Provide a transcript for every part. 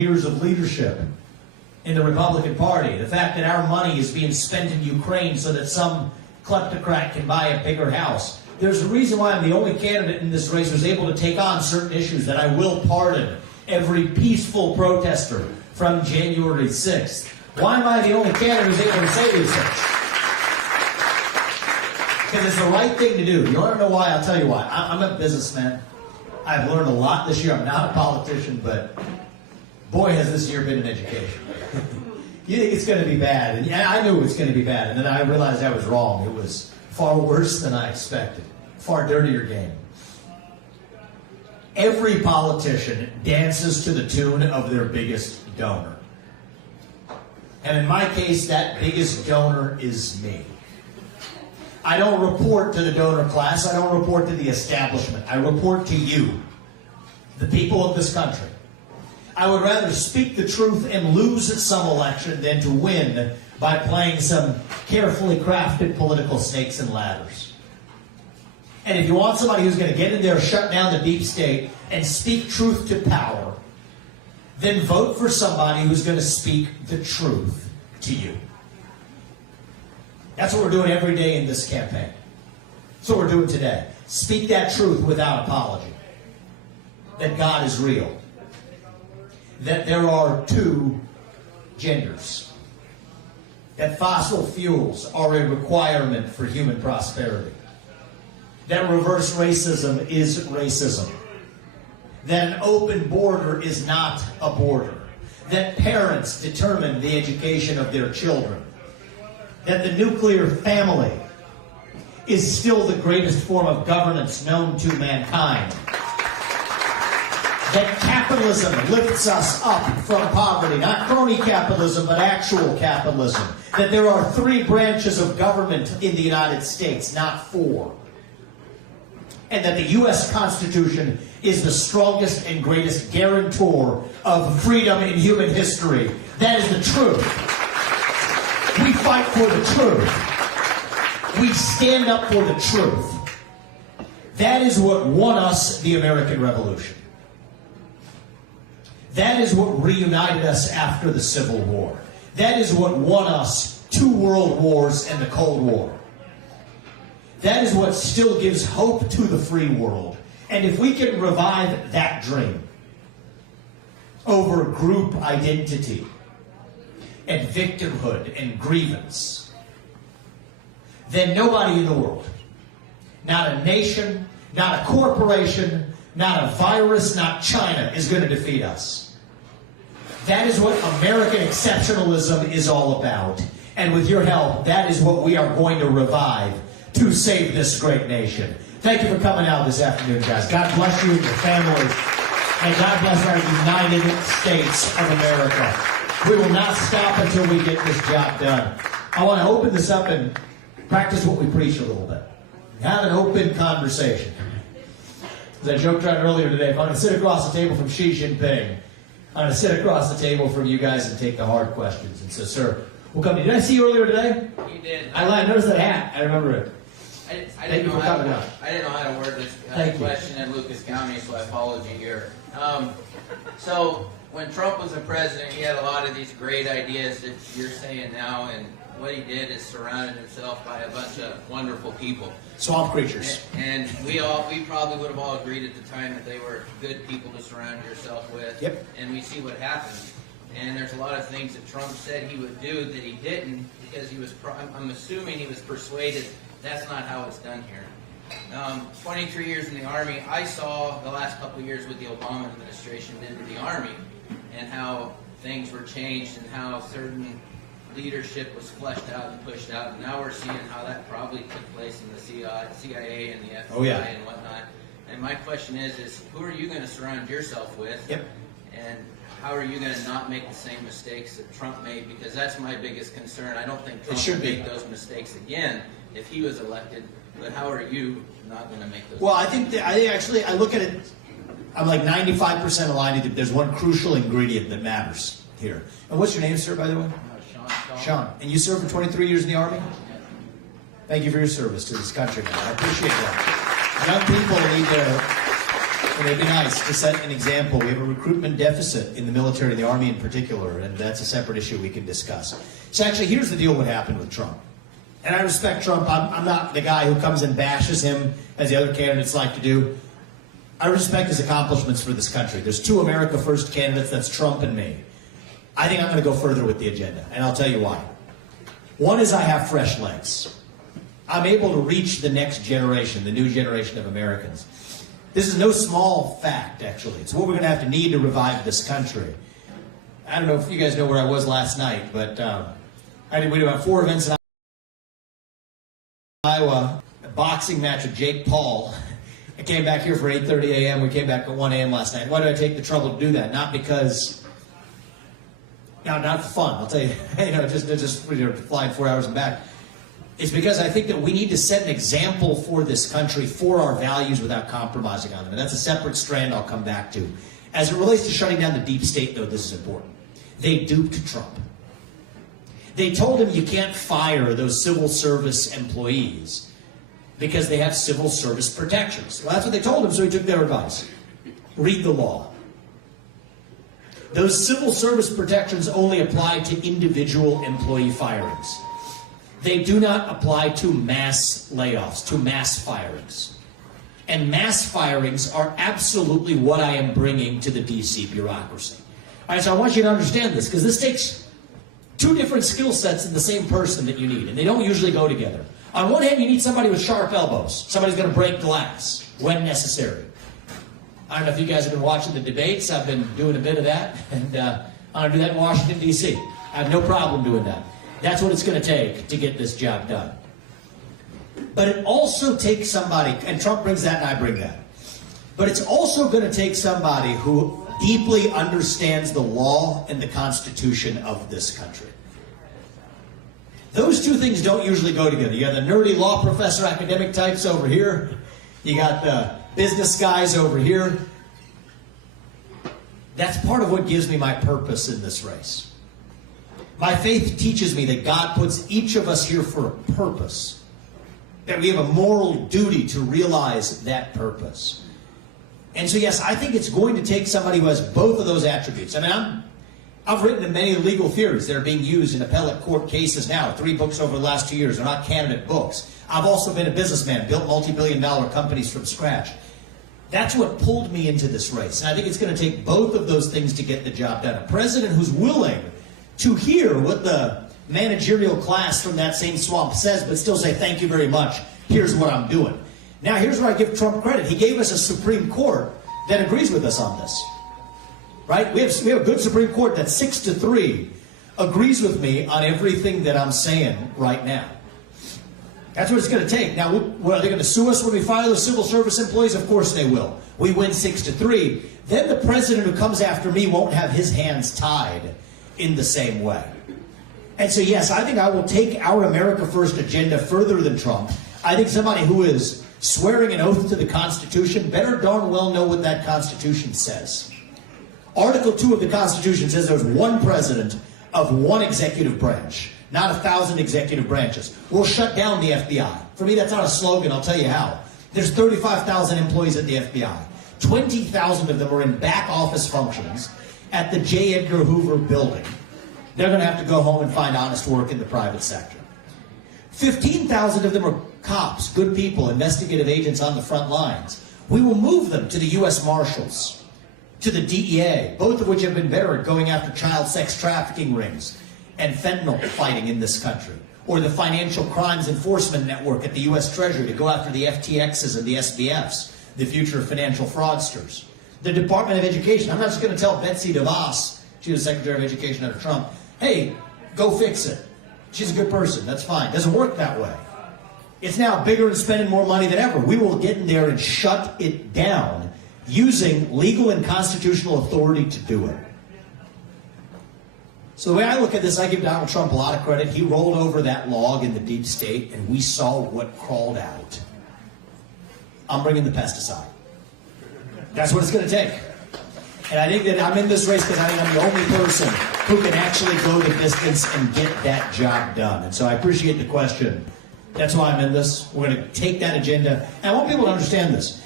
years of leadership in the Republican Party. The fact that our money is being spent in Ukraine so that some kleptocrat can buy a bigger house. There's a reason why I'm the only candidate in this race who's able to take on certain issues, that I will pardon every peaceful protester from January 6th. Why am I the only candidate who's able to say these things? Because it's the right thing to do. You want to know why? I'll tell you why. I'm a businessman. I've learned a lot this year. I'm not a politician, but boy, has this year been an education. You think it's going to be bad, and yeah, I knew it was going to be bad, and then I realized I was wrong. It was far worse than I expected. Far dirtier game. Every politician dances to the tune of their biggest donor. And in my case, that biggest donor is me. I don't report to the donor class. I don't report to the establishment. I report to you, the people of this country. I would rather speak the truth and lose some election than to win by playing some carefully crafted political snakes and ladders. And if you want somebody who's going to get in there, shut down the deep state, and speak truth to power, then vote for somebody who's going to speak the truth to you. That's what we're doing every day in this campaign. That's what we're doing today. Speak that truth without apology. That God is real. That there are two genders. That fossil fuels are a requirement for human prosperity. That reverse racism is racism. That an open border is not a border. That parents determine the education of their children. That the nuclear family is still the greatest form of governance known to mankind. That capitalism lifts us up from poverty. Not crony capitalism, but actual capitalism. That there are 3 branches of government in the United States, not 4. And that the U.S. Constitution is the strongest and greatest guarantor of freedom in human history. That is the truth. We fight for the truth. We stand up for the truth. That is what won us the American Revolution. That is what reunited us after the Civil War. That is what won us 2 world wars and the Cold War. That is what still gives hope to the free world. And if we can revive that dream over group identity and victimhood and grievance, then nobody in the world, not a nation, not a corporation, not a virus, not China, is going to defeat us. That is what American exceptionalism is all about. And with your help, that is what we are going to revive to save this great nation. Thank you for coming out this afternoon, guys. God bless you and your families. And God bless our United States of America. We will not stop until we get this job done. I want to open this up and practice what we preach a little bit. Have an open conversation. As I joked around earlier today, if I'm going to sit across the table from Xi Jinping, I'm going to sit across the table from you guys and take the hard questions. And so, sir, we'll come to you. Did I see you earlier today? You did. I noticed that hat. I remember it. I didn't know how to word this question in Lucas County, so I followed you here. So when Trump was the president, he had a lot of these great ideas that you're saying now, and what he did is surrounded himself by a bunch of wonderful people. Swamp creatures. And we probably would have all agreed at the time that they were good people to surround yourself with. Yep. And we see what happened. And there's a lot of things that Trump said he would do that he didn't, because he was, I'm assuming he was persuaded that's not how it's done here. 23 years in the Army, I saw the last couple of years what the Obama administration did to the Army and how things were changed and how certain leadership was fleshed out and pushed out. And now we're seeing how that probably took place in the CIA and the FBI and whatnot. And my question is who are you going to surround yourself with? Yep. And how are you going to not make the same mistakes that Trump made? Because that's my biggest concern. I don't think Trump would make those mistakes again if he was elected. But how are you not going to make those? Well, I think actually I look at it. I'm like 95% aligned. There's one crucial ingredient that matters here. And what's your name, sir, by the way? Sean. And you served for 23 years in the Army? Thank you for your service to this country, man. I appreciate that. Young people need to And it'd be nice to set an example. We have a recruitment deficit in the military, the Army in particular, and that's a separate issue we can discuss. So actually, here's the deal what happened with Trump. And I respect Trump. I'm not the guy who comes and bashes him, as the other candidates like to do. I respect his accomplishments for this country. There's two America First candidates, that's Trump and me. I think I'm going to go further with the agenda, and I'll tell you why. One is I have fresh legs. I'm able to reach the next generation, the new generation of Americans. This is no small fact, actually. It's what we're going to have to need to revive this country. I don't know if you guys know where I was last night, but we did about 4 events in Iowa, a boxing match with Jake Paul. I came back here for 8:30 a.m. We came back at 1 a.m. last night. Why did I take the trouble to do that? Not because, not for fun. I'll tell you, just flying 4 hours and back. It's because I think that we need to set an example for this country, for our values, without compromising on them. And that's a separate strand I'll come back to. As it relates to shutting down the deep state, though, this is important. They duped Trump. They told him you can't fire those civil service employees because they have civil service protections. Well, that's what they told him, so he took their advice. Read the law. Those civil service protections only apply to individual employee firings. They do not apply to mass layoffs, to mass firings. And mass firings are absolutely what I am bringing to the DC bureaucracy. All right, so I want you to understand this, because this takes two different skill sets in the same person that you need, and they don't usually go together. On one hand, you need somebody with sharp elbows. Somebody's going to break glass when necessary. I don't know if you guys have been watching the debates. I've been doing a bit of that, and I'm going to do that in Washington, D.C. I have no problem doing that. That's what it's going to take to get this job done. But it also takes somebody, and Trump brings that and I bring that, but it's also going to take somebody who deeply understands the law and the Constitution of this country. Those two things don't usually go together. You got the nerdy law professor academic types over here. You got the business guys over here. That's part of what gives me my purpose in this race. My faith teaches me that God puts each of us here for a purpose, that we have a moral duty to realize that purpose. And so, yes, I think it's going to take somebody who has both of those attributes. I mean, I've written in many legal theories that are being used in appellate court cases now, 3 books over the last 2 years. They're not candidate books. I've also been a businessman, built multi-billion-dollar companies from scratch. That's what pulled me into this race. And I think it's going to take both of those things to get the job done. A president who's willing to hear what the managerial class from that same swamp says, but still say, thank you very much, here's what I'm doing. Now, here's where I give Trump credit. He gave us a Supreme Court that agrees with us on this. Right? We have a good Supreme Court that 6-3 agrees with me on everything that I'm saying right now. That's what it's going to take. Now, are they going to sue us when we fire those civil service employees? Of course they will. We win 6-3. Then the president who comes after me won't have his hands tied in the same way. And so, yes, I think I will take our America First agenda further than Trump. I think somebody who is swearing an oath to the Constitution better darn well know what that Constitution says. Article 2 of the Constitution says there's one president of one executive branch, not 1,000 executive branches. We'll shut down the FBI. For me, that's not a slogan. I'll tell you how. There's 35,000 employees at the FBI. 20,000 of them are in back office functions at the J. Edgar Hoover building. They're going to have to go home and find honest work in the private sector. 15,000 of them are cops, good people, investigative agents on the front lines. We will move them to the U.S. Marshals, to the DEA, both of which have been better at going after child sex trafficking rings and fentanyl fighting in this country, or the Financial Crimes Enforcement Network at the U.S. Treasury to go after the FTXs and the SBFs, the future of financial fraudsters. The Department of Education, I'm not just going to tell Betsy DeVos, she was Secretary of Education under Trump, hey, go fix it. She's a good person, that's fine. Doesn't work that way. It's now bigger and spending more money than ever. We will get in there and shut it down using legal and constitutional authority to do it. So the way I look at this, I give Donald Trump a lot of credit. He rolled over that log in the deep state, and we saw what crawled out. I'm bringing the pesticide. That's what it's going to take. And I think that I'm in this race because I think I'm the only person who can actually go the distance and get that job done. And so I appreciate the question. That's why I'm in this. We're going to take that agenda. And I want people to understand this.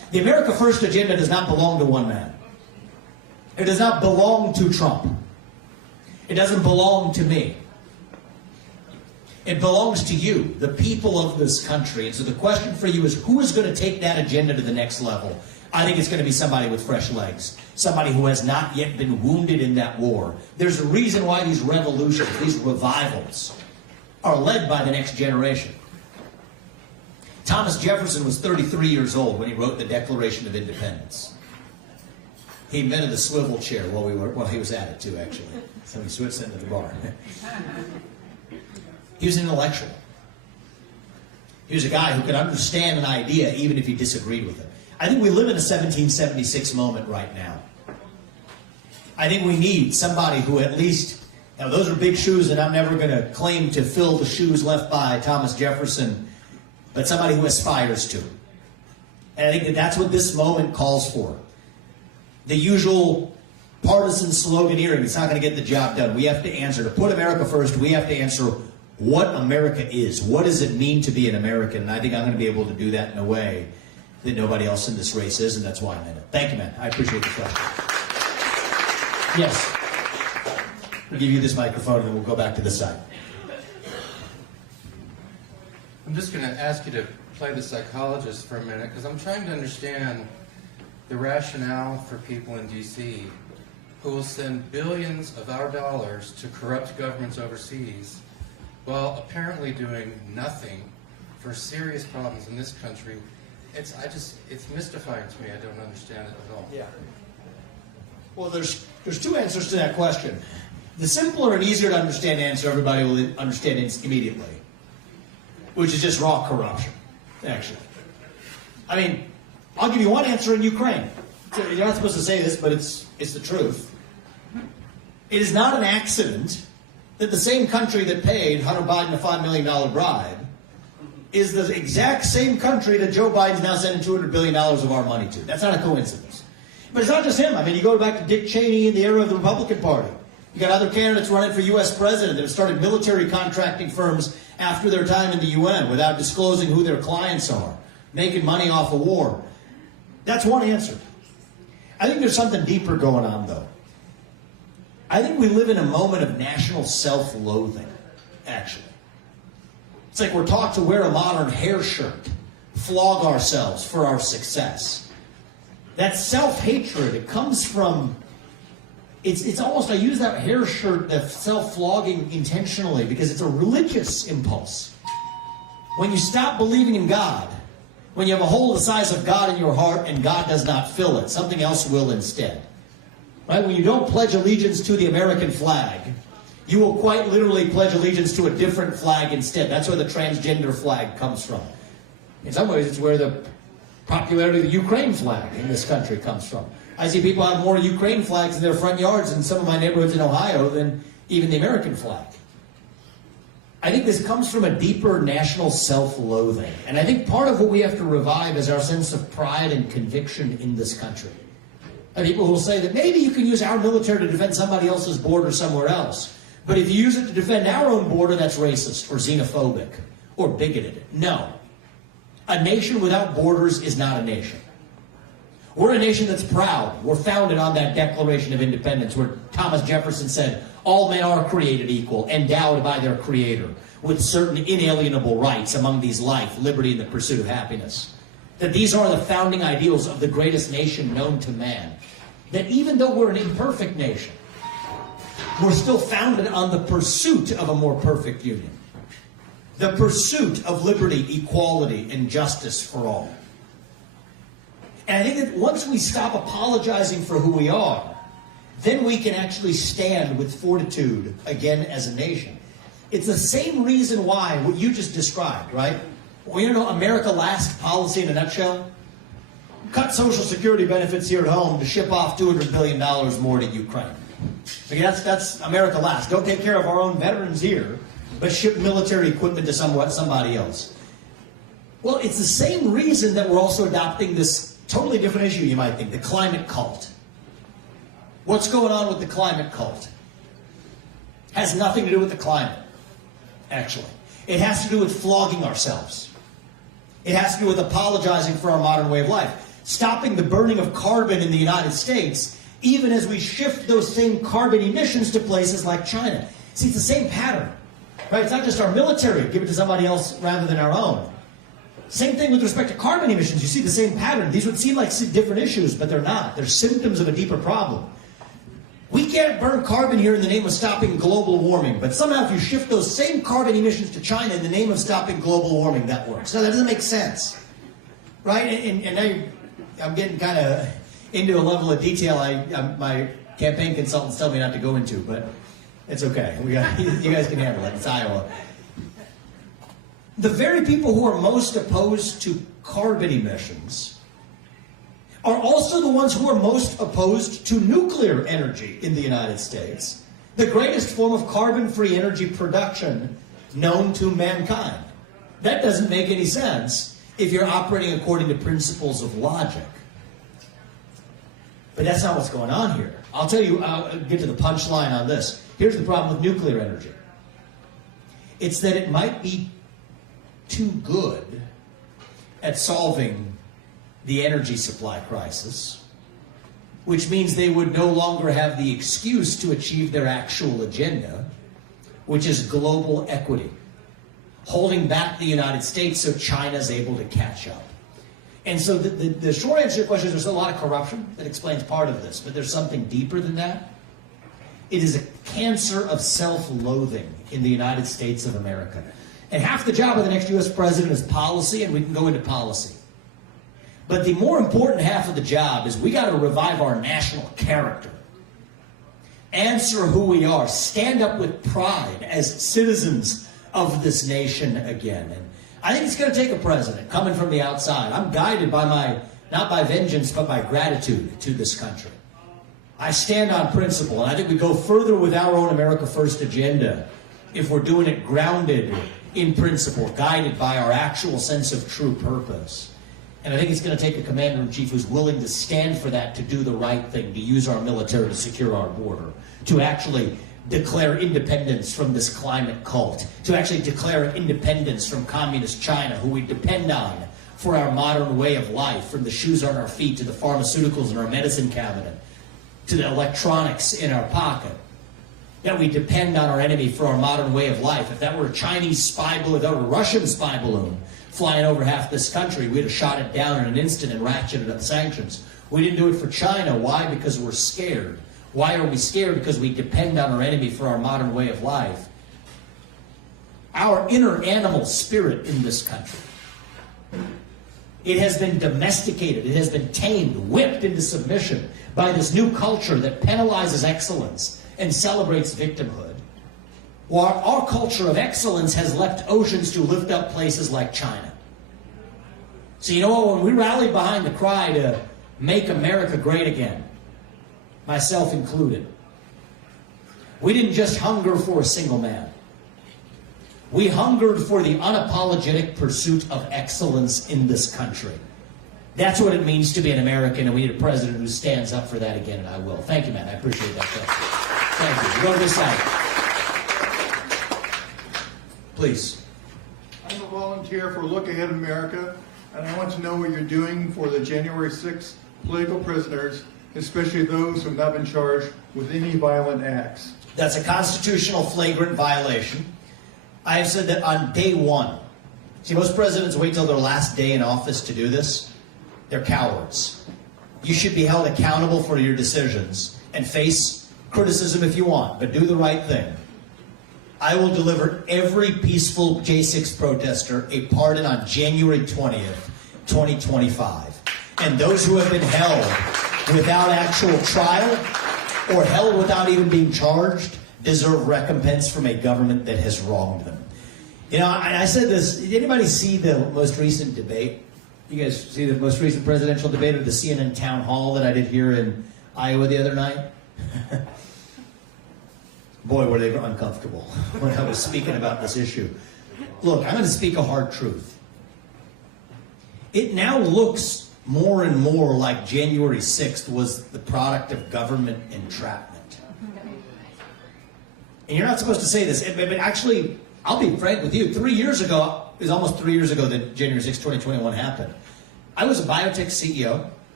The America First agenda does not belong to one man. It does not belong to Trump. It doesn't belong to me. It belongs to you, the people of this country. And so the question for you is, who is going to take that agenda to the next level? I think it's going to be somebody with fresh legs, somebody who has not yet been wounded in that war. There's a reason why these revolutions, these revivals, are led by the next generation. Thomas Jefferson was 33 years old when he wrote the Declaration of Independence. He invented the swivel chair while he was at it too, actually. Somebody switched into the bar. He was an intellectual. He was a guy who could understand an idea even if he disagreed with it. I think we live in a 1776 moment right now. I think we need somebody who at least, now those are big shoes and I'm never going to claim to fill the shoes left by Thomas Jefferson, but somebody who aspires to. And I think that that's what this moment calls for. The usual partisan sloganeering, it's not going to get the job done. We have to answer, to put America first, we have to answer what America is. What does it mean to be an American? And I think I'm going to be able to do that in a way that nobody else in this race is, and that's why I'm in it. Thank you, man. I appreciate the question. Yes. We'll give you this microphone and then we'll go back to this side. I'm just going to ask you to play the psychologist for a minute, because I'm trying to understand the rationale for people in D.C. who will send billions of our dollars to corrupt governments overseas while apparently doing nothing for serious problems in this country. It's mystifying to me. I don't understand it at all. Yeah. Well, there's two answers to that question. The simpler and easier to understand answer, everybody will understand immediately, which is just raw corruption, actually. I mean, I'll give you one answer in Ukraine. You're not supposed to say this, but it's the truth. It is not an accident that the same country that paid Hunter Biden a $5 million bribe is the exact same country that Joe Biden's now sending $200 billion of our money to. That's not a coincidence. But it's not just him. I mean, you go back to Dick Cheney in the era of the Republican Party. You got other candidates running for U.S. president that have started military contracting firms after their time in the UN without disclosing who their clients are, making money off of war. That's one answer. I think there's something deeper going on, though. I think we live in a moment of national self-loathing, actually. It's like we're taught to wear a modern hair shirt, flog ourselves for our success. That self-hatred, it comes from, it's almost, I use that hair shirt, that self-flogging intentionally, because it's a religious impulse. When you stop believing in God, when you have a hole the size of God in your heart and God does not fill it, something else will instead. Right? When you don't pledge allegiance to the American flag, you will quite literally pledge allegiance to a different flag instead. That's where the transgender flag comes from. In some ways, it's where the popularity of the Ukraine flag in this country comes from. I see people have more Ukraine flags in their front yards in some of my neighborhoods in Ohio than even the American flag. I think this comes from a deeper national self-loathing. And I think part of what we have to revive is our sense of pride and conviction in this country. People who will say that maybe you can use our military to defend somebody else's border somewhere else. But if you use it to defend our own border, that's racist or xenophobic or bigoted. No. A nation without borders is not a nation. We're a nation that's proud. We're founded on that Declaration of Independence where Thomas Jefferson said, all men are created equal, endowed by their Creator, with certain inalienable rights, among these life, liberty, and the pursuit of happiness. That these are the founding ideals of the greatest nation known to man. That even though we're an imperfect nation, we're still founded on the pursuit of a more perfect union. The pursuit of liberty, equality, and justice for all. And I think that once we stop apologizing for who we are, then we can actually stand with fortitude again as a nation. It's the same reason why what you just described, right? Well, you know, America Last policy in a nutshell? Cut Social Security benefits here at home to ship off $200 billion more to Ukraine. Okay, that's America Last. Don't take care of our own veterans here, but ship military equipment to somebody else. Well, it's the same reason that we're also adopting this totally different issue, you might think, the climate cult. What's going on with the climate cult? Has nothing to do with the climate, actually. It has to do with flogging ourselves. It has to do with apologizing for our modern way of life. stopping the burning of carbon in the United States, even as we shift those same carbon emissions to places like China. See, it's the same pattern, right? It's not just our military, give it to somebody else rather than our own. Same thing with respect to carbon emissions. You see the same pattern. These would seem like different issues, but they're not. They're symptoms of a deeper problem. We can't burn carbon here in the name of stopping global warming, but somehow if you shift those same carbon emissions to China in the name of stopping global warming, that works. No, that doesn't make sense, right? And now I'm getting kind of into a level of detail my campaign consultants tell me not to go into, but it's okay. You guys can handle it. It's Iowa. The very people who are most opposed to carbon emissions are also the ones who are most opposed to nuclear energy in the United States, the greatest form of carbon-free energy production known to mankind. That doesn't make any sense if you're operating according to principles of logic. But that's not what's going on here. I'll tell you, I'll get to the punchline on this. Here's the problem with nuclear energy. It's that it might be too good at solving the energy supply crisis, which means they would no longer have the excuse to achieve their actual agenda, which is global equity, holding back the United States so China's able to catch up. And so the short answer to your question is there's a lot of corruption that explains part of this, but there's something deeper than that. It is a cancer of self-loathing in the United States of America. And half the job of the next U.S. president is policy, and we can go into policy. But the more important half of the job is we got to revive our national character. Answer who we are. Stand up with pride as citizens of this nation again. And I think it's going to take a president coming from the outside. I'm guided by not by vengeance, but by gratitude to this country. I stand on principle, and I think we go further with our own America First agenda if we're doing it grounded in principle, guided by our actual sense of true purpose. And I think it's going to take a commander-in-chief who's willing to stand for that, to do the right thing, to use our military to secure our border, to actually declare independence from this climate cult, to actually declare independence from communist China, who we depend on for our modern way of life, from the shoes on our feet to the pharmaceuticals in our medicine cabinet, to the electronics in our pocket. That we depend on our enemy for our modern way of life. If that were a Chinese spy balloon, if that were a Russian spy balloon flying over half this country, we'd have shot it down in an instant and ratcheted up sanctions. We didn't do it for China. Why? Because we're scared. Why are we scared? Because we depend on our enemy for our modern way of life. Our inner animal spirit in this country, it has been domesticated, it has been tamed, whipped into submission by this new culture that penalizes excellence and celebrates victimhood. While our culture of excellence has leapt oceans to lift up places like China. So you know what, when we rallied behind the cry to make America great again, myself included, we didn't just hunger for a single man. We hungered for the unapologetic pursuit of excellence in this country. That's what it means to be an American, and we need a president who stands up for that again, and I will. Thank you, man. I appreciate that question. Thank you. Go to this side. Please. I'm a volunteer for Look Ahead America, and I want to know what you're doing for the January 6th political prisoners, especially those who have not been charged with any violent acts. That's a constitutional flagrant violation. I have said that on day one. See, most presidents wait till their last day in office to do this. They're cowards. You should be held accountable for your decisions and face criticism if you want, but do the right thing. I will deliver every peaceful J6 protester a pardon on January 20th, 2025. And those who have been held without actual trial or held without even being charged deserve recompense from a government that has wronged them. You know, I said this, did anybody see the most recent debate? You guys see the most recent presidential debate of the CNN town hall that I did here in Iowa the other night? Boy, were they uncomfortable when I was speaking about this issue. Look, I'm going to speak a hard truth. It now looks more and more like January 6th was the product of government entrapment. And you're not supposed to say this, but actually, I'll be frank with you. 3 years ago, it was almost 3 years ago that January 6th, 2021 happened. I was a biotech CEO.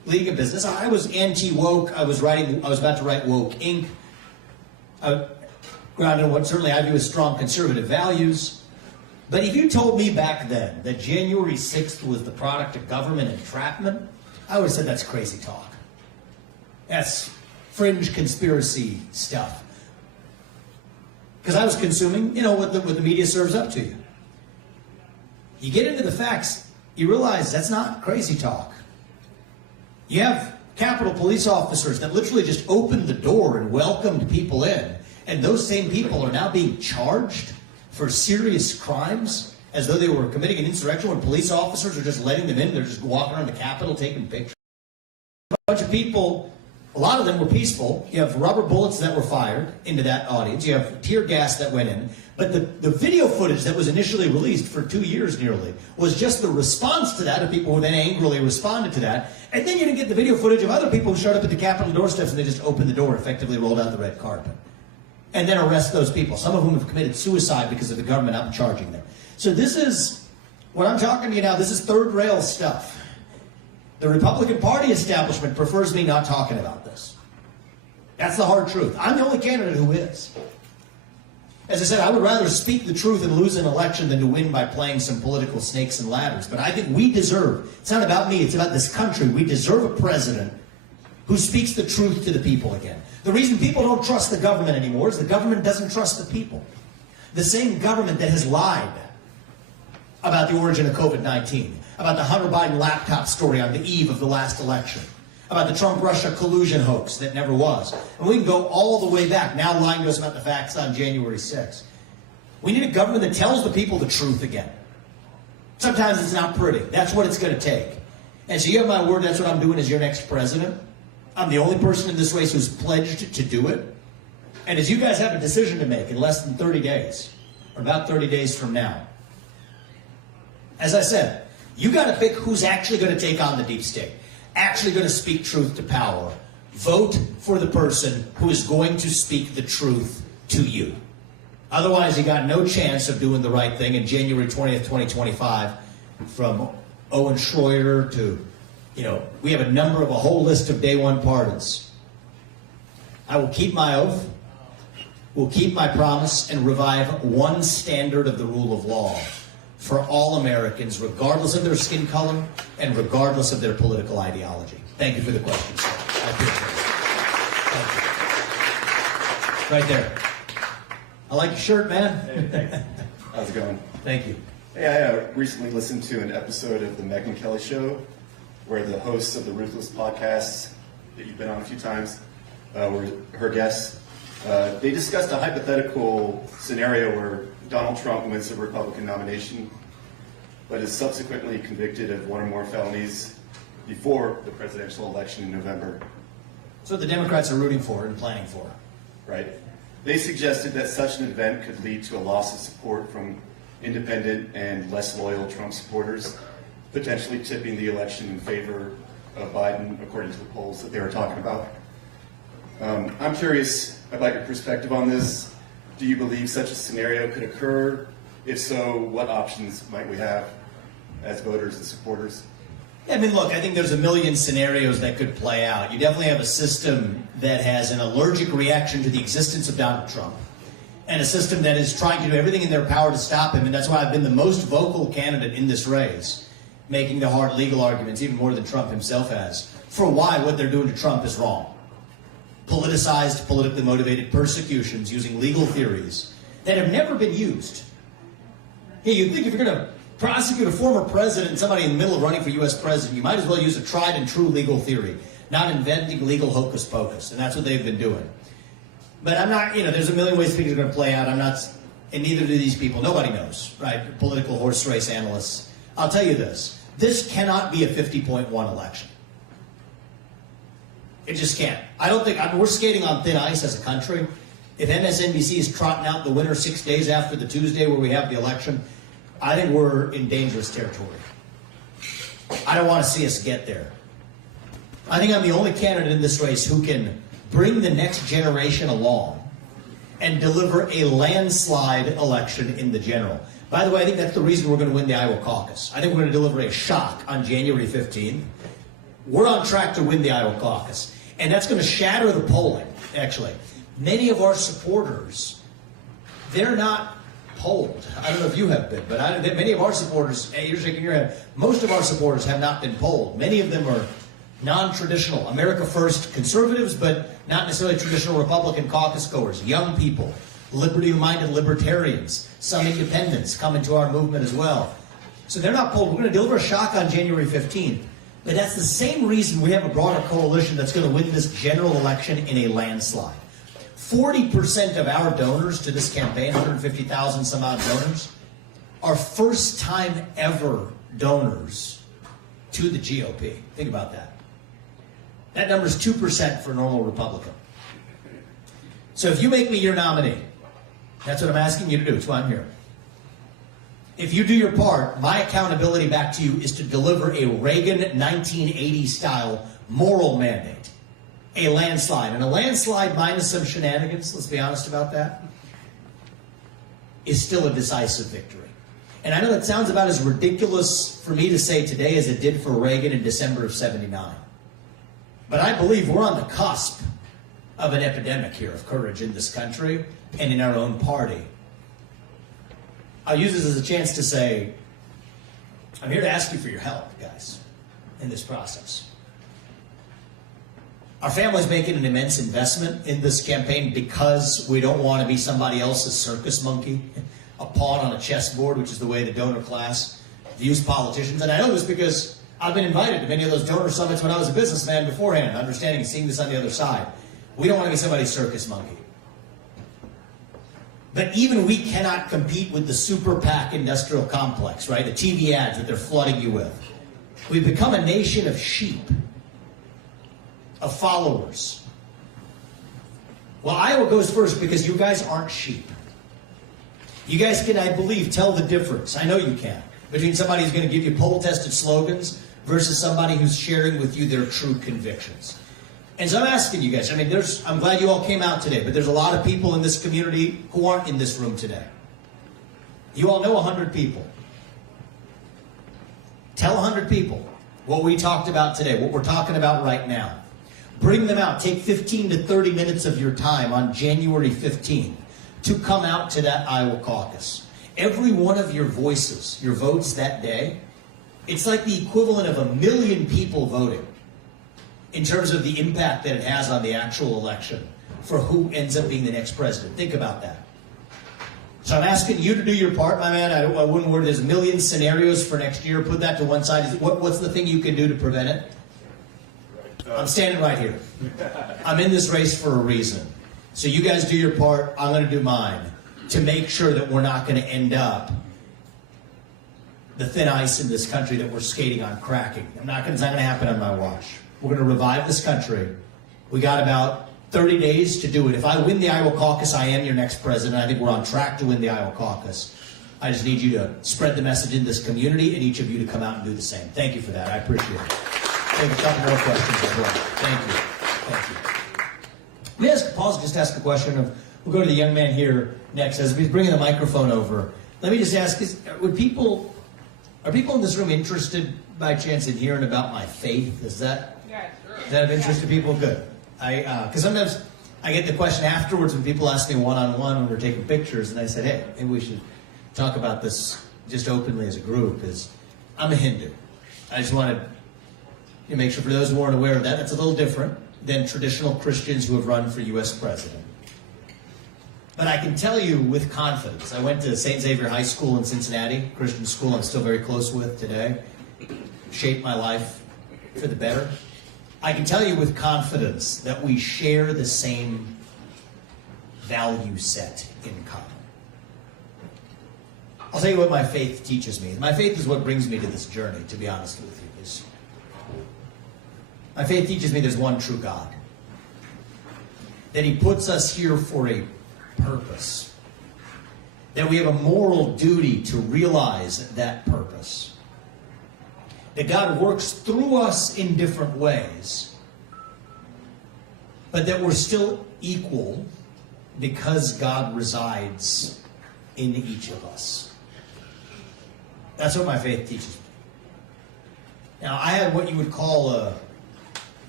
leading a business. I was anti-woke. I was about to write Woke Inc. Grounded in what certainly I view as strong conservative values. But if you told me back then that January 6th was the product of government entrapment, I would have said that's crazy talk. That's fringe conspiracy stuff. Because I was consuming, what the media serves up to you. You get into the facts, you realize that's not crazy talk. You have Capitol police officers that literally just opened the door and welcomed people in, and those same people are now being charged for serious crimes as though they were committing an insurrection when police officers are just letting them in. They're just walking around the Capitol taking pictures. A bunch of people, a lot of them were peaceful. You have rubber bullets that were fired into that audience. You have tear gas that went in. But the video footage that was initially released for 2 years nearly was just the response to that of people who then angrily responded to that. And then you didn't get the video footage of other people who showed up at the Capitol doorsteps and they just opened the door, effectively rolled out the red carpet. And then arrest those people, some of whom have committed suicide because of the government not charging them. So this is, what I'm talking to you now, this is third rail stuff. The Republican Party establishment prefers me not talking about this. That's the hard truth. I'm the only candidate who is. As I said, I would rather speak the truth and lose an election than to win by playing some political snakes and ladders. But I think we deserve, it's not about me, it's about this country. We deserve a president who speaks the truth to the people again. The reason people don't trust the government anymore is the government doesn't trust the people. The same government that has lied about the origin of COVID-19, about the Hunter Biden laptop story on the eve of the last election, about the Trump-Russia collusion hoax that never was. And we can go all the way back, now lying to us about the facts on January 6th. We need a government that tells the people the truth again. Sometimes it's not pretty. That's what it's going to take. And so you have my word, that's what I'm doing as your next president. I'm the only person in this race who's pledged to do it. And as you guys have a decision to make in less than 30 days, or about 30 days from now, as I said, you got to pick who's actually going to take on the deep state, actually going to speak truth to power. Vote for the person who is going to speak the truth to you. Otherwise, you got no chance of doing the right thing. In January 20th, 2025, from Owen Schroyer to, we have a whole list of day one pardons. I will keep my oath, will keep my promise, and revive one standard of the rule of law for all Americans, regardless of their skin color and regardless of their political ideology. Thank you for the question, sir. I appreciate it. Thank you. Right there. I like your shirt, man. Hey, thanks. How's it going? Thank you. Hey, I recently listened to an episode of the Megyn Kelly Show where the hosts of the Ruthless podcast that you've been on a few times were her guests. They discussed a hypothetical scenario where Donald Trump wins the Republican nomination, but is subsequently convicted of one or more felonies before the presidential election in November. So the Democrats are rooting for and planning for. Right. They suggested that such an event could lead to a loss of support from independent and less loyal Trump supporters, potentially tipping the election in favor of Biden, according to the polls that they were talking about. I'm curious about your perspective on this. Do you believe such a scenario could occur? If so, what options might we have as voters and supporters? I mean, look, I think there's a million scenarios that could play out. You definitely have a system that has an allergic reaction to the existence of Donald Trump, and a system that is trying to do everything in their power to stop him. And that's why I've been the most vocal candidate in this race, making the hard legal arguments, even more than Trump himself has, for why what they're doing to Trump is wrong. Politicized, politically motivated persecutions using legal theories that have never been used. Yeah, you'd think if you're going to prosecute a former president, somebody in the middle of running for U.S. president, you might as well use a tried and true legal theory, not inventing legal hocus pocus. And that's what they've been doing. But I'm not, there's a million ways things are going to play out. I'm not, and neither do these people. Nobody knows, right? Political horse race analysts. I'll tell you this. This cannot be a 50.1 election. It just can't. I don't think, we're skating on thin ice as a country. If MSNBC is trotting out the winner 6 days after the Tuesday where we have the election, I think we're in dangerous territory. I don't want to see us get there. I think I'm the only candidate in this race who can bring the next generation along and deliver a landslide election in the general. By the way, I think that's the reason we're going to win the Iowa caucus. I think we're going to deliver a shock on January 15th. we're on track to win the Iowa caucus. And that's going to shatter the polling, actually. Many of our supporters, they're not polled. I don't know if you have been, but many of our supporters, hey, you're shaking your head, most of our supporters have not been polled. Many of them are non-traditional, America First conservatives, but not necessarily traditional Republican caucus goers, young people, liberty-minded libertarians, some independents come into our movement as well. So they're not polled. We're going to deliver a shock on January 15th. But that's the same reason we have a broader coalition that's going to win this general election in a landslide. 40% of our donors to this campaign, 150,000 some odd donors, are first-time ever donors to the GOP. Think about that. That number is 2% for a normal Republican. So if you make me your nominee, that's what I'm asking you to do. It's why I'm here. If you do your part, my accountability back to you is to deliver a Reagan 1980-style moral mandate. A landslide. And a landslide minus some shenanigans, let's be honest about that, is still a decisive victory. And I know that sounds about as ridiculous for me to say today as it did for Reagan in December of '79. But I believe we're on the cusp of an epidemic here of courage in this country and in our own party. I'll use this as a chance to say, I'm here to ask you for your help, guys, in this process. Our family's making an immense investment in this campaign because we don't want to be somebody else's circus monkey, a pawn on a chessboard, which is the way the donor class views politicians. And I know this because I've been invited to many of those donor summits when I was a businessman beforehand, understanding and seeing this on the other side. We don't want to be somebody's circus monkey. But even we cannot compete with the super PAC industrial complex, right? The TV ads that they're flooding you with. We've become a nation of sheep, of followers. Well, Iowa goes first because you guys aren't sheep. You guys can, I believe, tell the difference. I know you can. Between somebody who's going to give you poll-tested slogans versus somebody who's sharing with you their true convictions. And so I'm asking you guys, I mean, I'm glad you all came out today, but there's a lot of people in this community who aren't in this room today. You all know 100 people. Tell 100 people what we talked about today, what we're talking about right now. Bring them out. Take 15 to 30 minutes of your time on January 15th to come out to that Iowa caucus. Every one of your voices, your votes that day, it's like the equivalent of 1 million people voting in terms of the impact that it has on the actual election for who ends up being the next president. Think about that. So I'm asking you to do your part, my man. I wouldn't worry. There's a million scenarios for next year. Put that to one side. What's the thing you can do to prevent it? I'm standing right here. I'm in this race for a reason. So you guys do your part. I'm going to do mine to make sure that we're not going to end up the thin ice in this country that we're skating on cracking. It's not going to happen on my watch. We're going to revive this country. We got about 30 days to do it. If I win the Iowa caucus, I am your next president. I think we're on track to win the Iowa caucus. I just need you to spread the message in this community and each of you to come out and do the same. Thank you for that. I appreciate it. Take a couple more questions as well. Thank you. Thank you. Let me just ask a question. We'll go to the young man here next. As he's bringing the microphone over, let me just ask, are people in this room interested by chance in hearing about my faith? Is that of interest to people? Good. Because sometimes I get the question afterwards when people ask me one-on-one when we're taking pictures, and I said, hey, maybe we should talk about this just openly as a group. I'm a Hindu. I just wanted to make sure for those who aren't aware of that, that's a little different than traditional Christians who have run for U.S. president. But I can tell you with confidence, I went to St. Xavier High School in Cincinnati, Christian school I'm still very close with today, shaped my life for the better. I can tell you with confidence that we share the same value set in common. I'll tell you what my faith teaches me. My faith is what brings me to this journey, to be honest with you. My faith teaches me there's one true God. That He puts us here for a purpose. That we have a moral duty to realize that purpose. That God works through us in different ways, but that we're still equal because God resides in each of us. That's what my faith teaches me. Now, I had what you would call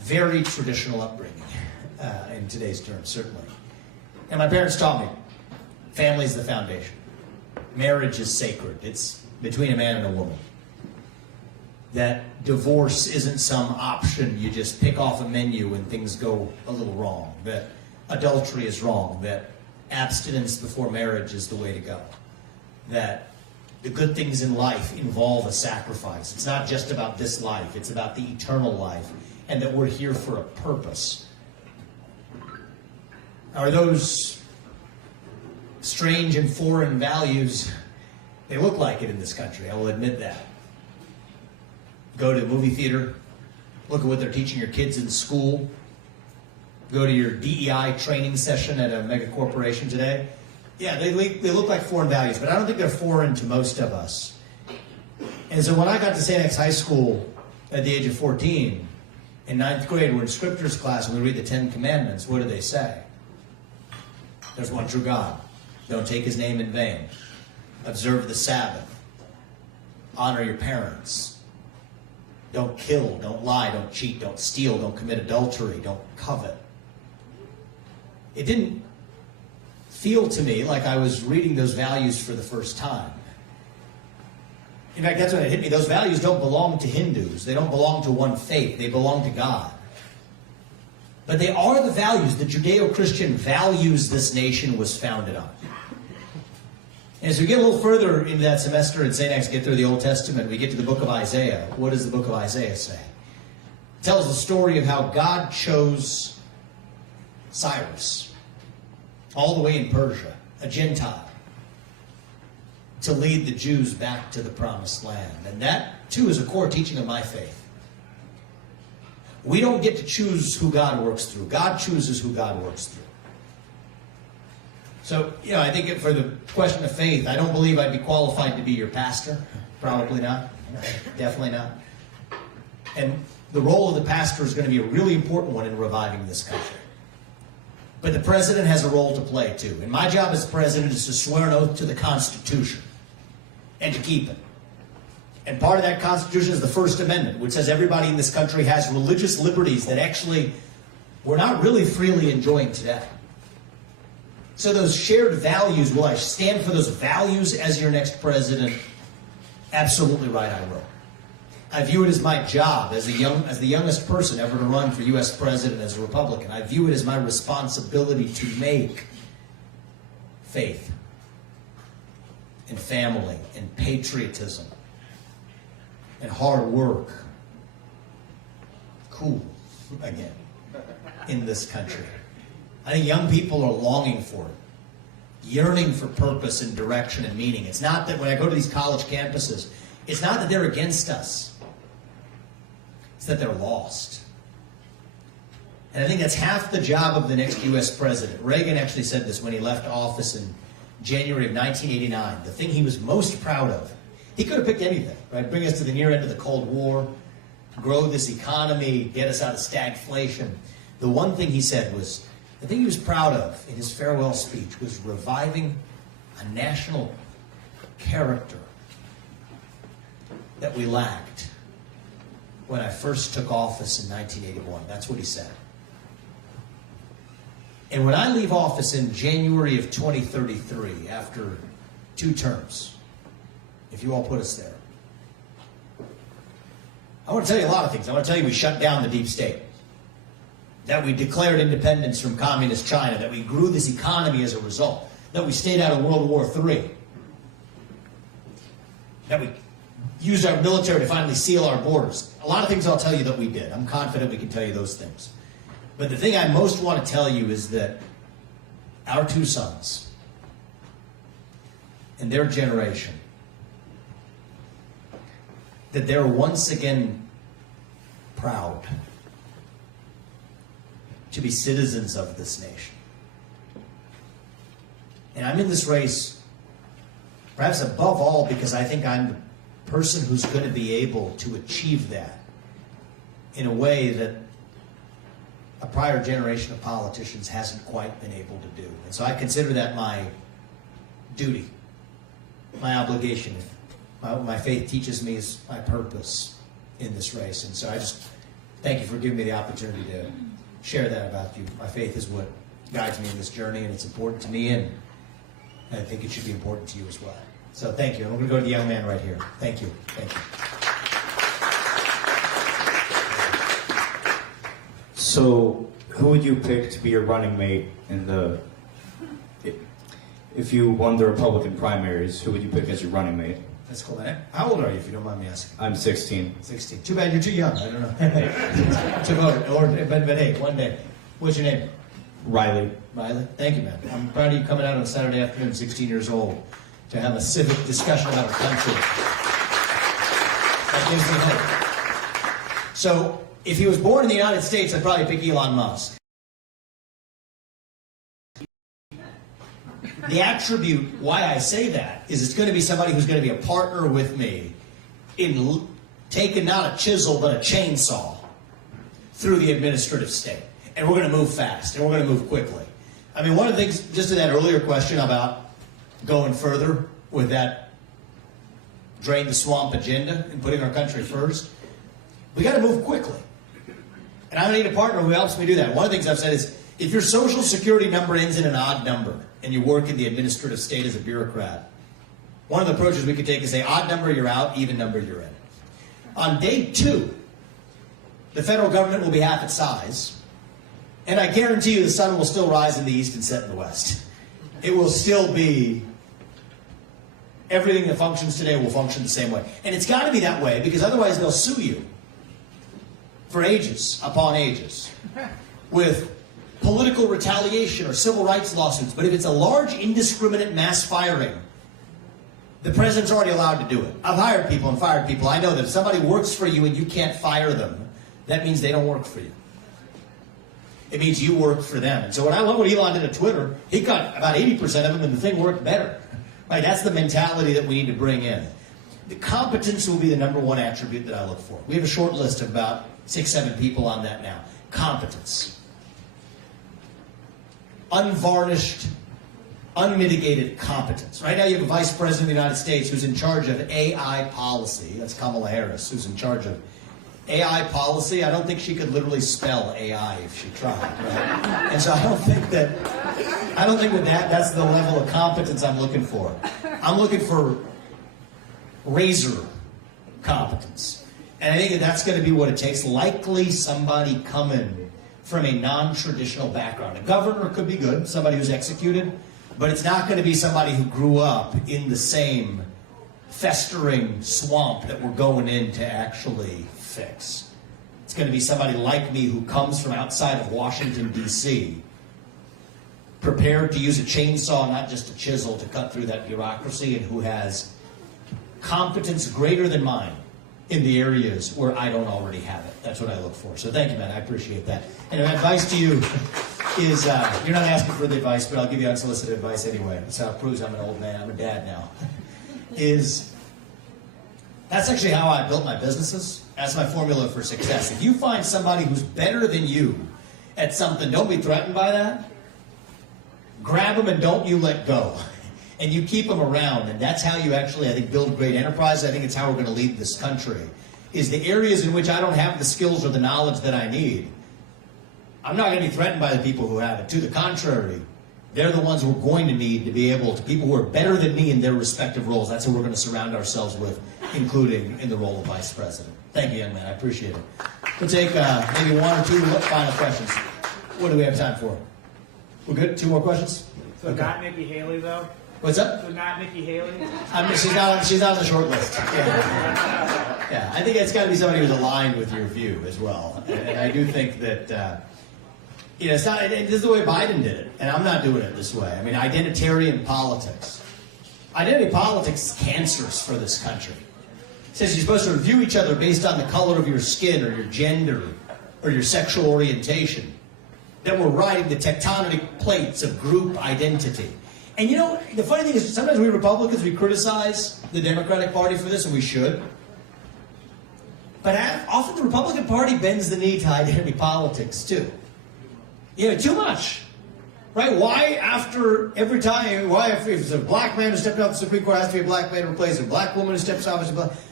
very traditional upbringing in today's terms, certainly. And my parents taught me, family is the foundation. Marriage is sacred. It's between a man and a woman. That divorce isn't some option you just pick off a menu when things go a little wrong. That adultery is wrong. That abstinence before marriage is the way to go. That the good things in life involve a sacrifice. It's not just about this life. It's about the eternal life. And that we're here for a purpose. Are those strange and foreign values? They look like it in this country, I will admit that. Go to a movie theater, look at what they're teaching your kids in school, go to your DEI training session at a mega corporation today. Yeah, they look like foreign values, but I don't think they're foreign to most of us. And so when I got to St. X High School at the age of 14, in 9th grade, we're in scriptures class and we read the 10 Commandments. What do they say? There's one true God. Don't take his name in vain. Observe the Sabbath. Honor your parents. Don't kill, don't lie, don't cheat, don't steal, don't commit adultery, don't covet. It didn't feel to me like I was reading those values for the first time. In fact, that's when it hit me. Those values don't belong to Hindus. They don't belong to one faith. They belong to God. But they are the values, the Judeo-Christian values this nation was founded on. And as we get a little further into that semester in St. X, get through the Old Testament, we get to the book of Isaiah. What does the book of Isaiah say? It tells the story of how God chose Cyrus, all the way in Persia, a Gentile, to lead the Jews back to the promised land. And that, too, is a core teaching of my faith. We don't get to choose who God works through. God chooses who God works through. So, I think for the question of faith, I don't believe I'd be qualified to be your pastor. Probably not. Definitely not. And the role of the pastor is going to be a really important one in reviving this country. But the president has a role to play, too. And my job as president is to swear an oath to the Constitution and to keep it. And part of that Constitution is the First Amendment, which says everybody in this country has religious liberties that actually we're not really freely enjoying today. So those shared values, will I stand for those values as your next president? Absolutely right, I will. I view it as my job as the youngest person ever to run for U.S. president as a Republican. I view it as my responsibility to make faith and family and patriotism and hard work cool again in this country. I think young people are longing for it, yearning for purpose and direction and meaning. It's not that when I go to these college campuses, it's not that they're against us. It's that they're lost. And I think that's half the job of the next U.S. president. Reagan actually said this when he left office in January of 1989. The thing he was most proud of, he could have picked anything, right? Bring us to the near end of the Cold War, grow this economy, get us out of stagflation. The one thing he said was, the thing he was proud of in his farewell speech was reviving a national character that we lacked when I first took office in 1981. That's what he said. And when I leave office in January of 2033, after 2 terms, if you all put us there, I want to tell you a lot of things. I want to tell you we shut down the deep state, that we declared independence from communist China, that we grew this economy as a result, that we stayed out of World War III, that we used our military to finally seal our borders. A lot of things I'll tell you that we did. I'm confident we can tell you those things. But the thing I most want to tell you is that our 2 sons and their generation, that they're once again proud to be citizens of this nation. And I'm in this race, perhaps above all, because I think I'm the person who's going to be able to achieve that in a way that a prior generation of politicians hasn't quite been able to do. And so I consider that my duty, my obligation. My faith teaches me is my purpose in this race. And so I just thank you for giving me the opportunity to share that about you. My faith is what guides me in this journey, and it's important to me, and I think it should be important to you as well. So thank you. And we're going to go to the young man right here. Thank you. Thank you. So, who would you pick to be your running mate in the... If you won the Republican primaries, who would you pick as your running mate? That's cool, man. How old are you, if you don't mind me asking? I'm 16. 16. Too bad you're too young. I don't know. To vote, or but hey, one day. What's your name? Riley. Riley. Thank you, man. I'm proud of you coming out on a Saturday afternoon, 16 years old, to have a civic discussion about our country. That gives me hope. So, if he was born in the United States, I'd probably pick Elon Musk. The attribute why I say that is it's going to be somebody who's going to be a partner with me in taking not a chisel but a chainsaw through the administrative state. And we're going to move fast, and we're going to move quickly. I mean, one of the things, just to that earlier question about going further with that drain the swamp agenda and putting our country first, we got to move quickly. And I need a partner who helps me do that. One of the things I've said is, if your social security number ends in an odd number and you work in the administrative state as a bureaucrat, one of the approaches we could take is say, odd number, you're out, even number, you're in. On day 2, the federal government will be half its size, and I guarantee you the sun will still rise in the east and set in the west. It will still be, everything that functions today will function the same way. And it's got to be that way, because otherwise they'll sue you for ages upon ages with political retaliation or civil rights lawsuits. But if it's a large indiscriminate mass firing, the president's already allowed to do it. I've hired people and fired people. I know that if somebody works for you and you can't fire them, that means they don't work for you. It means you work for them. And so when I love what Elon did at Twitter, he got about 80% of them and the thing worked better. Right? That's the mentality that we need to bring in. The competence will be the number one attribute that I look for. We have a short list of about 6-7 people on that now. Competence. Unvarnished, unmitigated competence. Right now you have a vice president of the United States who's in charge of AI policy. That's Kamala Harris, who's in charge of AI policy. I don't think she could literally spell AI if she tried. Right? And so I don't think that's the level of competence I'm looking for. I'm looking for razor competence. And I think that's going to be what it takes. Likely somebody coming from a non-traditional background. A governor could be good, somebody who's executed, but it's not going to be somebody who grew up in the same festering swamp that we're going in to actually fix. It's going to be somebody like me who comes from outside of Washington, D.C., prepared to use a chainsaw, not just a chisel, to cut through that bureaucracy, and who has competence greater than mine in the areas where I don't already have it. That's what I look for. So thank you, man. I appreciate that. And my advice to you is, you're not asking for the advice, but I'll give you unsolicited advice anyway. That's how it proves I'm an old man. I'm a dad now. That's actually how I built my businesses. That's my formula for success. If you find somebody who's better than you at something, don't be threatened by that. Grab them and don't you let go. And you keep them around, and that's how you actually, I think, build great enterprise. I think it's how we're going to lead this country, is the areas in which I don't have the skills or the knowledge that I need. I'm not going to be threatened by the people who have it. To the contrary, they're the ones we're going to need to be able to, people who are better than me in their respective roles. That's who we're going to surround ourselves with, including in the role of vice president. Thank you, young man. I appreciate it. We'll take maybe 1 or 2 final questions. What do we have time for? We're good? 2 more questions? So Okay. not Nikki Haley, though? What's up? So not Nikki Haley? She's not on the short list. Yeah, I think it's got to be somebody who's aligned with your view as well. And I do think that, it's not, this is the way Biden did it, and I'm not doing it this way. I mean, identitarian politics. Identity politics is cancerous for this country. It says you're supposed to review each other based on the color of your skin or your gender or your sexual orientation. That we're riding the tectonic plates of group identity. And the funny thing is, sometimes we Republicans, we criticize the Democratic Party for this, and we should. But often the Republican Party bends the knee to identity politics, too. Too much. Right? Why if it's a black man who stepped off the Supreme Court, has to be a black man to replace a black woman who steps off as a black...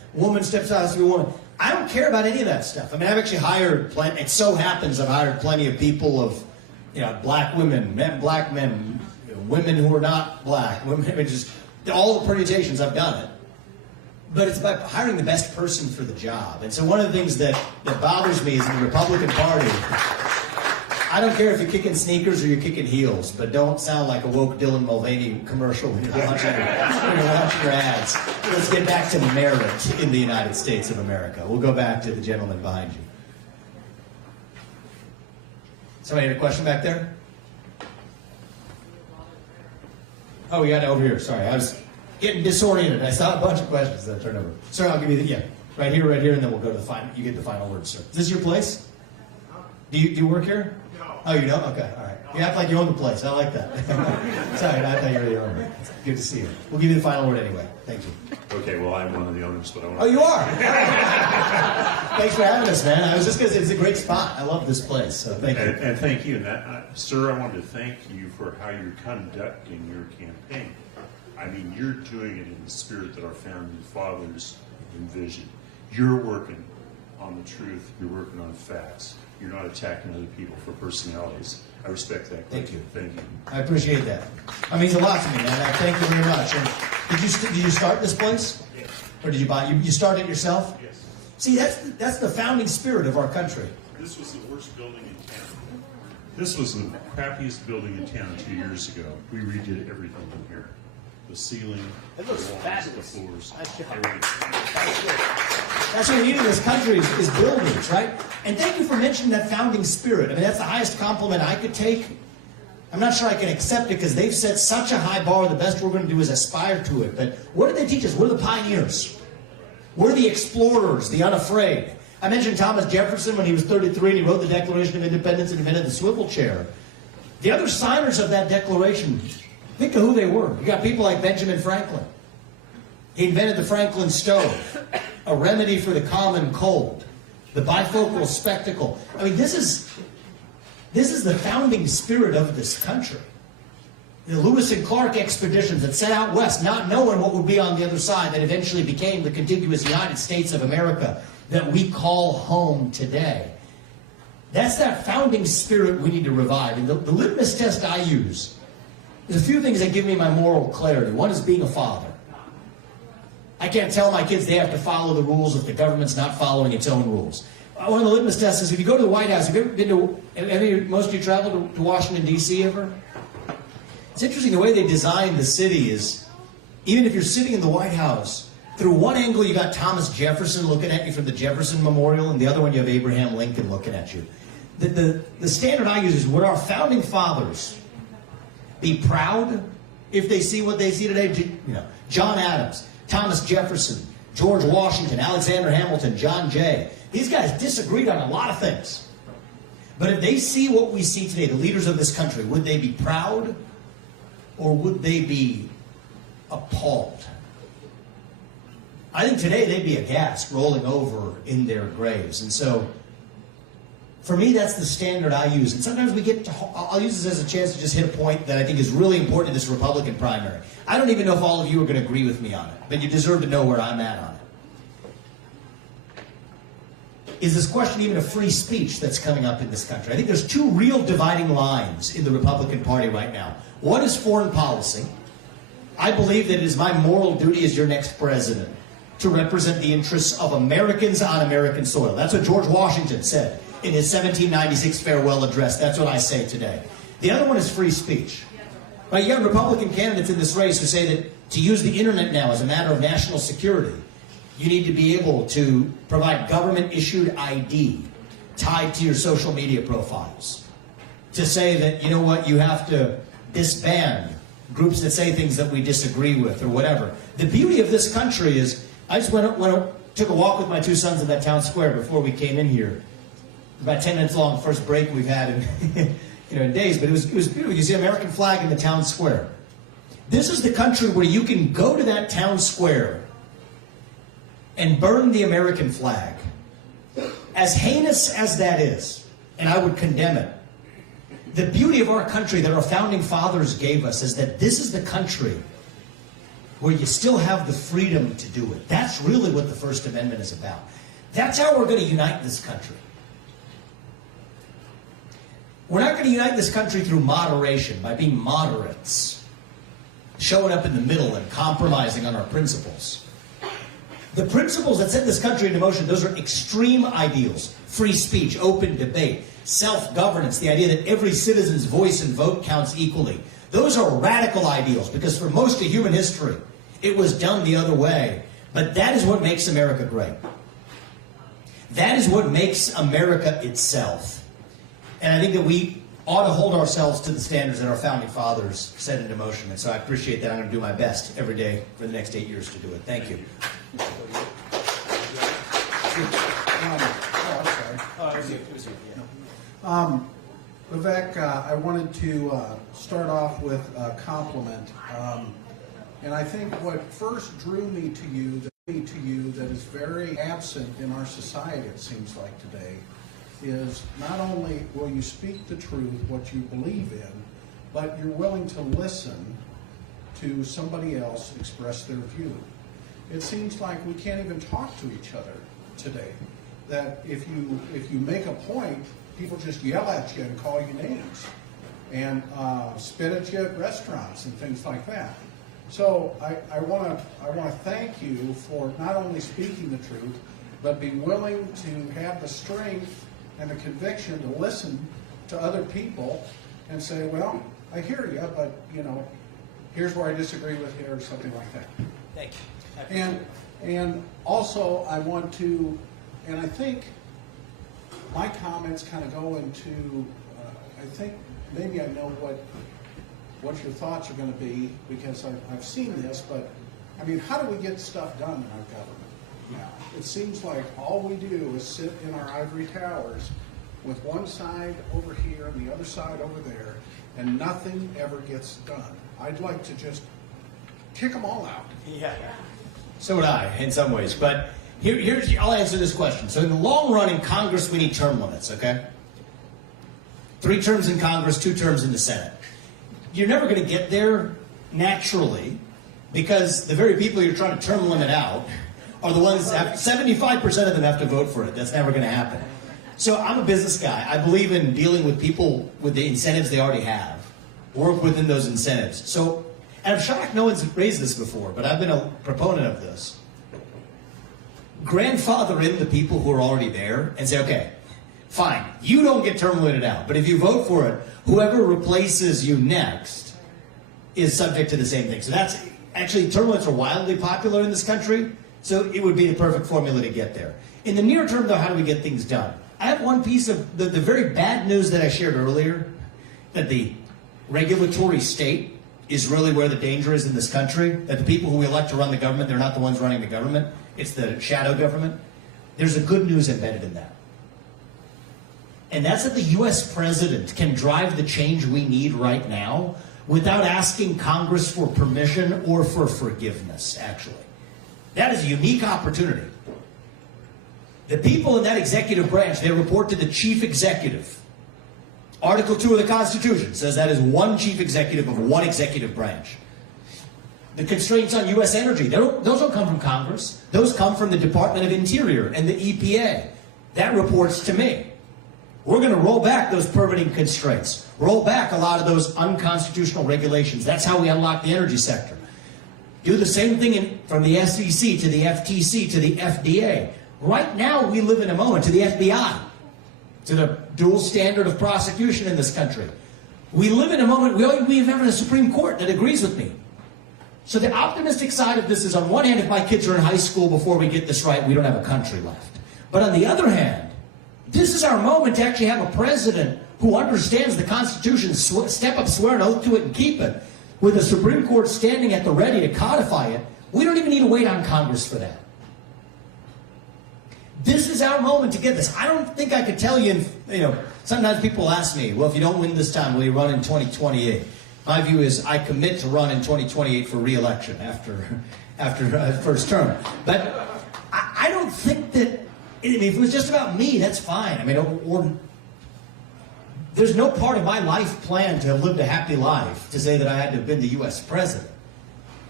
woman steps out as a woman. I don't care about any of that stuff. I mean, I've actually hired it so happens I've hired plenty of people of, black women, black men, women who are not black, women, just all the permutations, I've done it. But it's about hiring the best person for the job. And so one of the things that bothers me is in the Republican Party, I don't care if you're kicking sneakers or you're kicking heels, but don't sound like a woke Dylan Mulvaney commercial when you're watching your ads. Let's get back to merit in the United States of America. We'll go back to the gentleman behind you. Somebody had a question back there? Oh, we got it over here. Sorry, I was getting disoriented. I saw a bunch of questions that I turned over. Sorry, I'll give you right here, and then we'll go to the final. You get the final word, sir. Is this your place? Do you work here? No. Oh, you don't? Okay, all right. You act like you own the place. I like that. Sorry, I thought you were the owner. Good to see you. We'll give you the final word anyway. Thank you. Okay, well, I'm one of the owners, but I want Oh, you are? Thanks for having us, man. I was just going to say, it's a great spot. I love this place, so thank you. And thank you. And sir, I wanted to thank you for how you're conducting your campaign. I mean, you're doing it in the spirit that our founding fathers envisioned. You're working on the truth. You're working on facts. You're not attacking other people for personalities. I respect that. Thank you. Thank you. I appreciate that. That means a lot to me, man. I thank you very much. And did you start this place? Yes. Or did you buy it? You started it yourself? Yes. See, that's the founding spirit of our country. This was the worst building in town. This was the crappiest building in town 2 years ago. We redid everything in here. The ceiling, It looks the walls, fabulous. the floors, That's everything. That's what we need in this country is buildings, right? And thank you for mentioning that founding spirit. I mean, that's the highest compliment I could take. I'm not sure I can accept it because they've set such a high bar. The best we're going to do is aspire to it. But what did they teach us? We're the pioneers. We're the explorers, the unafraid. I mentioned Thomas Jefferson when he was 33 and he wrote the Declaration of Independence and invented the swivel chair. The other signers of that declaration, think of who they were. You got people like Benjamin Franklin. He invented the Franklin stove, a remedy for the common cold, the bifocal spectacle. I mean, this is the founding spirit of this country. The Lewis and Clark expeditions that set out west, not knowing what would be on the other side, that eventually became the contiguous United States of America that we call home today. That's that founding spirit we need to revive. And the litmus test I use, there's a few things that give me my moral clarity. One is being a father. I can't tell my kids they have to follow the rules if the government's not following its own rules. One of the litmus tests is if you go to the White House, have you ever been to, most of you traveled to Washington, D.C. ever? It's interesting the way they designed the city is, even if you're sitting in the White House, through one angle you got Thomas Jefferson looking at you from the Jefferson Memorial, and the other one you have Abraham Lincoln looking at you. The standard I use is, would our founding fathers be proud if they see what they see today? John Adams, Thomas Jefferson, George Washington, Alexander Hamilton, John Jay. These guys disagreed on a lot of things. But if they see what we see today, the leaders of this country, would they be proud or would they be appalled? I think today they'd be aghast, rolling over in their graves. And so, for me, that's the standard I use. And sometimes I'll use this as a chance to just hit a point that I think is really important in this Republican primary. I don't even know if all of you are going to agree with me on it, but you deserve to know where I'm at on it. Is this question even of free speech that's coming up in this country? I think there's two real dividing lines in the Republican Party right now. One is foreign policy. I believe that it is my moral duty as your next president to represent the interests of Americans on American soil. That's what George Washington said in his 1796 farewell address. That's what I say today. The other one is free speech. Right, you got Republican candidates in this race who say that to use the internet now as a matter of national security, you need to be able to provide government-issued ID tied to your social media profiles. To say that, you know what, you have to disband groups that say things that we disagree with or whatever. The beauty of this country is, I just took a walk with my two sons in that town square before we came in here. About 10 minutes long, first break we've had in days, but it was beautiful. You see an American flag in the town square. This is the country where you can go to that town square and burn the American flag. As heinous as that is, and I would condemn it, the beauty of our country that our founding fathers gave us is that this is the country where you still have the freedom to do it. That's really what the First Amendment is about. That's how we're going to unite this country. We're not going to unite this country through moderation, by being moderates, showing up in the middle and compromising on our principles. The principles that set this country into motion, those are extreme ideals. Free speech, open debate, self-governance, the idea that every citizen's voice and vote counts equally. Those are radical ideals, because for most of human history, it was done the other way. But that is what makes America great. That is what makes America itself. And I think that we ought to hold ourselves to the standards that our founding fathers set into motion. And so I appreciate that. I'm going to do my best every day for the next 8 years to do it. Thank you. Vivek, I wanted to start off with a compliment. And I think what first drew me to you that is very absent in our society, it seems like today, is not only will you speak the truth, what you believe in, but you're willing to listen to somebody else express their view. It seems like we can't even talk to each other today. That if you make a point, people just yell at you and call you names and spit at you at restaurants and things like that. So I want to thank you for not only speaking the truth, but being willing to have the strength and the conviction to listen to other people and say, well, I hear you, but here's where I disagree with you, or something like that. Thank you. And also I want to, and I think my comments kind of go into, I think maybe I know what your thoughts are going to be, because I've seen this, but I mean, how do we get stuff done in our government now? It seems like all we do is sit in our ivory towers with one side over here and the other side over there, and nothing ever gets done. I'd like to just kick them all out. Yeah. So would I, in some ways. But here's I'll answer this question. So in the long run, in Congress, we need term limits, okay? 3 terms in Congress, 2 terms in the Senate. You're never going to get there naturally, because the very people you're trying to term limit out are the ones that 75% of them have to vote for it. That's never going to happen. So I'm a business guy. I believe in dealing with people with the incentives they already have. Work within those incentives. So, and I'm shocked no one's raised this before, but I've been a proponent of this. Grandfather in the people who are already there and say, okay, fine, you don't get term limited out, but if you vote for it, whoever replaces you next is subject to the same thing. So that's actually, term limits are wildly popular in this country, so it would be the perfect formula to get there. In the near term, though, how do we get things done? I have one piece of the very bad news that I shared earlier, that the regulatory state is really where the danger is in this country, that the people who we elect to run the government, they're not the ones running the government, it's the shadow government. There's a good news embedded in that. And that's that the U.S. president can drive the change we need right now without asking Congress for permission or for forgiveness, actually. That is a unique opportunity. The people in that executive branch, they report to the chief executive. Article 2 of the Constitution says that is one chief executive of one executive branch. The constraints on U.S. energy, those don't come from Congress. Those come from the Department of Interior and the EPA. That reports to me. We're going to roll back those permitting constraints, roll back a lot of those unconstitutional regulations. That's how we unlock the energy sector. Do the same thing from the SEC to the FTC to the FDA. Right now, we live in a moment, to the FBI, to the dual standard of prosecution in this country. We live in a moment, we have a Supreme Court that agrees with me. So the optimistic side of this is, on one hand, if my kids are in high school before we get this right, we don't have a country left. But on the other hand, this is our moment to actually have a president who understands the Constitution, step up, swear an oath to it, and keep it. With the Supreme Court standing at the ready to codify it, we don't even need to wait on Congress for that. This is our moment to get this. I don't think I could tell you, sometimes people ask me, well, if you don't win this time, will you run in 2028? My view is I commit to run in 2028 for re-election after first term. But I don't think that, if it was just about me, that's fine. I mean, there's no part of my life plan to have lived a happy life to say that I had to have been the U.S. president.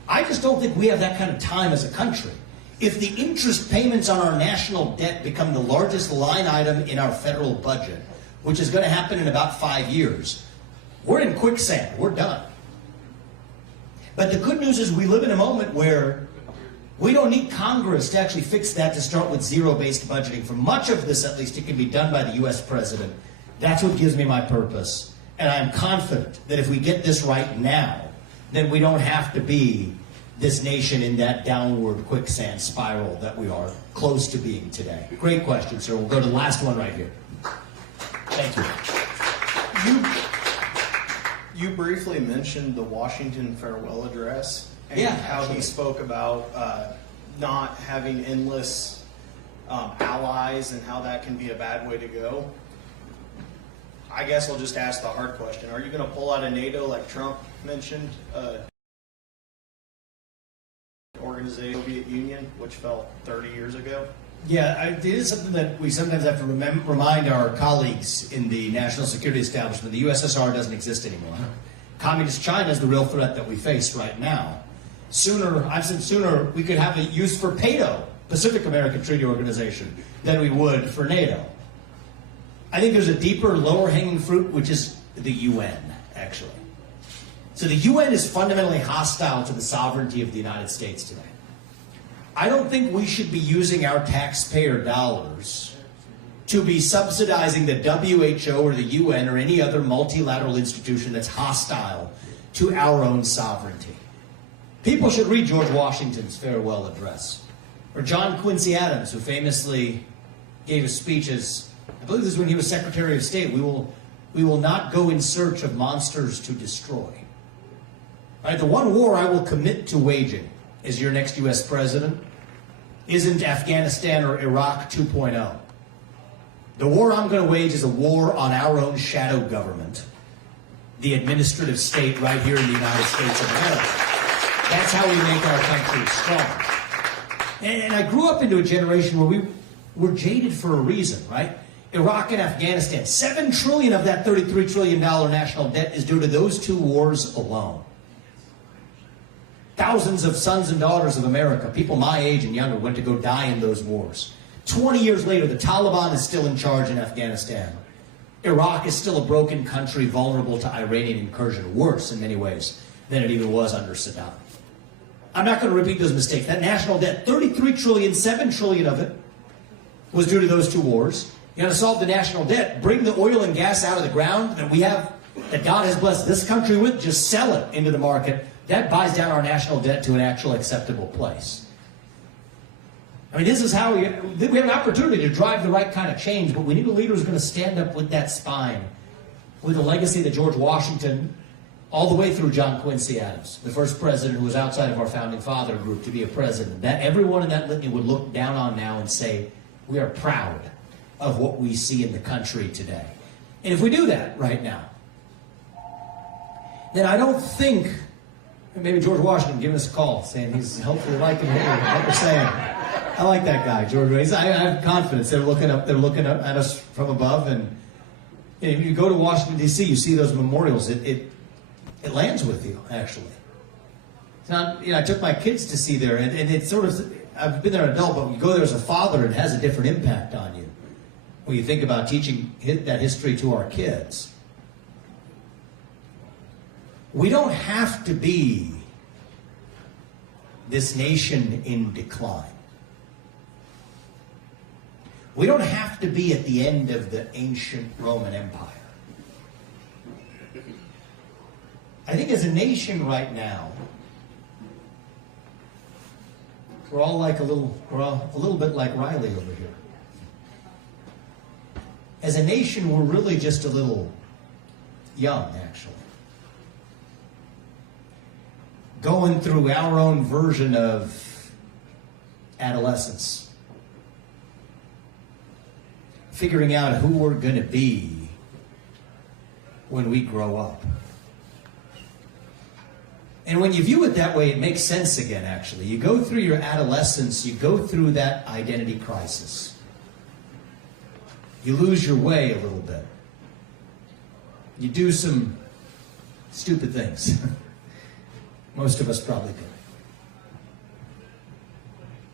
I just don't think we have that kind of time as a country. If the interest payments on our national debt become the largest line item in our federal budget, which is going to happen in about 5 years, we're in quicksand. We're done. But the good news is we live in a moment where we don't need Congress to actually fix that, to start with zero-based budgeting. For much of this, at least, it can be done by the U.S. president. That's what gives me my purpose. And I'm confident that if we get this right now, then we don't have to be this nation in that downward quicksand spiral that we are close to being today. Great question, sir. We'll go to the last one right here. Thank you. You briefly mentioned the Washington farewell address and how he spoke about not having endless allies and how that can be a bad way to go. I guess I'll just ask the hard question. Are you going to pull out of NATO like Trump mentioned? Organization, Soviet Union, which fell 30 years ago? Yeah, it is something that we sometimes have to remind our colleagues in the national security establishment. The USSR doesn't exist anymore. Communist China is the real threat that we face right now. I've said sooner we could have a use for PATO, Pacific American Treaty Organization, than we would for NATO. I think there's a deeper, lower-hanging fruit, which is the UN, actually. So the UN is fundamentally hostile to the sovereignty of the United States today. I don't think we should be using our taxpayer dollars to be subsidizing the WHO or the UN or any other multilateral institution that's hostile to our own sovereignty. People should read George Washington's farewell address, or John Quincy Adams, who famously gave a speech as, I believe this is when he was Secretary of State, we will not go in search of monsters to destroy. Right, the one war I will commit to waging as your next U.S. president isn't Afghanistan or Iraq 2.0. The war I'm going to wage is a war on our own shadow government, the administrative state right here in the United States of America. That's how we make our country strong. And I grew up into a generation where we were jaded for a reason, right? Iraq and Afghanistan, $7 trillion of that $33 trillion national debt is due to those two wars alone. Thousands of sons and daughters of America, people my age and younger, went to go die in those wars. 20 years later, the Taliban is still in charge in Afghanistan. Iraq is still a broken country, vulnerable to Iranian incursion, worse in many ways than it even was under Saddam. I'm not going to repeat those mistakes. That national debt, $33 trillion, $7 trillion of it was due to those two wars. You got to solve the national debt, bring the oil and gas out of the ground that we have, that God has blessed this country with, just sell it into the market. That buys down our national debt to an actual acceptable place. I mean, this is how we have an opportunity to drive the right kind of change, but we need a leader who's going to stand up with that spine, with the legacy that George Washington, all the way through John Quincy Adams, the first president who was outside of our founding father group to be a president, that everyone in that litany would look down on now and say, we are proud of what we see in the country today. And if we do that right now, then I don't think, maybe George Washington giving us a call, saying he's hopefully liking what we're saying. I like that guy, George. I have confidence. They're looking up at us from above, and if you go to Washington D.C., you see those memorials. It lands with you, actually. It's not, I took my kids to see there, and it's sort of, I've been there an adult, but when you go there as a father, it has a different impact on you. When you think about teaching that history to our kids. We don't have to be this nation in decline. We don't have to be at the end of the ancient Roman Empire. I think as a nation right now, we're all a little bit like Riley over here. As a nation, we're really just a little young, actually. Going through our own version of adolescence. Figuring out who we're going to be when we grow up. And when you view it that way, it makes sense again, actually. You go through your adolescence, you go through that identity crisis. You lose your way a little bit. You do some stupid things. Most of us probably do.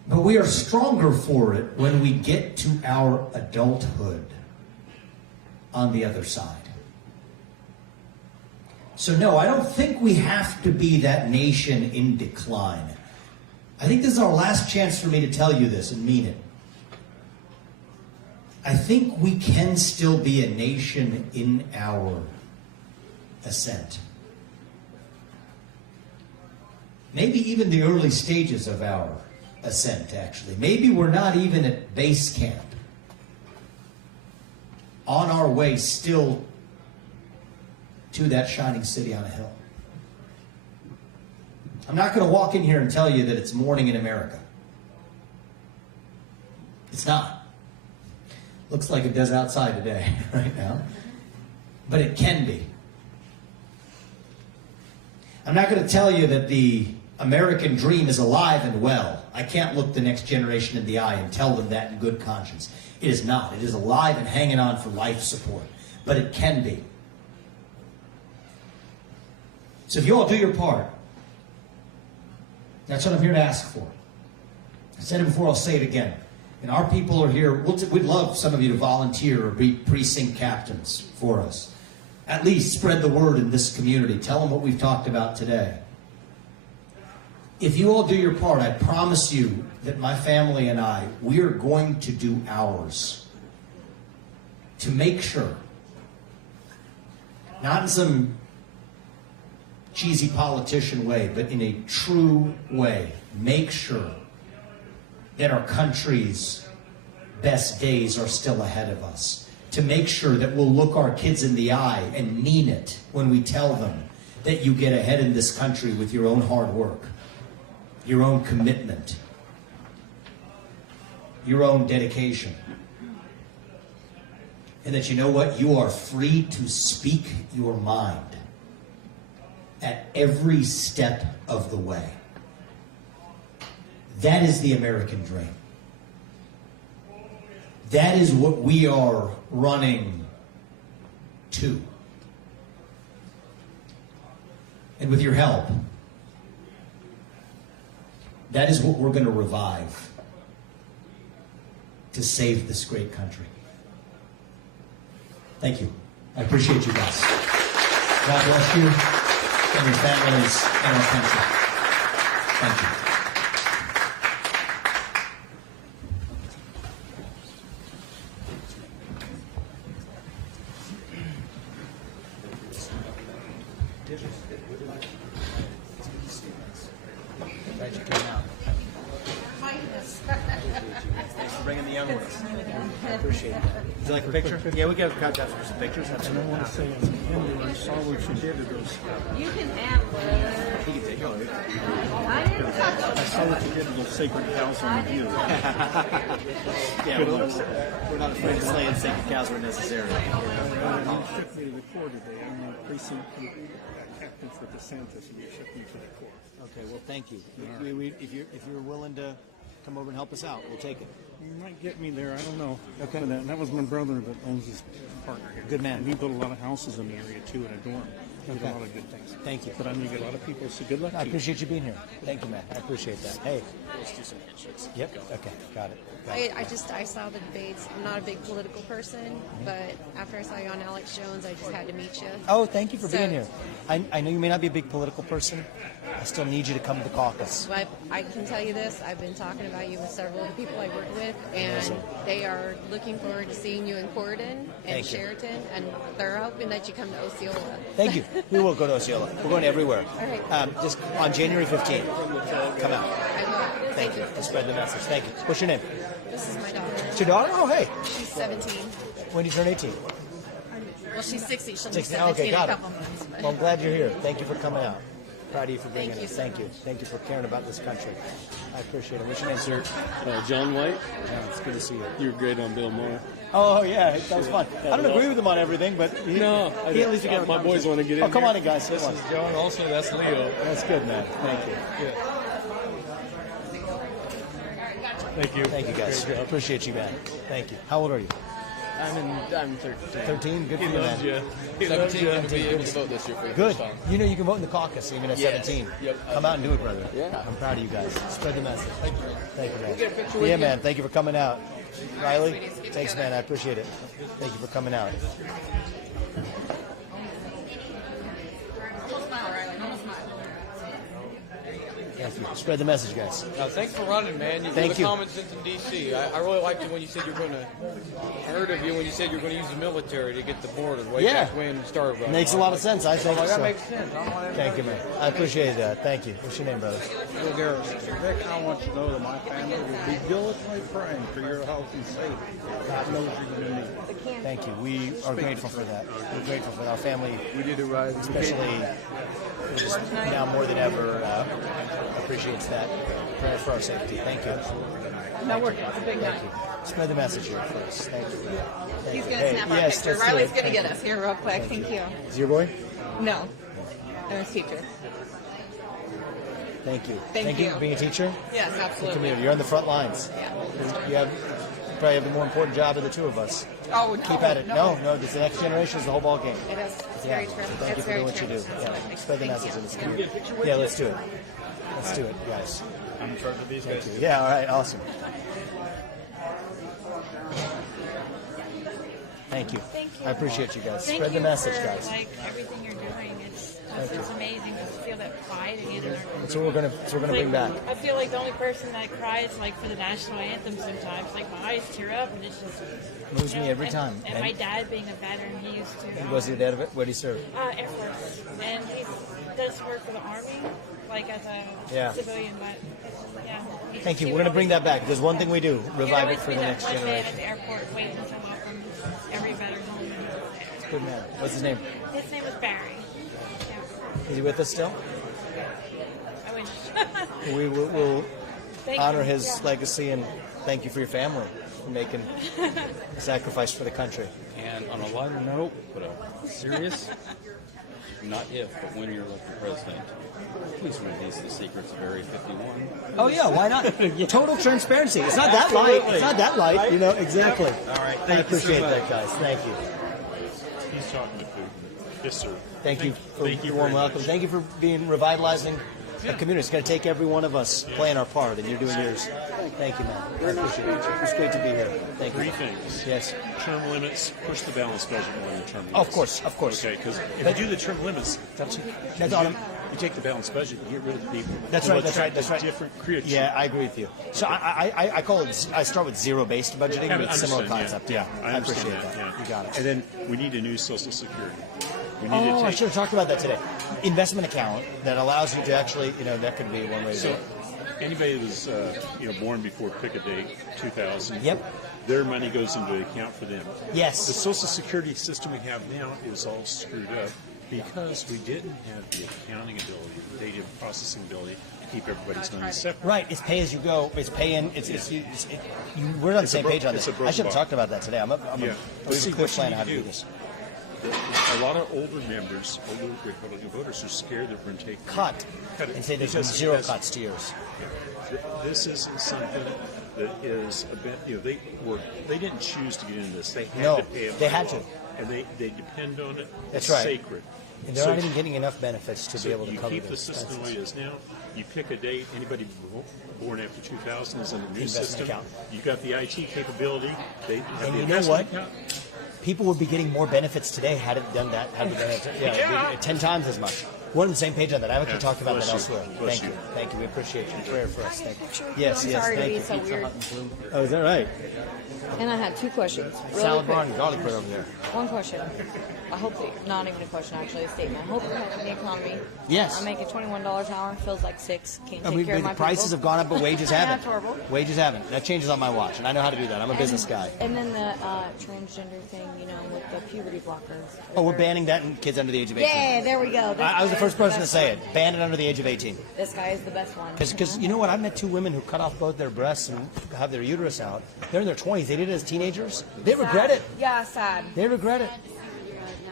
But we are stronger for it when we get to our adulthood on the other side. So no, I don't think we have to be that nation in decline. I think this is our last chance for me to tell you this and mean it. I think we can still be a nation in our ascent. Maybe even the early stages of our ascent, actually. Maybe we're not even at base camp. On our way still to that shining city on a hill. I'm not going to walk in here and tell you that it's morning in America. It's not. Looks like it does outside today, right now. But it can be. I'm not going to tell you that the American dream is alive and well. I can't look the next generation in the eye and tell them that in good conscience. It is not. It is alive and hanging on for life support. But it can be. So if you all do your part, that's what I'm here to ask for. I said it before, I'll say it again. And our people are here. We'd love some of you to volunteer or be precinct captains for us. At least spread the word in this community. Tell them what we've talked about today. If you all do your part, I promise you that my family and I, we are going to do ours to make sure, not in some cheesy politician way, but in a true way, make sure that our country's best days are still ahead of us. To make sure that we'll look our kids in the eye and mean it when we tell them that you get ahead in this country with your own hard work, your own commitment, your own dedication. And that you know what? You are free to speak your mind at every step of the way. That is the American dream. That is what we are running to. And with your help, that is what we're going to revive to save this great country. Thank you. I appreciate you guys. God bless you and your families and our country. Thank you. Glad you came out. Thanks for bringing the young ones. I appreciate that. Would you like a picture? Yeah, we got contact for some pictures. And I want to say, I saw what you did to those. You can have one. You can take it. I didn't touch I saw what you did to those sacred cows on the view. Yeah, we're not afraid to slay and sacred cows where necessary. You shipped me to the Corps today. I'm a precinct captain for DeSantis, and you shipped me to the Corps. Okay, well, thank you. If you're willing to come over and help us out, we'll take it. You might get me there. I don't know. Okay. But that was my brother that owns his partner here. Good man. And he built a lot of houses in the area too, in a dorm. He did a lot of good things. Thank you. But I mean, you get a lot of people. So good luck. I appreciate you being here. Thank you, man. I appreciate that. Hey. Let's do some handshakes. Yep. Okay. Got it. I saw the debates. I'm not a big political person, but after I saw you on Alex Jones, I just had to meet you. Oh, thank you for being here. I know you may not be a big political person. I still need you to come to the caucus. But I can tell you this, I've been talking about you with several of the people I work with, and they are looking forward to seeing you in Corydon and Sheraton, and they're hoping that you come to Osceola. Thank you. We will go to Osceola. We're going everywhere. All right. Just on January 15th, come out. I will. Thank you. To spread the message. Thank you. What's your name? This is my daughter. It's your daughter? Oh, hey. She's 17. When do you turn 18? Well, she's 60. She'll be 16. 17 Okay, in got a it. couple months. But. Well, I'm glad you're here. Thank you for coming out. Proud of you for bringing Thank you us. so Thank you. much. Thank you for caring about this country. I appreciate it. What's your name, sir? John White. Yeah, it's good to see you. You were great on Bill Maher. Oh, yeah, that was fun. I don't agree with him on everything, but he at least got my boys want to get in. Oh, come on in, guys. Come on. John, also, that's Leo. That's good, man. Thank you. Thank you. Thank you, guys. Appreciate you, man. Thank you. How old are you? I'm 13. 13? Good for He you, loves man. you. He loves 17, you. 17, Be able good. to vote this year for the Good. first time. You know you can vote in the caucus even at Yes. 17. Yep. Come out and do it, brother. Yeah. I'm proud of you guys. Spread the message. Thank you, man. We'll get a picture with Yeah, you. man. Thank you for coming out. Riley, thanks, man. I appreciate it. Thank you for coming out. Thank you. Spread the message, guys. Thanks for running, man. Thank the you. common sense in D.C. I really liked it when you said you're going to. I heard of you when you said you're going to use the military to get the border way Yeah. back when you started running. Makes a lot of sense, I think. That So. makes sense. I want Thank you, man. I appreciate that. Thank you. What's your name, brother? Bill Garrett. Vic, I want you to know that my family will be diligently praying for your health and safety. God knows you're going to need it. Thank you. We are grateful for that. We're grateful for our family. We did it right. Especially just now more than ever appreciates that. Prayer for our safety. Thank you. No, it's a big night. Spread the message here first. Thank you. He's going to Hey, snap our yes, picture. let's do Riley's it. going to Thank get you. us here real quick. Thank you. Is your boy? No. I'm his teacher. Thank you. Thank you. for being a teacher. Yes, Good absolutely. community. You're on the front lines. Yeah. You probably have the more important job of the two of us. Oh, no. Keep at it. No, this the next generation is the whole ball game. It is. It's Yeah. very true. So thank you It's for very doing what you true. do. Yeah. Spread the Thank message you. in this community. Yeah, let's do it. Let's do it, guys. I'm in charge of these Thank guys. you. Yeah, all right, awesome. Thank you. Thank you. I appreciate you guys. Thank Spread the you message, for, guys. like everything you're doing. It's Thank you. amazing to feel that pride in you. That's what we're gonna bring back. I feel like the only person that cries like for the national anthem sometimes. Like my eyes tear up and it's just Moves me every time. And my dad being a veteran, he used to. Was your dad of it? Where did he serve? Air Force, and he does work for the Army, like as a civilian. But yeah. Thank you. We're gonna bring that back. There's one thing we do: revive it for the next One man at generation. the airport waiting to welcome every veteran home. And he was there. Good man. What's his name? His name was Barry. Yeah. Is he with us still? I wish. We will Thank honor you. his Yeah. legacy and thank you for your family for making a sacrifice for the country. And on a lighter note, but a serious, not if, but when you're elected president, please release the secrets of Area 51. Oh yeah, why not? Total transparency. It's not that light. It's not that light. You know exactly. All right. I Thank you so appreciate much. that, guys. Thank you. He's talking to Putin. Yes, sir. Thank you for Thank you the warm very welcome. much. Thank you for being revitalizing the community. It's going to take every one of us playing our part, and you're doing yours. Thank you, man. I appreciate it. It's great to be here. Thank you. Three things. Yes. Term limits, push the balanced budget more than term limits. Of course, of course. Okay, because if But- you do the term limits, That's you, on him. you take the balanced budget, you get rid of the people. That's It will right. That's right. attract That's a right. Different creature. Yeah, I agree with you. So I call it. I start with zero-based budgeting, I but it's similar understand, concept. Yeah, I understand appreciate that. Yeah. You got it. And then we need a new Social Security. We need Oh, to I take. should have talked about that today. Investment account that allows you to actually, that could be one way to do So it. anybody that was born before pick a date, 2000. Yep. Their money goes into an account for them. Yes. The Social Security system we have now is all screwed up because we didn't have the accounting ability, the data processing ability to keep everybody's money separate. Right, it's pay as you go. It's pay in. We're on the It's a same bro- page on it's this. a broken I should have bar. talked about that today. I'm a Yeah. we See, have a quick what plan you on how to do. do this. A lot of older members, older Republican voters, are scared that we're going to take Cut it and say there's because zero that's- cuts to yours. This isn't something that is a bit, they didn't choose to get into this. They had No, to pay it. they by had law. to. And they depend on it. That's It's right. sacred. And they're So- not even getting enough benefits to so be able to you cover keep their the system the way expenses. it is now. You pick a date. Anybody born after 2000 is in the new Investment system. account. You've got the IT capability. They have And the you know investment what? account. People would be getting more benefits today had it done that. Had it done it, Yeah. 10 times as much. We're on the same page on that. I've actually Yeah, talked about bless that you. elsewhere. Bless Thank you. you. Thank you. We appreciate you. Prayer for us. Thank you. I'm Yes, yes. sorry to Thank be you. so weird. Oh, is that right? And I had two questions. Really Salad quick. bar and garlic bread over there. One question. I hope that, not even a question, actually, a statement. I hope you're helping the economy. Yes. I'm making $21 an hour, feels like $6. Can't take I mean, care of my the prices people. have gone up, but wages haven't. That's horrible. Wages haven't. That changes on my watch, and I know how to do that. I'm a business guy. And then the transgender thing, with the puberty blockers. Oh, we're banning that in kids under the age of 18. Yeah, there we go. This I was the guy first is the person to best say one. it. Ban it under the age of 18. This guy is the best one. Because you know what? I've met two women who cut off both their breasts and have their uterus out. They're in their 20s. They did it as teenagers. They regret it. Yeah, sad. They regret it.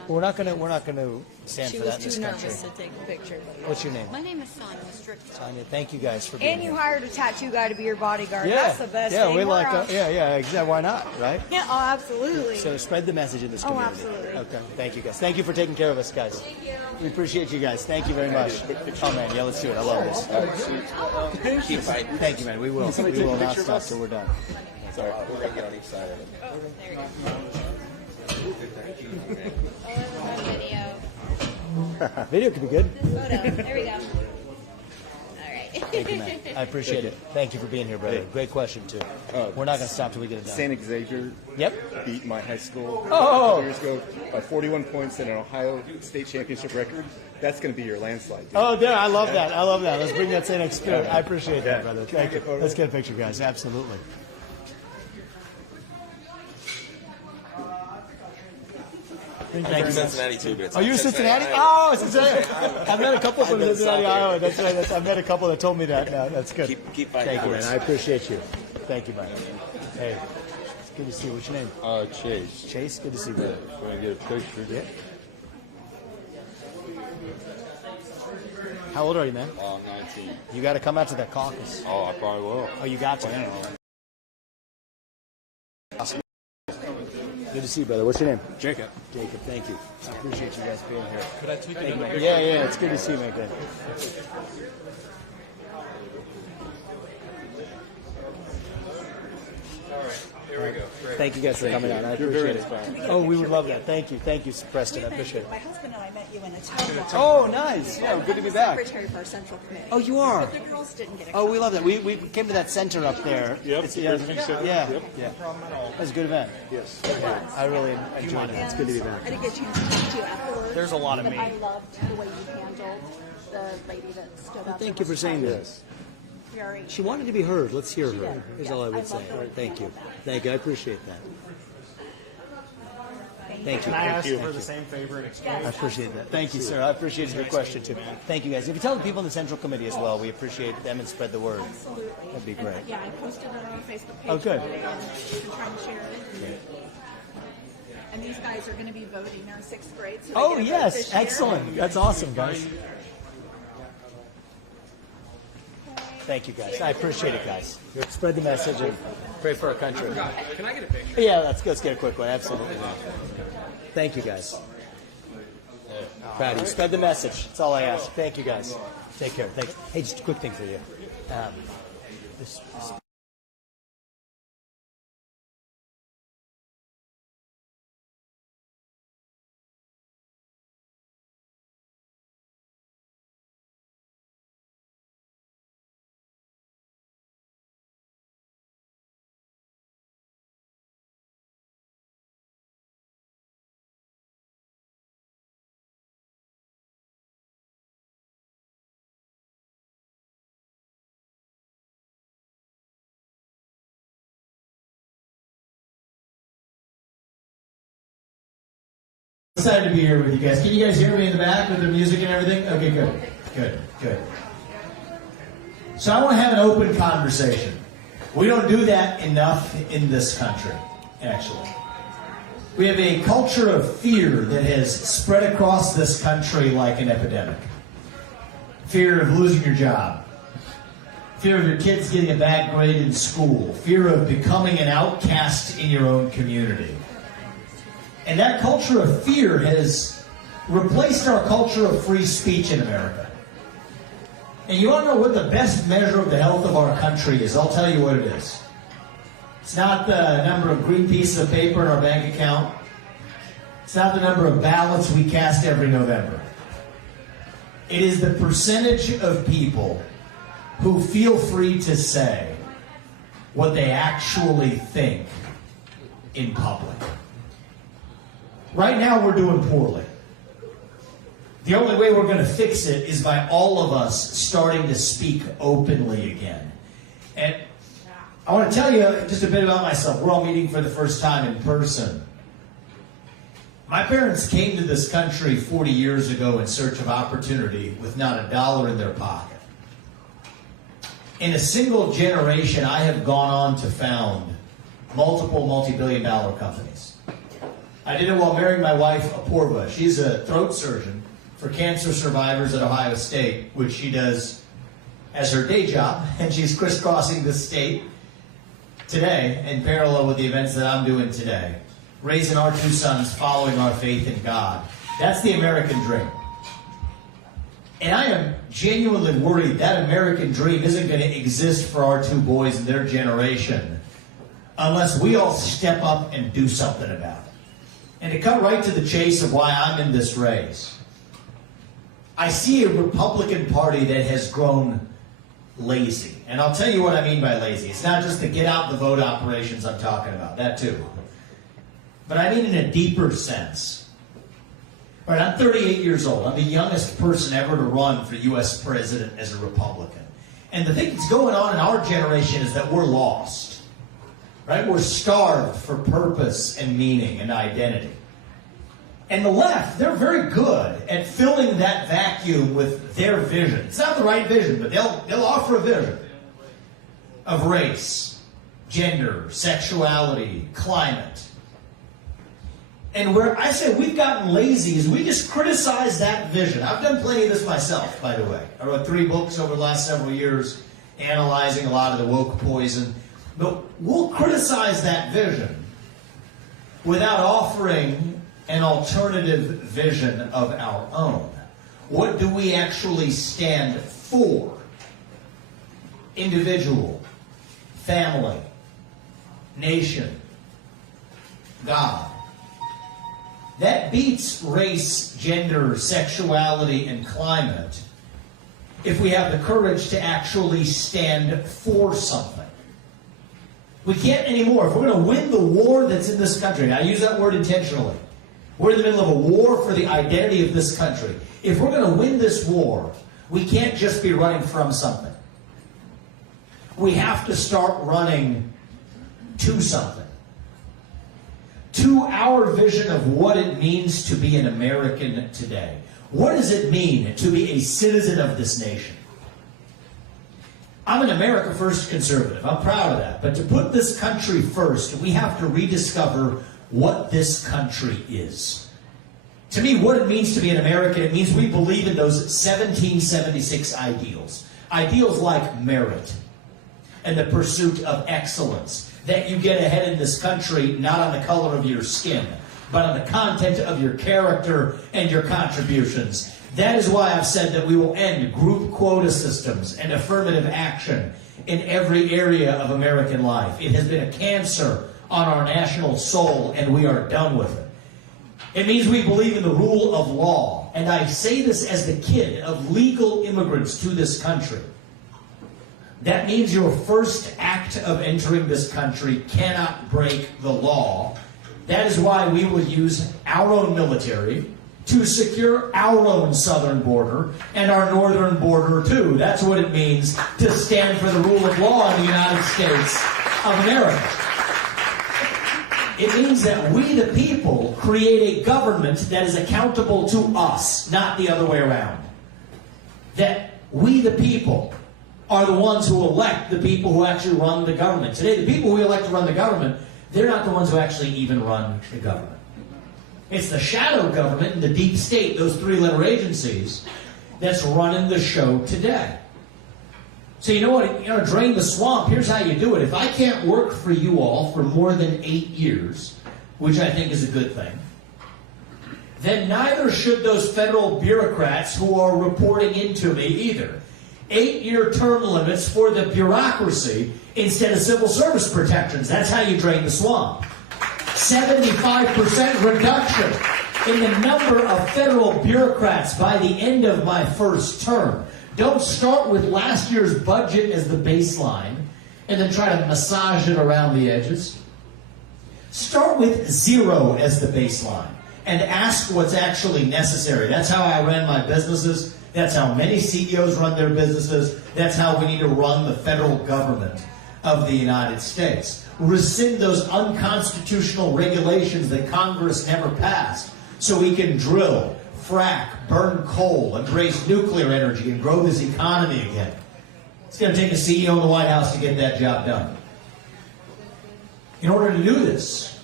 We're not gonna stand She for was that in this too country. nervous to take a picture. What's your name? My name is Sonia Strickland. Sonia, thank you guys for being And you here. hired a tattoo guy to be your bodyguard. Yeah, That's the best yeah, thing. we We're like, on- exactly. Why not, right? Yeah, oh, absolutely. So spread the message in this Oh, community. absolutely. Okay, thank you guys. Thank you for taking care of us, guys. Thank you. We appreciate you guys. Thank you very much. Oh man, yeah, let's do it. I love this. Keep fighting. Thank you, man. We will. We will not stop till we're done. Sorry, we're going to get on each side of it. Oh, there you go. Video. Video could be good. Photo. There we go. All right. Thank you, man. I appreciate it. Thank you for being here, brother. Great question too. We're not going to stop till we get it done. St. Xavier beat my high school Oh! a couple years ago by 41 points in an Ohio State Championship record. That's going to be your landslide. Dude. Oh, yeah, I love that. I love that. Let's bring that same spirit. I appreciate that, brother. Thank you. Let's get a picture, guys. Absolutely. I'm from Cincinnati too, but it's Are you Cincinnati? Cincinnati? Oh, Cincinnati. I've met a couple from Cincinnati, Iowa. That's right. I've met a couple that told me that. No, that's good. Keep fighting. Thank you, man. I appreciate you. Thank you, man. Hey, it's good to see you. What's your name? Chase. Chase, good to see you, brother. Want to get a picture? Yeah. How old are you, man? I'm 19. You got to come out to that caucus. Oh, I probably will. Oh, you got to. Awesome. Good to see you, brother. What's your name? Jacob. Jacob, thank you. I appreciate you guys being here. Could I tweak Thank you, another man. picture? Yeah, it's good to see you, man. Good. Here we go. Great. Thank you guys for coming out. I appreciate it. Oh, we would love that. Thank you, Preston. I appreciate it. My husband and I met you in a town. Oh, nice. Yeah, good to be back. Secretary for our central committee. Oh, you are? But the girls didn't get a Oh, we love that. We came to that center up there. Yep, It's, the yeah, President's Center. yeah, Yep. yeah. It was a good event. Yes. I really enjoyed it. It's good to be back. I didn't get a chance to talk to you afterwards. There's a lot of but me. I loved the way you handled the lady that stood up. Thank you for saying this. Very. She wanted to be heard. Let's hear She her. did. Is Yes, all I I would say. love her. Thank you. Thank you. I appreciate that. Thank you. Can I ask Thank you. for the same favor in exchange? I appreciate that. Thank you, sir. I appreciate your question too. Thank you, guys. If you tell the people in the Central Committee as well, we appreciate them and spread the word. Absolutely. That'd be And, great. yeah, I posted it on our Facebook page. Oh, good. today, and we've been trying to share it. And these guys are going to be voting. They're in 6th grade. So they Oh, get a vote yes. this year. Excellent. That's awesome, guys. Thank you, guys. I appreciate it, guys. Spread the message and pray for our country. Can I get a picture? Yeah, let's get a quick one. Absolutely. Thank you, guys. Proud of you. Spread the message. That's all I ask. Thank you, guys. Take care. Thanks. Hey, just a quick thing for you. This Excited to be here with you guys. Can you guys hear me in the back with the music and everything? Okay, good. So I want to have an open conversation. We don't do that enough in this country, actually. We have a culture of fear that has spread across this country like an epidemic. Fear of losing your job. Fear of your kids getting a bad grade in school. Fear of becoming an outcast in your own community. And that culture of fear has replaced our culture of free speech in America. And you want to know what the best measure of the health of our country is? I'll tell you what it is. It's not the number of green pieces of paper in our bank account. It's not the number of ballots we cast every November. It is the percentage of people who feel free to say what they actually think in public. Right now, we're doing poorly. The only way we're going to fix it is by all of us starting to speak openly again. And I want to tell you just a bit about myself. We're all meeting for the first time in person. My parents came to this country 40 years ago in search of opportunity with not a dollar in their pocket. In a single generation, I have gone on to found multiple multi-billion-dollar companies. I did it while marrying my wife, Apurva. She's a throat surgeon for cancer survivors at Ohio State, which she does as her day job, and she's crisscrossing the state today in parallel with the events that I'm doing today, raising our two sons, following our faith in God. That's the American dream. And I am genuinely worried that American dream isn't going to exist for our two boys and their generation unless we all step up and do something about it. And to cut right to the chase of why I'm in this race, I see a Republican Party that has grown lazy. And I'll tell you what I mean by lazy. It's not just the get out the vote operations I'm talking about, that too. But I mean in a deeper sense. Right, I'm 38 years old. I'm the youngest person ever to run for U.S. president as a Republican. And the thing that's going on in our generation is that we're lost. Right? We're starved for purpose and meaning and identity. And the left, they're very good at filling that vacuum with their vision. It's not the right vision, but they'll offer a vision of race, gender, sexuality, climate. And where I say we've gotten lazy is we just criticize that vision. I've done plenty of this myself, by the way. I wrote 3 books over the last several years analyzing a lot of the woke poison. But we'll criticize that vision without offering an alternative vision of our own. What do we actually stand for? Individual, family, nation, God. That beats race, gender, sexuality, and climate if we have the courage to actually stand for something. We can't anymore. If we're going to win the war that's in this country, and I use that word intentionally, we're in the middle of a war for the identity of this country. If we're going to win this war, we can't just be running from something. We have to start running to something. To our vision of what it means to be an American today. What does it mean to be a citizen of this nation? I'm an America First conservative. I'm proud of that. But to put this country first, we have to rediscover what this country is. To me, what it means to be an American, it means we believe in those 1776 ideals. Ideals like merit and the pursuit of excellence. That you get ahead in this country not on the color of your skin, but on the content of your character and your contributions. That is why I've said that we will end group quota systems and affirmative action in every area of American life. It has been a cancer on our national soul, and we are done with it. It means we believe in the rule of law. And I say this as the kid of legal immigrants to this country. That means your first act of entering this country cannot break the law. That is why we will use our own military to secure our own southern border and our northern border too. That's what it means to stand for the rule of law in the United States of America. It means that we, the people, create a government that is accountable to us, not the other way around. That we, the people, are the ones who elect the people who actually run the government. Today, the people we elect to run the government, they're not the ones who actually even run the government. It's the shadow government and the deep state, those 3-letter agencies, that's running the show today. So you know what? You know, drain the swamp. Here's how you do it. If I can't work for you all for more than 8 years, which I think is a good thing, then neither should those federal bureaucrats who are reporting into me either. 8-year term limits for the bureaucracy instead of civil service protections. That's how you drain the swamp. 75% reduction in the number of federal bureaucrats by the end of my first term. Don't start with last year's budget as the baseline and then try to massage it around the edges. Start with 0 as the baseline and ask what's actually necessary. That's how I ran my businesses. That's how many CEOs run their businesses. That's how we need to run the federal government of the United States. Rescind those unconstitutional regulations that Congress never passed so we can drill, frack, burn coal, embrace nuclear energy, and grow this economy again. It's going to take a CEO in the White House to get that job done. In order to do this,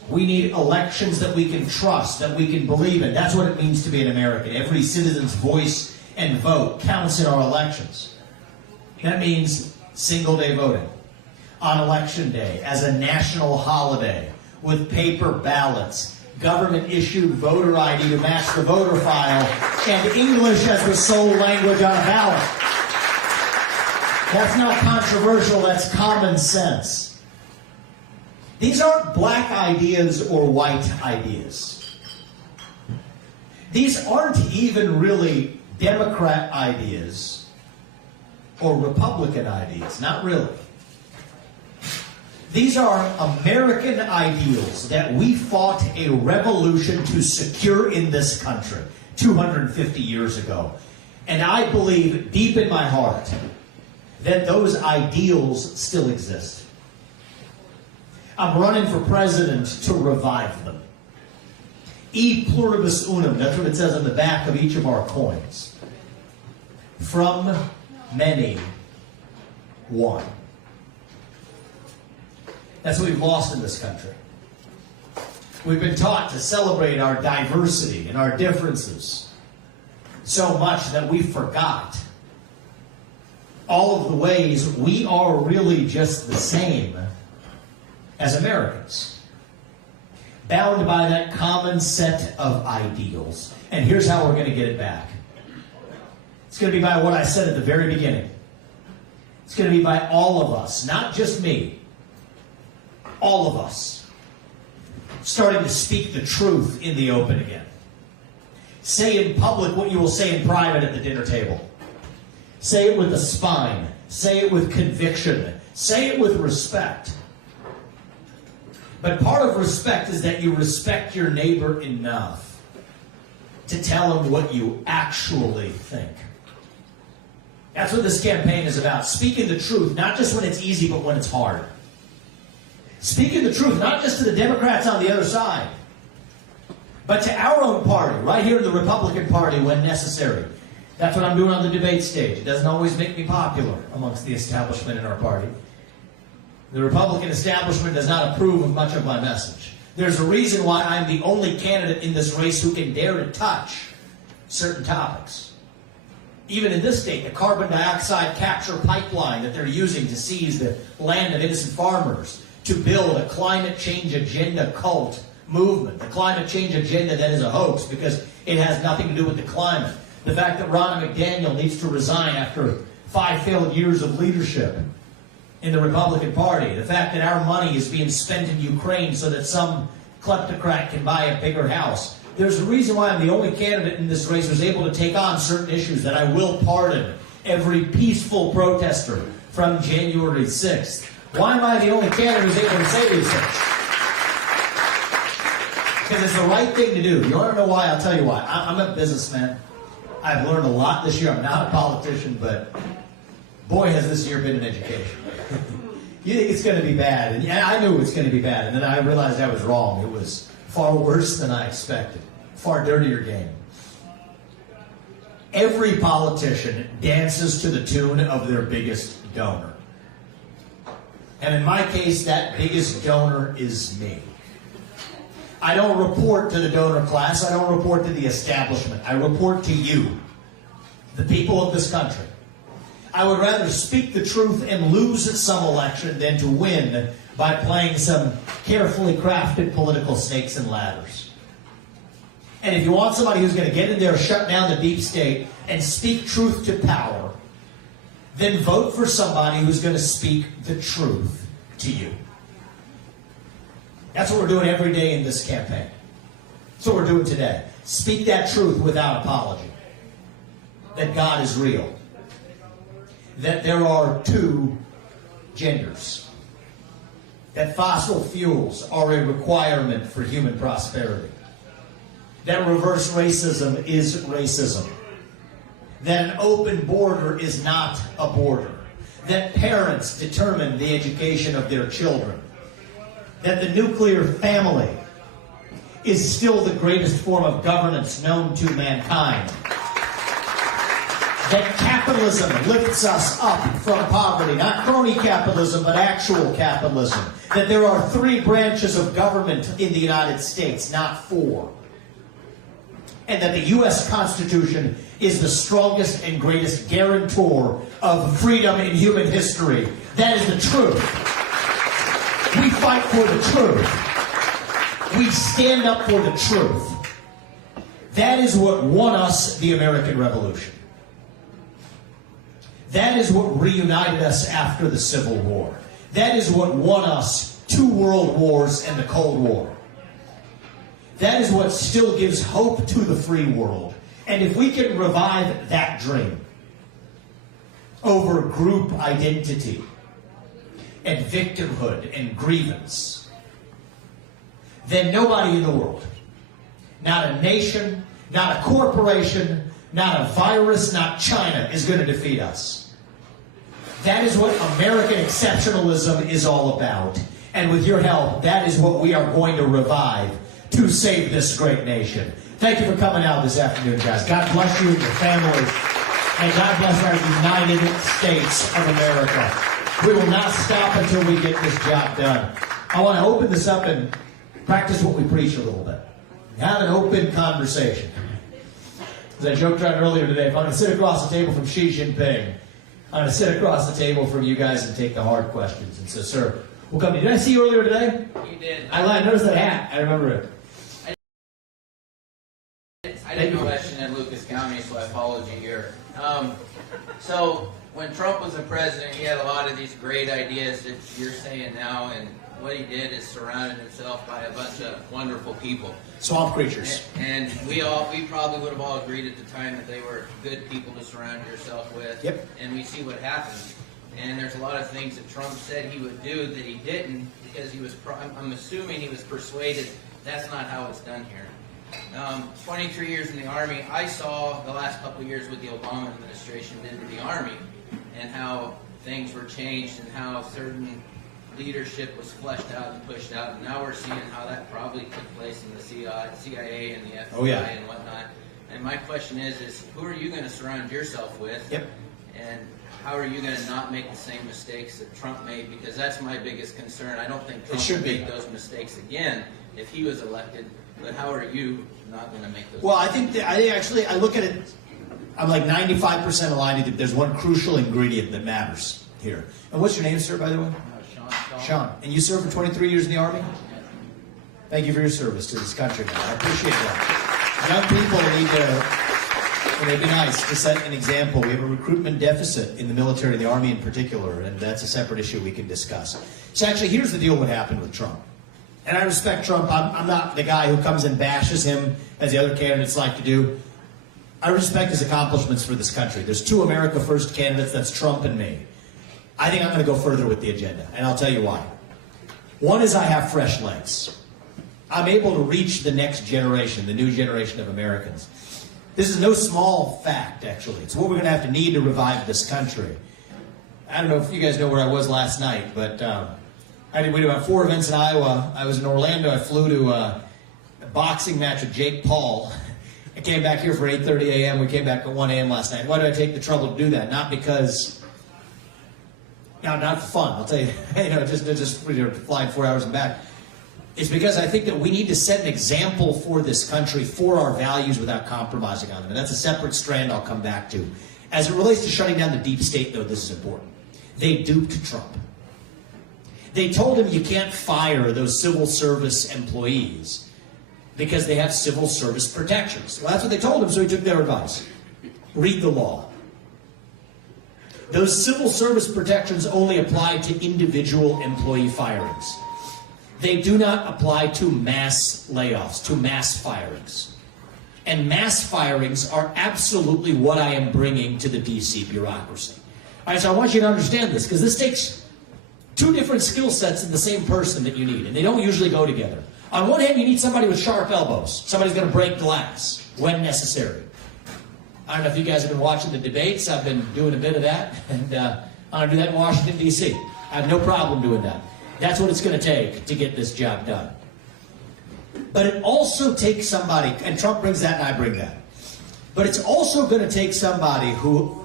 We need elections that we can trust, that we can believe in. That's what it means to be an American. Every citizen's voice and vote counts in our elections. That means single-day voting on Election Day as a national holiday with paper ballots, government-issued voter ID to match the voter file, and English as the sole language on a ballot. That's not controversial, that's common sense. These aren't black ideas or white ideas. These aren't even really Democrat ideas or Republican ideas, not really. These are American ideals that we fought a revolution to secure in this country 250 years ago. And I believe deep in my heart that those ideals still exist. I'm running for president to revive them. E pluribus unum, that's what it says on the back of each of our coins. From many, one. That's what we've lost in this country. We've been taught to celebrate our diversity and our differences so much that we forgot all of the ways we are really just the same as Americans, bound by that common set of ideals. And here's how we're going to get it back. It's going to be by what I said at the very beginning. It's going to be by all of us, not just me. All of us starting to speak the truth in the open again. Say in public what you will say in private at the dinner table. Say it with a spine. Say it with conviction. Say it with respect. But part of respect is that you respect your neighbor enough to tell him what you actually think. That's what this campaign is about. Speaking the truth, not just when it's easy, but when it's hard. Speaking the truth, not just to the Democrats on the other side, but to our own party, right here in the Republican Party when necessary. That's what I'm doing on the debate stage. It doesn't always make me popular amongst the establishment in our party. The Republican establishment does not approve of much of my message. There's a reason why I'm the only candidate in this race who can dare to touch certain topics. Even in this state, the carbon dioxide capture pipeline that they're using to seize the land of innocent farmers, to build a climate change agenda cult movement, the climate change agenda that is a hoax because it has nothing to do with the climate. The fact that Ronna McDaniel needs to resign after 5 failed years of leadership in the Republican Party. The fact that our money is being spent in Ukraine so that some kleptocrat can buy a bigger house. There's a reason why I'm the only candidate in this race who's able to take on certain issues, that I will pardon every peaceful protester from January 6th. Why am I the only candidate who's able to say these things? Because it's the right thing to do. You want to know why? I'll tell you why. I'm a businessman. I've learned a lot this year. I'm not a politician, but boy, has this year been an education. You think it's going to be bad, and yeah, I knew it was going to be bad, and then I realized I was wrong. It was far worse than I expected. Far dirtier game. Every politician dances to the tune of their biggest donor. And in my case, that biggest donor is me. I don't report to the donor class. I don't report to the establishment. I report to you, the people of this country. I would rather speak the truth and lose at some election than to win by playing some carefully crafted political snakes and ladders. And if you want somebody who's going to get in there, shut down the deep state, and speak truth to power, then vote for somebody who's going to speak the truth to you. That's what we're doing every day in this campaign. That's what we're doing today. Speak that truth without apology. That God is real. That there are two genders. That fossil fuels are a requirement for human prosperity. That reverse racism is racism. That an open border is not a border. That parents determine the education of their children. That the nuclear family is still the greatest form of governance known to mankind. That capitalism lifts us up from poverty. Not crony capitalism, but actual capitalism. That there are 3 branches of government in the United States, not 4. And that the U.S. Constitution is the strongest and greatest guarantor of freedom in human history. That is the truth. We fight for the truth. We stand up for the truth. That is what won us the American Revolution. That is what reunited us after the Civil War. That is what won us 2 world wars and the Cold War. That is what still gives hope to the free world. And if we can revive that dream over group identity and victimhood and grievance, then nobody in the world, not a nation, not a corporation, not a virus, not China, is going to defeat us. That is what American exceptionalism is all about. And with your help, that is what we are going to revive to save this great nation. Thank you for coming out this afternoon, guys. God bless you and your families. And God bless our United States of America. We will not stop until we get this job done. I want to open this up and practice what we preach a little bit. Have an open conversation. As I joked around earlier today, if I'm going to sit across the table from Xi Jinping, I'm going to sit across the table from you guys and take the hard questions. And so, sir, we'll come to you. Did I see you earlier today? You did. I noticed that hat. I remember it. I didn't know election in Lucas County, so I followed you here. So when Trump was the president, he had a lot of these great ideas that you're saying now, and what he did is surrounded himself by a bunch of wonderful people. Swamp creatures. And we probably would have all agreed at the time that they were good people to surround yourself with. Yep. And we see what happened. And there's a lot of things that Trump said he would do that he didn't because he was, I'm assuming he was persuaded that's not how it's done here. 23 years in the Army, I saw the last couple of years what the Obama administration did to the Army and how things were changed and how certain leadership was fleshed out and pushed out. And now we're seeing how that probably took place in the CIA and the FBI and whatnot. And my question is who are you going to surround yourself with? Yep. And how are you going to not make the same mistakes that Trump made? Because that's my biggest concern. I don't think Trump would make those mistakes again if he was elected. But how are you not going to make those? Well, I think that I look at it. I'm like 95% aligned. There's one crucial ingredient that matters here. And what's your name, sir, by the way? Sean. And you served for 23 years in the Army? Thank you for your service to this country, man. I appreciate that. Young people need to, they'd be nice to set an example. We have a recruitment deficit in the military, the Army in particular, and that's a separate issue we can discuss. So actually, here's the deal what happened with Trump. And I respect Trump. I'm not the guy who comes and bashes him, as the other candidates like to do. I respect his accomplishments for this country. There's 2 America First candidates, that's Trump and me. I think I'm going to go further with the agenda, and I'll tell you why. One is I have fresh legs. I'm able to reach the next generation, the new generation of Americans. This is no small fact, actually. It's what we're going to have to need to revive this country. I don't know if you guys know where I was last night, but we did about 4 events in Iowa. I was in Orlando. I flew to a boxing match with Jake Paul. I came back here for 8:30 a.m. We came back at 1 a.m. last night. Why did I take the trouble to do that? Not because, not for fun. I'll tell you, just flying 4 hours and back. It's because I think that we need to set an example for this country, for our values, without compromising on them. And that's a separate strand I'll come back to. As it relates to shutting down the deep state, though, this is important. They duped Trump. They told him you can't fire those civil service employees because they have civil service protections. Well, that's what they told him, so he took their advice. Read the law. Those civil service protections only apply to individual employee firings. They do not apply to mass layoffs, to mass firings. And mass firings are absolutely what I am bringing to the D.C. bureaucracy. All right, so I want you to understand this, because this takes 2 different skill sets in the same person that you need, and they don't usually go together. On one hand, you need somebody with sharp elbows. Somebody's going to break glass when necessary. I don't know if you guys have been watching the debates. I've been doing a bit of that, and I'm going to do that in Washington, D.C. I have no problem doing that. That's what it's going to take to get this job done. But it also takes somebody, and Trump brings that and I bring that, but it's also going to take somebody who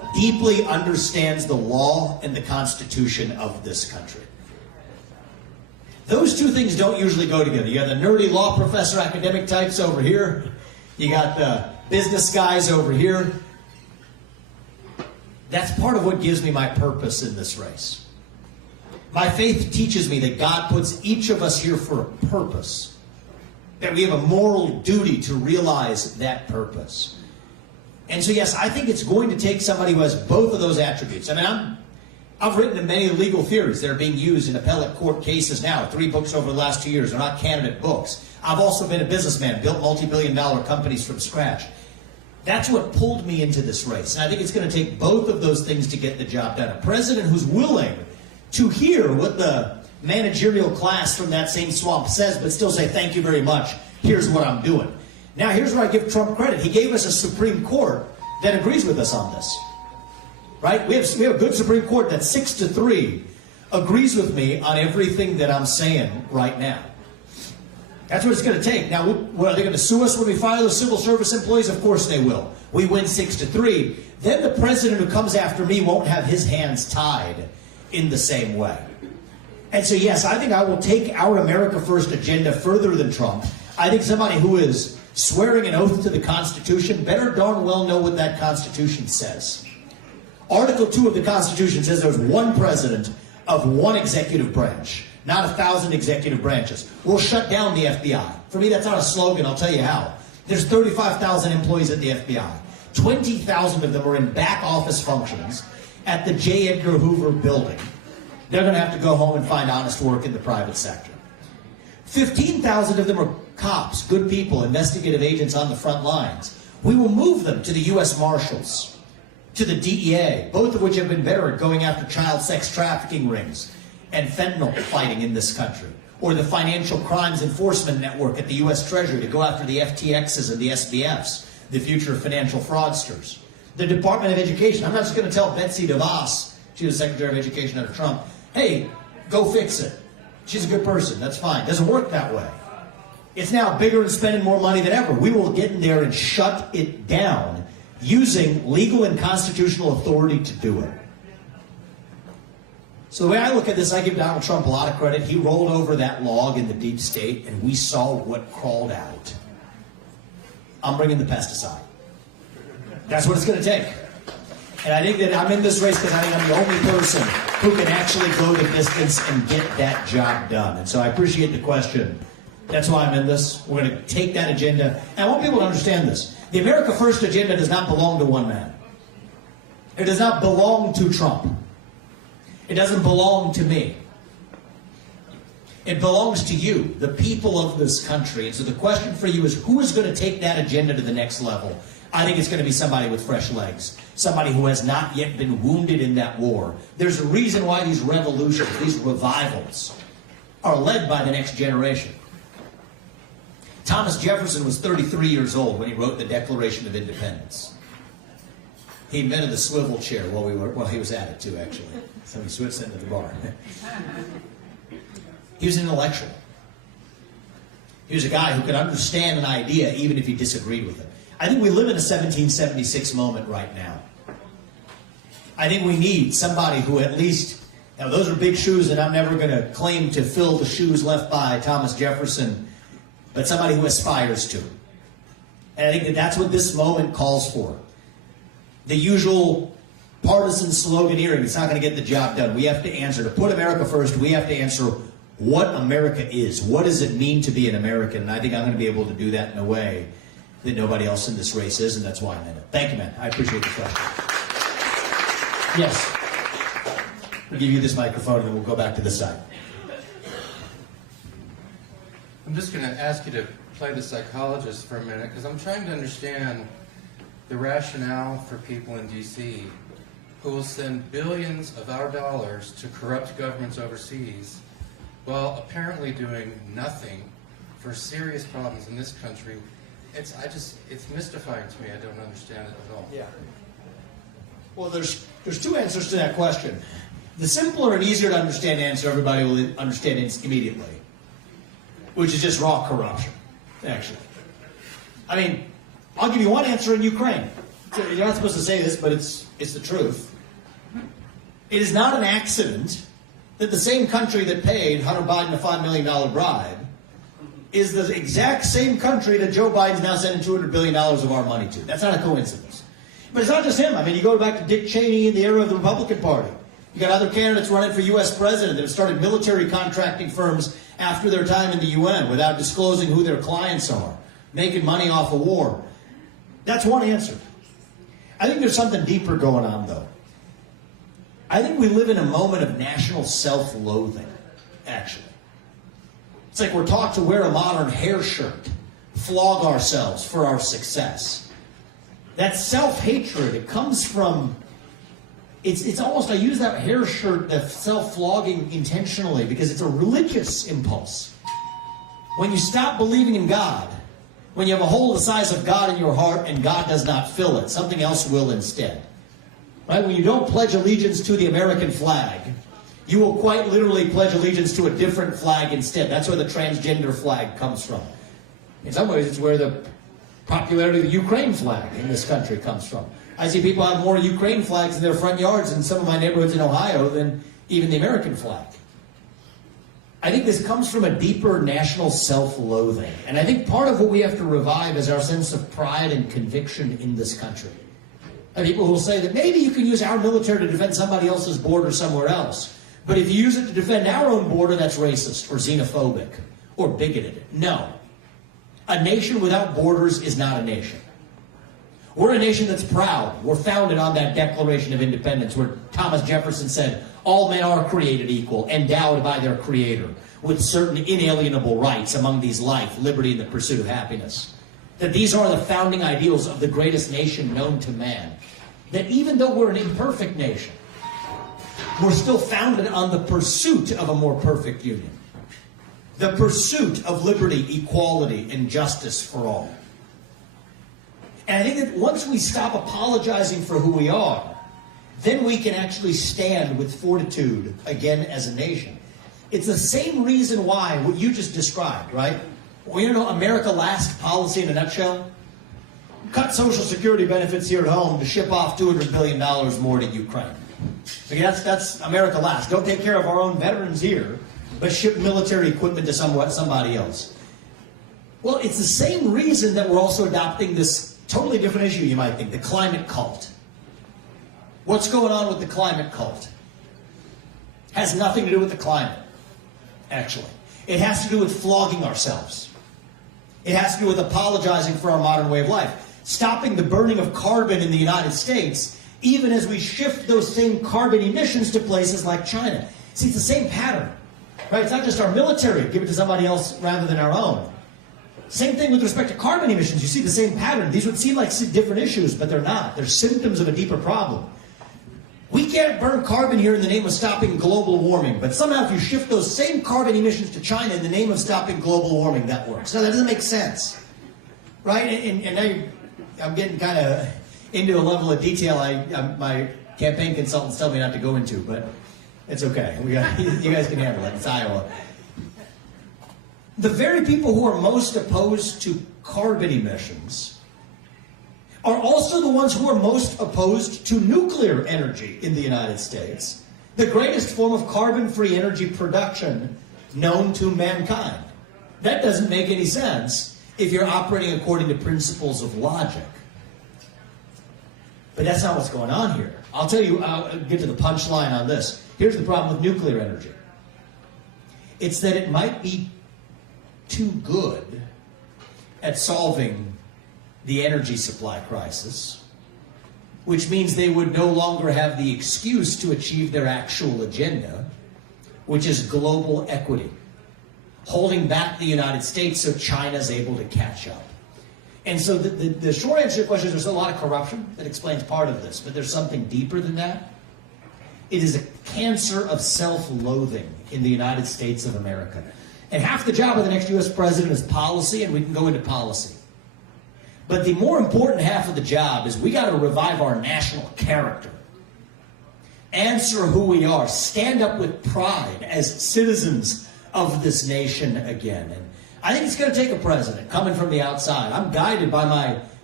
deeply understands the law and the Constitution of this country. Those two things don't usually go together. You got the nerdy law professor academic types over here. You got the business guys over here. That's part of what gives me my purpose in this race. My faith teaches me that God puts each of us here for a purpose, that we have a moral duty to realize that purpose. And so, yes, I think it's going to take somebody who has both of those attributes. I mean, I've written in many legal theories that are being used in appellate court cases now. 3 books over the last 2 years. They're not candidate books. I've also been a businessman, built multi-billion-dollar companies from scratch. That's what pulled me into this race. And I think it's going to take both of those things to get the job done. A president who's willing to hear what the managerial class from that same swamp says, but still say, thank you very much, here's what I'm doing. Now, here's where I give Trump credit. He gave us a Supreme Court that agrees with us on this. Right? We have a good Supreme Court that 6-3 agrees with me on everything that I'm saying right now. That's what it's going to take. Now, are they going to sue us when we fire those civil service employees? Of course they will. We win 6-3. Then the president who comes after me won't have his hands tied in the same way. And so, yes, I think I will take our America First agenda further than Trump. I think somebody who is swearing an oath to the Constitution better darn well know what that Constitution says. Article 2 of the Constitution says there's one president of one executive branch, not 1,000 executive branches. We'll shut down the FBI. For me, that's not a slogan. I'll tell you how. There's 35,000 employees at the FBI. 20,000 of them are in back office functions at the J. Edgar Hoover building. They're going to have to go home and find honest work in the private sector. 15,000 of them are cops, good people, investigative agents on the front lines. We will move them to the U.S. Marshals, to the DEA, both of which have been better at going after child sex trafficking rings and fentanyl fighting in this country, or the Financial Crimes Enforcement Network at the U.S. Treasury to go after the FTXs and the SBFs, the future financial fraudsters. The Department of Education. I'm not just going to tell Betsy DeVos, she was Secretary of Education under Trump, hey, go fix it. She's a good person. That's fine. It doesn't work that way. It's now bigger and spending more money than ever. We will get in there and shut it down using legal and constitutional authority to do it. So the way I look at this, I give Donald Trump a lot of credit. He rolled over that log in the deep state, and we saw what crawled out. I'm bringing the pesticide. That's what it's going to take. And I think that I'm in this race because I think I'm the only person who can actually go the distance and get that job done. And so I appreciate the question. That's why I'm in this. We're going to take that agenda. And I want people to understand this. The America First agenda does not belong to one man. It does not belong to Trump. It doesn't belong to me. It belongs to you, the people of this country. And so the question for you is, who is going to take that agenda to the next level? I think it's going to be somebody with fresh legs, somebody who has not yet been wounded in that war. There's a reason why these revolutions, these revivals, are led by the next generation. Thomas Jefferson was 33 years old when he wrote the Declaration of Independence. He invented the swivel chair while he was at it too, actually. Somebody switched into the bar. He was an intellectual. He was a guy who could understand an idea even if he disagreed with it. I think we live in a 1776 moment right now. I think we need somebody who at least, now those are big shoes and I'm never going to claim to fill the shoes left by Thomas Jefferson, but somebody who aspires to. And I think that that's what this moment calls for. The usual partisan sloganeering, it's not going to get the job done. We have to answer, to put America first, we have to answer what America is. What does it mean to be an American? And I think I'm going to be able to do that in a way that nobody else in this race is, and that's why I'm in it. Thank you, man. I appreciate the question. Yes. I'll give you this microphone, and then we'll go back to this side. I'm just going to ask you to play the psychologist for a minute, because I'm trying to understand the rationale for people in D.C. who will send billions of our dollars to corrupt governments overseas while apparently doing nothing for serious problems in this country. It's mystifying to me. I don't understand it at all. Yeah. Well, there's two answers to that question. The simpler and easier to understand answer, everybody will understand immediately, which is just raw corruption, actually. I mean, I'll give you one answer in Ukraine. You're not supposed to say this, but it's the truth. It is not an accident that the same country that paid Hunter Biden a $5 million bribe is the exact same country that Joe Biden's now sending $200 billion of our money to. That's not a coincidence. But it's not just him. I mean, you go back to Dick Cheney in the era of the Republican Party. You got other candidates running for U.S. president that have started military contracting firms after their time in the UN without disclosing who their clients are, making money off of war. That's one answer. I think there's something deeper going on, though. I think we live in a moment of national self-loathing, actually. It's like we're taught to wear a modern hair shirt, flog ourselves for our success. That self-hatred, it comes from, it's almost, I use that hair shirt, that self-flogging intentionally, because it's a religious impulse. When you stop believing in God, when you have a hole the size of God in your heart and God does not fill it, something else will instead. Right? When you don't pledge allegiance to the American flag, you will quite literally pledge allegiance to a different flag instead. That's where the transgender flag comes from. In some ways, it's where the popularity of the Ukraine flag in this country comes from. I see people have more Ukraine flags in their front yards in some of my neighborhoods in Ohio than even the American flag. I think this comes from a deeper national self-loathing. And I think part of what we have to revive is our sense of pride and conviction in this country. People who will say that maybe you can use our military to defend somebody else's border somewhere else. But if you use it to defend our own border, that's racist or xenophobic or bigoted. No. A nation without borders is not a nation. We're a nation that's proud. We're founded on that Declaration of Independence where Thomas Jefferson said, all men are created equal, endowed by their Creator, with certain inalienable rights, among these life, liberty, and the pursuit of happiness. That these are the founding ideals of the greatest nation known to man. That even though we're an imperfect nation, we're still founded on the pursuit of a more perfect union. The pursuit of liberty, equality, and justice for all. And I think that once we stop apologizing for who we are, then we can actually stand with fortitude again as a nation. It's the same reason why what you just described, right? Well, you know, America Last policy in a nutshell? Cut Social Security benefits here at home to ship off $200 billion more to Ukraine. Okay, that's America Last. Don't take care of our own veterans here, but ship military equipment to somebody else. Well, it's the same reason that we're also adopting this totally different issue, you might think, the climate cult. What's going on with the climate cult? Has nothing to do with the climate, actually. It has to do with flogging ourselves. It has to do with apologizing for our modern way of life. Stopping the burning of carbon in the United States, even as we shift those same carbon emissions to places like China. See, it's the same pattern, right? It's not just our military, give it to somebody else rather than our own. Same thing with respect to carbon emissions. You see the same pattern. These would seem like different issues, but they're not. They're symptoms of a deeper problem. We can't burn carbon here in the name of stopping global warming, but somehow if you shift those same carbon emissions to China in the name of stopping global warming, that works. No, that doesn't make sense, right? And now I'm getting kind of into a level of detail my campaign consultants tell me not to go into, but it's okay. You guys can handle it. It's Iowa. The very people who are most opposed to carbon emissions are also the ones who are most opposed to nuclear energy in the United States, the greatest form of carbon-free energy production known to mankind. That doesn't make any sense if you're operating according to principles of logic. But that's not what's going on here. I'll tell you, I'll get to the punchline on this. Here's the problem with nuclear energy. It's that it might be too good at solving the energy supply crisis, which means they would no longer have the excuse to achieve their actual agenda, which is global equity, holding back the United States so China's able to catch up. And so the short answer to your question is there's a lot of corruption that explains part of this, but there's something deeper than that. It is a cancer of self-loathing in the United States of America. And half the job of the next U.S. president is policy, and we can go into policy. But the more important half of the job is we got to revive our national character. Answer who we are. Stand up with pride as citizens of this nation again. And I think it's going to take a president coming from the outside. I'm guided by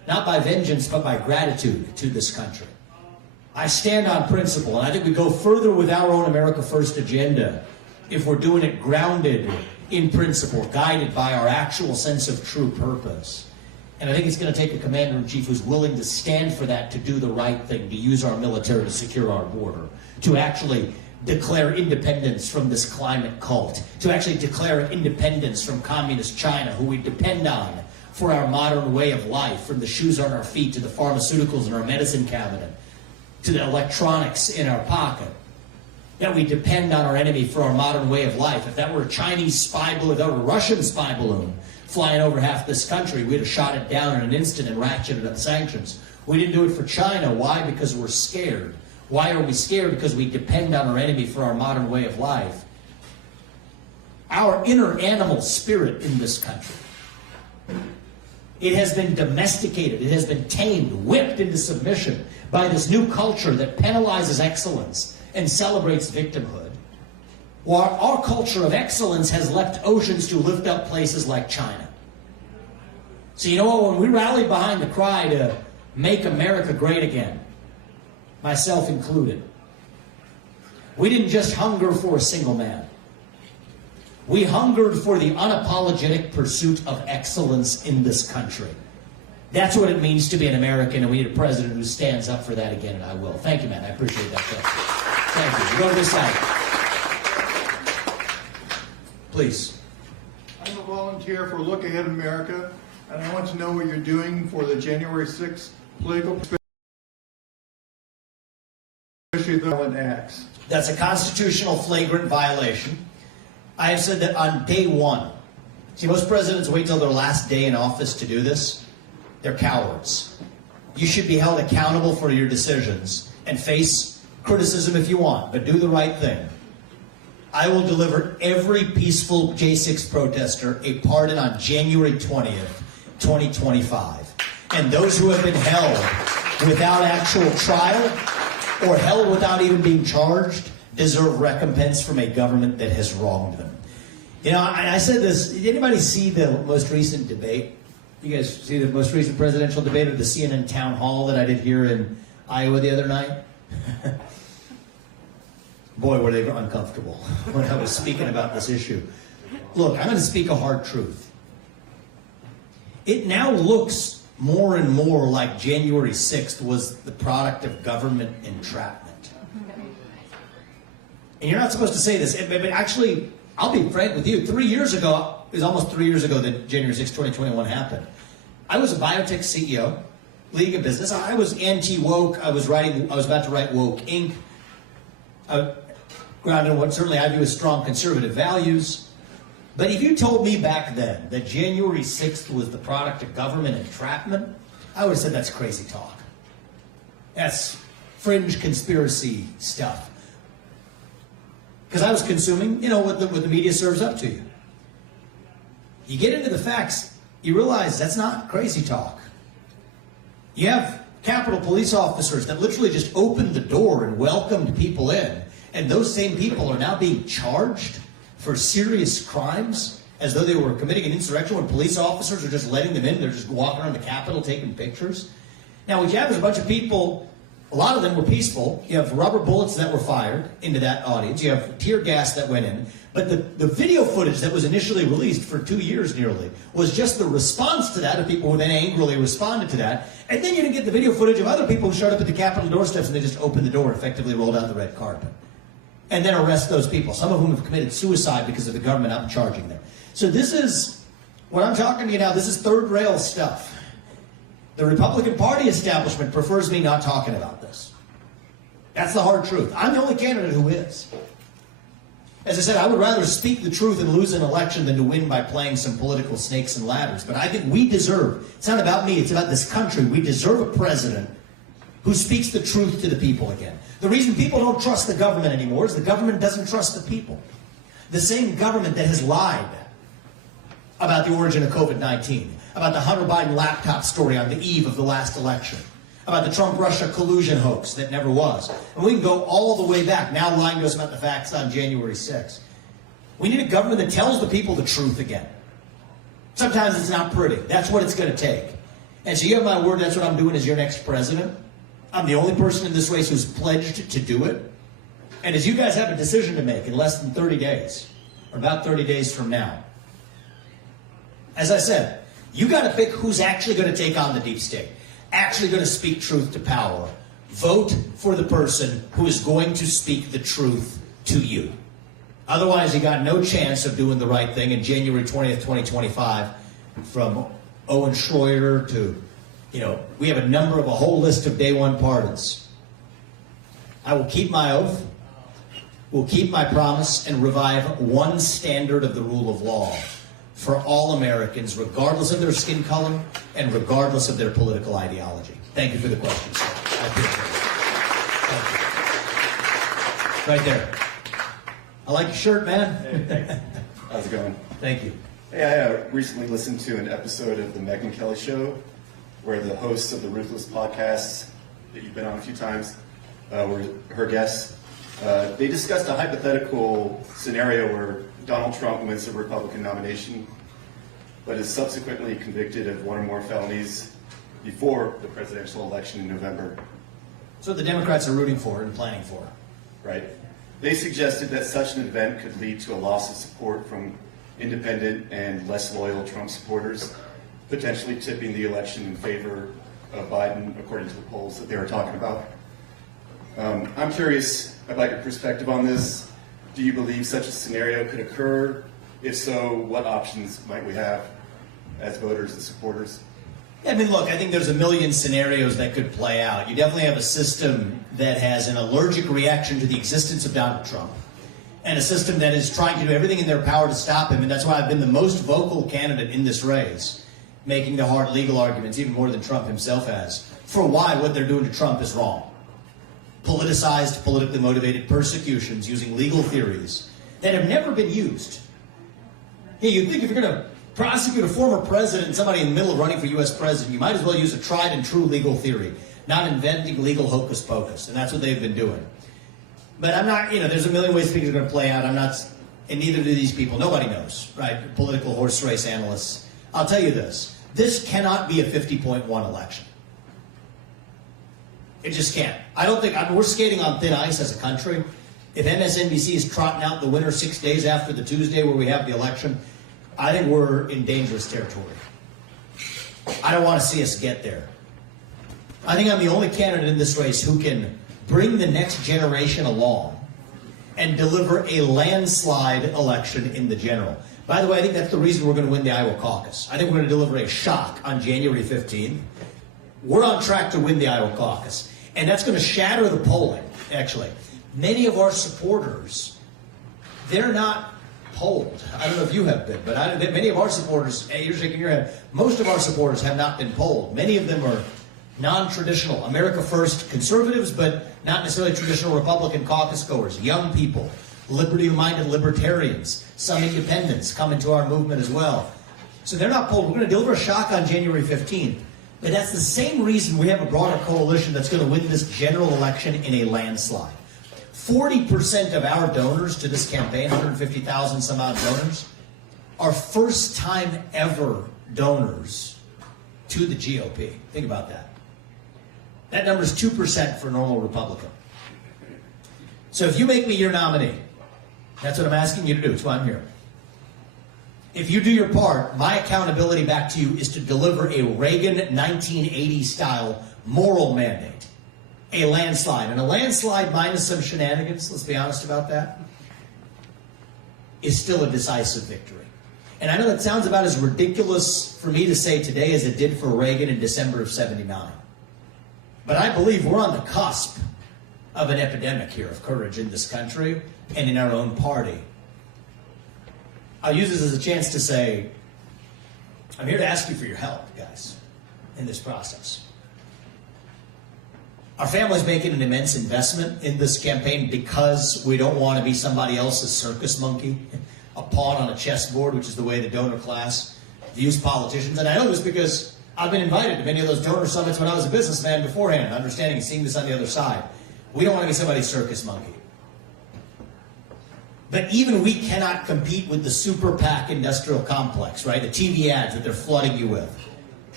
not by vengeance, but by gratitude to this country. I stand on principle, and I think we go further with our own America First agenda if we're doing it grounded in principle, guided by our actual sense of true purpose. And I think it's going to take a commander-in-chief who's willing to stand for that, to do the right thing, to use our military to secure our border, to actually declare independence from this climate cult, to actually declare independence from communist China, who we depend on for our modern way of life, from the shoes on our feet to the pharmaceuticals in our medicine cabinet, to the electronics in our pocket. That we depend on our enemy for our modern way of life. If that were a Chinese spy balloon, if that were a Russian spy balloon flying over half this country, we'd have shot it down in an instant and ratcheted up sanctions. We didn't do it for China. Why? Because we're scared. Why are we scared? Because we depend on our enemy for our modern way of life. Our inner animal spirit in this country, it has been domesticated, it has been tamed, whipped into submission by this new culture that penalizes excellence and celebrates victimhood. While our culture of excellence has leapt oceans to lift up places like China. So you know what, when we rally behind the cry to make America great again, myself included, we didn't just hunger for a single man. We hungered for the unapologetic pursuit of excellence in this country. That's what it means to be an American, and we need a president who stands up for that again, and I will. Thank you, man. I appreciate that question. Thank you. Go to this side. Please. I'm a volunteer for Look Ahead America, and I want to know what you're doing for the January 6th political, especially the violent acts. That's a constitutional flagrant violation. I have said that on day one. See, most presidents wait till their last day in office to do this. They're cowards. You should be held accountable for your decisions and face criticism if you want, but do the right thing. I will deliver every peaceful J6 protester a pardon on January 20th, 2025. And those who have been held without actual trial or held without even being charged deserve recompense from a government that has wronged them. You know, I said this, did anybody see the most recent debate? You guys see the most recent presidential debate of the CNN town hall that I did here in Iowa the other night? Boy, were they uncomfortable when I was speaking about this issue. Look, I'm going to speak a hard truth. It now looks more and more like January 6th was the product of government entrapment. And you're not supposed to say this, but actually, I'll be frank with you. 3 years ago, it was almost 3 years ago that January 6, 2021 happened. I was a biotech CEO, leading a business. I was anti-woke. I was about to write Woke Inc. Grounded in what certainly I view as strong conservative values. But if you told me back then that January 6th was the product of government entrapment, I would have said that's crazy talk. That's fringe conspiracy stuff. Because I was consuming, you know, what the media serves up to you. You get into the facts, you realize that's not crazy talk. You have Capitol Police officers that literally just opened the door and welcomed people in, and those same people are now being charged for serious crimes as though they were committing an insurrection when police officers are just letting them in. They're just walking around the Capitol taking pictures. Now, what you have is a bunch of people. A lot of them were peaceful. You have rubber bullets that were fired into that audience. You have tear gas that went in. But the video footage that was initially released for 2 years nearly was just the response to that of people who then angrily responded to that. And then you didn't get the video footage of other people who showed up at the Capitol doorsteps and they just opened the door and effectively rolled out the red carpet. And then arrest those people, some of whom have committed suicide because of the government upcharging them. So this is, what I'm talking to you now, this is third rail stuff. The Republican Party establishment prefers me not talking about this. That's the hard truth. I'm the only candidate who is. As I said, I would rather speak the truth and lose an election than to win by playing some political snakes and ladders. But I think we deserve, it's not about me, it's about this country. We deserve a president who speaks the truth to the people again. The reason people don't trust the government anymore is the government doesn't trust the people. The same government that has lied about the origin of COVID-19, about the Hunter Biden laptop story on the eve of the last election, about the Trump-Russia collusion hoax that never was. And we can go all the way back, now lying to us about the facts on January 6th. We need a government that tells the people the truth again. Sometimes it's not pretty. That's what it's going to take. And so you have my word, that's what I'm doing as your next president. I'm the only person in this race who's pledged to do it. And as you guys have a decision to make in less than 30 days, or about 30 days from now, as I said, you got to pick who's actually going to take on the deep state, actually going to speak truth to power. Vote for the person who is going to speak the truth to you. Otherwise, you got no chance of doing the right thing in January 20th, 2025, from Owen Schroeder to, we have a whole list of day one pardons. I will keep my oath, will keep my promise, and revive one standard of the rule of law for all Americans, regardless of their skin color and regardless of their political ideology. Thank you for the question, sir. I appreciate it. Right there. I like your shirt, man. Hey, thanks. How's it going? Thank you. Hey, I recently listened to an episode of the Megyn Kelly Show where the hosts of the Ruthless podcast that you've been on a few times were her guests. They discussed a hypothetical scenario where Donald Trump wins the Republican nomination but is subsequently convicted of one or more felonies before the presidential election in November. So the Democrats are rooting for and planning for. Right. They suggested that such an event could lead to a loss of support from independent and less loyal Trump supporters, potentially tipping the election in favor of Biden, according to the polls that they were talking about. I'm curious about your perspective on this. Do you believe such a scenario could occur? If so, what options might we have as voters and supporters? I mean, look, I think there's a million scenarios that could play out. You definitely have a system that has an allergic reaction to the existence of Donald Trump, and a system that is trying to do everything in their power to stop him. And that's why I've been the most vocal candidate in this race, making the hard legal arguments, even more than Trump himself has, for why what they're doing to Trump is wrong. Politicized, politically motivated persecutions using legal theories that have never been used. Hey, you'd think if you're going to prosecute a former president and somebody in the middle of running for U.S. president, you might as well use a tried and true legal theory, not inventing legal hocus pocus. And that's what they've been doing. But I'm not, there's a million ways things are going to play out. I'm not, and neither do these people. Nobody knows, right? Political horse race analysts. I'll tell you this. This cannot be a 50.1 election. It just can't. I don't think, we're skating on thin ice as a country. If MSNBC is trotting out the winner 6 days after the Tuesday where we have the election, I think we're in dangerous territory. I don't want to see us get there. I think I'm the only candidate in this race who can bring the next generation along and deliver a landslide election in the general. By the way, I think that's the reason we're going to win the Iowa caucus. I think we're going to deliver a shock on January 15th. We're on track to win the Iowa caucus. And that's going to shatter the polling, actually. Many of our supporters, they're not polled. I don't know if you have been, but many of our supporters, you're shaking your head, most of our supporters have not been polled. Many of them are non-traditional, America First conservatives, but not necessarily traditional Republican caucus goers, young people, liberty-minded libertarians, some independents come into our movement as well. So they're not polled. We're going to deliver a shock on January 15th. But that's the same reason we have a broader coalition that's going to win this general election in a landslide. 40% of our donors to this campaign, 150,000 some odd donors, are first-time ever donors to the GOP. Think about that. That number is 2% for a normal Republican. So if you make me your nominee, that's what I'm asking you to do. That's why I'm here. If you do your part, my accountability back to you is to deliver a Reagan 1980-style moral mandate, a landslide. And a landslide minus some shenanigans, let's be honest about that, is still a decisive victory. And I know that sounds about as ridiculous for me to say today as it did for Reagan in December of '79. But I believe we're on the cusp of an epidemic here of courage in this country and in our own party. I'll use this as a chance to say, I'm here to ask you for your help, guys, in this process. Our family's making an immense investment in this campaign because we don't want to be somebody else's circus monkey, a pawn on a chessboard, which is the way the donor class views politicians. And I know this because I've been invited to many of those donor summits when I was a businessman beforehand, understanding and seeing this on the other side. We don't want to be somebody's circus monkey. But even we cannot compete with the super PAC industrial complex, right? The TV ads that they're flooding you with.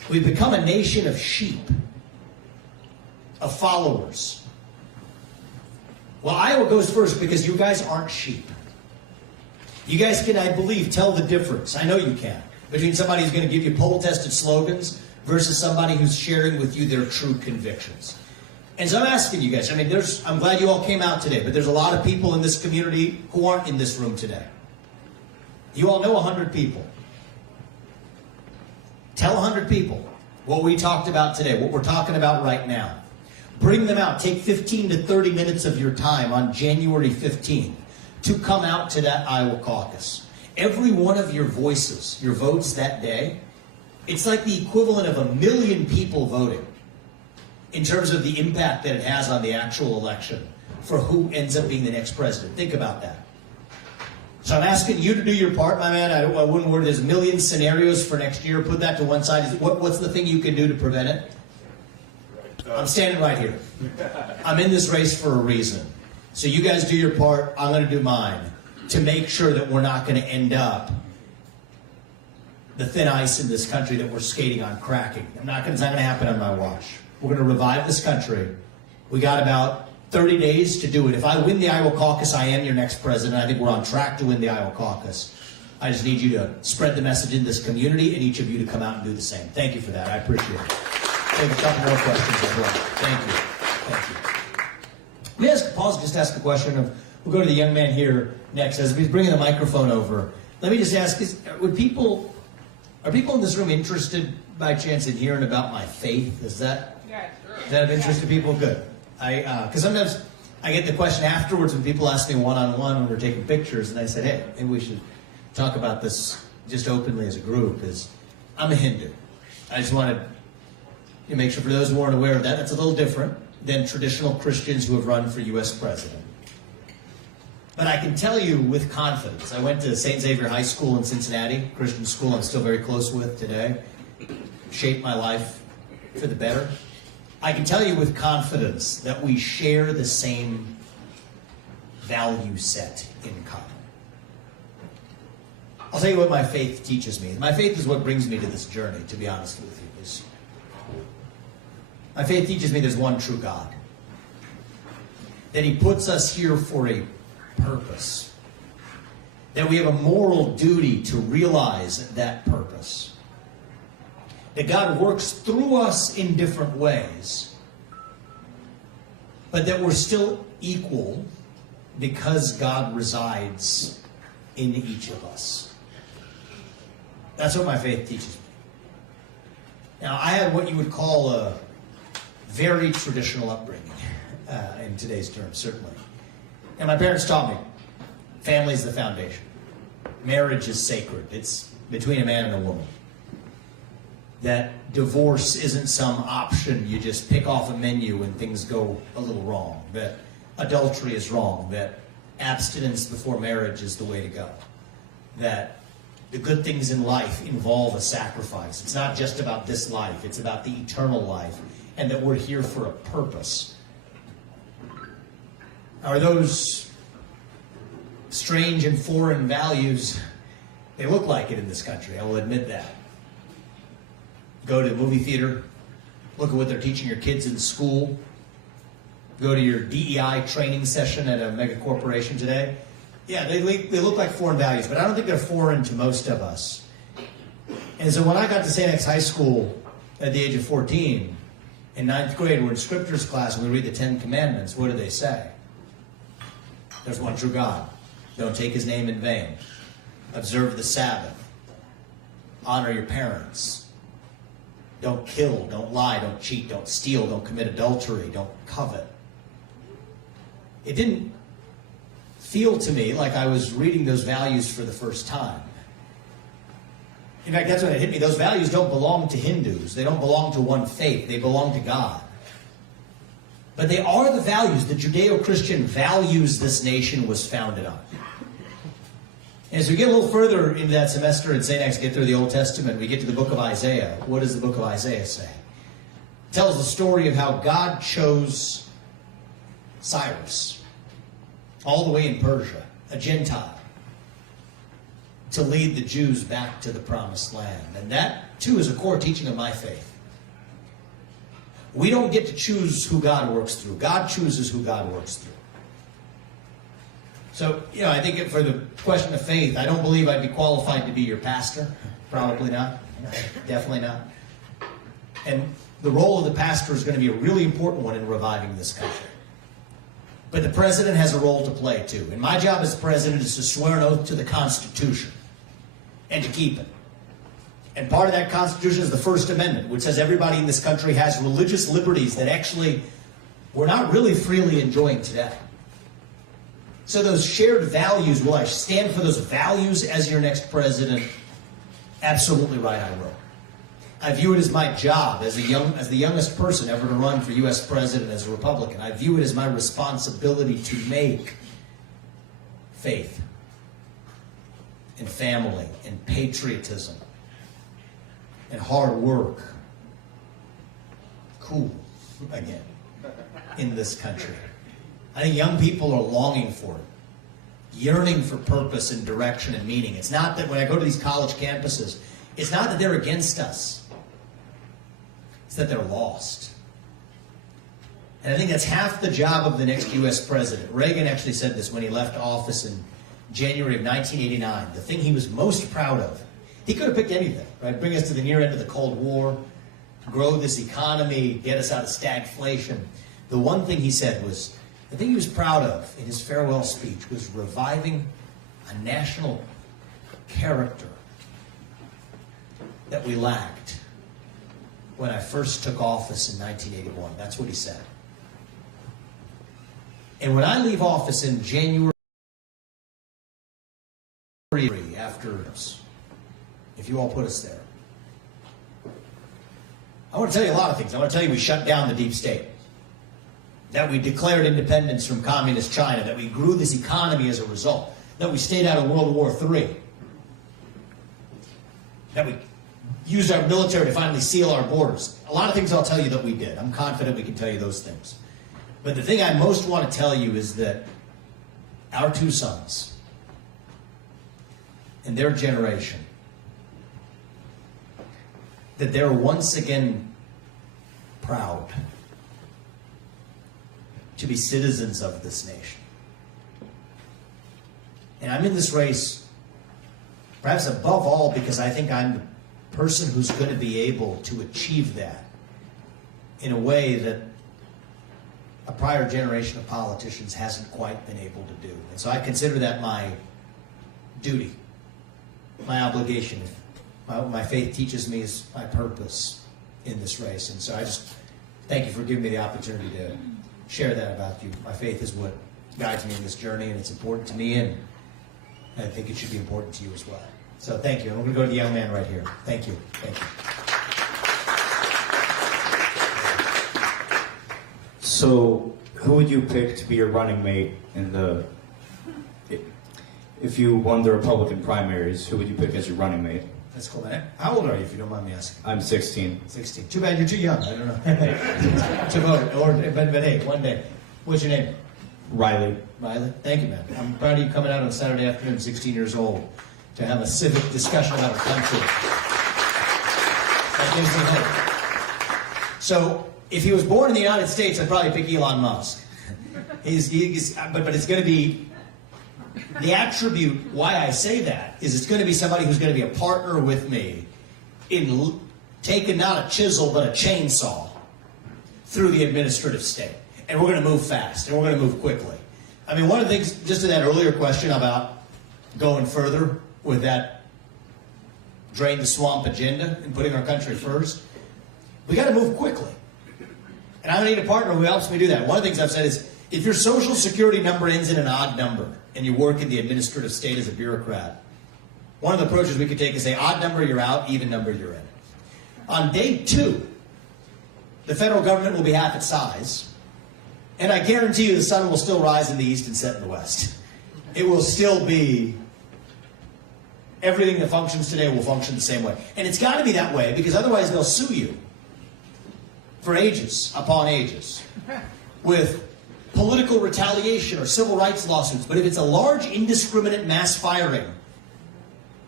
We've become a nation of sheep, of followers. Well, Iowa goes first because you guys aren't sheep. You guys can, I believe, tell the difference. I know you can. Between somebody who's going to give you poll-tested slogans versus somebody who's sharing with you their true convictions. And so I'm asking you guys, I'm glad you all came out today, but there's a lot of people in this community who aren't in this room today. You all know 100 people. Tell 100 people what we talked about today, what we're talking about right now. Bring them out. Take 15 to 30 minutes of your time on January 15th to come out to that Iowa caucus. Every one of your voices, your votes that day, it's like the equivalent of 1 million people voting in terms of the impact that it has on the actual election for who ends up being the next president. Think about that. So I'm asking you to do your part, my man. I wouldn't worry. There's a million scenarios for next year. Put that to one side. What's the thing you can do to prevent it? I'm standing right here. I'm in this race for a reason. So you guys do your part. I'm going to do mine to make sure that we're not going to end up the thin ice in this country that we're skating on cracking. It's not going to happen on my watch. We're going to revive this country. We got about 30 days to do it. If I win the Iowa caucus, I am your next president. I think we're on track to win the Iowa caucus. I just need you to spread the message in this community and each of you to come out and do the same. Thank you for that. I appreciate it. Take a couple more questions as well. Thank you. Thank you. Let me pause, just ask a question of, we'll go to the young man here next. As he's bringing the microphone over, let me just ask, are people in this room interested by chance in hearing about my faith? Is that of interest to people? Good. Because sometimes I get the question afterwards when people ask me one-on-one when we're taking pictures, and I said, hey, maybe we should talk about this just openly as a group. I'm a Hindu. I just wanted to make sure for those who aren't aware of that, that's a little different than traditional Christians who have run for U.S. president. But I can tell you with confidence, I went to St. Xavier High School in Cincinnati, Christian school I'm still very close with today, shaped my life for the better. I can tell you with confidence that we share the same value set in common. I'll tell you what my faith teaches me. My faith is what brings me to this journey, to be honest with you. My faith teaches me there's one true God. That He puts us here for a purpose. That we have a moral duty to realize that purpose. That God works through us in different ways. But that we're still equal because God resides in each of us. That's what my faith teaches me. Now, I had what you would call a very traditional upbringing, in today's terms, certainly. And my parents taught me, family is the foundation. Marriage is sacred. It's between a man and a woman. That divorce isn't some option you just pick off a menu when things go a little wrong. That adultery is wrong. That abstinence before marriage is the way to go. That the good things in life involve a sacrifice. It's not just about this life. It's about the eternal life. And that we're here for a purpose. Are those strange and foreign values? They look like it in this country, I will admit that. Go to the movie theater, look at what they're teaching your kids in school, go to your DEI training session at a mega corporation today. Yeah, they look like foreign values, but I don't think they're foreign to most of us. And so when I got to St. X High School at the age of 14, in 9th grade, we're in scriptures class and we read the 10 Commandments. What do they say? There's one true God. Don't take His name in vain. Observe the Sabbath. Honor your parents. Don't kill, don't lie, don't cheat, don't steal, don't commit adultery, don't covet. It didn't feel to me like I was reading those values for the first time. In fact, that's when it hit me. Those values don't belong to Hindus. They don't belong to one faith. They belong to God. But they are the values, the Judeo-Christian values this nation was founded on. And as we get a little further into that semester in St. X, get through the Old Testament, we get to the book of Isaiah. What does the book of Isaiah say? It tells the story of how God chose Cyrus, all the way in Persia, a Gentile, to lead the Jews back to the promised land. And that, too, is a core teaching of my faith. We don't get to choose who God works through. God chooses who God works through. So, I think for the question of faith, I don't believe I'd be qualified to be your pastor. Probably not. Definitely not. And the role of the pastor is going to be a really important one in reviving this country. But the president has a role to play, too. And my job as president is to swear an oath to the Constitution and to keep it. And part of that Constitution is the First Amendment, which says everybody in this country has religious liberties that actually we're not really freely enjoying today. So those shared values, will I stand for those values as your next president? Absolutely right, I will. I view it as my job as the youngest person ever to run for U.S. president as a Republican. I view it as my responsibility to make faith and family and patriotism and hard work cool again in this country. I think young people are longing for it, yearning for purpose and direction and meaning. It's not that when I go to these college campuses, it's not that they're against us. It's that they're lost. And I think that's half the job of the next U.S. president. Reagan actually said this when he left office in January of 1989. The thing he was most proud of, he could have picked anything, right? Bring us to the near end of the Cold War, grow this economy, get us out of stagflation. The one thing he said was, the thing he was proud of in his farewell speech was reviving a national character that we lacked when I first took office in 1981. That's what he said. And when I leave office in January after, if you all put us there, I want to tell you a lot of things. I want to tell you we shut down the deep state, that we declared independence from communist China, that we grew this economy as a result, that we stayed out of World War III, that we used our military to finally seal our borders. A lot of things I'll tell you that we did. I'm confident we can tell you those things. But the thing I most want to tell you is that our two sons and their generation, that they're once again proud to be citizens of this nation. And I'm in this race, perhaps above all, because I think I'm the person who's going to be able to achieve that in a way that a prior generation of politicians hasn't quite been able to do. And so I consider that my duty, my obligation. My faith teaches me is my purpose in this race. And so I just thank you for giving me the opportunity to share that about you. My faith is what guides me in this journey, and it's important to me, and I think it should be important to you as well. So thank you. And we're going to go to the young man right here. Thank you. Thank you. So, who would you pick to be your running mate in if you won the Republican primaries? Who would you pick as your running mate? That's cool, man. How old are you, if you don't mind me asking? I'm 16. 16. Too bad you're too young. I don't know. To vote. But hey, one day. What's your name? Riley. Riley? Thank you, man. I'm proud of you coming out on Saturday afternoon, 16 years old, to have a civic discussion about our country. That gives me hope. So, if he was born in the United States, I'd probably pick Elon Musk. But it's going to be, the attribute why I say that is it's going to be somebody who's going to be a partner with me in taking not a chisel but a chainsaw through the administrative state. And we're going to move fast, and we're going to move quickly. I mean, one of the things, just to that earlier question about going further with that drain the swamp agenda and putting our country first, we got to move quickly. And I need a partner who helps me do that. One of the things I've said is, if your social security number ends in an odd number and you work in the administrative state as a bureaucrat, one of the approaches we could take is say, odd number you're out, even number you're in. On day 2, the federal government will be half its size, and I guarantee you the sun will still rise in the east and set in the west. It will still be, everything that functions today will function the same way. And it's got to be that way, because otherwise they'll sue you for ages upon ages with political retaliation or civil rights lawsuits. But if it's a large indiscriminate mass firing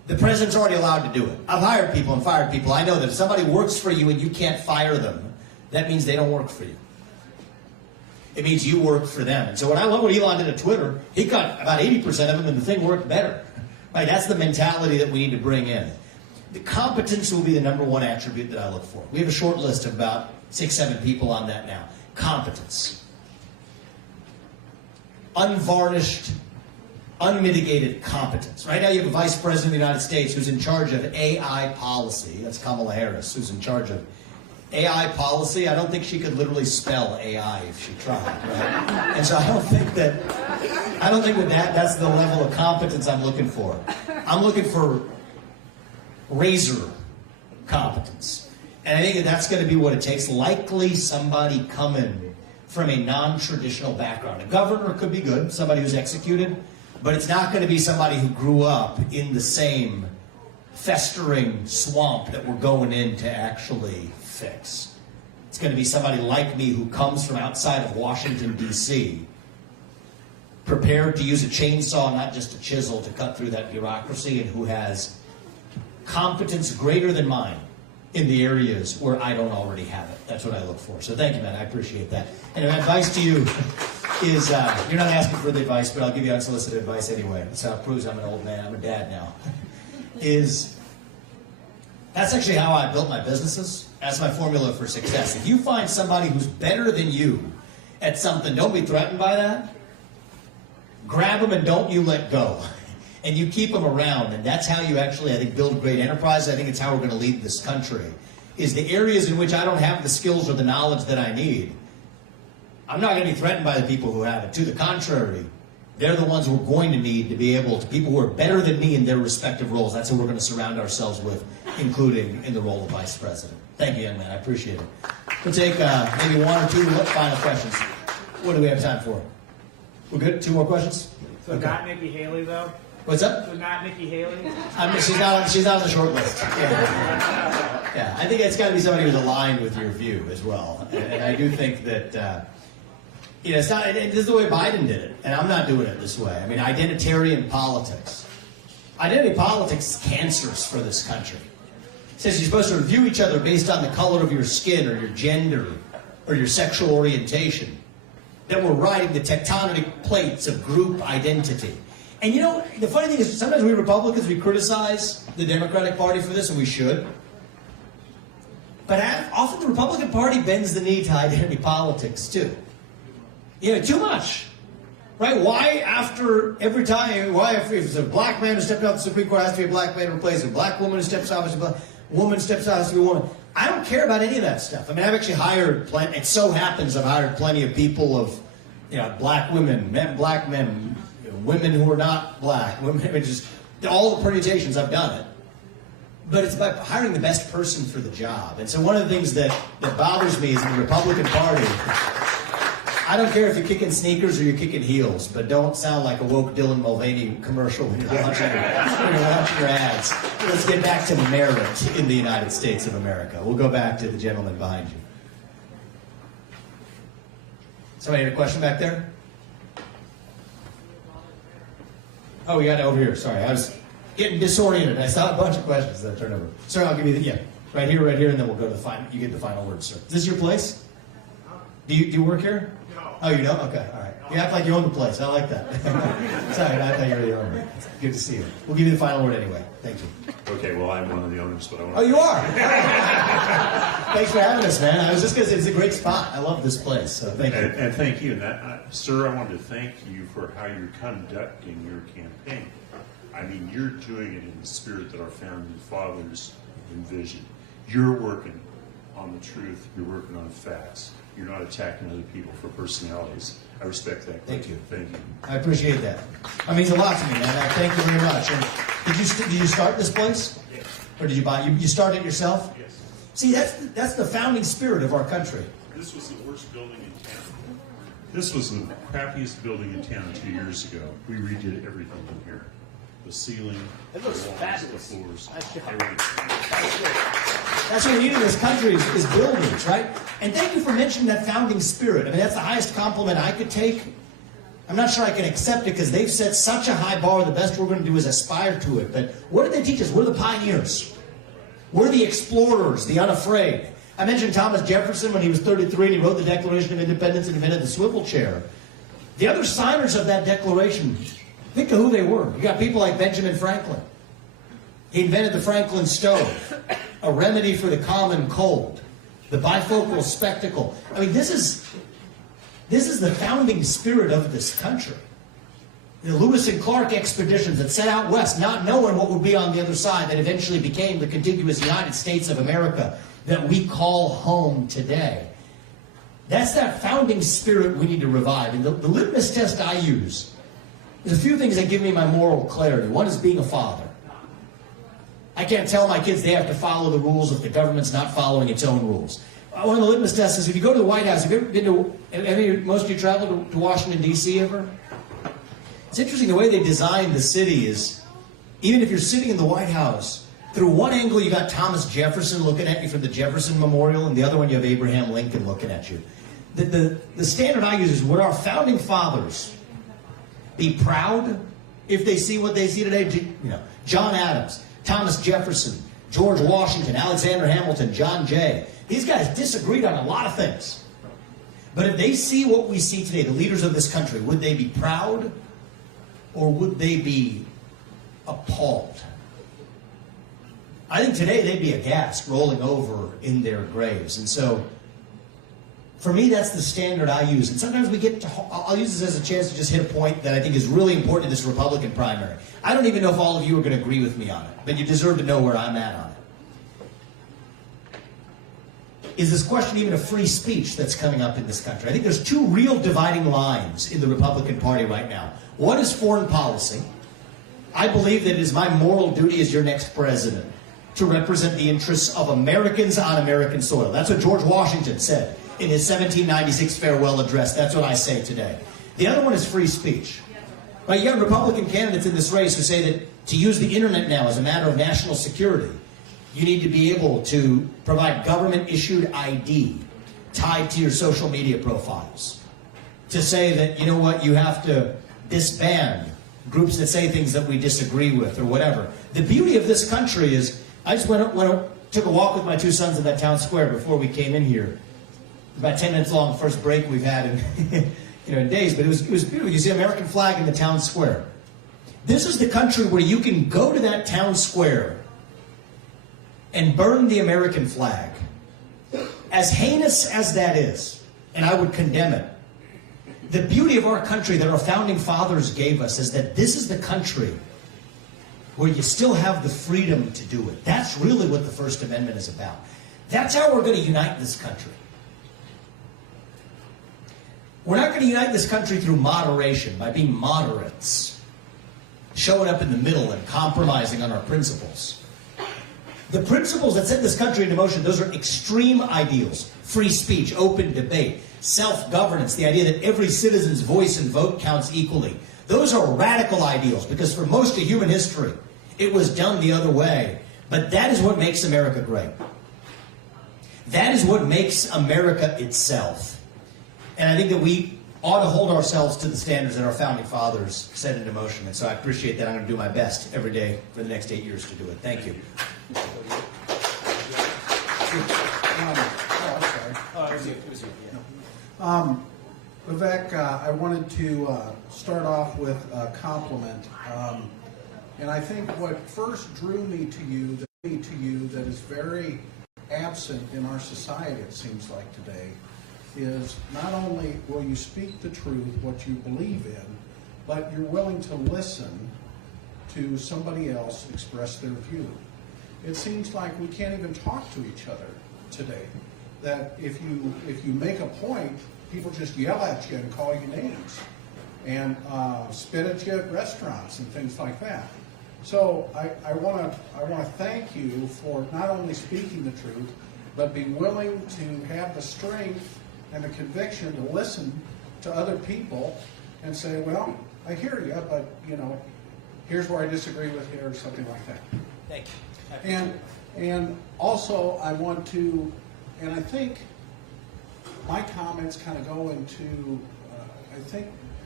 The president's already allowed to do it. I've hired people and fired people. I know that if somebody works for you and you can't fire them, that means they don't work for you. It means you work for them. And so when I love what Elon did at Twitter, he got about 80% of them and the thing worked better. Right? That's the mentality that we need to bring in. The competence will be the number one attribute that I look for. We have a short list of about 6-7 people on that now. Competence. Unvarnished, unmitigated competence. Right now you have a vice president of the United States who's in charge of AI policy. That's Kamala Harris, who's in charge of AI policy. I don't think she could literally spell AI if she tried, right? And so I don't think that's the level of competence I'm looking for. I'm looking for razor competence. And I think that's going to be what it takes. Likely somebody coming from a non-traditional background. A governor could be good, somebody who's executed, but it's not going to be somebody who grew up in the same festering swamp that we're going in to actually fix. It's going to be somebody like me who comes from outside of Washington, D.C., prepared to use a chainsaw, not just a chisel, to cut through that bureaucracy, and who has competence greater than mine in the areas where I don't already have it. That's what I look for. So thank you, man. I appreciate that. And my advice to you is, you're not asking for the advice, but I'll give you unsolicited advice anyway. That's how it proves I'm an old man. I'm a dad now. That's actually how I built my businesses. That's my formula for success. If you find somebody who's better than you at something, don't be threatened by that. Grab them and don't you let go. And you keep them around, and that's how you actually, I think, build great enterprise. I think it's how we're going to lead this country, is the areas in which I don't have the skills or the knowledge that I need. I'm not going to be threatened by the people who have it. To the contrary, they're the ones we're going to need to be able to, people who are better than me in their respective roles. That's who we're going to surround ourselves with, including in the role of vice president. Thank you, young man. I appreciate it. We'll take maybe one or two final questions. What do we have time for? We're good? 2 more questions? So okay. Not Nikki Haley, though? What's up? So not Nikki Haley? She's not on the short list. Yeah, I think it's got to be somebody who's aligned with your view as well. And I do think that, it's not, this is the way Biden did it. And I'm not doing it this way. I mean, identitarian politics. Identity politics is cancerous for this country. It says you're supposed to review each other based on the color of your skin or your gender or your sexual orientation. That we're riding the tectonic plates of group identity. And you know, the funny thing is, sometimes we Republicans, we criticize the Democratic Party for this, and we should. But often the Republican Party bends the knee to identity politics, too. Too much. Right? Why if it's a black man who stepped off the Supreme Court, it has to be a black man to replace a black woman who steps off, a woman steps out, has to be a woman. I don't care about any of that stuff. I mean, I've actually hired it so happens I've hired plenty of people of, black women, black men, women who are not black, women, just all the permutations, I've done it. But it's by hiring the best person for the job. And so one of the things that bothers me is in the Republican Party, I don't care if you're kicking sneakers or you're kicking heels, but don't sound like a woke Dylan Mulvaney commercial when you're watching your ads. Let's get back to merit in the United States of America. We'll go back to the gentleman behind you. Somebody had a question back there? Oh, we got it over here. Sorry, I was getting disoriented. I saw a bunch of questions that I turned over. Sir, I'll give you right here, and then we'll go to the final. You get the final word, sir. Is this your place? Do you work here? No. Oh, you don't? Okay, all right. You act like you own the place. I like that. Sorry, I thought you were the owner. Good to see you. We'll give you the final word anyway. Thank you. Okay, well, I'm one of the owners, but I want to... Oh, you are? Thanks for having us, man. I was just going to say, it's a great spot. I love this place, so thank you. And thank you. Sir, I wanted to thank you for how you're conducting your campaign. I mean, you're doing it in the spirit that our founding fathers envisioned. You're working on the truth. You're working on facts. You're not attacking other people for personalities. I respect that. Thank you. Thank you. I appreciate that. That means a lot to me, man. I thank you very much. And did you start this place? Yes. Or did you buy it? You started it yourself? Yes. See, that's the founding spirit of our country. This was the worst building in town. This was the crappiest building in town 2 years ago. We redid everything in here. The ceiling, it looks the walls, fabulous. the floors. That's what we need in this country is buildings, right? And thank you for mentioning that founding spirit. I mean, that's the highest compliment I could take. I'm not sure I can accept it because they've set such a high bar. The best we're going to do is aspire to it. But what did they teach us? We're the pioneers. We're the explorers, the unafraid. I mentioned Thomas Jefferson when he was 33 and he wrote the Declaration of Independence and invented the swivel chair. The other signers of that declaration, think of who they were. You got people like Benjamin Franklin. He invented the Franklin stove, a remedy for the common cold, the bifocal spectacle. I mean, this is the founding spirit of this country. The Lewis and Clark expeditions that set out west, not knowing what would be on the other side, that eventually became the contiguous United States of America that we call home today. That's that founding spirit we need to revive. And the litmus test I use, there's a few things that give me my moral clarity. One is being a father. I can't tell my kids they have to follow the rules if the government's not following its own rules. One of the litmus tests is if you go to the White House, have you ever been to, most of you traveled to Washington, D.C. ever? It's interesting the way they designed the city is, even if you're sitting in the White House, through one angle you got Thomas Jefferson looking at you from the Jefferson Memorial, and the other one you have Abraham Lincoln looking at you. The standard I use is, would our founding fathers be proud if they see what they see today? You know, John Adams, Thomas Jefferson, George Washington, Alexander Hamilton, John Jay. These guys disagreed on a lot of things. But if they see what we see today, the leaders of this country, would they be proud or would they be appalled? I think today they'd be aghast, rolling over in their graves. And so, for me, that's the standard I use. And sometimes we get to, I'll use this as a chance to just hit a point that I think is really important in this Republican primary. I don't even know if all of you are going to agree with me on it, but you deserve to know where I'm at on it. Is this question even of free speech that's coming up in this country? I think there's two real dividing lines in the Republican Party right now. One is foreign policy. I believe that it is my moral duty as your next president to represent the interests of Americans on American soil. That's what George Washington said in his 1796 farewell address. That's what I say today. The other one is free speech. Right, you got Republican candidates in this race who say that to use the internet now as a matter of national security, you need to be able to provide government-issued ID tied to your social media profiles. To say that, you know what, you have to disband groups that say things that we disagree with or whatever. The beauty of this country is, I just took a walk with my two sons in that town square before we came in here. About 10 minutes long, first break we've had in, in days, but it was beautiful. You see an American flag in the town square. This is the country where you can go to that town square and burn the American flag. As heinous as that is, and I would condemn it, the beauty of our country that our founding fathers gave us is that this is the country where you still have the freedom to do it. That's really what the First Amendment is about. That's how we're going to unite this country. We're not going to unite this country through moderation, by being moderates, showing up in the middle and compromising on our principles. The principles that set this country into motion, those are extreme ideals. Free speech, open debate, self-governance, the idea that every citizen's voice and vote counts equally. Those are radical ideals because for most of human history, it was done the other way. But that is what makes America great. That is what makes America itself. And I think that we ought to hold ourselves to the standards that our founding fathers set into motion. And so I appreciate that. I'm going to do my best every day for the next 8 years to do it. Thank you. Vivek, I wanted to start off with a compliment. And I think what first drew me to you that is very absent in our society, it seems like today, is not only will you speak the truth, what you believe in, but you're willing to listen to somebody else express their view. It seems like we can't even talk to each other today. That if you make a point, people just yell at you and call you names and spit at you at restaurants and things like that. So I want to thank you for not only speaking the truth, but be willing to have the strength and the conviction to listen to other people and say, well, I hear you, but here's where I disagree with you, or something like that. Thank you. And also I want to, and I think my comments kind of go into, I think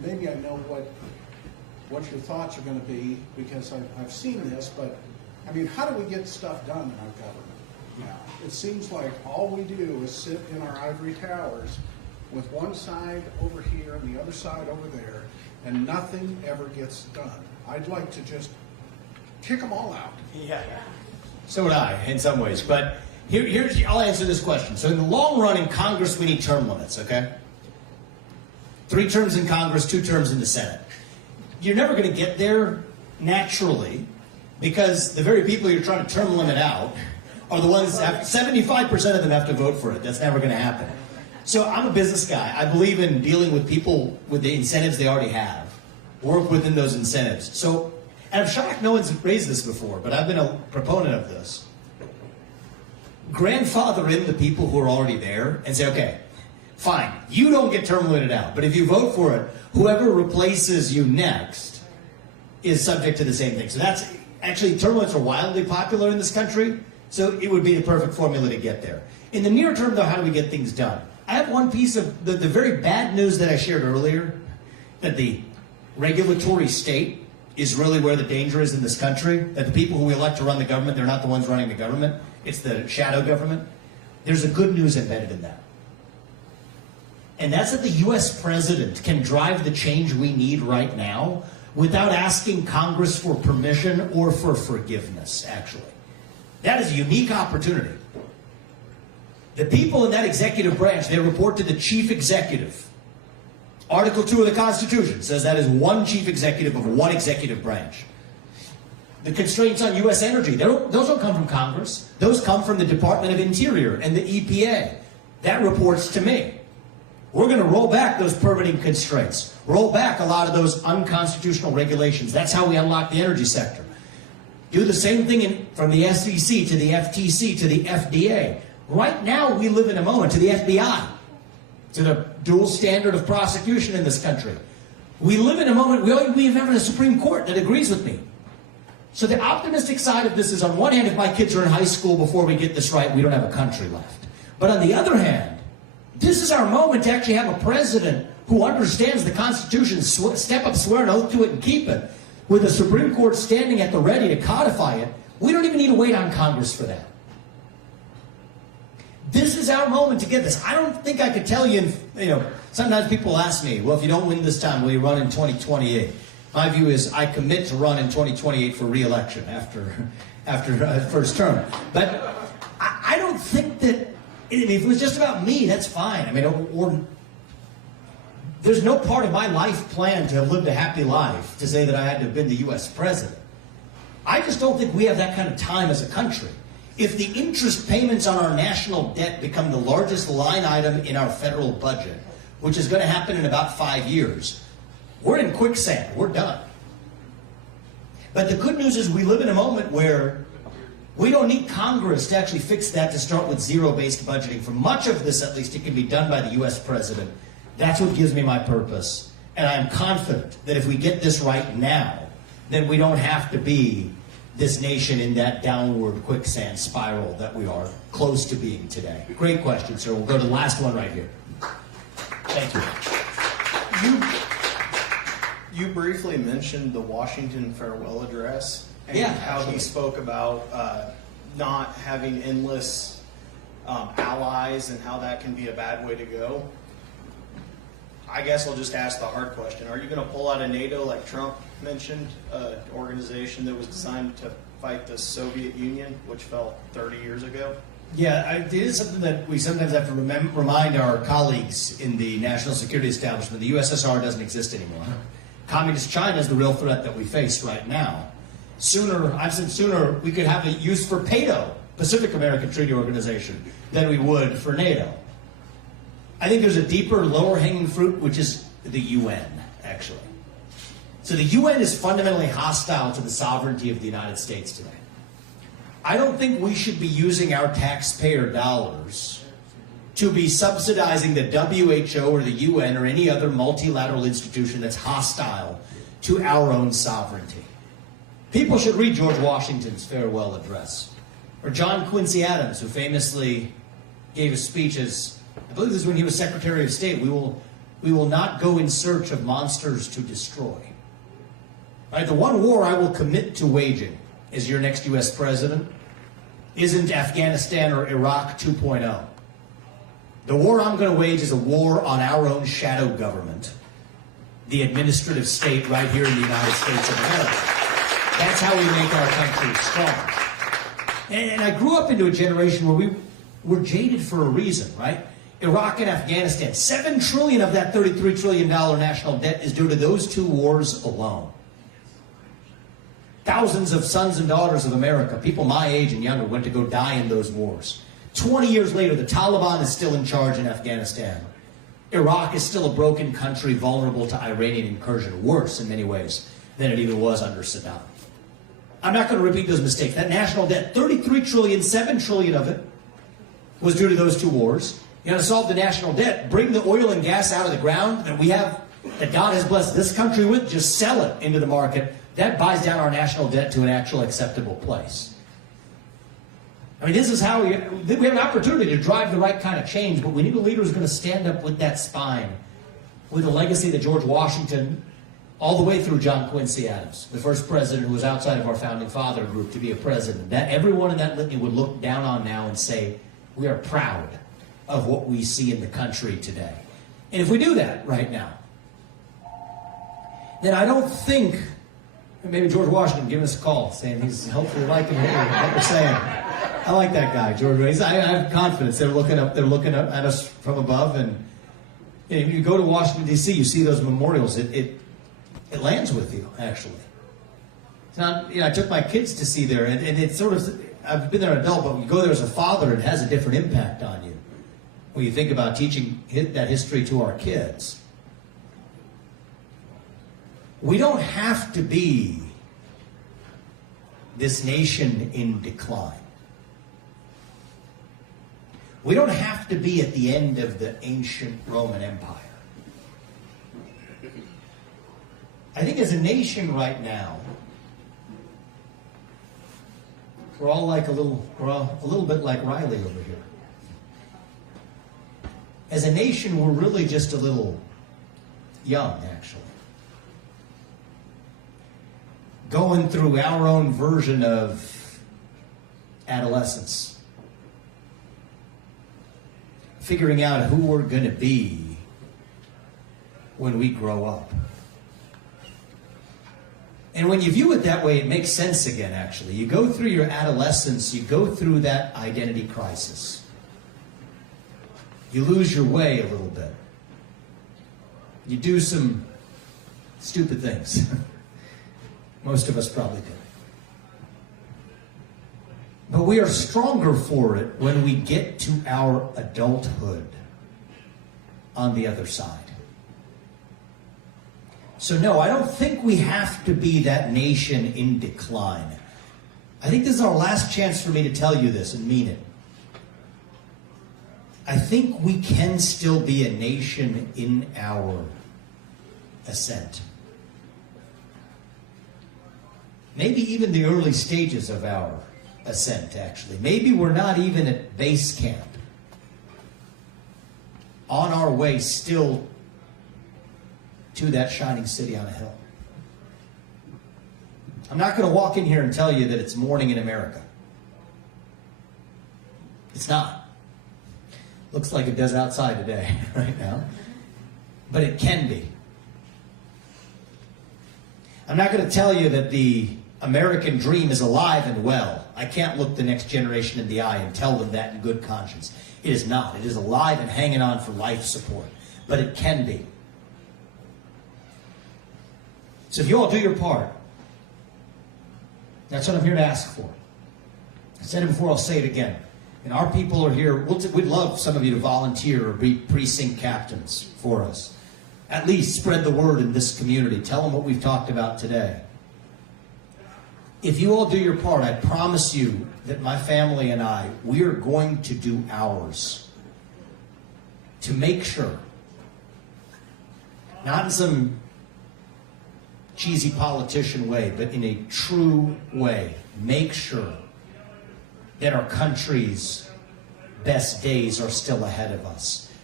maybe I know what your thoughts are going to be, because I've seen this, but I mean, how do we get stuff done in our government now? It seems like all we do is sit in our ivory towers with one side over here and the other side over there, and nothing ever gets done. I'd like to just kick them all out. Yeah. So would I, in some ways. But I'll answer this question. So in the long run in Congress, we need term limits, okay? 3 terms in Congress, 2 terms in the Senate. You're never going to get there naturally, because the very people you're trying to term limit out are the ones that 75% of them have to vote for it. That's never going to happen. So I'm a business guy. I believe in dealing with people with the incentives they already have. Work within those incentives. So, and I'm shocked no one's raised this before, but I've been a proponent of this. Grandfather in the people who are already there and say, okay, fine, you don't get term limited out, but if you vote for it, whoever replaces you next is subject to the same thing. So that's actually, term limits are wildly popular in this country, so it would be the perfect formula to get there. In the near term, though, how do we get things done? I have one piece of the very bad news that I shared earlier, that the regulatory state is really where the danger is in this country, that the people who we elect to run the government, they're not the ones running the government, it's the shadow government. There's a good news embedded in that. And that's that the US president can drive the change we need right now without asking Congress for permission or for forgiveness, actually. That is a unique opportunity. The people in that executive branch, they report to the chief executive. Article 2 of the Constitution says that is one chief executive of one executive branch. The constraints on U.S. energy, those don't come from Congress. Those come from the Department of Interior and the EPA. That reports to me. We're going to roll back those permitting constraints. Roll back a lot of those unconstitutional regulations. That's how we unlock the energy sector. Do the same thing from the SEC to the FTC to the FDA. Right now, we live in a moment, to the FBI, to the dual standard of prosecution in this country. We live in a moment, we have a Supreme Court that agrees with me. So the optimistic side of this is, on one hand, if my kids are in high school before we get this right, we don't have a country left. But on the other hand, this is our moment to actually have a president who understands the Constitution, step up, swear an oath to it, and keep it, with the Supreme Court standing at the ready to codify it. We don't even need to wait on Congress for that. This is our moment to get this. I don't think I could tell you, sometimes people ask me, well, if you don't win this time, will you run in 2028? My view is I commit to run in 2028 for re-election after first term. But I don't think that, if it was just about me, that's fine. I mean, there's no part of my life plan to have lived a happy life to say that I had to have been the U.S. president. I just don't think we have that kind of time as a country. If the interest payments on our national debt become the largest line item in our federal budget, which is going to happen in about 5 years, we're in quicksand. We're done. But the good news is we live in a moment where we don't need Congress to actually fix that, to start with zero-based budgeting. For much of this, at least, it can be done by the U.S. president. That's what gives me my purpose. And I'm confident that if we get this right now, then we don't have to be this nation in that downward quicksand spiral that we are close to being today. Great question, sir. We'll go to the last one right here. Thank you. You briefly mentioned the Washington farewell address and how he spoke about not having endless allies and how that can be a bad way to go. I guess I'll just ask the hard question. Are you going to pull out of NATO like Trump mentioned, an organization that was designed to fight the Soviet Union, which fell 30 years ago? Yeah, it is something that we sometimes have to remind our colleagues in the national security establishment. The USSR doesn't exist anymore. Communist China is the real threat that we face right now. I've said sooner we could have a use for PATO, Pacific American Treaty Organization, than we would for NATO. I think there's a deeper, lower-hanging fruit, which is the UN, actually. So the UN is fundamentally hostile to the sovereignty of the United States today. I don't think we should be using our taxpayer dollars to be subsidizing the WHO or the UN or any other multilateral institution that's hostile to our own sovereignty. People should read George Washington's farewell address, or John Quincy Adams, who famously gave a speech as, I believe this was when he was Secretary of State, we will We will not go in search of monsters to destroy. Right, the one war I will commit to waging as your next U.S. president isn't Afghanistan or Iraq 2.0. The war I'm going to wage is a war on our own shadow government, the administrative state right here in the United States of America. That's how we make our country strong. And I grew up into a generation where we were jaded for a reason, right? Iraq and Afghanistan, $7 trillion of that $33 trillion national debt is due to those two wars alone. Thousands of sons and daughters of America, people my age and younger, went to go die in those wars. 20 years later, the Taliban is still in charge in Afghanistan. Iraq is still a broken country vulnerable to Iranian incursion, worse in many ways than it even was under Saddam. I'm not going to repeat those mistakes. That national debt, $33 trillion, $7 trillion of it was due to those two wars. You know, to solve the national debt, bring the oil and gas out of the ground that we have, that God has blessed this country with, just sell it into the market. That buys down our national debt to an actual acceptable place. I mean, this is how we have an opportunity to drive the right kind of change, but we need a leader who's going to stand up with that spine, with the legacy that George Washington, all the way through John Quincy Adams, the first president who was outside of our founding father group to be a president, that everyone in that litany would look down on now and say, we are proud of what we see in the country today. And if we do that right now, then I don't think, maybe George Washington giving us a call, saying he's hopefully liking what we're saying. I like that guy, George. I have confidence. They're looking up at us from above, and if you go to Washington D.C., you see those memorials. It lands with you, actually. It's not, I took my kids to see there, and it's sort of, I've been there an adult, but when you go there as a father, it has a different impact on you when you think about teaching that history to our kids. We don't have to be this nation in decline. We don't have to be at the end of the ancient Roman Empire. I think as a nation right now, we're all a little bit like Riley over here. As a nation, we're really just a little young, actually. Going through our own version of adolescence. Figuring out who we're going to be when we grow up. And when you view it that way, it makes sense again, actually. You go through your adolescence, you go through that identity crisis. You lose your way a little bit. You do some stupid things. Most of us probably do. But we are stronger for it when we get to our adulthood on the other side. So no, I don't think we have to be that nation in decline. I think this is our last chance for me to tell you this and mean it. I think we can still be a nation in our ascent. Maybe even the early stages of our ascent, actually. Maybe we're not even at base camp. On our way still to that shining city on a hill. I'm not going to walk in here and tell you that it's morning in America. It's not. Looks like it does outside today, right now. But it can be. I'm not going to tell you that the American dream is alive and well. I can't look the next generation in the eye and tell them that in good conscience. It is not. It is alive and hanging on for life support. But it can be. So if you all do your part, that's what I'm here to ask for. I said it before, I'll say it again. And our people are here. We'd love some of you to volunteer or be precinct captains for us. At least spread the word in this community. Tell them what we've talked about today. If you all do your part, I promise you that my family and I, we are going to do ours to make sure, not in some cheesy politician way, but in a true way, make sure that our country's best days are still ahead of us.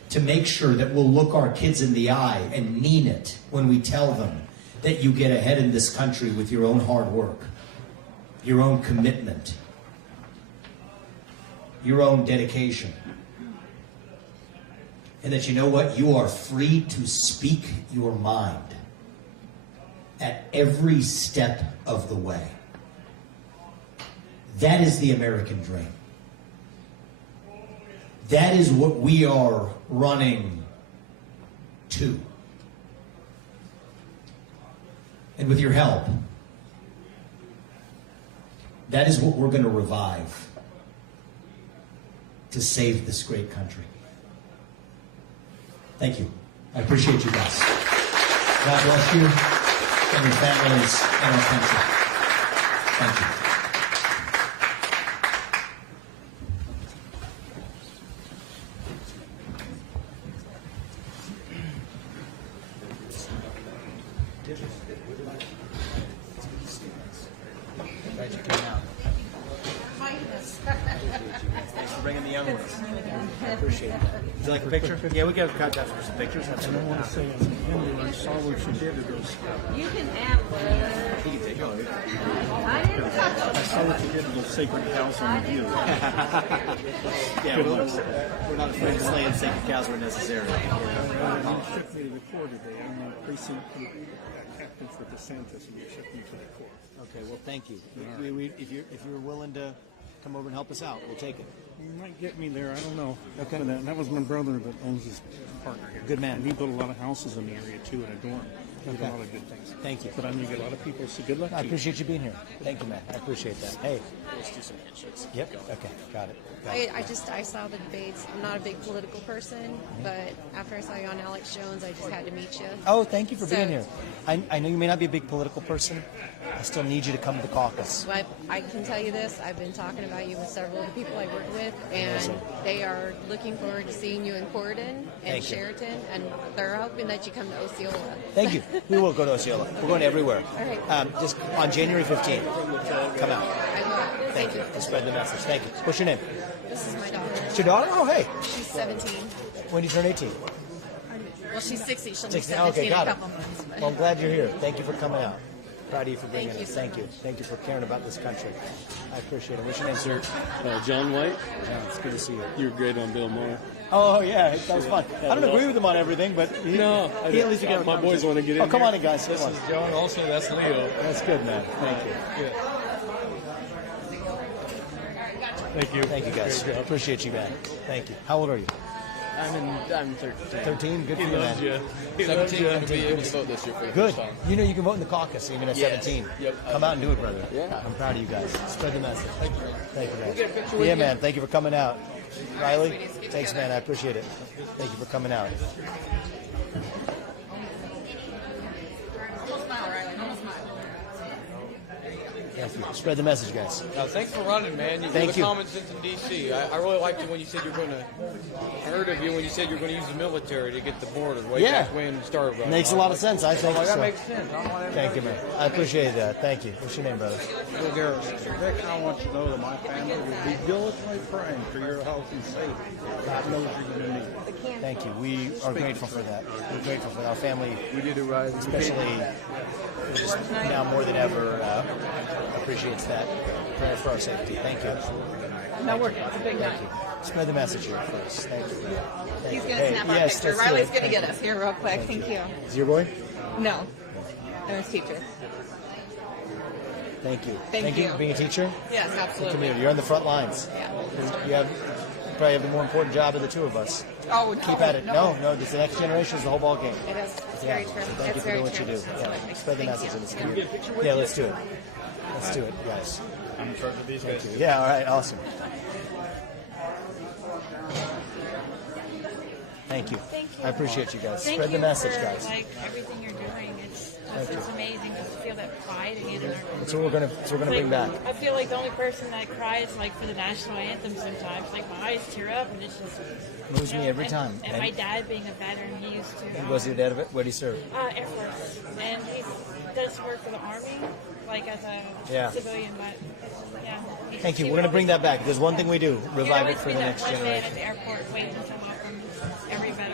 to make sure that we'll look our kids in the eye and mean it when we tell them that you get ahead in this country with your own hard work, your own commitment, your own dedication. And that you know what? You are free to speak your mind at every step of the way. That is the American dream. That is what we are running to. And with your help, that is what we're going to revive to save this great country. Thank you. I appreciate you guys. God bless you and your families and our country. Thank you. Glad you came out. Thanks for bringing the young ones. I appreciate it. Would you like a picture? Yeah, we got cut that for some pictures. And I want to say, as an Indian, I saw what you did to those. You can have one. You can take it. I saw what you did to those sacred cows on the view. Yeah, we're not afraid of slaying sacred cows where necessary. You shipped me to the Corps today. I'm the precinct captain for DeSantis, and you shipped me to the Corps. Okay, well, thank you. If you're willing to come over and help us out, we'll take it. You might get me there. I don't know. Okay. But that was my brother that owns his partner here. Good man. And he built a lot of houses in the area too, and a dorm. He did a lot of good things. Thank you. But I know you get a lot of people, so good luck. I appreciate you being here. Thank you, man. I appreciate that. Hey. Let's do some handshakes. Yep. Okay. Got it. I saw the debates. I'm not a big political person, but after I saw you on Alex Jones, I just had to meet you. Oh, thank you for being here. I know you may not be a big political person. I still need you to come to the caucus. Well, I can tell you this. I've been talking about you with several of the people I work with, and they are looking forward to seeing you in Corydon and Sheraton, and they're hoping that you come to Osceola. Thank you. We will go to Osceola. We're going everywhere. All right. Just on January 15th. Come out. I will. Thank you. To spread the message. Thank you. What's your name? This is my daughter. It's your daughter? Oh, hey. She's 17. When do you turn 18? Well, she's 60. She'll be 16. 17 Okay, in a got it. couple months. but- Well, I'm glad you're here. Thank you for coming out. Proud of you for being Thank here. you so Thank you. much. Thank you for caring about this country. I appreciate it. What's your name, sir? John White. Yeah, it's good to see you. You were great on Bill Maher. Oh, yeah, that was fun. I don't agree with him on everything, but he at least we get my boys want to get in. Oh, come here. on in, guys. This Come is on. John. Also, that's Leo. That's good, man. Thank you. Thank you. Thank you, guys. I appreciate you, man. Thank you. How old are you? I'm 13. 13? Good for He you, loves man. you. He 17 loves to be you. able to vote this year for the Good. first time. You know you can vote in the caucus even at Yes. 17. Yep. Come out and do it, brother. Yeah. I'm proud of you guys. Spread the message. Thank you, man. Thank you, man. We'll get a picture with Yeah, you. man. Thank you for coming out. Riley, thanks, man. I appreciate it. Thank you for coming out. Thank you. Spread the message, guys. Thanks for running, man. You're Thank the you. common sense in D.C. I really liked it when you said you're going to. I heard of you when you said you're going to use the military to get the border way back when you started running. Makes a lot of sense, I think. Like, that so. makes sense. I don't want Thank you, man. I appreciate that. Thank you. What's your name, brother? Bill Garrett. Vic, I want you to know that my family will be diligently praying for your health and safety. God knows you're going to need it. Thank you. We are grateful for that. We're grateful for our family. We did it right. Especially just now more than ever appreciates that prayer for our safety. Thank you. No, we're it's a big night. Thank you. Spread the message here first. Thank you. Thank He's you. going to snap our yes, picture. let's do Riley's it. going to get us here real quick. Thank you. Is he your boy? No, I'm his teacher. Thank you. Thank you. for being a teacher. Yes, In the absolutely. community. You're on the front lines. Yeah. You probably have the more important job of the two of us. Oh, no, Keep at it. no. No, the next generation is the whole ball game. It is. It's Yeah. very true. So thank you It's for very doing what you true. do. Yeah. Spread the Thank message you. in this community. Yeah, let's do it. Let's do it, guys. I'm in charge of these Thank guys. you. Yeah, all right, awesome. Thank you. Thank you. I appreciate you guys. Thank Spread the you message, for, guys. Like everything you're doing, it's Thank you. amazing just to feel that pride again in our country. That's what we're gonna bring back. I feel like the only person that cries like for the national anthem sometimes. Like my eyes tear up, and it's just Moves me every time. And my dad being a veteran, he used to. And was your dad of it? Where did he serve? Air Force, and he does work for the Army, like as a civilian. But yeah. Thank you. We're gonna bring that back. There's one thing we do: revive it for the next One man generation. at the airport waiting to welcome every veteran.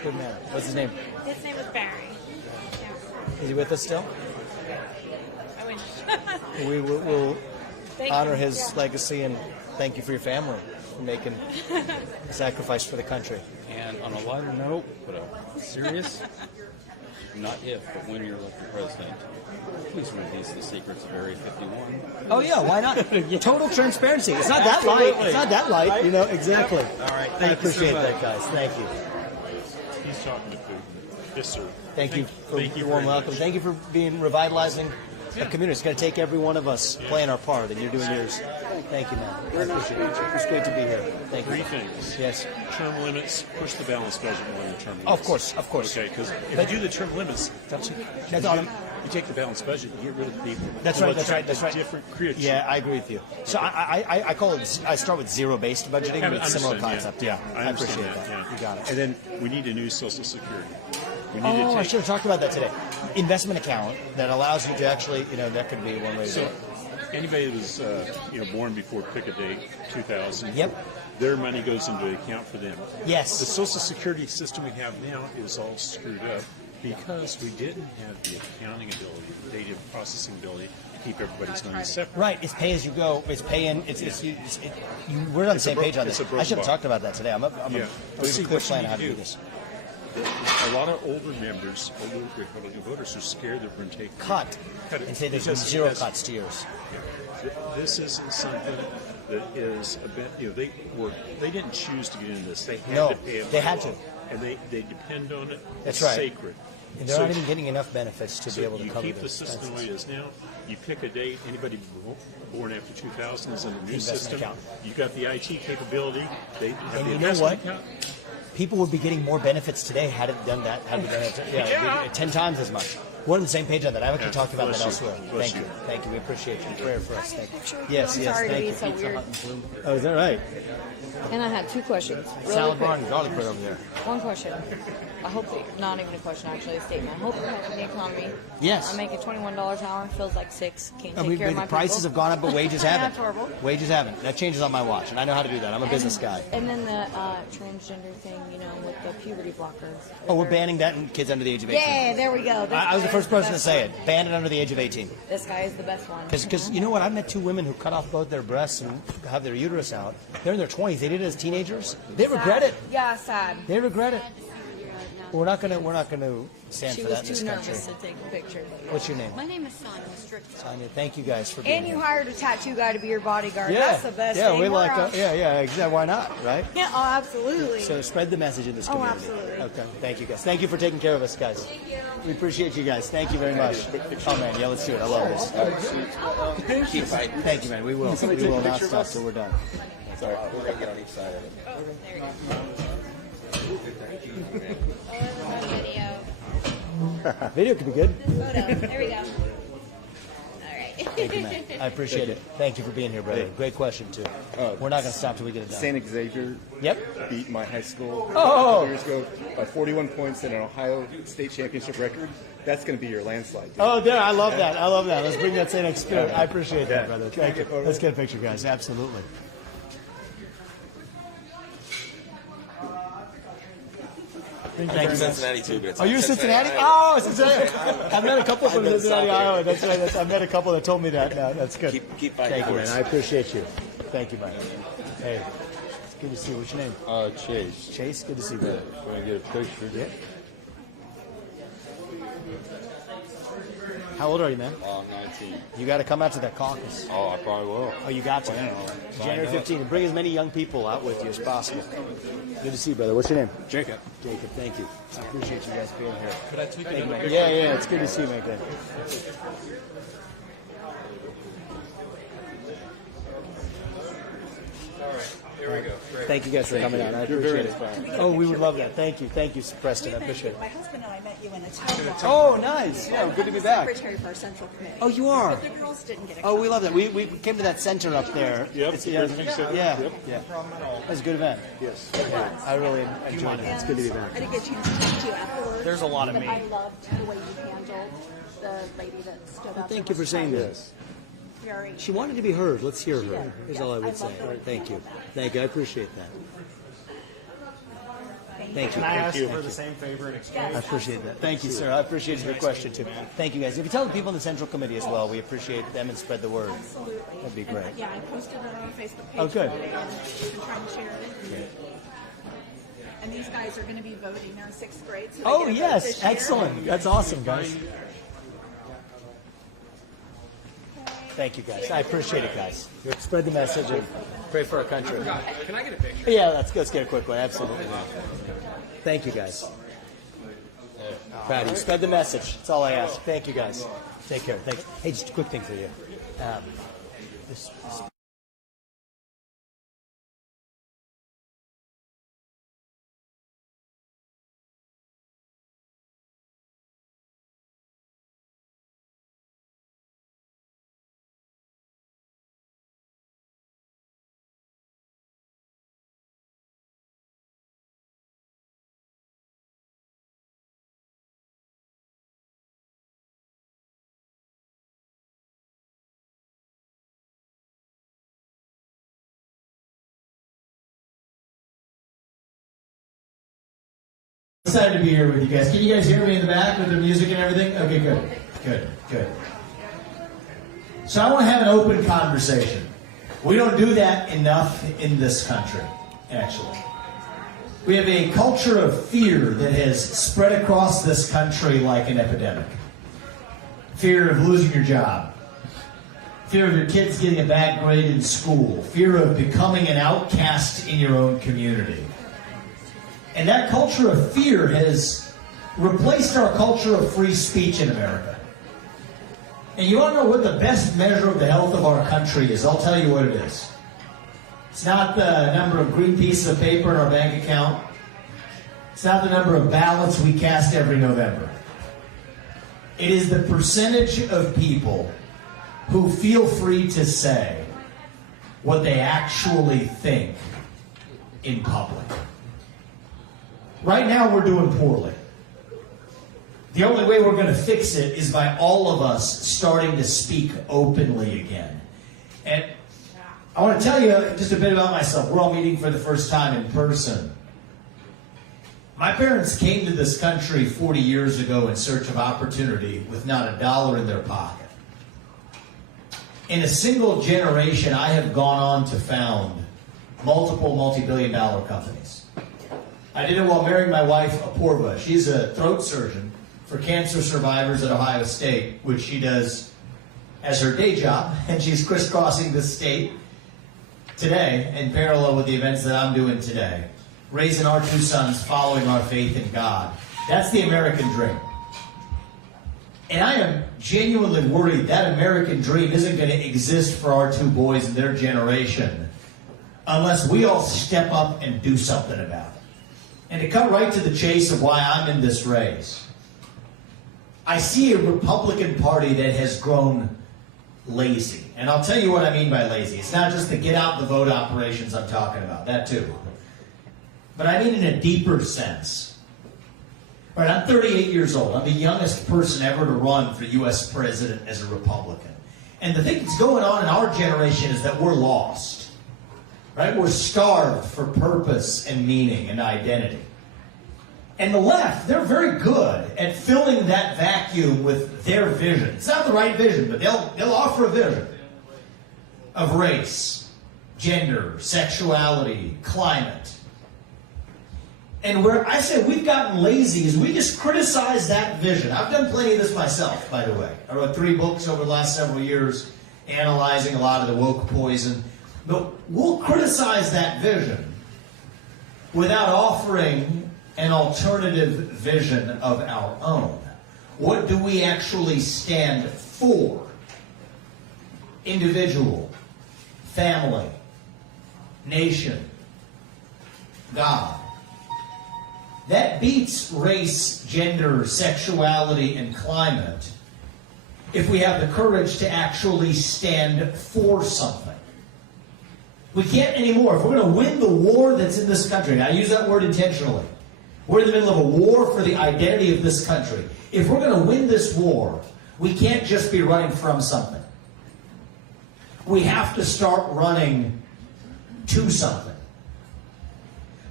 Good man. What's his name? His name is Barry. Is he with us still? I wish. We'll Thank honor you. his Yeah. legacy and thank you for your family for making a sacrifice for the country. And on a lighter note, but a serious, not if, but when you're elected president, please release the secrets of Area 51. Oh yeah, why not? Total transparency. It's not that light. It's not that light. You know exactly. All right. I Thank you appreciate so much. that, guys. Thank you. He's talking to Putin. Yes, sir. Thank you for your warm very welcome. much. Thank you for being revitalizing the community. It's going to take every one of us playing our part, and you're doing yours. Thank you, man. I appreciate it. It's great to be here. Thank you. Three things. Yes. Term limits, push the balanced budget more than term limits. Of course, of course. Okay, because if But- you do the term limits, you take the balanced budget, you get rid of the people. That's right. That's right. That's right. Different create. Yeah, I agree with you. So I call it. I start with zero-based budgeting, Yeah, but it's a similar understand, concept. yeah. I understand appreciate that. yeah. You got it. And then we need a new Social Security. We need Oh, to I take, should have talked about that today. Investment account that allows you to actually, that could be one way to do So it. anybody that was born before pick a date, 2000. Yep. Their money goes into an account for them. Yes. The Social Security system we have now is all screwed up because we didn't have the accounting ability, the data processing ability to keep everybody's money separate. Right, it's pay as you go. It's pay in. We're on the It's a same page on it's a this. I broken should have got. talked about that today. We Yeah. have See, a clear what you plan need on how to to do do. this. A lot of older members, older Republican voters, are scared they're going to take Cut it. and say there's Because zero that's- cuts to yours. This isn't something that is a bit. They didn't choose to get into this. They had No, to pay it. they by had law. to. And they depend on it. That's It's right. sacred. And they're So- not even getting enough benefits to So be able to you cover keep the the system the way expenses. it is now. You pick a date. Anybody born after 2000 is in the new Investment system. account. You got the IT capability. They have And the you know investment what? account. People would be getting more benefits today had it done that. Had it done it, Yeah. 10 times as much. We're on the same page on that. I've actually Yeah, talked about bless that you. elsewhere. Bless Thank you. you. Thank you. We appreciate your prayer for us. Thank you. I'm Yes, yes. sorry to Thank be you. so weird. Oh, is that right? And I had two questions. Really Salad quick. bar and garlic bread over there. One question. I hope that, not even a question, actually, a statement. I hope you're helping the economy. Yes. I'm making $21 an hour, feels like $6. Can't And take care of my the prices people. have gone up, but wages Yeah, haven't. it's horrible. Wages haven't. That changes on my watch, and I know how to do that. I'm a business guy. And then the transgender thing, with the puberty blockers. Oh, we're banning that in kids under the age of 18. Yeah, there we go. This I was the guy first is the person to best say one. it. Ban it under the age of 18. This guy is the best one. Because you know what? I've met two women who cut off both their breasts and have their uterus out. They're in their 20s. They did it as teenagers. They regret it. Yeah, sad. They regret it. We're not gonna stand She for was that in too this country. nervous to take a picture. What's your name? My name is Sonia Strickland. Sonia, thank you guys for being And you here. hired a tattoo guy to be your bodyguard. Yeah, That's the best yeah, thing. we We're like on- exactly. Why not, right? Yeah, oh, absolutely. So spread the message in this Oh, community. absolutely. Okay, thank you guys. Thank you for taking care of us, guys. We appreciate you guys. Thank you very much. Oh man, yeah, let's do it. I love this. Keep fighting. Thank you, man. We will. We will not stop till we're done. Sorry, we're going to get on each side of it. Video. Video could be good. Photo. There we go. All right. Thank you, man. I appreciate it. Thank you for being here, brother. Great question too. We're not going to stop till we get it done. St. Xavier beat my high school a couple years ago by 41 points in an Ohio State Championship record. That's going to be your landslide. Dude. Oh, there! I love that. I love that. Let's bring that same spirit. I appreciate that, brother. Thank you. Let's get a picture, guys. Absolutely. Thank you. Cincinnati too, but it's Are you Cincinnati? Oh, Cincinnati! I've met a couple from Cincinnati, Iowa. That's right. I've met a couple that told me that. No, that's good. Keep fighting. Thank you, for man. us. I appreciate you. Thank you, man. Hey, it's good to see you. What's your name? Chase. Chase. Good to see you, brother. Want to get a picture? Yeah. How old are you, man? I'm 19. You got to come out to that caucus. Oh, I probably will. Oh, you got to. January 15th. And bring as many young people out with you as possible. Good to see you, brother. What's your name? Jacob. Jacob, thank you. I appreciate you guys being here. Could I take Thank you, another man. picture? Yeah, it's good to see you, man. Here we go. Great. Thank you guys for coming out. I appreciate it. Oh, we would love that. Thank you, Preston. I appreciate it. My husband and I met you in a town. Oh, nice. Yeah, good to be back. Secretary for our central committee. Oh, you are? But the girls didn't get a Oh, we love that. We came to that center up there. Yep, It's, the Brittany Center. yeah, Yep. yeah. It was a good event. Yes. Yeah, I really enjoyed it. It's good to be back. I didn't get a chance to talk to you afterwards. There's a lot of but me. I loved the way you handled the lady that stood up. Thank you for saying this. Very. She wanted to be heard. Let's hear her. Is all I would say. Thank you. Thank you. I appreciate that. Thank Thank you. Can I ask Thank for you. the same favor in exchange? I appreciate that. Thank you, sir. I appreciate your question too. Thank you, guys. If you tell the people in the Central Committee as well, we appreciate them and spread the word. Absolutely. That'd be great. And, yeah, I posted it on our Facebook page. Oh, good. And we've been trying to share it. And these guys are going to be voting. They're in 6th grade. So Oh, they get a vote yes. this year. Excellent. That's awesome, guys. Thank you, guys. I appreciate it, guys. Spread the message and pray for our country. Can I get a picture? Yeah, let's get a quick one. Absolutely. Thank you, guys. Proud of you. Spread the message. That's all I ask. Thank you, guys. Take care. Thanks. Hey, just a quick thing for you. This Excited to be here with you guys. Can you guys hear me in the back with the music and everything? Okay, good. So I want to have an open conversation. We don't do that enough in this country, actually. We have a culture of fear that has spread across this country like an epidemic. Fear of losing your job. Fear of your kids getting a bad grade in school. Fear of becoming an outcast in your own community. And that culture of fear has replaced our culture of free speech in America. And you want to know what the best measure of the health of our country is? I'll tell you what it is. It's not the number of green pieces of paper in our bank account. It's not the number of ballots we cast every November. It is the percentage of people who feel free to say what they actually think in public. Right now, we're doing poorly. The only way we're going to fix it is by all of us starting to speak openly again. And I want to tell you just a bit about myself. We're all meeting for the first time in person. My parents came to this country 40 years ago in search of opportunity with not a dollar in their pocket. In a single generation, I have gone on to found multiple multi-billion-dollar companies. I did it while marrying my wife, Apurva. She's a throat surgeon for cancer survivors at Ohio State, which she does as her day job, and she's crisscrossing the state today in parallel with the events that I'm doing today, raising our two sons, following our faith in God. That's the American dream. And I am genuinely worried that American dream isn't going to exist for our two boys and their generation unless we all step up and do something about it. And to cut right to the chase of why I'm in this race, I see a Republican Party that has grown lazy. And I'll tell you what I mean by lazy. It's not just the get out the vote operations I'm talking about, that too. But I mean in a deeper sense. Right, I'm 38 years old. I'm the youngest person ever to run for U.S. president as a Republican. And the thing that's going on in our generation is that we're lost. Right? We're starved for purpose and meaning and identity. And the left, they're very good at filling that vacuum with their vision. It's not the right vision, but they'll offer a vision of race, gender, sexuality, climate. And where I say we've gotten lazy is we just criticize that vision. I've done plenty of this myself, by the way. I wrote 3 books over the last several years analyzing a lot of the woke poison. But we'll criticize that vision without offering an alternative vision of our own. What do we actually stand for? Individual, family, nation, God. That beats race, gender, sexuality, and climate if we have the courage to actually stand for something. We can't anymore. If we're going to win the war that's in this country, and I use that word intentionally, we're in the middle of a war for the identity of this country. If we're going to win this war, we can't just be running from something. We have to start running to something.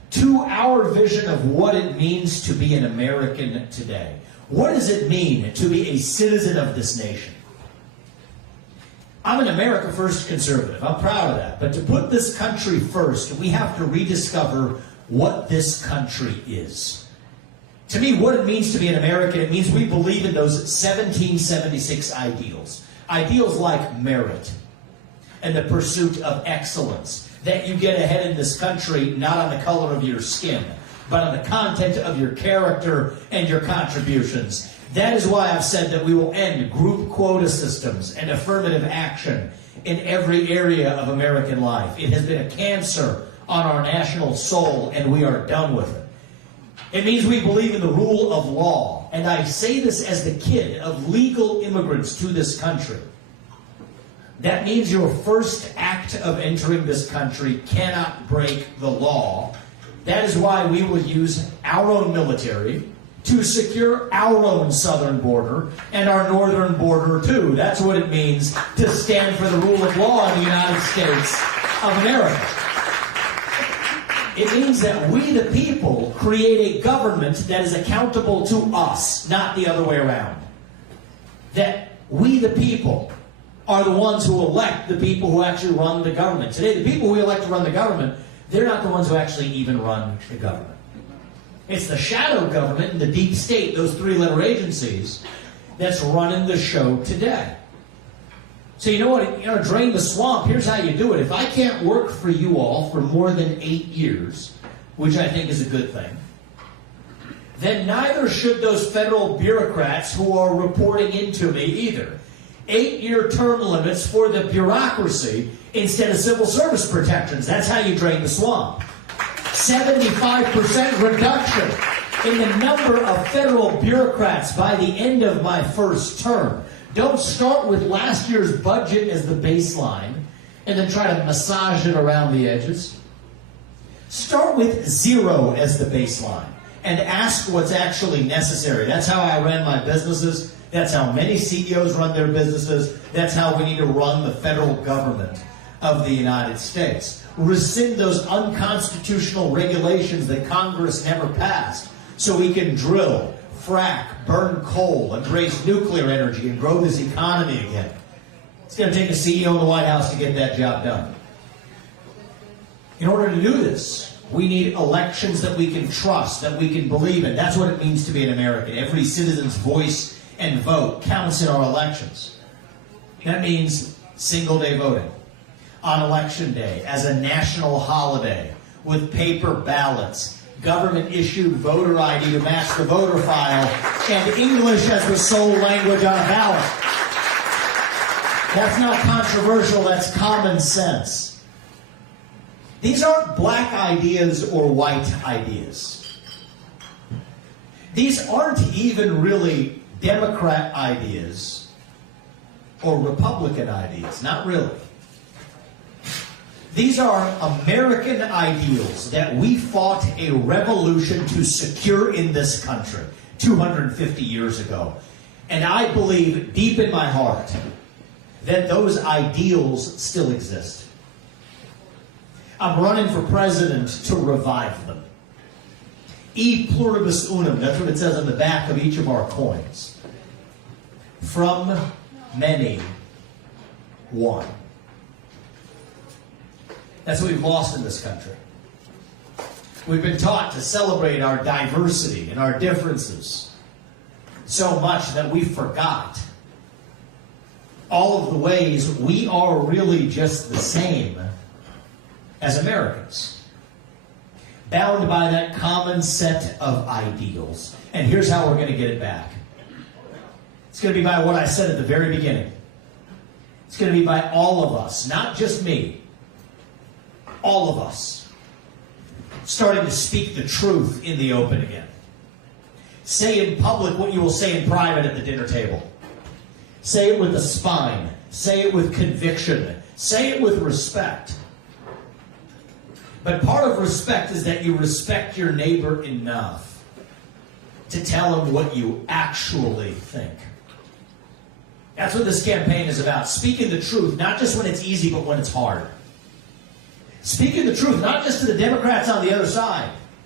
to our vision of what it means to be an American today. What does it mean to be a citizen of this nation? I'm an America First conservative. I'm proud of that. But to put this country first, we have to rediscover what this country is. To me, what it means to be an American, it means we believe in those 1776 ideals. Ideals like merit and the pursuit of excellence. That you get ahead in this country not on the color of your skin, but on the content of your character and your contributions. That is why I've said that we will end group quota systems and affirmative action in every area of American life. It has been a cancer on our national soul, and we are done with it. It means we believe in the rule of law, and I say this as the kid of legal immigrants to this country. That means your first act of entering this country cannot break the law. That is why we will use our own military to secure our own southern border and our northern border too. That's what it means to stand for the rule of law in the United States of America. It means that we the people create a government that is accountable to us, not the other way around. That we the people are the ones who elect the people who actually run the government. Today, the people we elect to run the government, they're not the ones who actually even run the government. It's the shadow government and the deep state, those three-letter agencies, that's running the show today. So you know what? You know, drain the swamp. Here's how you do it. If I can't work for you all for more than 8 years, which I think is a good thing, then neither should those federal bureaucrats who are reporting into me either. 8-year term limits for the bureaucracy instead of civil service protections. That's how you drain the swamp. 75% reduction in the number of federal bureaucrats by the end of my first term. Don't start with last year's budget as the baseline and then try to massage it around the edges. Start with 0 as the baseline and ask what's actually necessary. That's how I ran my businesses. That's how many CEOs run their businesses. That's how we need to run the federal government of the United States. Rescind those unconstitutional regulations that Congress never passed so we can drill, frack, burn coal, and raise nuclear energy and grow this economy again. It's going to take a CEO in the White House to get that job done. In order to do this, we need elections that we can trust, that we can believe in. That's what it means to be an American. Every citizen's voice and vote counts in our elections. That means single-day voting on Election Day as a national holiday with paper ballots, government-issued voter ID to match the voter file, and English as the sole language on a ballot. That's not controversial, that's common sense. These aren't black ideas or white ideas. These aren't even really Democrat ideas or Republican ideas, not really. These are American ideals that we fought a revolution to secure in this country 250 years ago. And I believe deep in my heart that those ideals still exist. I'm running for president to revive them. E pluribus unum, that's what it says on the back of each of our coins. From many, one. That's what we've lost in this country. We've been taught to celebrate our diversity and our differences so much that we forgot all of the ways we are really just the same as Americans. Bound by that common set of ideals. And here's how we're going to get it back. It's going to be by what I said at the very beginning. It's going to be by all of us, not just me. All of us. Starting to speak the truth in the open again. Say in public what you will say in private at the dinner table. Say it with a spine. Say it with conviction. Say it with respect. But part of respect is that you respect your neighbor enough to tell him what you actually think. That's what this campaign is about. Speaking the truth, not just when it's easy, but when it's hard. Speaking the truth, not just to the Democrats on the other side,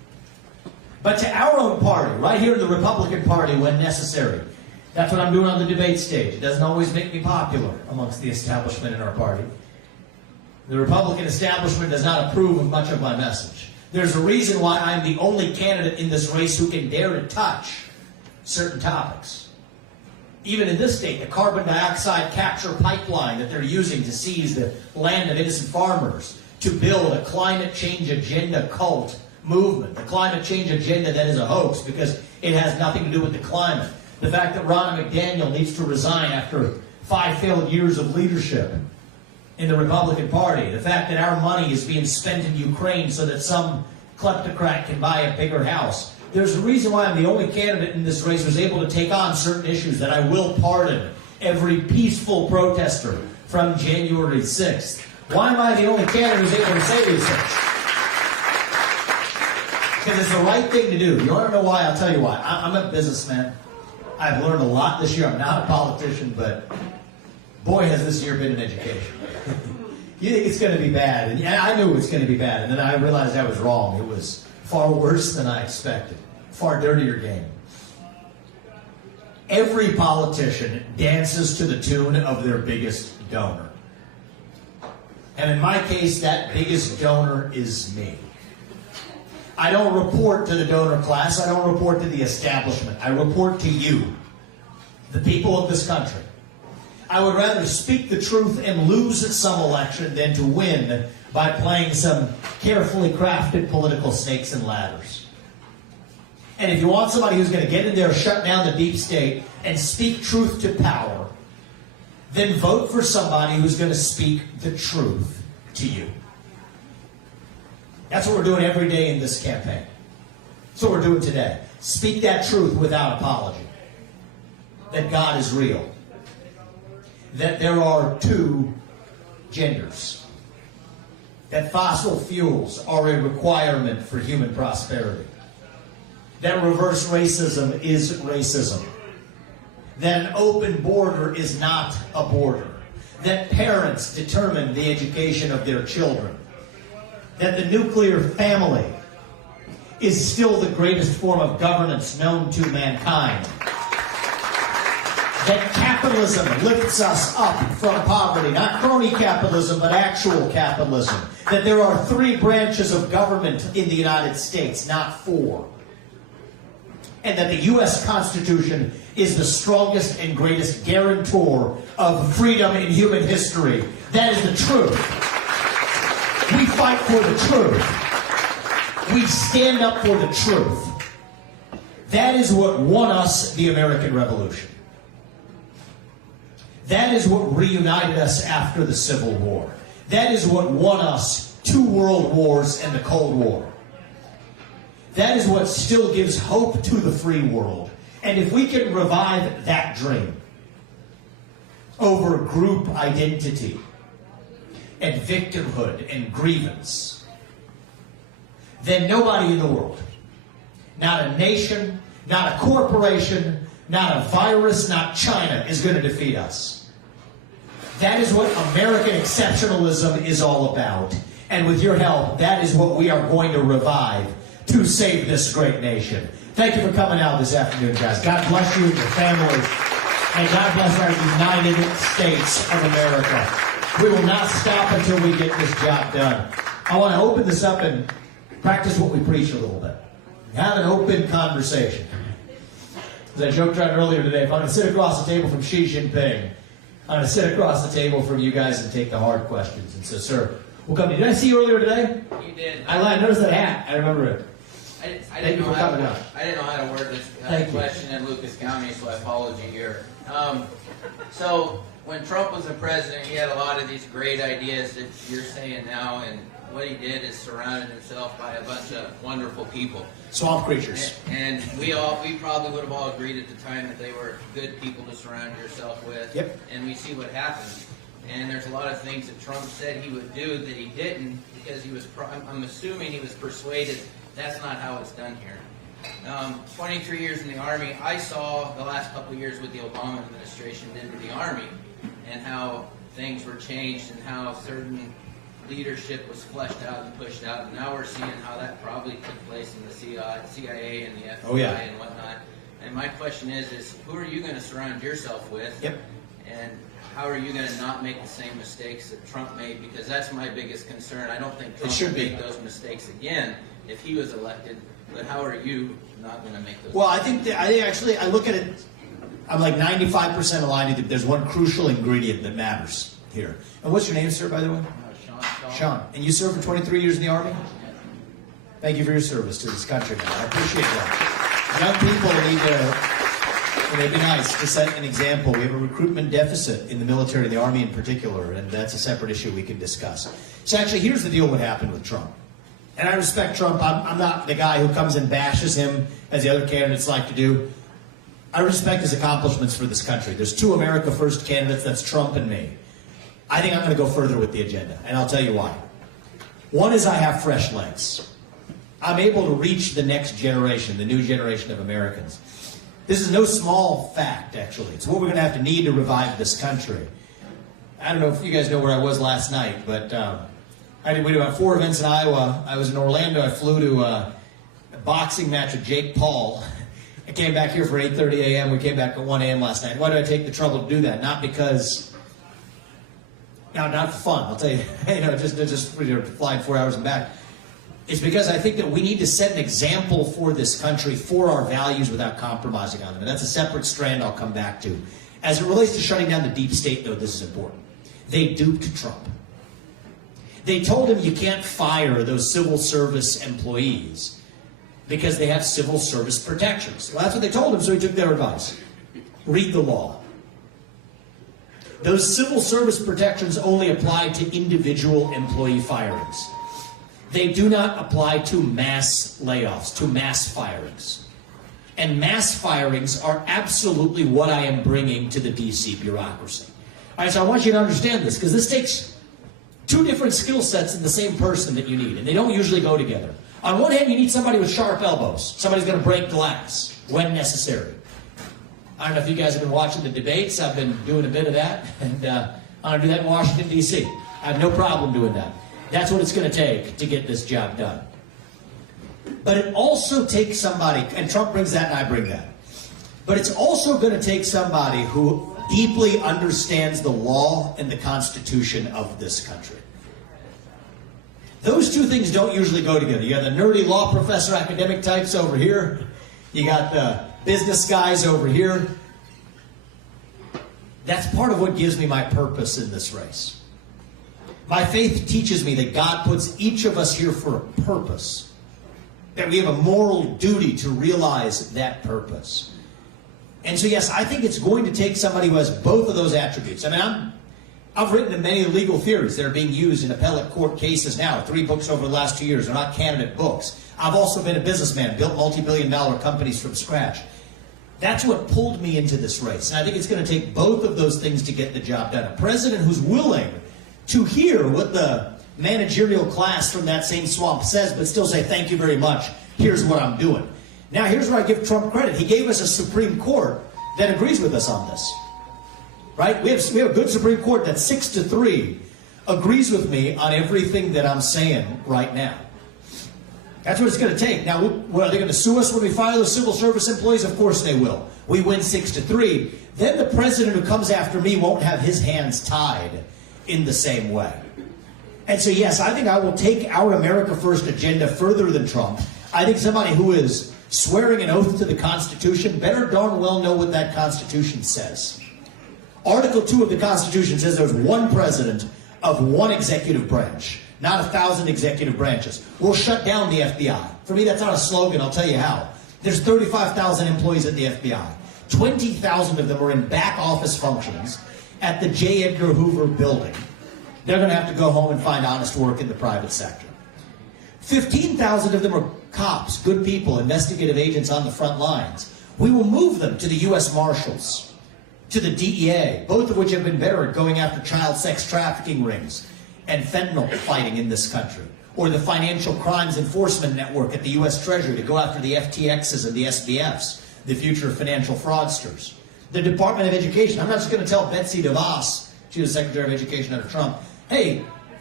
but to our own party, right here in the Republican Party when necessary. That's what I'm doing on the debate stage. It doesn't always make me popular amongst the establishment in our party. The Republican establishment does not approve of much of my message. There's a reason why I'm the only candidate in this race who can dare to touch certain topics. Even in this state, the carbon dioxide capture pipeline that they're using to seize the land of innocent farmers to build a climate change agenda cult movement. The climate change agenda that is a hoax because it has nothing to do with the climate. The fact that Ronna McDaniel needs to resign after 5 failed years of leadership in the Republican Party. The fact that our money is being spent in Ukraine so that some kleptocrat can buy a bigger house. There's a reason why I'm the only candidate in this race who's able to take on certain issues, that I will pardon every peaceful protester from January 6th. Why am I the only candidate who's able to say these things? Because it's the right thing to do. You want to know why? I'll tell you why. I'm a businessman. I've learned a lot this year. I'm not a politician, but boy, has this year been an education. You think it's going to be bad, and yeah, I knew it was going to be bad, and then I realized I was wrong. It was far worse than I expected. Far dirtier game. Every politician dances to the tune of their biggest donor. And in my case, that biggest donor is me. I don't report to the donor class. I don't report to the establishment. I report to you, the people of this country. I would rather speak the truth and lose some election than to win by playing some carefully crafted political snakes and ladders. And if you want somebody who's going to get in there, shut down the deep state, and speak truth to power, then vote for somebody who's going to speak the truth to you. That's what we're doing every day in this campaign. That's what we're doing today. Speak that truth without apology. That God is real. That there are 2 genders. That fossil fuels are a requirement for human prosperity. That reverse racism is racism. That an open border is not a border. That parents determine the education of their children. That the nuclear family is still the greatest form of governance known to mankind. That capitalism lifts us up from poverty. Not crony capitalism, but actual capitalism. That there are 3 branches of government in the United States, not 4. And that the U.S. Constitution is the strongest and greatest guarantor of freedom in human history. That is the truth. We fight for the truth. We stand up for the truth. That is what won us the American Revolution. That is what reunited us after the Civil War. That is what won us 2 world wars and the Cold War. That is what still gives hope to the free world. And if we can revive that dream over group identity and victimhood and grievance, then nobody in the world, not a nation, not a corporation, not a virus, not China, is going to defeat us. That is what American exceptionalism is all about. And with your help, that is what we are going to revive to save this great nation. Thank you for coming out this afternoon, guys. God bless you and your families. And God bless our United States of America. We will not stop until we get this job done. I want to open this up and practice what we preach a little bit. Have an open conversation. As I joked around earlier today, if I'm going to sit across the table from Xi Jinping, I'm going to sit across the table from you guys and take the hard questions. And so, sir, we'll come to you. Did I see you earlier today? You did. I noticed that hat. I remember it. I Thank you for coming out. I didn't know how to word this question in Lucas County, so I followed you here. So when Trump was the president, he had a lot of these great ideas that you're saying now, and what he did is surrounded himself by a bunch of wonderful people. Swamp creatures. And we probably would have all agreed at the time that they were good people to surround yourself with. Yep. And we see what happened. And there's a lot of things that Trump said he would do that he didn't because he was, I'm assuming he was persuaded that's not how it's done here. 23 years in the Army, I saw the last couple of years what the Obama administration did to the Army and how things were changed and how certain leadership was fleshed out and pushed out, and now we're seeing how that probably took place in the CIA and the FBI Oh, yeah. and whatnot. And my question is who are you going to surround yourself with? Yep. And how are you going to not make the same mistakes that Trump made? Because that's my biggest concern. I don't think Trump would make those mistakes again if he was elected. But how are you not going to make those? Well, I think actually I look at it. I'm like 95% aligned. There's one crucial ingredient that matters here. And what's your name, sir, by the way? Sean. And you served for 23 years in the Army? Thank you for your service to this country, man. I appreciate that. Young people need to, it'd be nice to set an example. We have a recruitment deficit in the military, the Army in particular, and that's a separate issue we can discuss. So actually, here's the deal what happened with Trump. And I respect Trump. I'm not the guy who comes and bashes him as the other candidates like to do. I respect his accomplishments for this country. There's two America First candidates, that's Trump and me. I think I'm going to go further with the agenda, and I'll tell you why. One is I have fresh legs. I'm able to reach the next generation, the new generation of Americans. This is no small fact, actually. It's what we're going to have to need to revive this country. I don't know if you guys know where I was last night, but we did about 4 events in Iowa. I was in Orlando. I flew to a boxing match with Jake Paul. I came back here for 8:30 a.m. We came back at 1 a.m. last night. Why did I take the trouble to do that? Not because, not for fun. I'll tell you, just flying 4 hours and back. It's because I think that we need to set an example for this country, for our values, without compromising on them. And that's a separate strand I'll come back to. As it relates to shutting down the deep state, though, this is important. They duped Trump. They told him you can't fire those civil service employees because they have civil service protections. Well, that's what they told him, so he took their advice. Read the law. Those civil service protections only apply to individual employee firings. They do not apply to mass layoffs, to mass firings. And mass firings are absolutely what I am bringing to the DC bureaucracy. All right, so I want you to understand this, because this takes two different skill sets in the same person that you need, and they don't usually go together. On one hand, you need somebody with sharp elbows. Somebody's going to break glass when necessary. I don't know if you guys have been watching the debates. I've been doing a bit of that, and I'm going to do that in Washington, D.C. I have no problem doing that. That's what it's going to take to get this job done. But it also takes somebody, and Trump brings that and I bring that, but it's also going to take somebody who deeply understands the law and the Constitution of this country. Those two things don't usually go together. You got the nerdy law professor academic types over here. You got the business guys over here. That's part of what gives me my purpose in this race. My faith teaches me that God puts each of us here for a purpose. That we have a moral duty to realize that purpose. And so yes, I think it's going to take somebody who has both of those attributes. I mean, I've written many legal theories that are being used in appellate court cases now. 3 books over the last 2 years. They're not candidate books. I've also been a businessman, built multi-billion-dollar companies from scratch. That's what pulled me into this race. And I think it's going to take both of those things to get the job done. A president who's willing to hear what the managerial class from that same swamp says, but still say, thank you very much. Here's what I'm doing. Now, here's where I give Trump credit. He gave us a Supreme Court that agrees with us on this. Right? We have a good Supreme Court that 6-3 agrees with me on everything that I'm saying right now. That's what it's going to take. Now, are they going to sue us when we fire those civil service employees? Of course they will. We win 6-3. Then the president who comes after me won't have his hands tied in the same way. And so, yes, I think I will take our America First agenda further than Trump. I think somebody who is swearing an oath to the Constitution better darn well know what that Constitution says. Article 2 of the Constitution says there's one president of one executive branch, not 1,000 executive branches. We'll shut down the FBI. For me, that's not a slogan. I'll tell you how. There's 35,000 employees at the FBI. 20,000 of them are in back office functions at the J. Edgar Hoover building. They're going to have to go home and find honest work in the private sector. 15,000 of them are cops, good people, investigative agents on the front lines. We will move them to the U.S. Marshals, to the DEA, both of which have been better at going after child sex trafficking rings and fentanyl fighting in this country, or the Financial Crimes Enforcement Network at the U.S. Treasury to go after the FTXs and the SBFs, the future of financial fraudsters. The Department of Education, I'm not just going to tell Betsy DeVos, she was Secretary of Education under Trump, hey,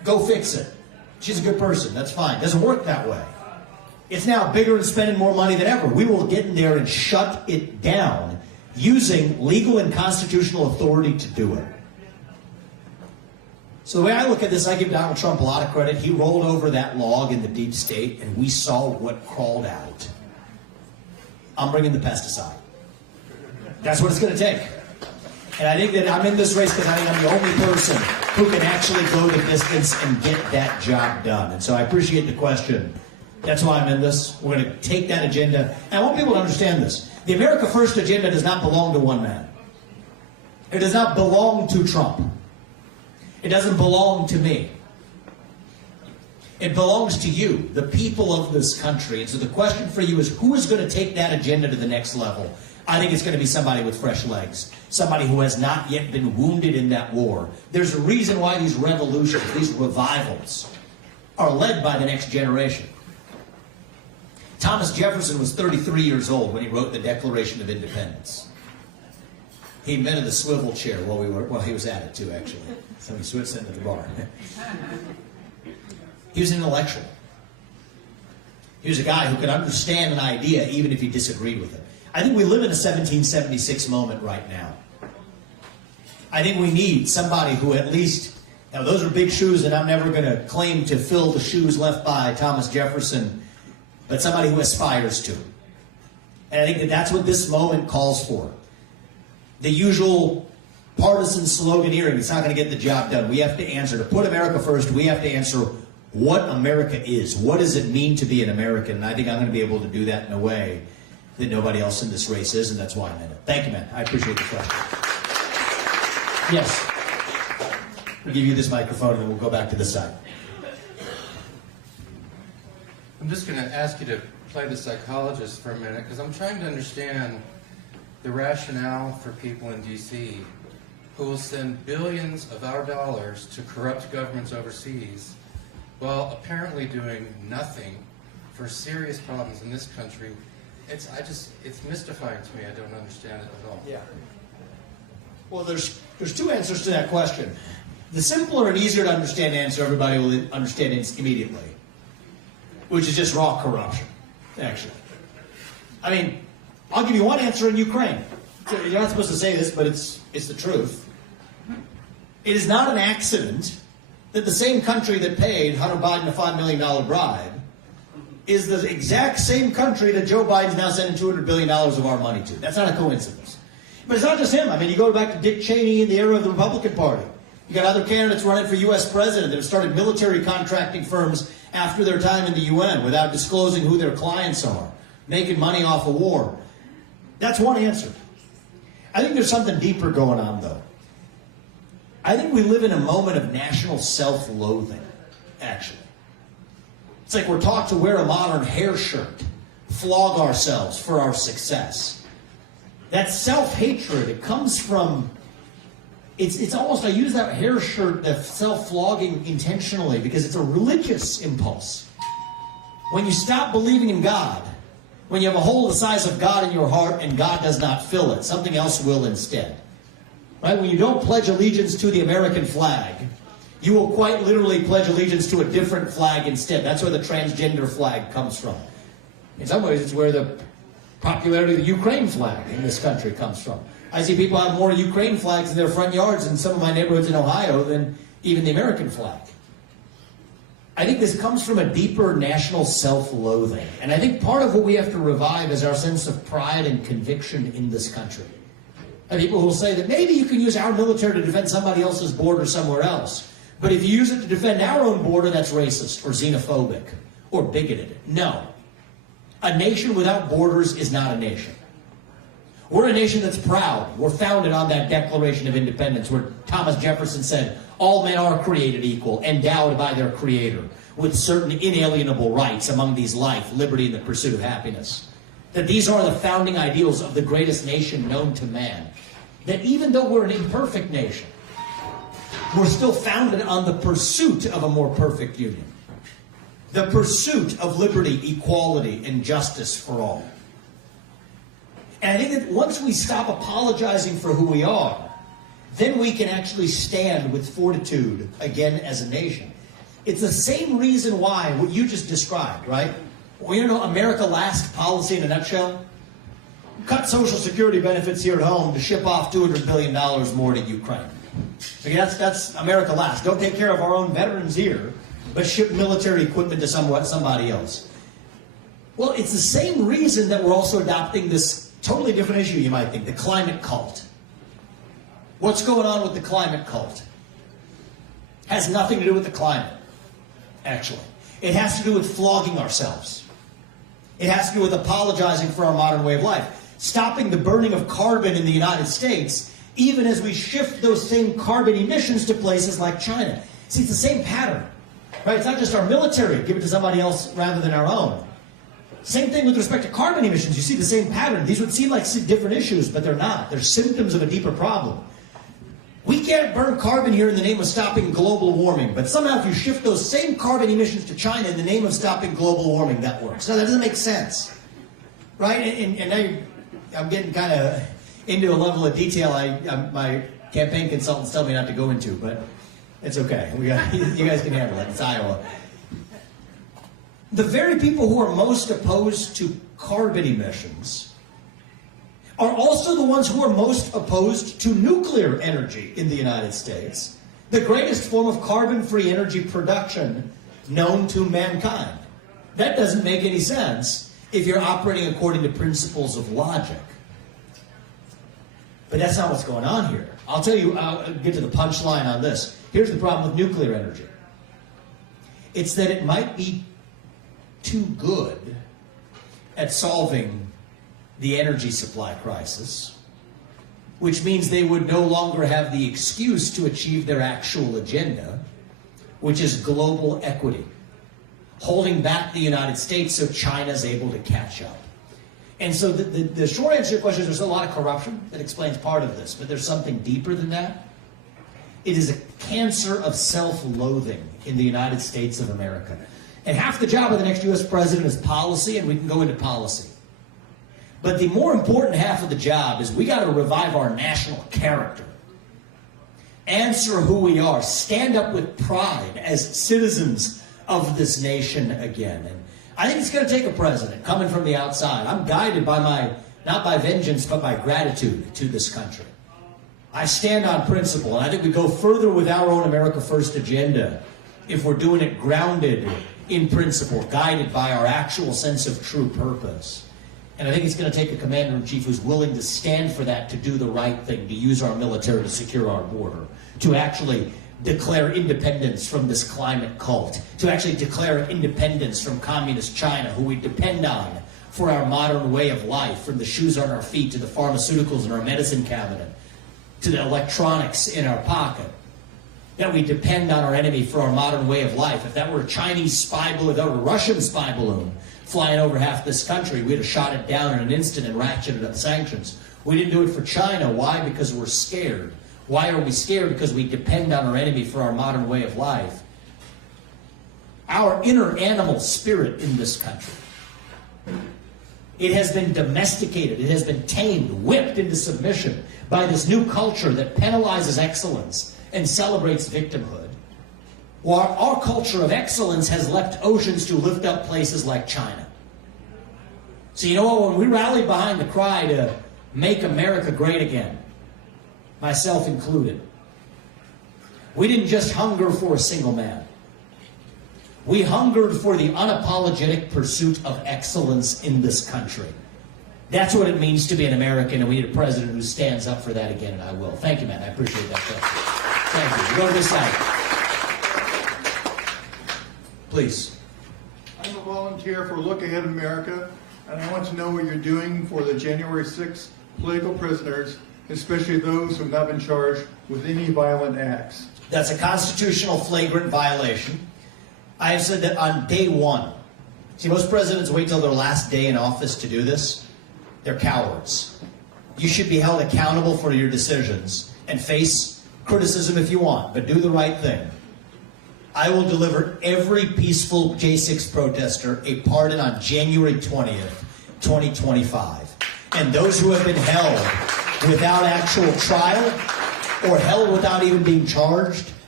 Go fix it. She's a good person. That's fine. Doesn't work that way. It's now bigger and spending more money than ever. We will get in there and shut it down using legal and constitutional authority to do it. So the way I look at this, I give Donald Trump a lot of credit. He rolled over that log in the deep state, and we saw what crawled out. I'm bringing the pesticide. That's what it's going to take. And I think that I'm in this race because I think I'm the only person who can actually go the distance and get that job done. And so I appreciate the question. That's why I'm in this. We're going to take that agenda. And I want people to understand this. The America First agenda does not belong to one man. It does not belong to Trump. It doesn't belong to me. It belongs to you, the people of this country. And so the question for you is, who is going to take that agenda to the next level? I think it's going to be somebody with fresh legs, somebody who has not yet been wounded in that war. There's a reason why these revolutions, these revivals, are led by the next generation. Thomas Jefferson was 33 years old when he wrote the Declaration of Independence. He invented the swivel chair while he was at it too, actually. So he switched into the bar. He was an intellectual. He was a guy who could understand an idea even if he disagreed with it. I think we live in a 1776 moment right now. I think we need somebody who at least, now those are big shoes and I'm never going to claim to fill the shoes left by Thomas Jefferson, but somebody who aspires to. And I think that that's what this moment calls for. The usual partisan sloganeering, it's not going to get the job done. We have to answer. To put America first, we have to answer what America is. What does it mean to be an American? And I think I'm going to be able to do that in a way that nobody else in this race is, and that's why I'm in it. Thank you, man. I appreciate the question. Yes. We'll give you this microphone, and then we'll go back to this side. I'm just going to ask you to play the psychologist for a minute, because I'm trying to understand the rationale for people in D.C. who will send billions of our dollars to corrupt governments overseas while apparently doing nothing for serious problems in this country. It's mystifying to me. I don't understand it at all. Yeah. Well, there's two answers to that question. The simpler and easier to understand answer, everybody will understand immediately, which is just raw corruption, actually. I mean, I'll give you one answer in Ukraine. You're not supposed to say this, but it's the truth. It is not an accident that the same country that paid Hunter Biden a $5 million bribe is the exact same country that Joe Biden's now sending $200 billion of our money to. That's not a coincidence. But it's not just him. I mean, you go back to Dick Cheney in the era of the Republican Party. You got other candidates running for U.S. president that have started military contracting firms after their time in the UN without disclosing who their clients are, making money off of war. That's one answer. I think there's something deeper going on, though. I think we live in a moment of national self-loathing, actually. It's like we're taught to wear a modern hair shirt, flog ourselves for our success. That self-hatred, it comes from, it's almost, I use that hair shirt, that self-flogging intentionally because it's a religious impulse. When you stop believing in God, when you have a hole the size of God in your heart and God does not fill it, something else will instead. Right? When you don't pledge allegiance to the American flag, you will quite literally pledge allegiance to a different flag instead. That's where the transgender flag comes from. In some ways, it's where the popularity of the Ukraine flag in this country comes from. I see people have more Ukraine flags in their front yards in some of my neighborhoods in Ohio than even the American flag. I think this comes from a deeper national self-loathing. And I think part of what we have to revive is our sense of pride and conviction in this country. And people who will say that maybe you can use our military to defend somebody else's border somewhere else. But if you use it to defend our own border, that's racist or xenophobic or bigoted. No. A nation without borders is not a nation. We're a nation that's proud. We're founded on that Declaration of Independence where Thomas Jefferson said, all men are created equal, endowed by their Creator, with certain inalienable rights, among these life, liberty, and the pursuit of happiness. That these are the founding ideals of the greatest nation known to man. That even though we're an imperfect nation, we're still founded on the pursuit of a more perfect union. The pursuit of liberty, equality, and justice for all. And I think that once we stop apologizing for who we are, then we can actually stand with fortitude again as a nation. It's the same reason why what you just described, right? Well, you know, America Last policy in a nutshell? Cut Social Security benefits here at home to ship off $200 billion more to Ukraine. Okay, that's America Last. Don't take care of our own veterans here, but ship military equipment to somebody else. Well, it's the same reason that we're also adopting this totally different issue, you might think, the climate cult. What's going on with the climate cult? Has nothing to do with the climate, actually. It has to do with flogging ourselves. It has to do with apologizing for our modern way of life. Stopping the burning of carbon in the United States, even as we shift those same carbon emissions to places like China. See, it's the same pattern, right? It's not just our military, give it to somebody else rather than our own. Same thing with respect to carbon emissions. You see the same pattern. These would seem like different issues, but they're not. They're symptoms of a deeper problem. We can't burn carbon here in the name of stopping global warming, but somehow if you shift those same carbon emissions to China in the name of stopping global warming, that works. Now, that doesn't make sense, right? And now I'm getting kind of into a level of detail my campaign consultants tell me not to go into, but it's okay. You guys can handle it. It's Iowa. The very people who are most opposed to carbon emissions are also the ones who are most opposed to nuclear energy in the United States, the greatest form of carbon-free energy production known to mankind. That doesn't make any sense if you're operating according to principles of logic. But that's not what's going on here. I'll tell you, I'll get to the punchline on this. Here's the problem with nuclear energy. It's that it might be too good at solving the energy supply crisis, which means they would no longer have the excuse to achieve their actual agenda, which is global equity, holding back the United States so China's able to catch up. And so the short answer to your question is there's a lot of corruption that explains part of this, but there's something deeper than that. It is a cancer of self-loathing in the United States of America. And half the job of the next U.S. president is policy, and we can go into policy. But the more important half of the job is we got to revive our national character. Answer who we are. Stand up with pride as citizens of this nation again. And I think it's going to take a president coming from the outside. I'm guided by not by vengeance, but by gratitude to this country. I stand on principle, and I think we go further with our own America First agenda if we're doing it grounded in principle, guided by our actual sense of true purpose. And I think it's going to take a commander-in-chief who's willing to stand for that, to do the right thing, to use our military to secure our border, to actually declare independence from this climate cult, to actually declare independence from communist China, who we depend on for our modern way of life, from the shoes on our feet to the pharmaceuticals in our medicine cabinet, to the electronics in our pocket. That we depend on our enemy for our modern way of life. If that were a Chinese spy balloon, if that were a Russian spy balloon flying over half this country, we'd have shot it down in an instant and ratcheted up sanctions. We didn't do it for China. Why? Because we're scared. Why are we scared? Because we depend on our enemy for our modern way of life. Our inner animal spirit in this country, it has been domesticated, it has been tamed, whipped into submission by this new culture that penalizes excellence and celebrates victimhood. While our culture of excellence has leapt oceans to lift up places like China. So you know what, when we rallied behind the cry to make America great again, myself included, we didn't just hunger for a single man. We hungered for the unapologetic pursuit of excellence in this country. That's what it means to be an American, and we need a president who stands up for that again, and I will. Thank you, man. I appreciate that question. Thank you. Go to this side. Please. I'm a volunteer for Look Ahead America, and I want to know what you're doing for the January 6th political prisoners, especially those who have not been charged with any violent acts. That's a constitutional flagrant violation. I have said that on day one. See, most presidents wait till their last day in office to do this. They're cowards. You should be held accountable for your decisions and face criticism if you want, but do the right thing. I will deliver every peaceful J6 protester a pardon on January 20th, 2025. And those who have been held without actual trial or held without even being charged,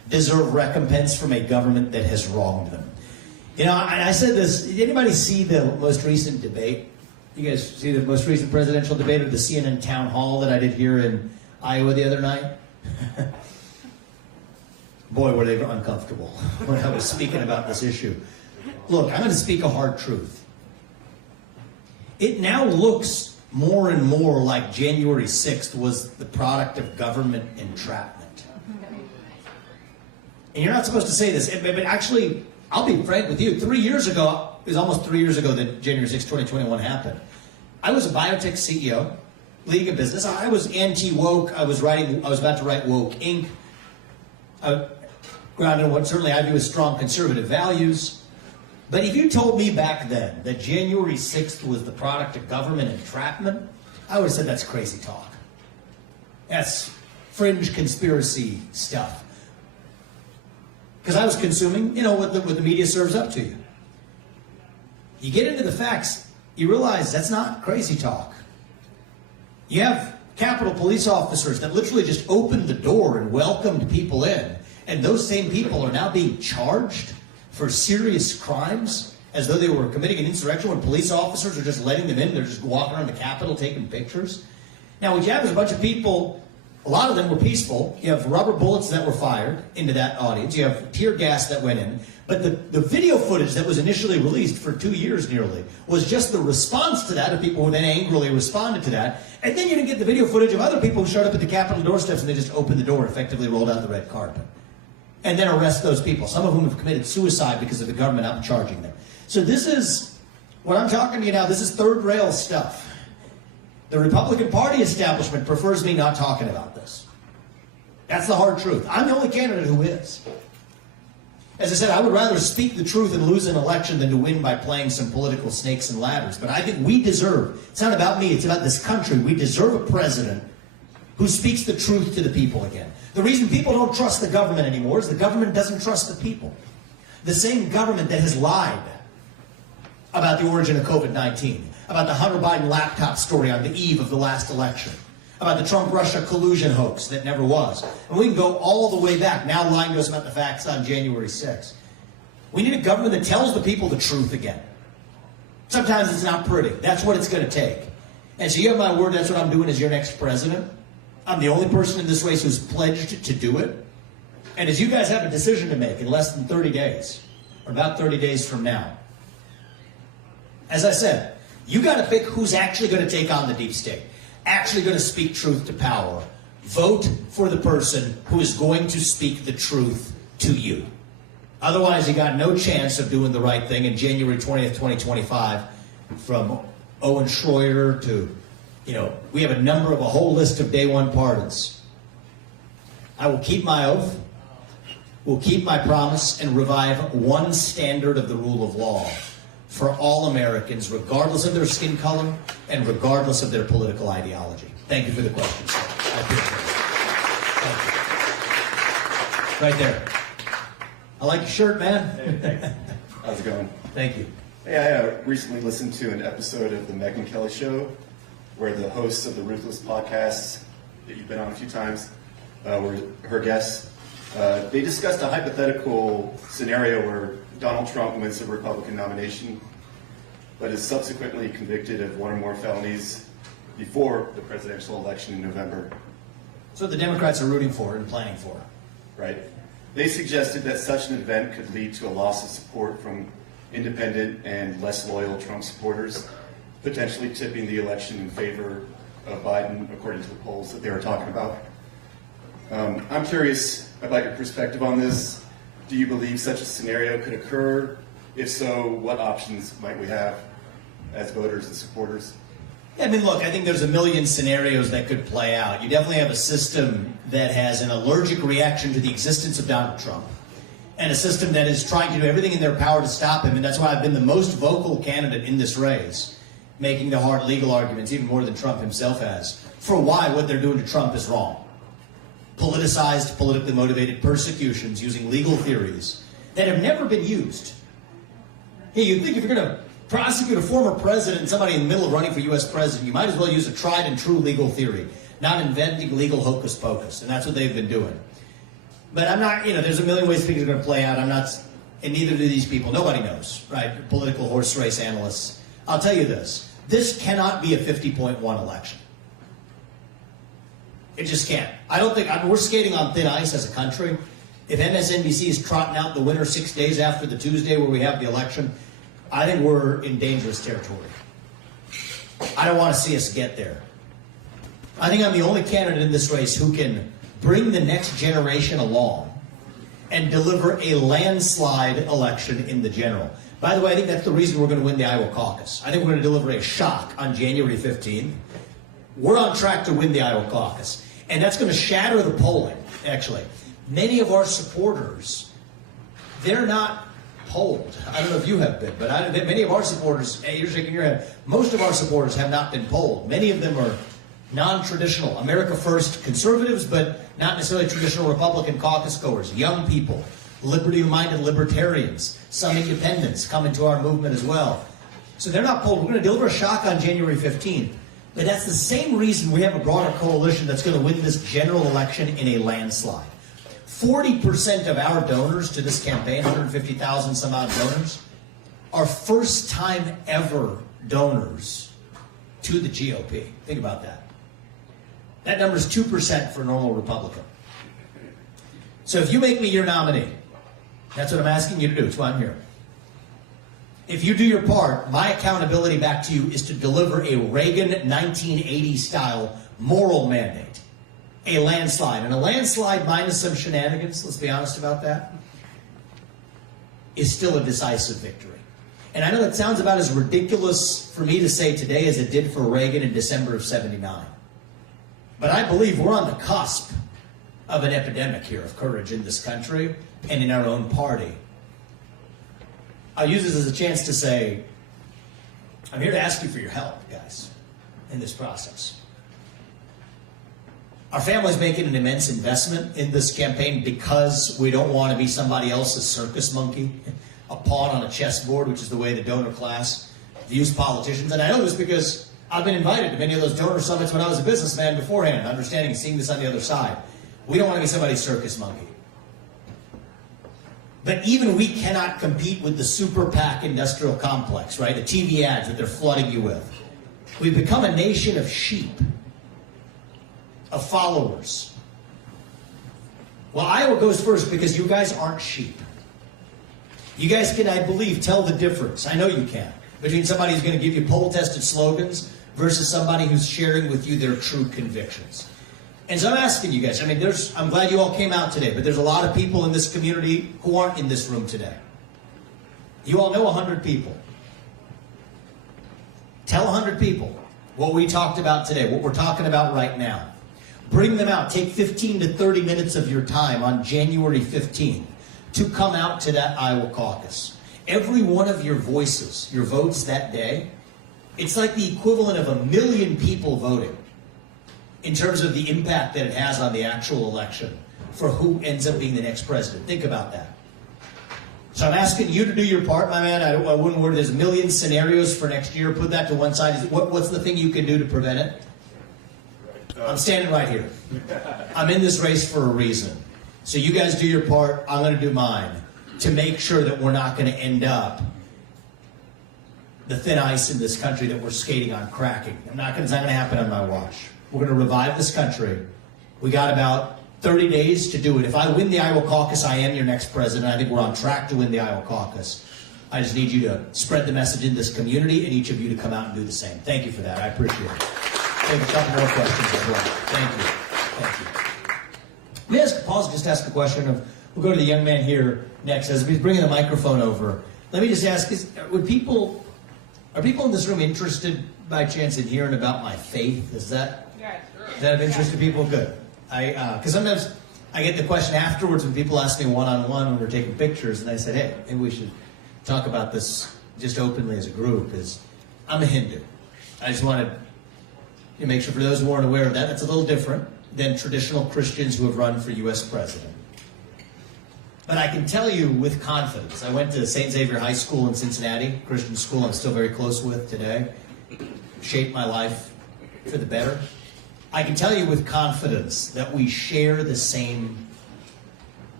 deserve recompense from a government that has wronged them. You know, I said this, did anybody see the most recent debate? You guys see the most recent presidential debate of the CNN town hall that I did here in Iowa the other night? Boy, were they uncomfortable when I was speaking about this issue. Look, I'm going to speak a hard truth. It now looks more and more like January 6th was the product of government entrapment. And you're not supposed to say this, but actually, I'll be frank with you. 3 years ago, it was almost 3 years ago that January 6th, 2021 happened. I was a biotech CEO, leading a business. I was anti-woke. I was about to write Woke Inc. Grounded in what certainly I view as strong conservative values. But if you told me back then that January 6th was the product of government entrapment, I would have said that's crazy talk. That's fringe conspiracy stuff. Because I was consuming, you know, what the media serves up to you. You get into the facts, you realize that's not crazy talk. You have Capitol Police officers that literally just opened the door and welcomed people in. And those same people are now being charged for serious crimes as though they were committing an insurrection when police officers are just letting them in. They're just walking around the Capitol taking pictures. Now, what you have is a bunch of people, a lot of them were peaceful. You have rubber bullets that were fired into that audience. You have tear gas that went in. But the video footage that was initially released for 2 years nearly was just the response to that of people who then angrily responded to that. And then you didn't get the video footage of other people who showed up at the Capitol doorsteps and they just opened the door and effectively rolled out the red carpet. And then arrest those people, some of whom have committed suicide because of the government outcharging them. So this is, what I'm talking to you now, this is third rail stuff. The Republican Party establishment prefers me not talking about this. That's the hard truth. I'm the only candidate who is. As I said, I would rather speak the truth and lose an election than to win by playing some political snakes and ladders. But I think we deserve, it's not about me, it's about this country. We deserve a president who speaks the truth to the people again. The reason people don't trust the government anymore is the government doesn't trust the people. The same government that has lied about the origin of COVID-19, about the Hunter Biden laptop story on the eve of the last election, about the Trump-Russia collusion hoax that never was. And we can go all the way back, now lying to us about the facts on January 6th. We need a government that tells the people the truth again. Sometimes it's not pretty. That's what it's going to take. And so you have my word, that's what I'm doing as your next president. I'm the only person in this race who's pledged to do it. And as you guys have a decision to make in less than 30 days, or about 30 days from now, as I said, you got to pick who's actually going to take on the deep state, actually going to speak truth to power. Vote for the person who is going to speak the truth to you. Otherwise, you got no chance of doing the right thing. And January 20th, 2025, from Owen Schroyer to, you know, we have a whole list of day one pardons. I will keep my oath, will keep my promise, and revive one standard of the rule of law for all Americans, regardless of their skin color and regardless of their political ideology. Thank you for the questions. I appreciate it. Right there. I like your shirt, man. Hey, thanks. How's it going? Thank you. Hey, I recently listened to an episode of the Megyn Kelly Show, where the hosts of the Ruthless podcast that you've been on a few times were her guests. They discussed a hypothetical scenario where Donald Trump wins the Republican nomination, but is subsequently convicted of one or more felonies before the presidential election in November. So the Democrats are rooting for and planning for. Right. They suggested that such an event could lead to a loss of support from independent and less loyal Trump supporters, potentially tipping the election in favor of Biden, according to the polls that they were talking about. I'm curious about your perspective on this. Do you believe such a scenario could occur? If so, what options might we have as voters and supporters? I mean, look, I think there's a million scenarios that could play out. You definitely have a system that has an allergic reaction to the existence of Donald Trump, and a system that is trying to do everything in their power to stop him. And that's why I've been the most vocal candidate in this race, making the hard legal arguments, even more than Trump himself has, for why what they're doing to Trump is wrong. Politicized, politically motivated persecutions using legal theories that have never been used. Hey, you'd think if you're going to prosecute a former president and somebody in the middle of running for U.S. president, you might as well use a tried and true legal theory, not inventing legal hocus pocus. And that's what they've been doing. But I'm not, there's a million ways things are going to play out. I'm not, and neither do these people. Nobody knows, right? Political horse race analysts. I'll tell you this. This cannot be a 50.1 election. It just can't. I don't think, we're skating on thin ice as a country. If MSNBC is trotting out the winner 6 days after the Tuesday where we have the election, I think we're in dangerous territory. I don't want to see us get there. I think I'm the only candidate in this race who can bring the next generation along and deliver a landslide election in the general. By the way, I think that's the reason we're going to win the Iowa caucus. I think we're going to deliver a shock on January 15th. We're on track to win the Iowa caucus. And that's going to shatter the polling, actually. Many of our supporters, they're not polled. I don't know if you have been, but many of our supporters, hey, you're shaking your head, most of our supporters have not been polled. Many of them are non-traditional, America First conservatives, but not necessarily traditional Republican caucus goers, young people, liberty-minded libertarians, some independents come into our movement as well. So they're not polled. We're going to deliver a shock on January 15th. But that's the same reason we have a broader coalition that's going to win this general election in a landslide. 40% of our donors to this campaign, 150,000 some odd donors, are first-time ever donors to the GOP. Think about that. That number is 2% for a normal Republican. So if you make me your nominee, that's what I'm asking you to do. It's why I'm here. If you do your part, my accountability back to you is to deliver a Reagan 1980-style moral mandate. A landslide. And a landslide minus some shenanigans, let's be honest about that, is still a decisive victory. And I know that sounds about as ridiculous for me to say today as it did for Reagan in December of '79. But I believe we're on the cusp of an epidemic here of courage in this country and in our own party. I'll use this as a chance to say, I'm here to ask you for your help, guys, in this process. Our family's making an immense investment in this campaign because we don't want to be somebody else's circus monkey, a pawn on a chessboard, which is the way the donor class views politicians. And I know this because I've been invited to many of those donor summits when I was a businessman beforehand, understanding and seeing this on the other side. We don't want to be somebody's circus monkey. But even we cannot compete with the super PAC industrial complex, right? The TV ads that they're flooding you with. We've become a nation of sheep, of followers. Well, Iowa goes first because you guys aren't sheep. You guys can, I believe, tell the difference. I know you can. Between somebody who's going to give you poll-tested slogans versus somebody who's sharing with you their true convictions. And so I'm asking you guys, I'm glad you all came out today, but there's a lot of people in this community who aren't in this room today. You all know 100 people. Tell 100 people what we talked about today, what we're talking about right now. Bring them out. Take 15 to 30 minutes of your time on January 15th to come out to that Iowa caucus. Every one of your voices, your votes that day, it's like the equivalent of 1 million people voting in terms of the impact that it has on the actual election for who ends up being the next president. Think about that. So I'm asking you to do your part, my man. I wouldn't worry. There's a million scenarios for next year. Put that to one side. What's the thing you can do to prevent it? I'm standing right here. I'm in this race for a reason. So you guys do your part. I'm going to do mine to make sure that we're not going to end up the thin ice in this country that we're skating on cracking. It's not going to happen on my watch. We're going to revive this country. We got about 30 days to do it. If I win the Iowa caucus, I am your next president. I think we're on track to win the Iowa caucus. I just need you to spread the message in this community and each of you to come out and do the same. Thank you for that. I appreciate it. Take a couple more questions as well. Thank you. Thank you. Let me pause and just ask a question. We'll go to the young man here next. As he's bringing the microphone over, let me just ask, are people in this room interested by chance in hearing about my faith? Is that of interest to people? Good. Because sometimes I get the question afterwards when people ask me one-on-one when we're taking pictures, and I said, hey, maybe we should talk about this just openly as a group. I'm a Hindu. I just wanted to make sure for those who aren't aware of that, that's a little different than traditional Christians who have run for U.S. president. But I can tell you with confidence, I went to St. Xavier High School in Cincinnati, Christian school I'm still very close with today, shaped my life for the better. I can tell you with confidence that we share the same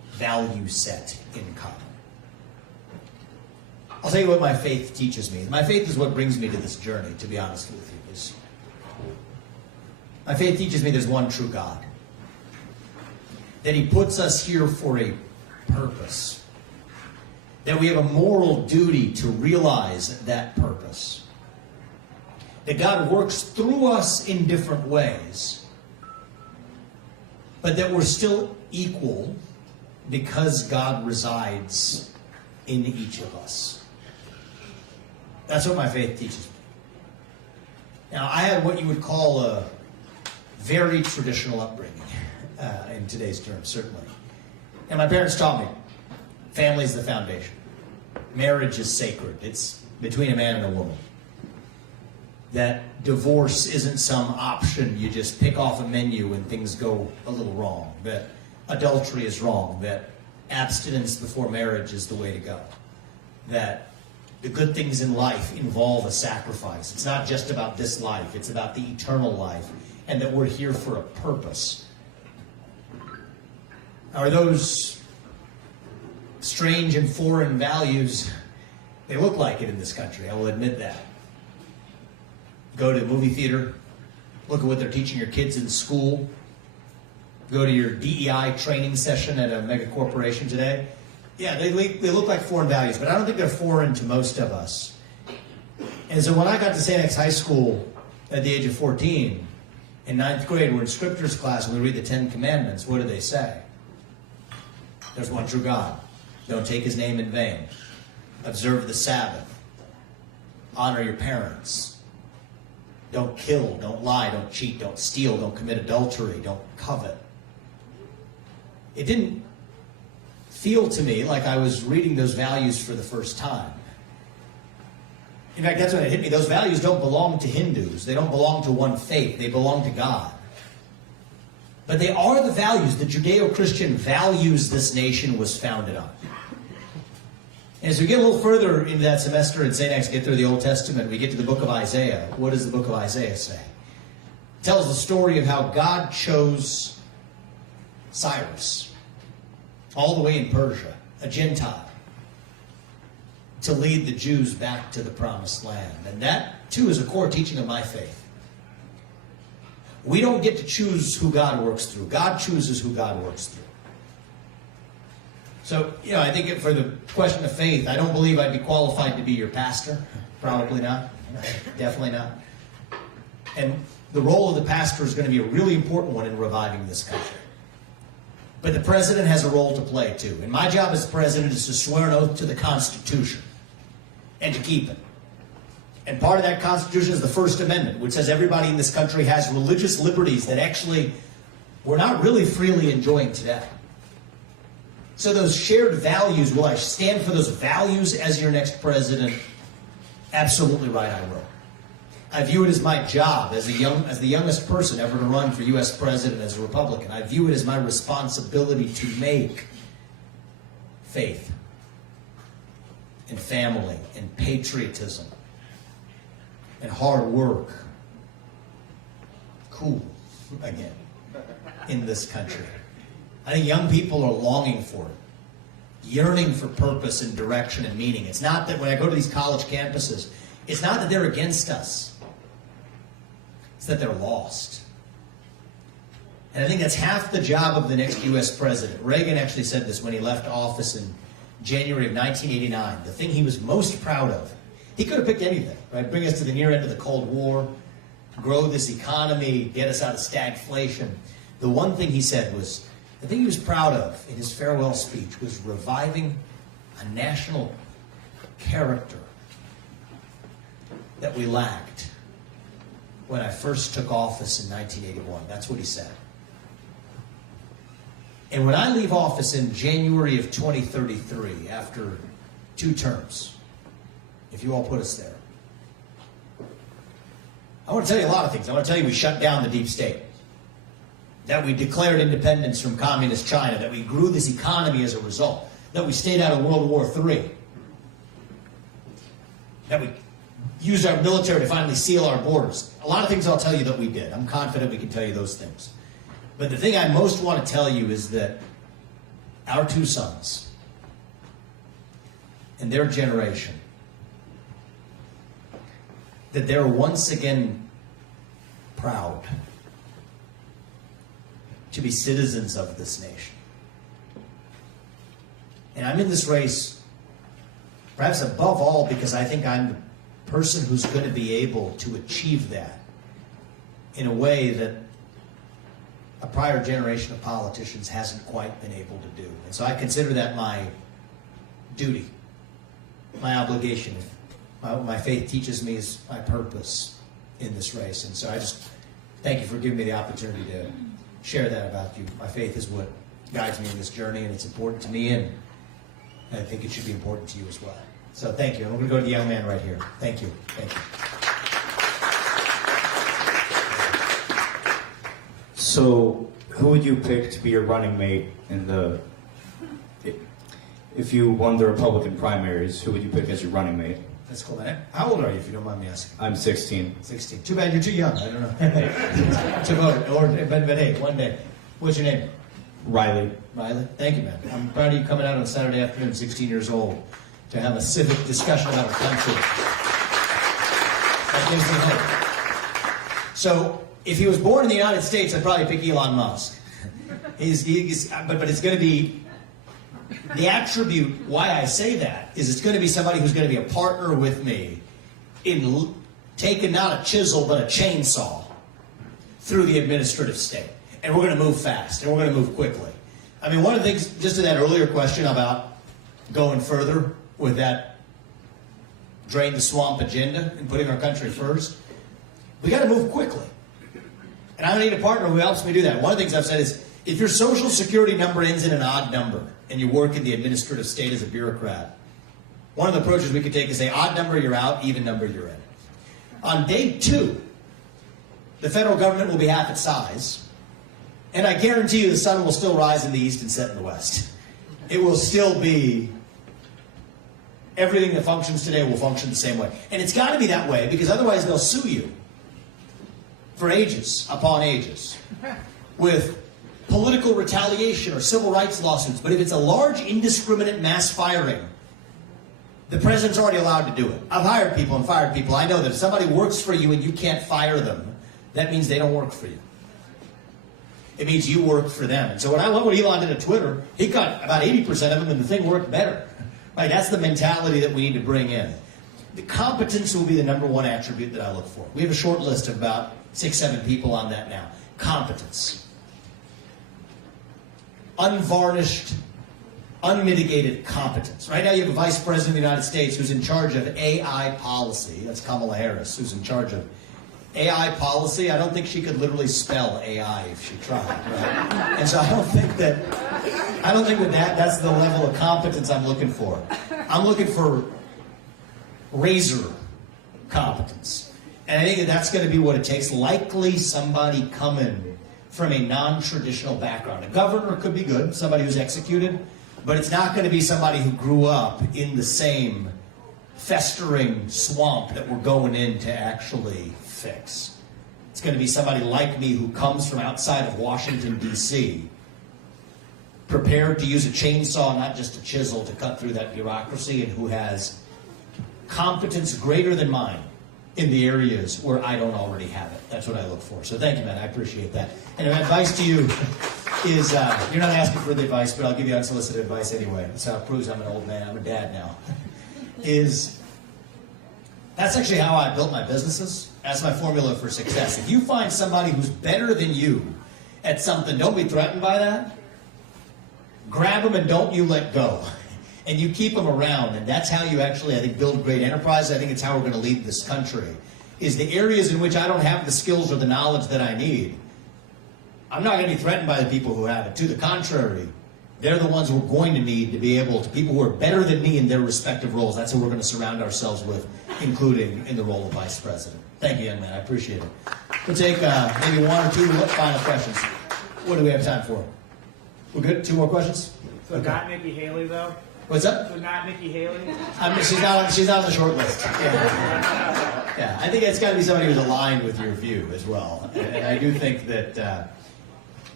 value set in common. I'll tell you what my faith teaches me. My faith is what brings me to this journey, to be honest with you. My faith teaches me there's one true God. That he puts us here for a purpose. That we have a moral duty to realize that purpose. That God works through us in different ways. But that we're still equal because God resides in each of us. That's what my faith teaches me. Now, I had what you would call a very traditional upbringing, in today's terms, certainly. And my parents taught me, family is the foundation. Marriage is sacred. It's between a man and a woman. That divorce isn't some option you just pick off a menu and things go a little wrong. That adultery is wrong. That abstinence before marriage is the way to go. That the good things in life involve a sacrifice. It's not just about this life. It's about the eternal life. And that we're here for a purpose. Are those strange and foreign values? They look like it in this country, I will admit that. Go to a movie theater, look at what they're teaching your kids in school, go to your DEI training session at a mega corporation today. Yeah, they look like foreign values, but I don't think they're foreign to most of us. And so when I got to St. X High School at the age of 14, in 9th grade, we're in scriptures class and we read the 10 Commandments. What do they say? There's one true God. Don't take his name in vain. Observe the Sabbath. Honor your parents. Don't kill, don't lie, don't cheat, don't steal, don't commit adultery, don't covet. It didn't feel to me like I was reading those values for the first time. In fact, that's when it hit me. Those values don't belong to Hindus. They don't belong to one faith. They belong to God. But they are the values, the Judeo-Christian values this nation was founded on. And as we get a little further into that semester in St. X, get through the Old Testament, we get to the book of Isaiah. What does the book of Isaiah say? It tells the story of how God chose Cyrus, all the way in Persia, a Gentile, to lead the Jews back to the promised land. And that, too, is a core teaching of my faith. We don't get to choose who God works through. God chooses who God works through. So, I think for the question of faith, I don't believe I'd be qualified to be your pastor. Probably not. Definitely not. And the role of the pastor is going to be a really important one in reviving this country. But the president has a role to play, too. And my job as president is to swear an oath to the Constitution and to keep it. And part of that Constitution is the First Amendment, which says everybody in this country has religious liberties that actually we're not really freely enjoying today. So those shared values, will I stand for those values as your next president? Absolutely right, I will. I view it as my job as the youngest person ever to run for U.S. president as a Republican. I view it as my responsibility to make faith and family and patriotism and hard work cool again in this country. I think young people are longing for it, yearning for purpose and direction and meaning. It's not that when I go to these college campuses, it's not that they're against us. It's that they're lost. And I think that's half the job of the next U.S. president. Reagan actually said this when he left office in January of 1989. The thing he was most proud of, he could have picked anything, right? Bring us to the near end of the Cold War, grow this economy, get us out of stagflation. The one thing he said was, the thing he was proud of in his farewell speech was reviving a national character that we lacked when I first took office in 1981. That's what he said. And when I leave office in January of 2033, after 2 terms, if you all put us there, I want to tell you a lot of things. I want to tell you we shut down the deep state, that we declared independence from communist China, that we grew this economy as a result, that we stayed out of World War III, that we used our military to finally seal our borders. A lot of things I'll tell you that we did. I'm confident we can tell you those things. But the thing I most want to tell you is that our two sons and their generation, that they're once again proud to be citizens of this nation. And I'm in this race, perhaps above all, because I think I'm the person who's going to be able to achieve that in a way that a prior generation of politicians hasn't quite been able to do. And so I consider that my duty, my obligation. My faith teaches me is my purpose in this race. And so I just thank you for giving me the opportunity to share that about you. My faith is what guides me in this journey, and it's important to me, and I think it should be important to you as well. So thank you. And we're going to go to the young man right here. Thank you. Thank you. So, who would you pick to be your running mate in the... If you won the Republican primaries, who would you pick as your running mate? That's cool, man. How old are you, if you don't mind me asking? I'm 16. 16. Too bad you're too young. I don't know. To vote. But hey, one day. What's your name? Riley. Riley? Thank you, man. I'm proud of you coming out on Saturday afternoon, 16 years old, to have a civic discussion about our country. That gives me hope. So, if he was born in the United States, I'd probably pick Elon Musk. But it's going to be... The attribute why I say that is it's going to be somebody who's going to be a partner with me in taking not a chisel but a chainsaw through the administrative state. And we're going to move fast, and we're going to move quickly. I mean, one of the things, just to that earlier question about going further with that drain the swamp agenda and putting our country first, we got to move quickly. And I need a partner who helps me do that. One of the things I've said is, if your social security number ends in an odd number, and you work in the administrative state as a bureaucrat, one of the approaches we could take is say, odd number, you're out, even number, you're in. On day 2, the federal government will be half its size, and I guarantee you the sun will still rise in the east and set in the west. It will still be, everything that functions today will function the same way. And it's got to be that way, because otherwise they'll sue you for ages upon ages with political retaliation or civil rights lawsuits. But if it's a large, indiscriminate mass firing, the president's already allowed to do it. I've hired people and fired people. I know that if somebody works for you and you can't fire them, that means they don't work for you. It means you work for them. And so when I love what Elon did at Twitter, he got about 80% of them and the thing worked better. Right? That's the mentality that we need to bring in. The competence will be the number one attribute that I look for. We have a short list of about 6-7 people on that now. Competence. Unvarnished, unmitigated competence. Right now you have a vice president of the United States who's in charge of AI policy. That's Kamala Harris, who's in charge of AI policy. I don't think she could literally spell AI if she tried. Right? And so I don't think that's the level of competence I'm looking for. I'm looking for razor competence. And I think that's going to be what it takes. Likely somebody coming from a non-traditional background. A governor could be good, somebody who's executed, but it's not going to be somebody who grew up in the same festering swamp that we're going in to actually fix. It's going to be somebody like me who comes from outside of Washington, D.C., prepared to use a chainsaw, not just a chisel, to cut through that bureaucracy, and who has competence greater than mine in the areas where I don't already have it. That's what I look for. So thank you, man. I appreciate that. And my advice to you is, you're not asking for the advice, but I'll give you unsolicited advice anyway. That's how it proves I'm an old man. I'm a dad now. That's actually how I built my businesses. That's my formula for success. If you find somebody who's better than you at something, don't be threatened by that. Grab them and don't you let go. And you keep them around, and that's how you actually, I think, build great enterprise. I think it's how we're going to lead this country, is the areas in which I don't have the skills or the knowledge that I need. I'm not going to be threatened by the people who have it. To the contrary, they're the ones we're going to need to be able to, people who are better than me in their respective roles. That's who we're going to surround ourselves with, including in the role of vice president. Thank you, young man. I appreciate it. We'll take maybe 1 or 2 final questions. What do we have time for? We're good? 2 more questions? So okay. Not Nikki Haley, though? What's up? So not Nikki Haley? She's not on the short list. Yeah, I think it's got to be somebody who's aligned with your view as well. And I do think that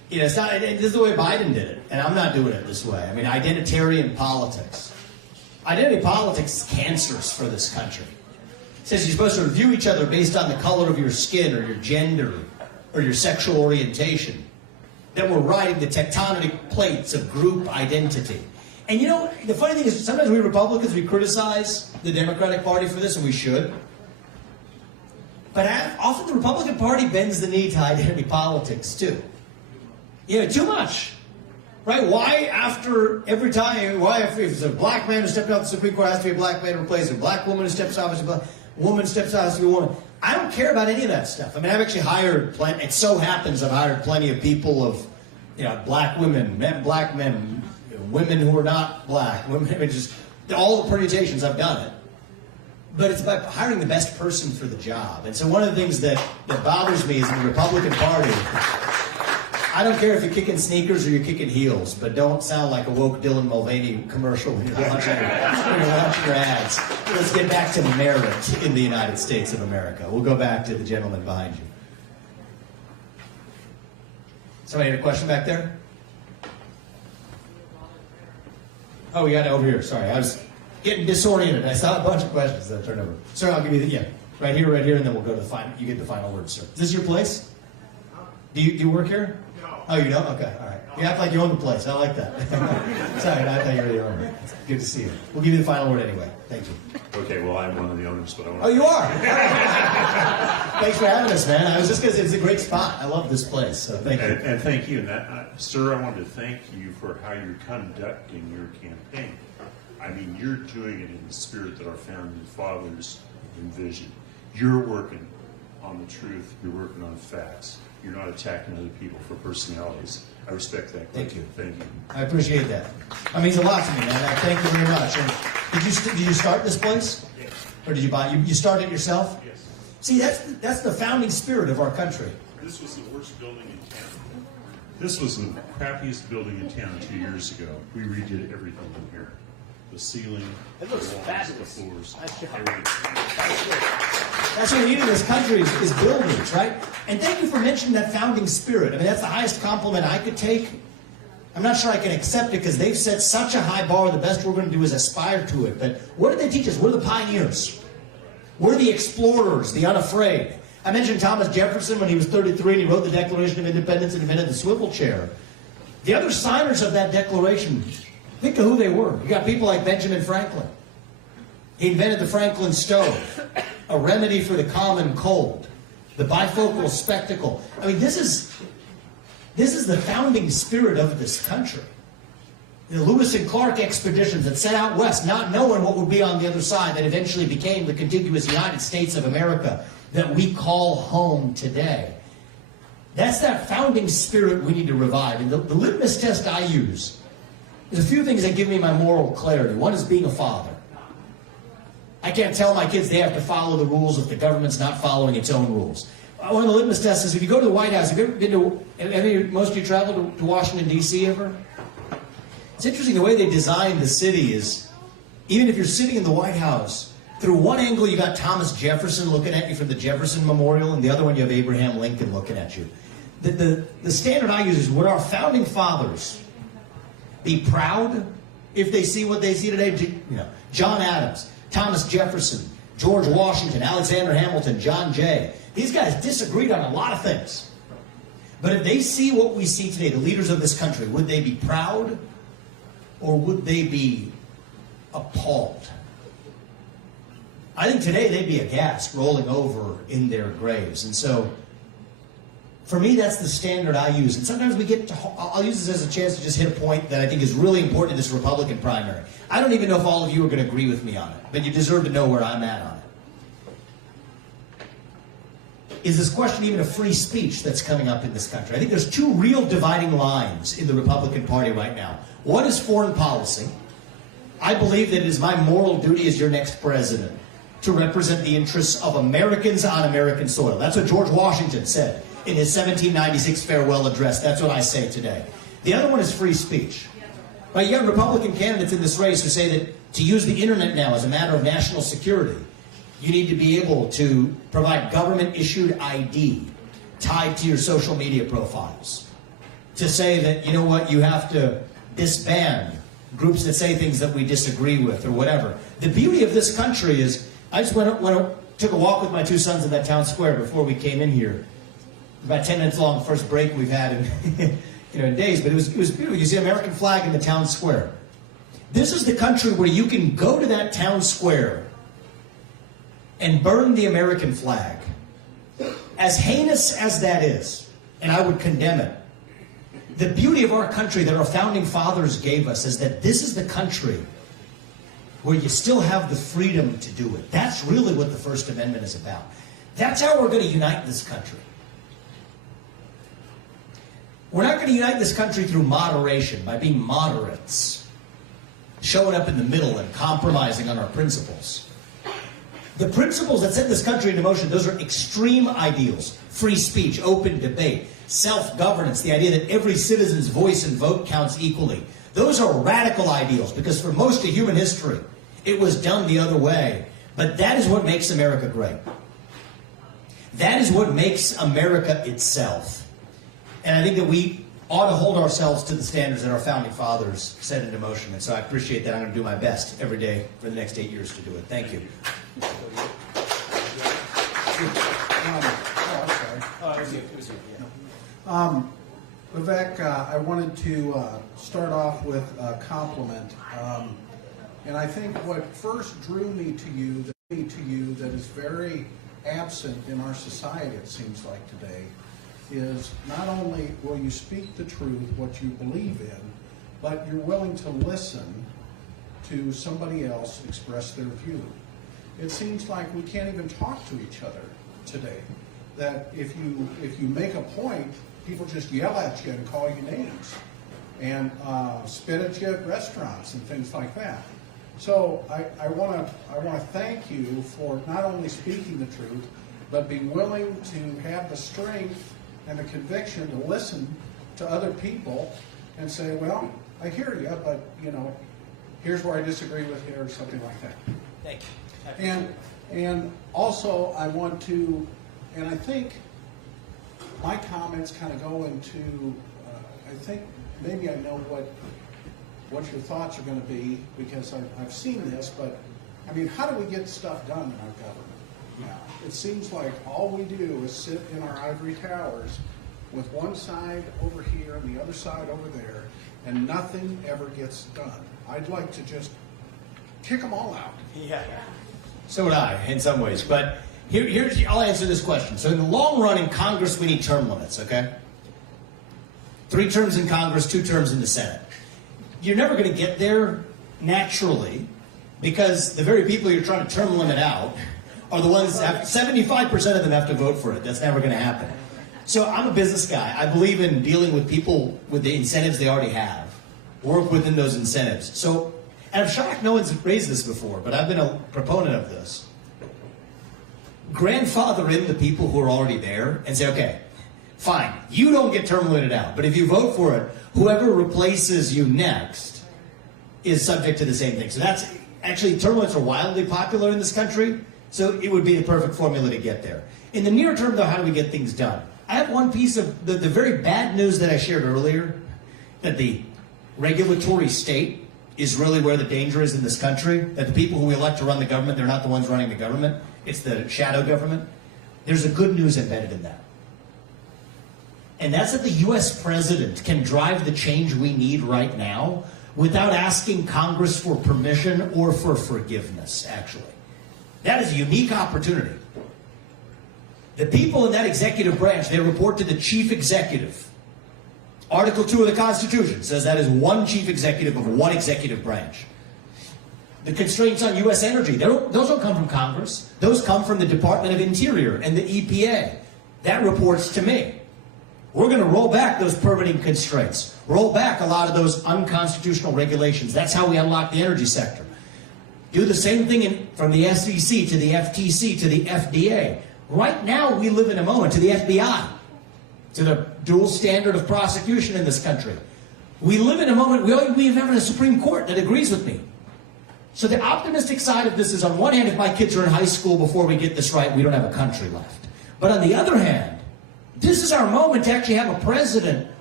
it's not. This is the way Biden did it, and I'm not doing it this way. I mean, identitarian politics. Identity politics is cancerous for this country. It says you're supposed to view each other based on the color of your skin or your gender or your sexual orientation. That we're riding the tectonic plates of group identity. And the funny thing is, sometimes we Republicans, we criticize the Democratic Party for this, and we should. But often the Republican Party bends the knee to identity politics, too. Too much. Right? Why if it's a black man who stepped out the Supreme Court, it has to be a black man to replace a black woman who steps out as a black woman steps out as a woman. I don't care about any of that stuff. I mean, I've actually hired plenty. It so happens I've hired plenty of people of, black women, black men, women who are not black, women, just all the permutations. I've done it. But it's about hiring the best person for the job. And so one of the things that bothers me is in the Republican Party, I don't care if you're kicking sneakers or you're kicking heels, but don't sound like a woke Dylan Mulvaney commercial when you're watching your ads. Let's get back to merit in the United States of America. We'll go back to the gentleman behind you. Somebody had a question back there? Oh, we got it over here. Sorry, I was getting disoriented. I saw a bunch of questions that I turned over. Sir, I'll give you right here, and then we'll go to the final. You get the final word, sir. Is this your place? Do you work here? No. Oh, you don't? Okay, all right. You act like you own the place. I like that. Sorry, I thought you were the owner. Good to see you. We'll give you the final word anyway. Thank you. Okay, well, I'm one of the owners, but I want to... Oh, you are? Thanks for having us, man. I was just going to say, it's a great spot. I love this place, so thank you. And thank you. Sir, I wanted to thank you for how you're conducting your campaign. I mean, you're doing it in the spirit that our founding fathers envisioned. You're working on the truth. You're working on facts. You're not attacking other people for personalities. I respect that. Thank you. Thank you. I appreciate that. That means a lot to me, man. Thank you very much. And did you start this place? Yes. Or did you buy? You started it yourself? Yes. See, that's the founding spirit of our country. This was the worst building in town. This was the crappiest building in town 2 years ago. We redid everything in here. The ceiling, it looks the walls, fabulous. the floors. That's what we need in this country is buildings, right? And thank you for mentioning that founding spirit. I mean, that's the highest compliment I could take. I'm not sure I can accept it because they've set such a high bar. The best we're going to do is aspire to it. But what did they teach us? We're the pioneers. We're the explorers, the unafraid. I mentioned Thomas Jefferson when he was 33 and he wrote the Declaration of Independence and invented the swivel chair. The other signers of that declaration, think of who they were. You got people like Benjamin Franklin. He invented the Franklin stove, a remedy for the common cold, the bifocal spectacle. I mean, this is the founding spirit of this country. The Lewis and Clark expeditions that set out west, not knowing what would be on the other side, that eventually became the contiguous United States of America that we call home today. That's that founding spirit we need to revive. And the litmus test I use, there's a few things that give me my moral clarity. One is being a father. I can't tell my kids they have to follow the rules if the government's not following its own rules. One of the litmus tests is if you go to the White House, have you ever been to, most of you traveled to Washington, D.C. ever? It's interesting the way they designed the city is, even if you're sitting in the White House, through one angle you got Thomas Jefferson looking at you from the Jefferson Memorial, and the other one you have Abraham Lincoln looking at you. The standard I use is, would our founding fathers be proud if they see what they see today? John Adams, Thomas Jefferson, George Washington, Alexander Hamilton, John Jay. These guys disagreed on a lot of things. But if they see what we see today, the leaders of this country, would they be proud or would they be appalled? I think today they'd be aghast, rolling over in their graves. And so, for me, that's the standard I use. And sometimes I'll use this as a chance to just hit a point that I think is really important in this Republican primary. I don't even know if all of you are going to agree with me on it, but you deserve to know where I'm at on it. Is this question even of free speech that's coming up in this country? I think there's two real dividing lines in the Republican Party right now. One is foreign policy. I believe that it is my moral duty as your next president to represent the interests of Americans on American soil. That's what George Washington said in his 1796 farewell address. That's what I say today. The other one is free speech. Right, you got Republican candidates in this race who say that to use the internet now as a matter of national security, you need to be able to provide government-issued ID tied to your social media profiles. to say that, you know what, you have to disband groups that say things that we disagree with or whatever. The beauty of this country is, I just took a walk with my two sons in that town square before we came in here. About 10 minutes long, the first break we've had in days, but it was beautiful. You see the American flag in the town square. This is the country where you can go to that town square and burn the American flag. As heinous as that is, and I would condemn it, the beauty of our country that our founding fathers gave us is that this is the country where you still have the freedom to do it. That's really what the First Amendment is about. That's how we're going to unite this country. We're not going to unite this country through moderation, by being moderates, showing up in the middle and compromising on our principles. The principles that set this country into motion, those are extreme ideals. Free speech, open debate, self-governance, the idea that every citizen's voice and vote counts equally. Those are radical ideals, because for most of human history, it was done the other way. But that is what makes America great. That is what makes America itself. And I think that we ought to hold ourselves to the standards that our founding fathers set into motion. And so I appreciate that. I'm going to do my best every day for the next 8 years to do it. Thank you. Vivek, I wanted to start off with a compliment. And I think what first drew me to you that is very absent in our society, it seems like today, is not only will you speak the truth, what you believe in, but you're willing to listen to somebody else express their view. It seems like we can't even talk to each other today. That if you make a point, people just yell at you and call you names and spit at you at restaurants and things like that. So I want to thank you for not only speaking the truth, but being willing to have the strength and the conviction to listen to other people and say, well, I hear you, but here's where I disagree with you, or something like that. Thank you. And also I want to, and I think my comments kind of go into, I think maybe I know what your thoughts are going to be, because I've seen this, but I mean, how do we get stuff done in our government now? It seems like all we do is sit in our ivory towers with one side over here and the other side over there, and nothing ever gets done. I'd like to just kick them all out. Yeah. So would I, in some ways. But I'll answer this question. So in the long run in Congress, we need term limits, okay? 3 terms in Congress, 2 terms in the Senate. You're never going to get there naturally, because the very people you're trying to term limit out are the ones that 75% of them have to vote for it. That's never going to happen. So I'm a business guy. I believe in dealing with people with the incentives they already have. Work within those incentives. So, and I'm shocked no one's raised this before, but I've been a proponent of this. Grandfather in the people who are already there and say, okay, fine, you don't get term limited out, but if you vote for it, whoever replaces you next is subject to the same thing. So that's actually, term limits are wildly popular in this country, so it would be the perfect formula to get there. In the near term, though, how do we get things done? I have one piece of the very bad news that I shared earlier, that the regulatory state is really where the danger is in this country, that the people who we elect to run the government, they're not the ones running the government, it's the shadow government. There's a good news embedded in that. And that's that the U.S. president can drive the change we need right now without asking Congress for permission or for forgiveness, actually. That is a unique opportunity. The people in that executive branch, they report to the chief executive. Article 2 of the Constitution says that is one chief executive of one executive branch. The constraints on U.S. energy, those don't come from Congress. Those come from the Department of Interior and the EPA. That reports to me. We're going to roll back those permitting constraints, roll back a lot of those unconstitutional regulations. That's how we unlock the energy sector. Do the same thing from the SEC to the FTC to the FDA. Right now, we live in a moment, to the FBI, to the dual standard of prosecution in this country. We live in a moment, we have a Supreme Court that agrees with me. So the optimistic side of this is, on one hand, if my kids are in high school before we get this right, we don't have a country left. But on the other hand, this is our moment to actually have a president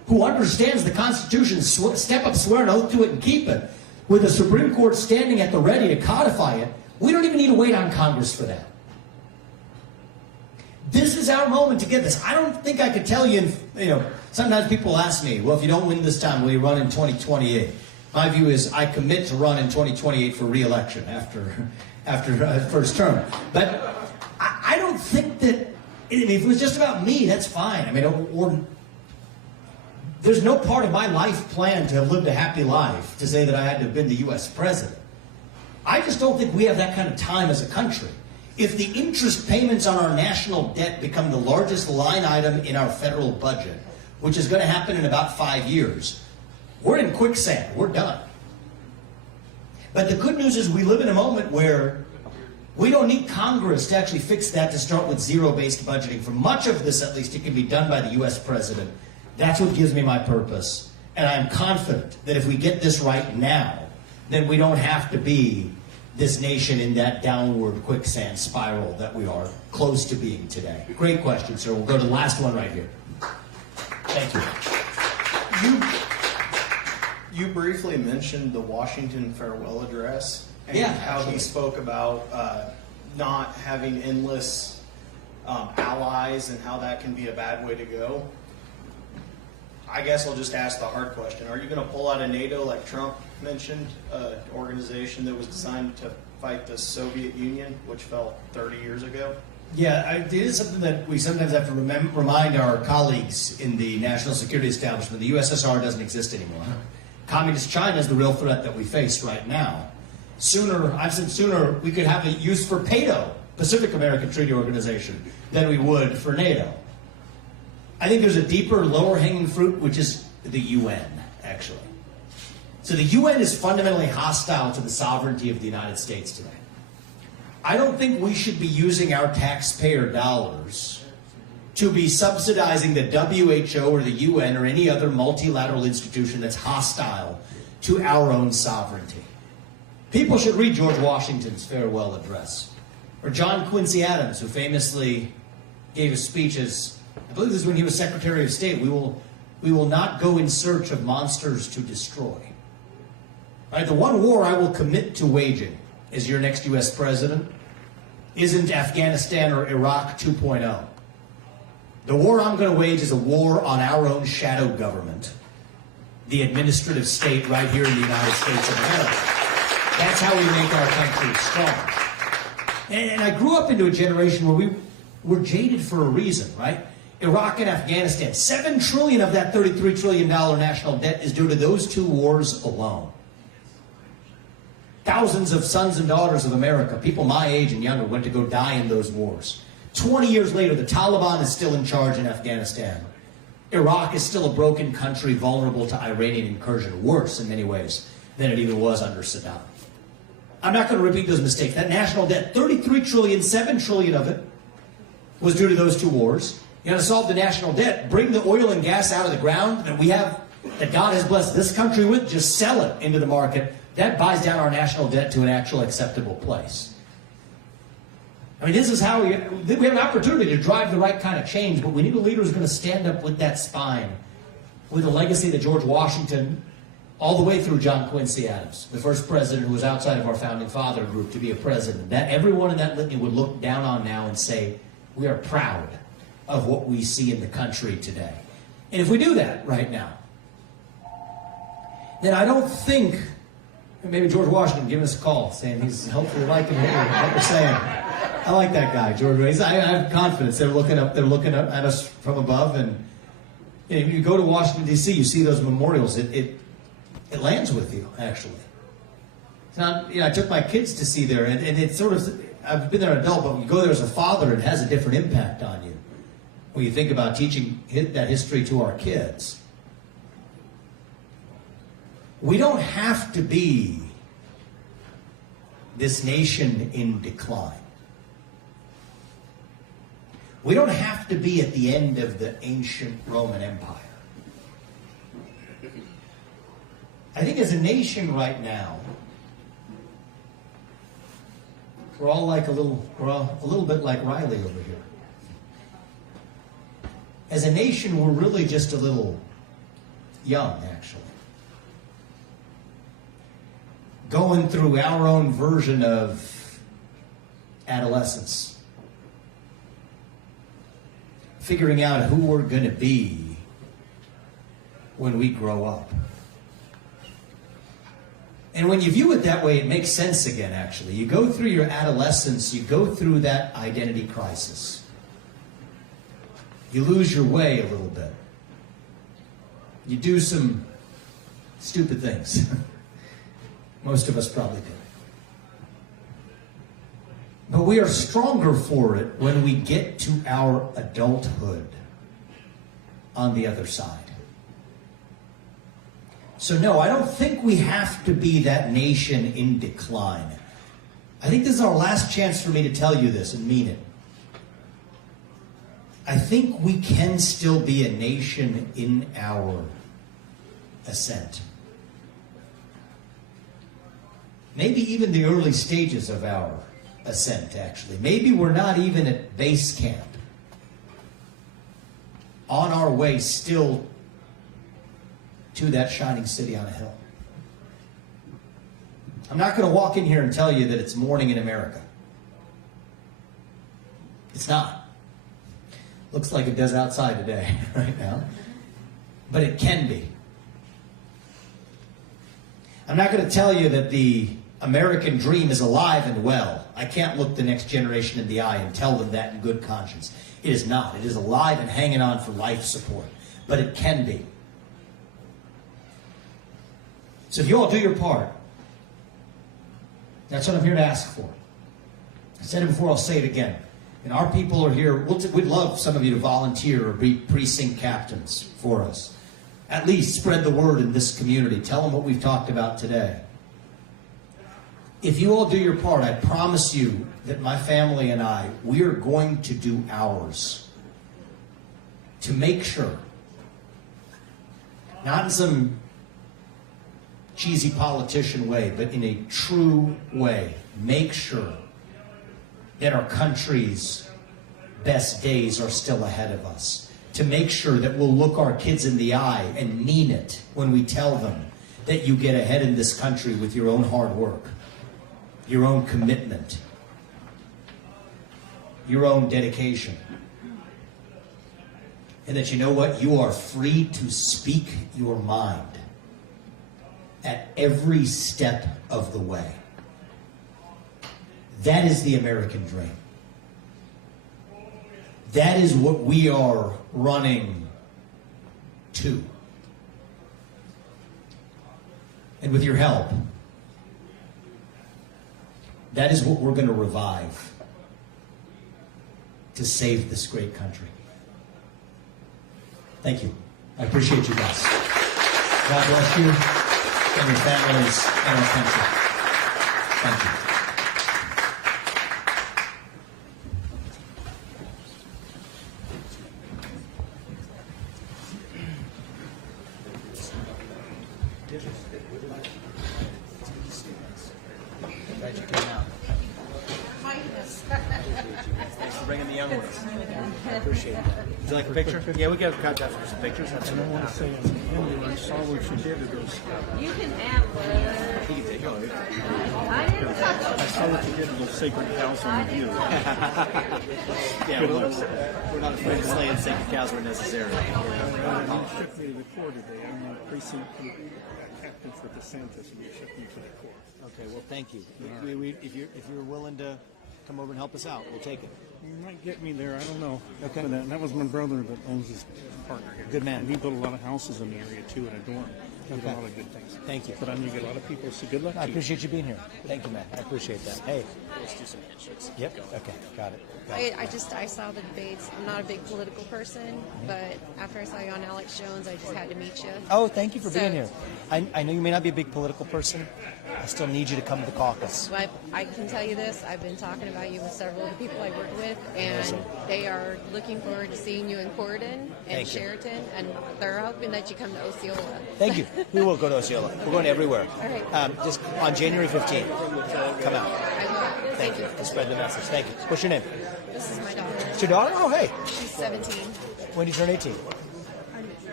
who understands the Constitution, step up, swear an oath to it, and keep it, with the Supreme Court standing at the ready to codify it, we don't even need to wait on Congress for that. This is our moment to get this. I don't think I could tell you, sometimes people ask me, well, if you don't win this time, will you run in 2028? My view is I commit to run in 2028 for re-election after first term. But I don't think that, if it was just about me, that's fine. I mean, there's no part of my life plan to have lived a happy life to say that I had to have been the U.S. president. I just don't think we have that kind of time as a country. If the interest payments on our national debt become the largest line item in our federal budget, which is going to happen in about 5 years, we're in quicksand. We're done. But the good news is we live in a moment where we don't need Congress to actually fix that, to start with zero-based budgeting. For much of this, at least, it can be done by the U.S. president. That's what gives me my purpose. And I'm confident that if we get this right now, then we don't have to be this nation in that downward quicksand spiral that we are close to being today. Great question, sir. We'll go to the last one right here. Thank you. You briefly mentioned the Washington farewell address and how he spoke about not having endless allies and how that can be a bad way to go. I guess I'll just ask the hard question. Are you going to pull out of NATO like Trump mentioned, an organization that was designed to fight the Soviet Union, which fell 30 years ago? Yeah, it is something that we sometimes have to remind our colleagues in the national security establishment. The USSR doesn't exist anymore. Communist China is the real threat that we face right now. I've said sooner we could have a use for PATO, Pacific American Treaty Organization, than we would for NATO. I think there's a deeper, lower-hanging fruit, which is the UN, actually. So the UN is fundamentally hostile to the sovereignty of the United States today. I don't think we should be using our taxpayer dollars to be subsidizing the WHO or the UN or any other multilateral institution that's hostile to our own sovereignty. People should read George Washington's farewell address, or John Quincy Adams, who famously gave a speech as, I believe this is when he was Secretary of State, we will not go in search of monsters to destroy. Right, the one war I will commit to waging as your next U.S. president isn't Afghanistan or Iraq 2.0. The war I'm going to wage is a war on our own shadow government, the administrative state right here in the United States of America. That's how we make our country strong. And I grew up into a generation where we were jaded for a reason, right? Iraq and Afghanistan, $7 trillion of that $33 trillion national debt is due to those two wars alone. Thousands of sons and daughters of America, people my age and younger, went to go die in those wars. 20 years later, the Taliban is still in charge in Afghanistan. Iraq is still a broken country vulnerable to Iranian incursion, worse in many ways than it even was under Saddam. I'm not going to repeat those mistakes. That national debt, $33 trillion, $7 trillion of it was due to those two wars. You got to solve the national debt, bring the oil and gas out of the ground that we have, that God has blessed this country with, just sell it into the market. That buys down our national debt to an actual acceptable place. I mean, this is how we have an opportunity to drive the right kind of change, but we need a leader who's going to stand up with that spine, with the legacy that George Washington, all the way through John Quincy Adams, the first president who was outside of our founding father group to be a president, that everyone in that litany would look down on now and say, we are proud of what we see in the country today. And if we do that right now, then I don't think, maybe George Washington giving us a call, saying he's hopefully liking what we're saying. I like that guy, George. I have confidence. They're looking up at us from above, and if you go to Washington D.C., you see those memorials. It lands with you, actually. It's not, I took my kids to see there, and it's sort of, I've been there an adult, but when you go there as a father, it has a different impact on you. When you think about teaching that history to our kids. We don't have to be this nation in decline. We don't have to be at the end of the ancient Roman Empire. I think as a nation right now, we're all a little bit like Riley over here. As a nation, we're really just a little young, actually. Going through our own version of adolescence. Figuring out who we're going to be when we grow up. And when you view it that way, it makes sense again, actually. You go through your adolescence, you go through that identity crisis. You lose your way a little bit. You do some stupid things. Most of us probably do. But we are stronger for it when we get to our adulthood on the other side. So no, I don't think we have to be that nation in decline. I think this is our last chance for me to tell you this and mean it. I think we can still be a nation in our ascent. Maybe even the early stages of our ascent, actually. Maybe we're not even at base camp. On our way still to that shining city on a hill. I'm not going to walk in here and tell you that it's morning in America. It's not. Looks like it does outside today, right now. But it can be. I'm not going to tell you that the American dream is alive and well. I can't look the next generation in the eye and tell them that in good conscience. It is not. It is alive and hanging on for life support. But it can be. So if you all do your part, that's what I'm here to ask for. I said it before, I'll say it again. And our people are here. We'd love some of you to volunteer or be precinct captains for us. At least spread the word in this community. Tell them what we've talked about today. If you all do your part, I promise you that my family and I, we are going to do ours to make sure, not in some cheesy politician way, but in a true way, make sure that our country's best days are still ahead of us. To make sure that we'll look our kids in the eye and mean it when we tell them that you get ahead in this country with your own hard work, your own commitment, your own dedication. And that you know what? You are free to speak your mind at every step of the way. That is the American dream. That is what we are running to. And with your help, that is what we're going to revive to save this great country. Thank you. I appreciate you guys. God bless you and your families and our country. Thank you. Glad you came out. Thanks for bringing the young ones. I appreciate that. Would you like a picture? Yeah, we got contact for some pictures. And I want to say, as an Indian, I saw what you did to those. You can have one. You can take it. I saw what you did to those sacred cows on the view. Yeah, we're not afraid to slay and sacred cows where necessary. You shipped me to the Corps today. I'm a precinct captain for DeSantis, and you shipped me to the Corps. Okay, well, thank you. If you're willing to come over and help us out, we'll take it. You might get me there. I don't know. Okay. But that was my brother that owns his partner here. Good man. And he built a lot of houses in the area too, in a dorm. He did Okay. a lot of good things. Thank you. But I know you get a lot of people, so good luck to I you. appreciate you being here. Thank you, man. I appreciate that. Hey. Let's do some handshakes. Yep. Okay. Got it. I saw the debates. I'm not a big political person, but after I saw you on Alex Jones, I just had to meet you. Oh, thank you for being here. I know you may not be a big political person. I still need you to come to the caucus. But I can tell you this, I've been talking about you with several of the people I work with, and they are looking forward to seeing you in Corydon and Sheraton, and they're hoping that you come to Osceola. Thank you. We will go to Osceola. We're going everywhere. All right. Just on January 15th, come out. I will. Thank you. To spread the message. Thank you. What's your name? This is my daughter. It's your daughter? Oh, hey. She's 17. When do you turn 18?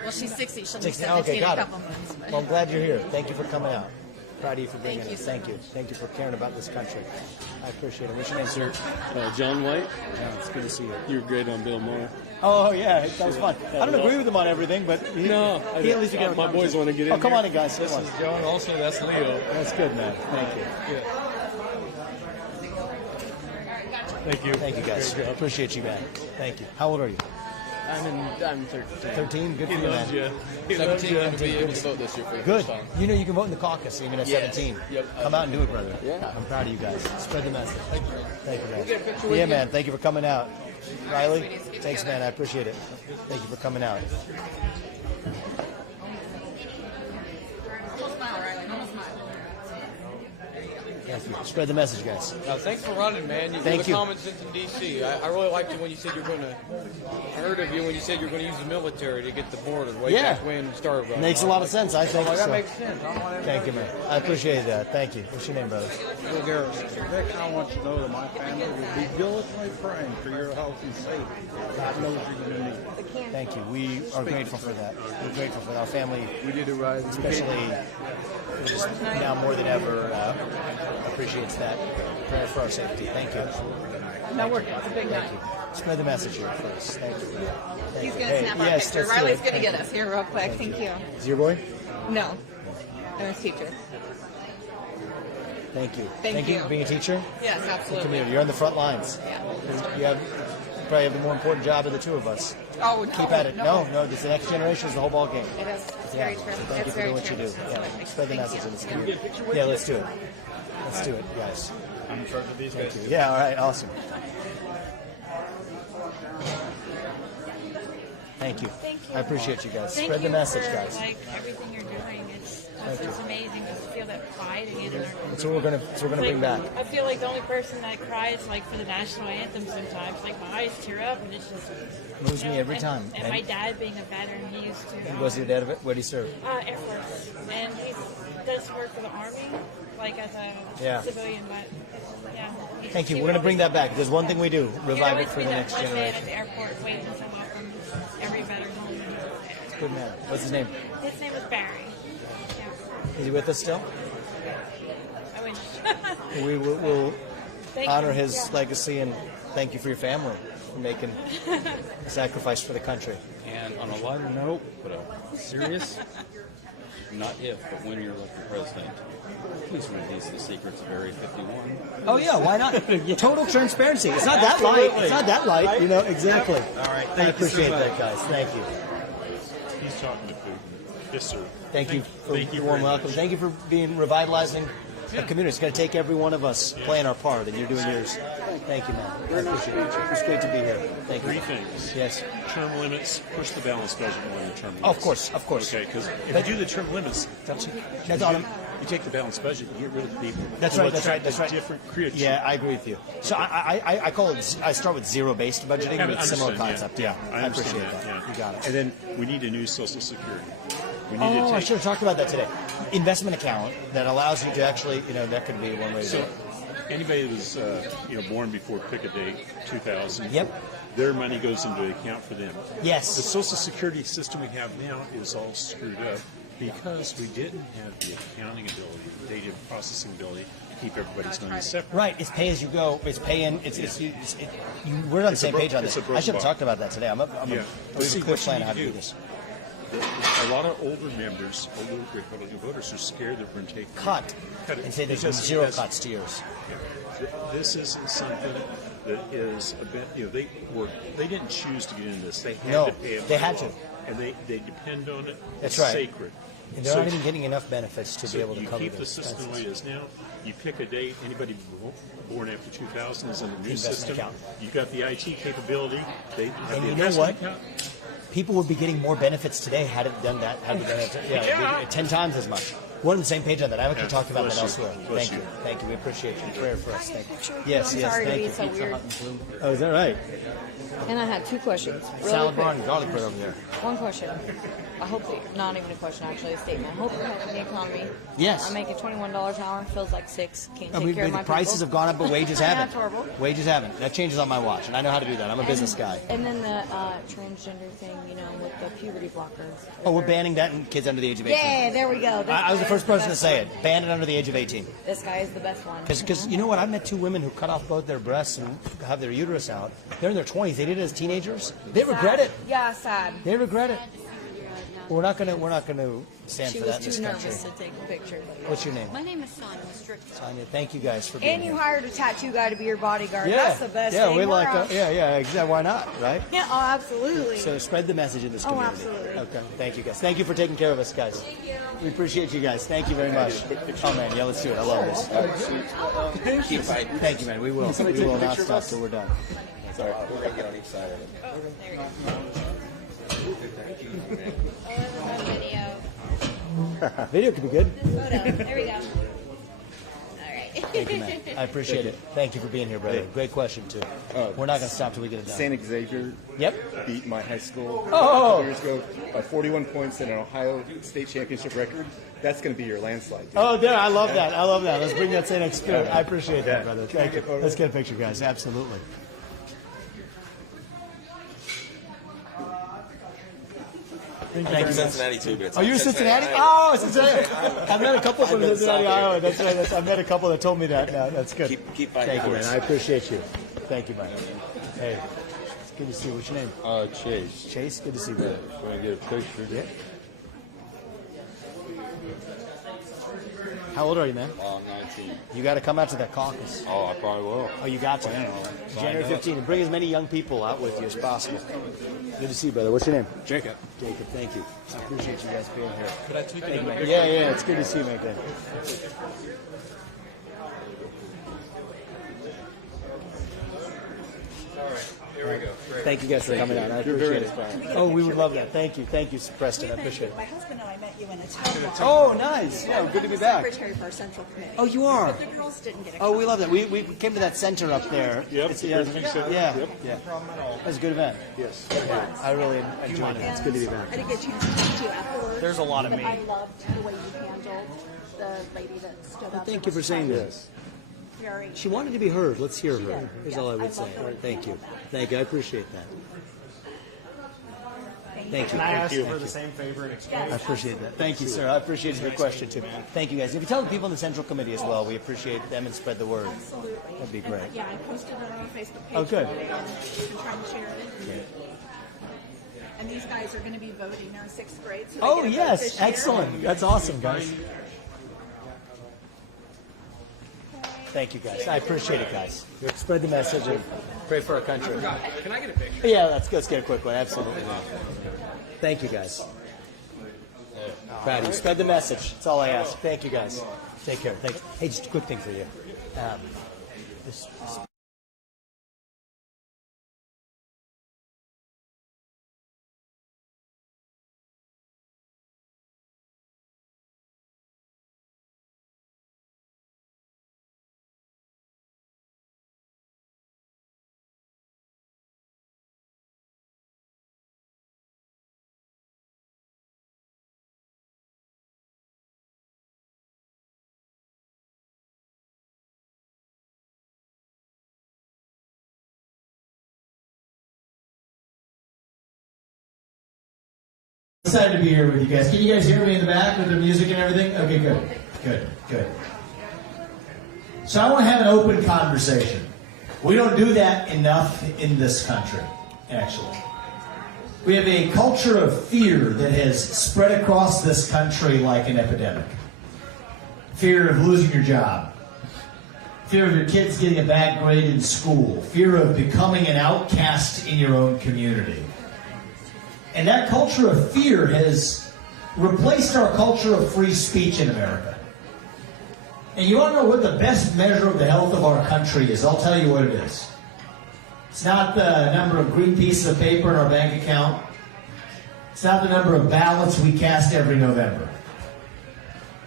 Well, she's 60. She'll be 60. 17 Okay, in a got it. couple months. But. Well, I'm glad you're here. Thank you for coming out. Proud of you for bringing Thank you us. so Thank you. Thank you for caring about this country. I appreciate it. What's your name, sir? John White. Yeah, it's good to see you. You were great on Bill Maher. Oh, yeah, that was fun. I don't agree with him on everything, but he at least got my boys want to get in. Oh, come here. on in, guys. This is John. Also, that's Leo. That's good, man. Thank you. Thank you. Thank you, guys. Appreciate you, man. Thank you. How old are you? I'm 13. 13? Good for He you, loves man. you. 17 you. to be able to vote this year for the Good. first time. You know you can vote in the caucus even at Yes. 17. Yep. Come out and do it, brother. Yeah. I'm proud of you guys. Spread the message. Thank you, man. We'll get a picture with Yeah, you. man. Thank you for coming out. Riley? Thanks, man. I appreciate it. Thank you for coming out. Almost smile, Riley. Almost smile. Thank you. Spread the message, guys. Thanks for running, man. You're Thank the you. common sense in D.C. I really liked it when you said you're going to. I heard of you when you said you're going to use the military to get the border way back when you started running. Makes a lot of sense, I think. That so. makes sense. I don't want to Thank you, man. I appreciate that. Thank you. What's your name, brother? Bill Garrison. Vic, I want you to know that my family will be diligently praying for your health and safety. God knows you're going to need it. Thank you. We are grateful for that. We're grateful for our family. We did it right. Especially just now more than ever appreciates that. Prayer for our safety. Thank you. No, we're it's a big night. Thank you. Spread the message here first. Thank you. Thank He's you. going to snap our yes, picture. let's do Riley's it. going to get us here real quick. Thank you. Is your boy? No. I'm his teacher. Thank you. Thank you. for being a teacher. Yes, Come absolutely. here. You're on the front lines. Yeah. You probably have the more important job of the two of us. Oh, no. Keep at it. No, this the next generation is the whole ball game. It is. It's Yeah. very true. So thank It's you for very doing what you true. do. Yeah. Spread the Thank message you. in this community. Yeah, let's do it. Let's do it, guys. I'm in charge of these Thank guys. you. Yeah, all right, awesome. Thank you. Thank you. I appreciate you guys. Thank Spread the you message, for, guys. Like everything you're doing, it's Thank you. amazing just to feel that pride again in our country. That's what we're gonna bring back. I feel like the only person that cries like for the national anthem sometimes. Like my eyes tear up, and it's just Moves me every time. And my dad being a veteran, he used to. Was your dad of it? Where did he serve? Air Force, and he does work for the Army, like as a civilian. But yeah. Thank you. We're gonna bring that back. There's one thing we do: revive it for the next One day at generation. the airport, waiting to welcome every veteran home. Good man. What's his name? His name is Barry. Is he with us still? I wish. We will Thank honor you. his Yeah. legacy and thank you for your family for making a sacrifice for the country. And on a lighter note, but a serious, not if, but when you're elected president, please release the secrets of Area 51. Oh yeah, why not? Total transparency. It's not that light. It's not that light. You know exactly. All right. I Thank you so appreciate much. that, guys. Thank you. He's talking to Putin. Yes, sir. Thank you for Thank you your warm very welcome. much. Thank you for being revitalizing the community. It's going to take every one of us playing our part, and you're doing yours. Thank you, man. I appreciate it. It's great to be here. Thank you. Three things. Yes. Term limits, push the balanced budget more than term limits. Of course, of course. Okay, because if But- you do the term limits, that's on him. You take the balanced budget, you get rid of the people. That's You'll right. That's right. attract That's a right. Different creature. Yeah, I agree with you. So I call it. I start with zero-based budgeting, I but it's a similar understand, concept. yeah. Yeah, I understand appreciate that. yeah. You got it. And then we need a new Social Security. We need Oh, to I take, should have talked about that today. Investment account that allows you to actually, that could be one way to do So it. anybody that was born before pick a date, 2000. Yep. Their money goes into an account for them. Yes. The Social Security system we have now is all screwed up because we didn't have the accounting ability, the data processing ability to keep everybody's money separate. Right, it's pay as you go. It's pay in. We're on the It's same a page on it's this. a broken I should have bar. talked about that today. I'm a See, quick what plan you on how to need do to this. A lot of older members, older Republican voters, are scared that we're going to take Cut it. and say there's Because zero that's- cuts to yours. This isn't something that is a bit, they didn't choose to get into this. They had No, to pay it. they by had law. to. And they depend on it. That's It's right. sacred. And they're So- not even getting enough benefits to so be able to you cover keep their the system the way expenses. it is now. You pick a date. Anybody born after 2000 is in the new Investment system. account. You've got the IT capability. They have And the you know investment what? account. People would be getting more benefits today had it done that. Had it done it, Yeah. 10 times as much. We're on the same page on that. I've actually Yeah, talked about that bless you. elsewhere. Bless Thank you. you. Thank you. We appreciate you. Prayer for us. Can I Thank get a picture you. with you? Yes, I'm yes. sorry to Thank be you. so weird. Oh, is that right? And I had two questions. Really Salad quick. bar and garlic bread over there. One question. I hope that, not even a question, actually, a statement. I hope you're helping the economy. Yes. I'm making $21 an hour, feels like $6. Can't take I mean, care of my the prices people. have gone up, but wages haven't. That's horrible. Wages haven't. That changes on my watch, and I know how to do that. I'm a business guy. And then the transgender thing, you know, with the puberty blockers. Oh, we're banning that in kids under the age of 18. Yeah, there we go. I was the first person to say it. Ban it under the age of 18. This guy is the best one. Because you know what? I've met two women who cut off both their breasts and have their uterus out. They're in their 20s. They did it as teenagers. They regret it. Yeah, sad. They regret it. We're not gonna stand She for was that in this too country. nervous to take a picture. What's your name? My name is Sonia Strickland. Sonia. Thank you guys for being And you here. hired a tattoo guy to be your bodyguard. Yeah, That's the best yeah, thing. we We're like, on- yeah, exactly. Why not, right? Yeah, oh, absolutely. So spread the message in this Oh, community. absolutely. Okay, thank you guys. Thank you for taking care of us, guys. Thank you. We appreciate you guys. Thank you very much. Oh man, yeah, let's do it. I love this. Keep fighting. Thank you, man. We will. We will not stop till we're done. Sorry, we're going to get on each side of it. Oh, there you go. Video. Video could be good. Photo. There we go. All right. Thank you, man. I appreciate it. Thank you for being here, brother. Great question too. We're not going to stop till we get it done. St. Xavier beat my high school Oh! a couple years ago by 41 points in an Ohio State Championship record. That's going to be your landslide. Dude. Oh, there! I love that. I love that. Let's bring that same spirit. I appreciate that, brother. Thank you. Let's get a picture, guys. Absolutely. Thank you. Cincinnati too, but it's Oh, you're Cincinnati. Cincinnati? Oh, Cincinnati. I've met a couple from Cincinnati, Iowa. That's right. I've met a couple that told me that. Now, that's good. Keep fighting. Thank you, man. I appreciate you. Thank you, man. Hey, it's good to see you. What's your name? Chase. Chase, good to see you, brother. Want to get a picture? Yeah. How old are you, man? I'm 19. You got to come out to that caucus. Oh, I probably will. Oh, you got to. January 15th. And bring as many young people out with you as possible. Good to see you, brother. What's your name? Jacob. Jacob, thank you. I appreciate you guys being here. Could I take Thank you, another man. picture? Yeah, it's good to see you, man. Thank you. Here we go. Thank you guys for coming out. I appreciate it. Oh, we would love that. Thank you. Thank you, Preston. I appreciate it. My husband and I met you in a town walk. Oh, nice. Yeah, good to be back. Secretary for our central committee. Oh, you are? But the girls didn't get a Oh, we love that. We came to that center up there. Yep, It's, the President's Center. Yeah, Yep. yeah. It was a good event. Yes. I really enjoyed it. It's good to be back. I didn't get a chance to talk to you afterwards. There's a lot of but me. I loved the way you handled the lady that stood up. Thank you for saying this. Very. She wanted to be heard. Let's hear She her. did. Here's Yes, all I I would say. love the way you Thank you. handled that. Thank you. I appreciate that. Thank you. Can I ask Thank you. for the same favor in exchange? I appreciate that. Thank you, sir. I appreciate your question too. Thank you, guys. If you tell the people in the Central Committee as well, we appreciate them and spread the word. Absolutely. That'd be And, great. yeah, I posted it on our Facebook page. Oh, good. today, and we've been trying to share it. And these guys are going to be voting. They're in 6th grade. So they Oh, get a vote yes. this year. Excellent. That's awesome, guys. Thank you, guys. I appreciate it, guys. Spread the message and pray for our country. Can I get a picture? Yeah, let's get a quick one. Absolutely. Thank you, guys. Proud of you. Spread the message. That's all I ask. Thank you, guys. Take care. Thanks. Hey, just a quick thing for you. This Excited to be here with you guys. Can you guys hear me in the back with the music and everything? Okay, good. So I want to have an open conversation. We don't do that enough in this country, actually. We have a culture of fear that has spread across this country like an epidemic. Fear of losing your job. Fear of your kids getting a bad grade in school. Fear of becoming an outcast in your own community. And that culture of fear has replaced our culture of free speech in America. And you want to know what the best measure of the health of our country is? I'll tell you what it is. It's not the number of green pieces of paper in our bank account. It's not the number of ballots we cast every November.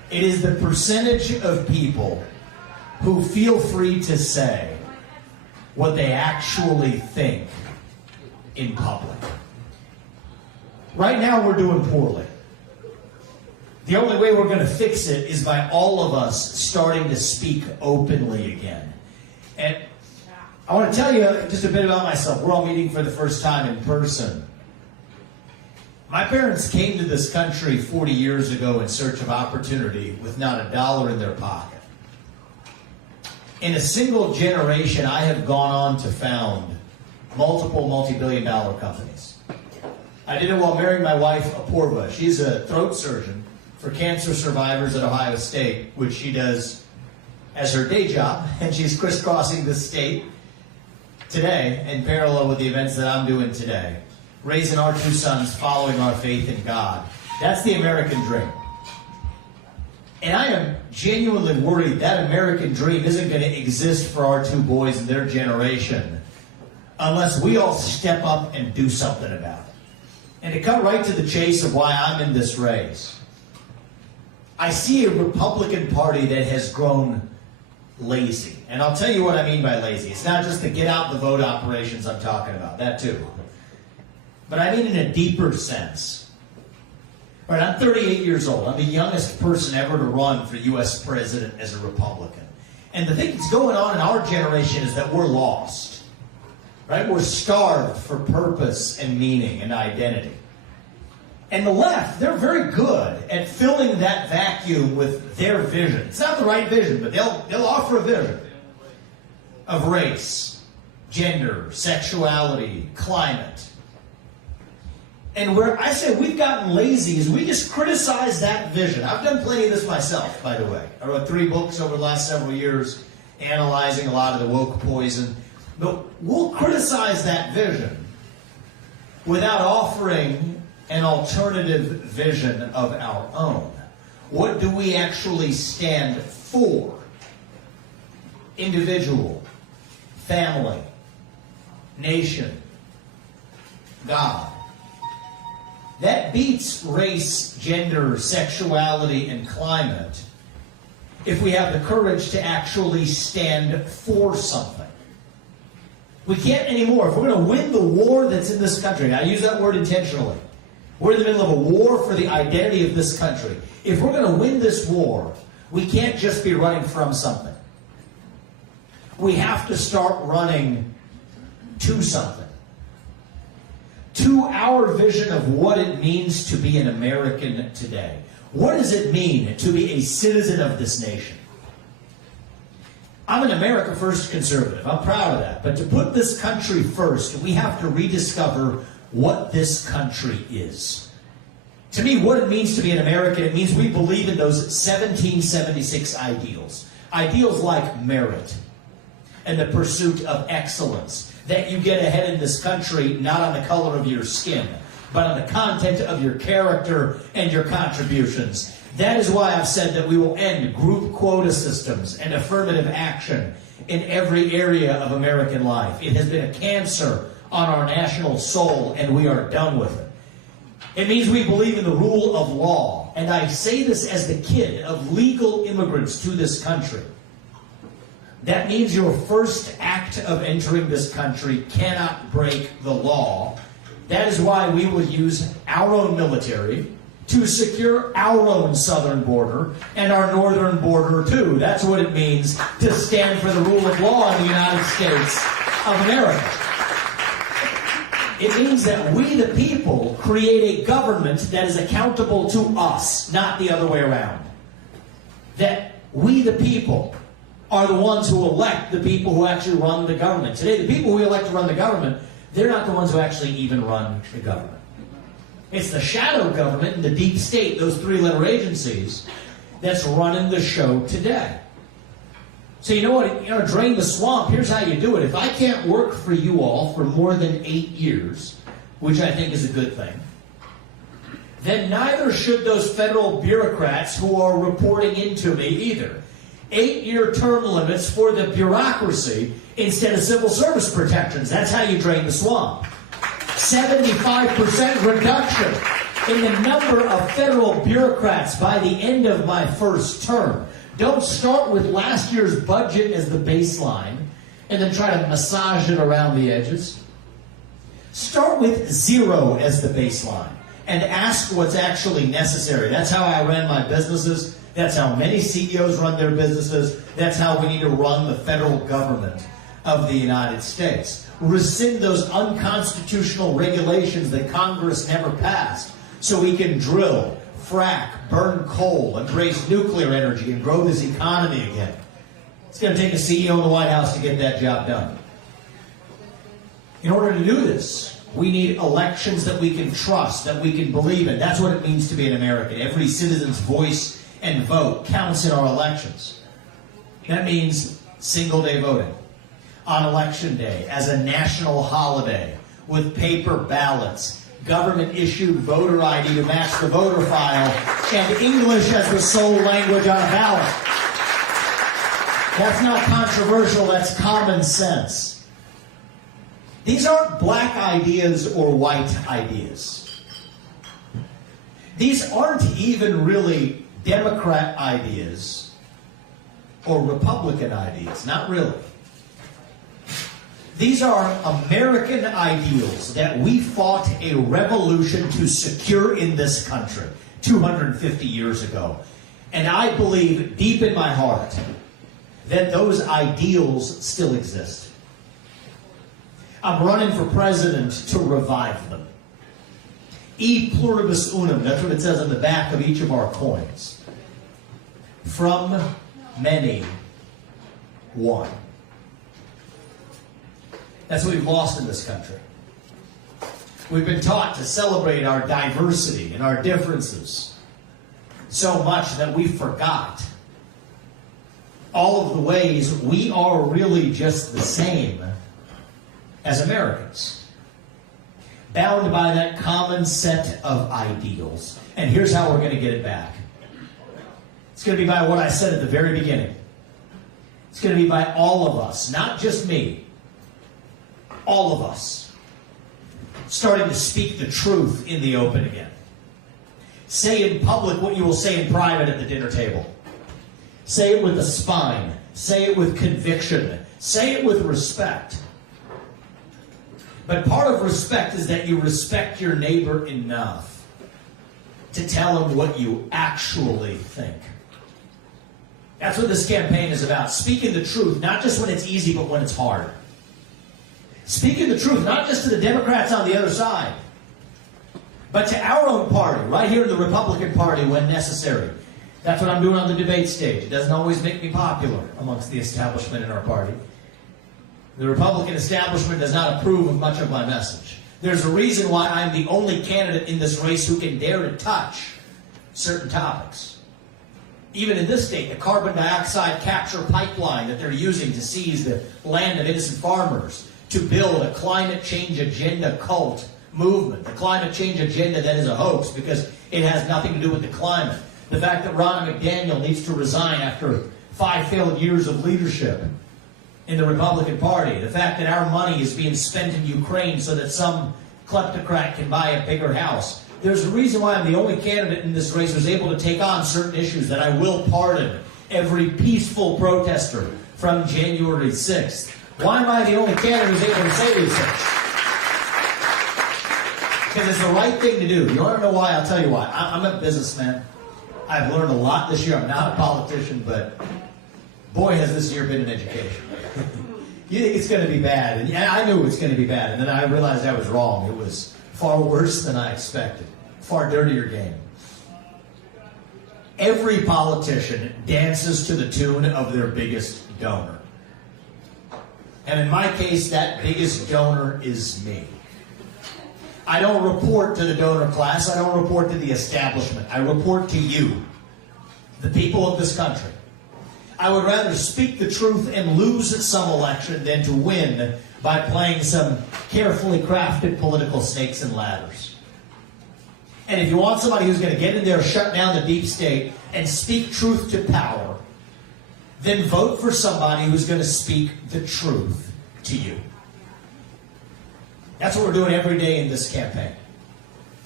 It is the percentage of people who feel free to say what they actually think in public. Right now, we're doing poorly. The only way we're going to fix it is by all of us starting to speak openly again. And I want to tell you just a bit about myself. We're all meeting for the first time in person. My parents came to this country 40 years ago in search of opportunity with not a dollar in their pocket. In a single generation, I have gone on to found multiple multi-billion-dollar companies. I did it while marrying my wife, Apurva. She's a throat surgeon for cancer survivors at Ohio State, which she does as her day job, and she's crisscrossing the state today in parallel with the events that I'm doing today, raising our two sons, following our faith in God. That's the American dream. And I am genuinely worried that American dream isn't going to exist for our two boys and their generation unless we all step up and do something about it. And to cut right to the chase of why I'm in this race, I see a Republican Party that has grown lazy. And I'll tell you what I mean by lazy. It's not just the get out the vote operations I'm talking about, that too. But I mean in a deeper sense. Right, I'm 38 years old. I'm the youngest person ever to run for U.S. president as a Republican. And the thing that's going on in our generation is that we're lost. Right? We're starved for purpose and meaning and identity. And the left, they're very good at filling that vacuum with their vision. It's not the right vision, but they'll offer a vision of race, gender, sexuality, climate. And where I say we've gotten lazy is we just criticize that vision. I've done plenty of this myself, by the way. I wrote 3 books over the last several years analyzing a lot of the woke poison. But we'll criticize that vision without offering an alternative vision of our own. What do we actually stand for? Individual, family, nation, God. That beats race, gender, sexuality, and climate if we have the courage to actually stand for something. We can't anymore. If we're going to win the war that's in this country, and I use that word intentionally, we're in the middle of a war for the identity of this country. If we're going to win this war, we can't just be running from something. We have to start running to something. To our vision of what it means to be an American today. What does it mean to be a citizen of this nation? I'm an America First conservative. I'm proud of that. But to put this country first, we have to rediscover what this country is. To me, what it means to be an American, it means we believe in those 1776 ideals. Ideals like merit and the pursuit of excellence. That you get ahead in this country not on the color of your skin, but on the content of your character and your contributions. That is why I've said that we will end group quota systems and affirmative action in every area of American life. It has been a cancer on our national soul, and we are done with it. It means we believe in the rule of law. And I say this as the kid of legal immigrants to this country. That means your first act of entering this country cannot break the law. That is why we will use our own military to secure our own southern border and our northern border too. That's what it means to stand for the rule of law in the United States of America. It means that we, the people, create a government that is accountable to us, not the other way around. That we, the people, are the ones who elect the people who actually run the government. Today, the people we elect to run the government, they're not the ones who actually even run the government. It's the shadow government and the deep state, those 3-letter agencies, that's running the show today. So you know what? Drain the swamp. Here's how you do it. If I can't work for you all for more than 8 years, which I think is a good thing, then neither should those federal bureaucrats who are reporting into me either. 8-year term limits for the bureaucracy instead of civil service protections. That's how you drain the swamp. 75% reduction in the number of federal bureaucrats by the end of my first term. Don't start with last year's budget as the baseline and then try to massage it around the edges. Start with 0 as the baseline and ask what's actually necessary. That's how I ran my businesses. That's how many CEOs run their businesses. That's how we need to run the federal government of the United States. Rescind those unconstitutional regulations that Congress never passed so we can drill, frack, burn coal, embrace nuclear energy, and grow this economy again. It's going to take a CEO in the White House to get that job done. In order to do this, we need elections that we can trust, that we can believe in. That's what it means to be an American. Every citizen's voice and vote counts in our elections. That means single-day voting on Election Day as a national holiday with paper ballots, government-issued voter ID to match the voter file, and English as the sole language on a ballot. That's not controversial, that's common sense. These aren't black ideas or white ideas. These aren't even really Democrat ideas or Republican ideas, not really. These are American ideals that we fought a revolution to secure in this country 250 years ago. And I believe deep in my heart that those ideals still exist. I'm running for president to revive them. E pluribus unum, that's what it says on the back of each of our coins. From many, one. That's what we've lost in this country. We've been taught to celebrate our diversity and our differences so much that we forgot all of the ways we are really just the same as Americans, bound by that common set of ideals. And here's how we're going to get it back. It's going to be by what I said at the very beginning. It's going to be by all of us, not just me. All of us starting to speak the truth in the open again. Say in public what you will say in private at the dinner table. Say it with a spine. Say it with conviction. Say it with respect. But part of respect is that you respect your neighbor enough to tell him what you actually think. That's what this campaign is about. Speaking the truth, not just when it's easy, but when it's hard. Speaking the truth, not just to the Democrats on the other side, but to our own party, right here in the Republican Party when necessary. That's what I'm doing on the debate stage. It doesn't always make me popular amongst the establishment in our party. The Republican establishment does not approve of much of my message. There's a reason why I'm the only candidate in this race who can dare to touch certain topics. Even in this state, the carbon dioxide capture pipeline that they're using to seize the land of innocent farmers, to build a climate change agenda cult movement, the climate change agenda that is a hoax because it has nothing to do with the climate. The fact that Ron McDaniel needs to resign after 5 failed years of leadership in the Republican Party. The fact that our money is being spent in Ukraine so that some kleptocrat can buy a bigger house. There's a reason why I'm the only candidate in this race who's able to take on certain issues, that I will pardon every peaceful protester from January 6th. Why am I the only candidate who's able to say these things? Because it's the right thing to do. You want to know why? I'll tell you why. I'm a businessman. I've learned a lot this year. I'm not a politician, but boy, has this year been an education. You think it's going to be bad, and I knew it was going to be bad, and then I realized I was wrong. It was far worse than I expected. Far dirtier game. Every politician dances to the tune of their biggest donor. And in my case, that biggest donor is me. I don't report to the donor class. I don't report to the establishment. I report to you, the people of this country. I would rather speak the truth and lose some election than to win by playing some carefully crafted political snakes and ladders. And if you want somebody who's going to get in there, shut down the deep state, and speak truth to power, then vote for somebody who's going to speak the truth to you. That's what we're doing every day in this campaign.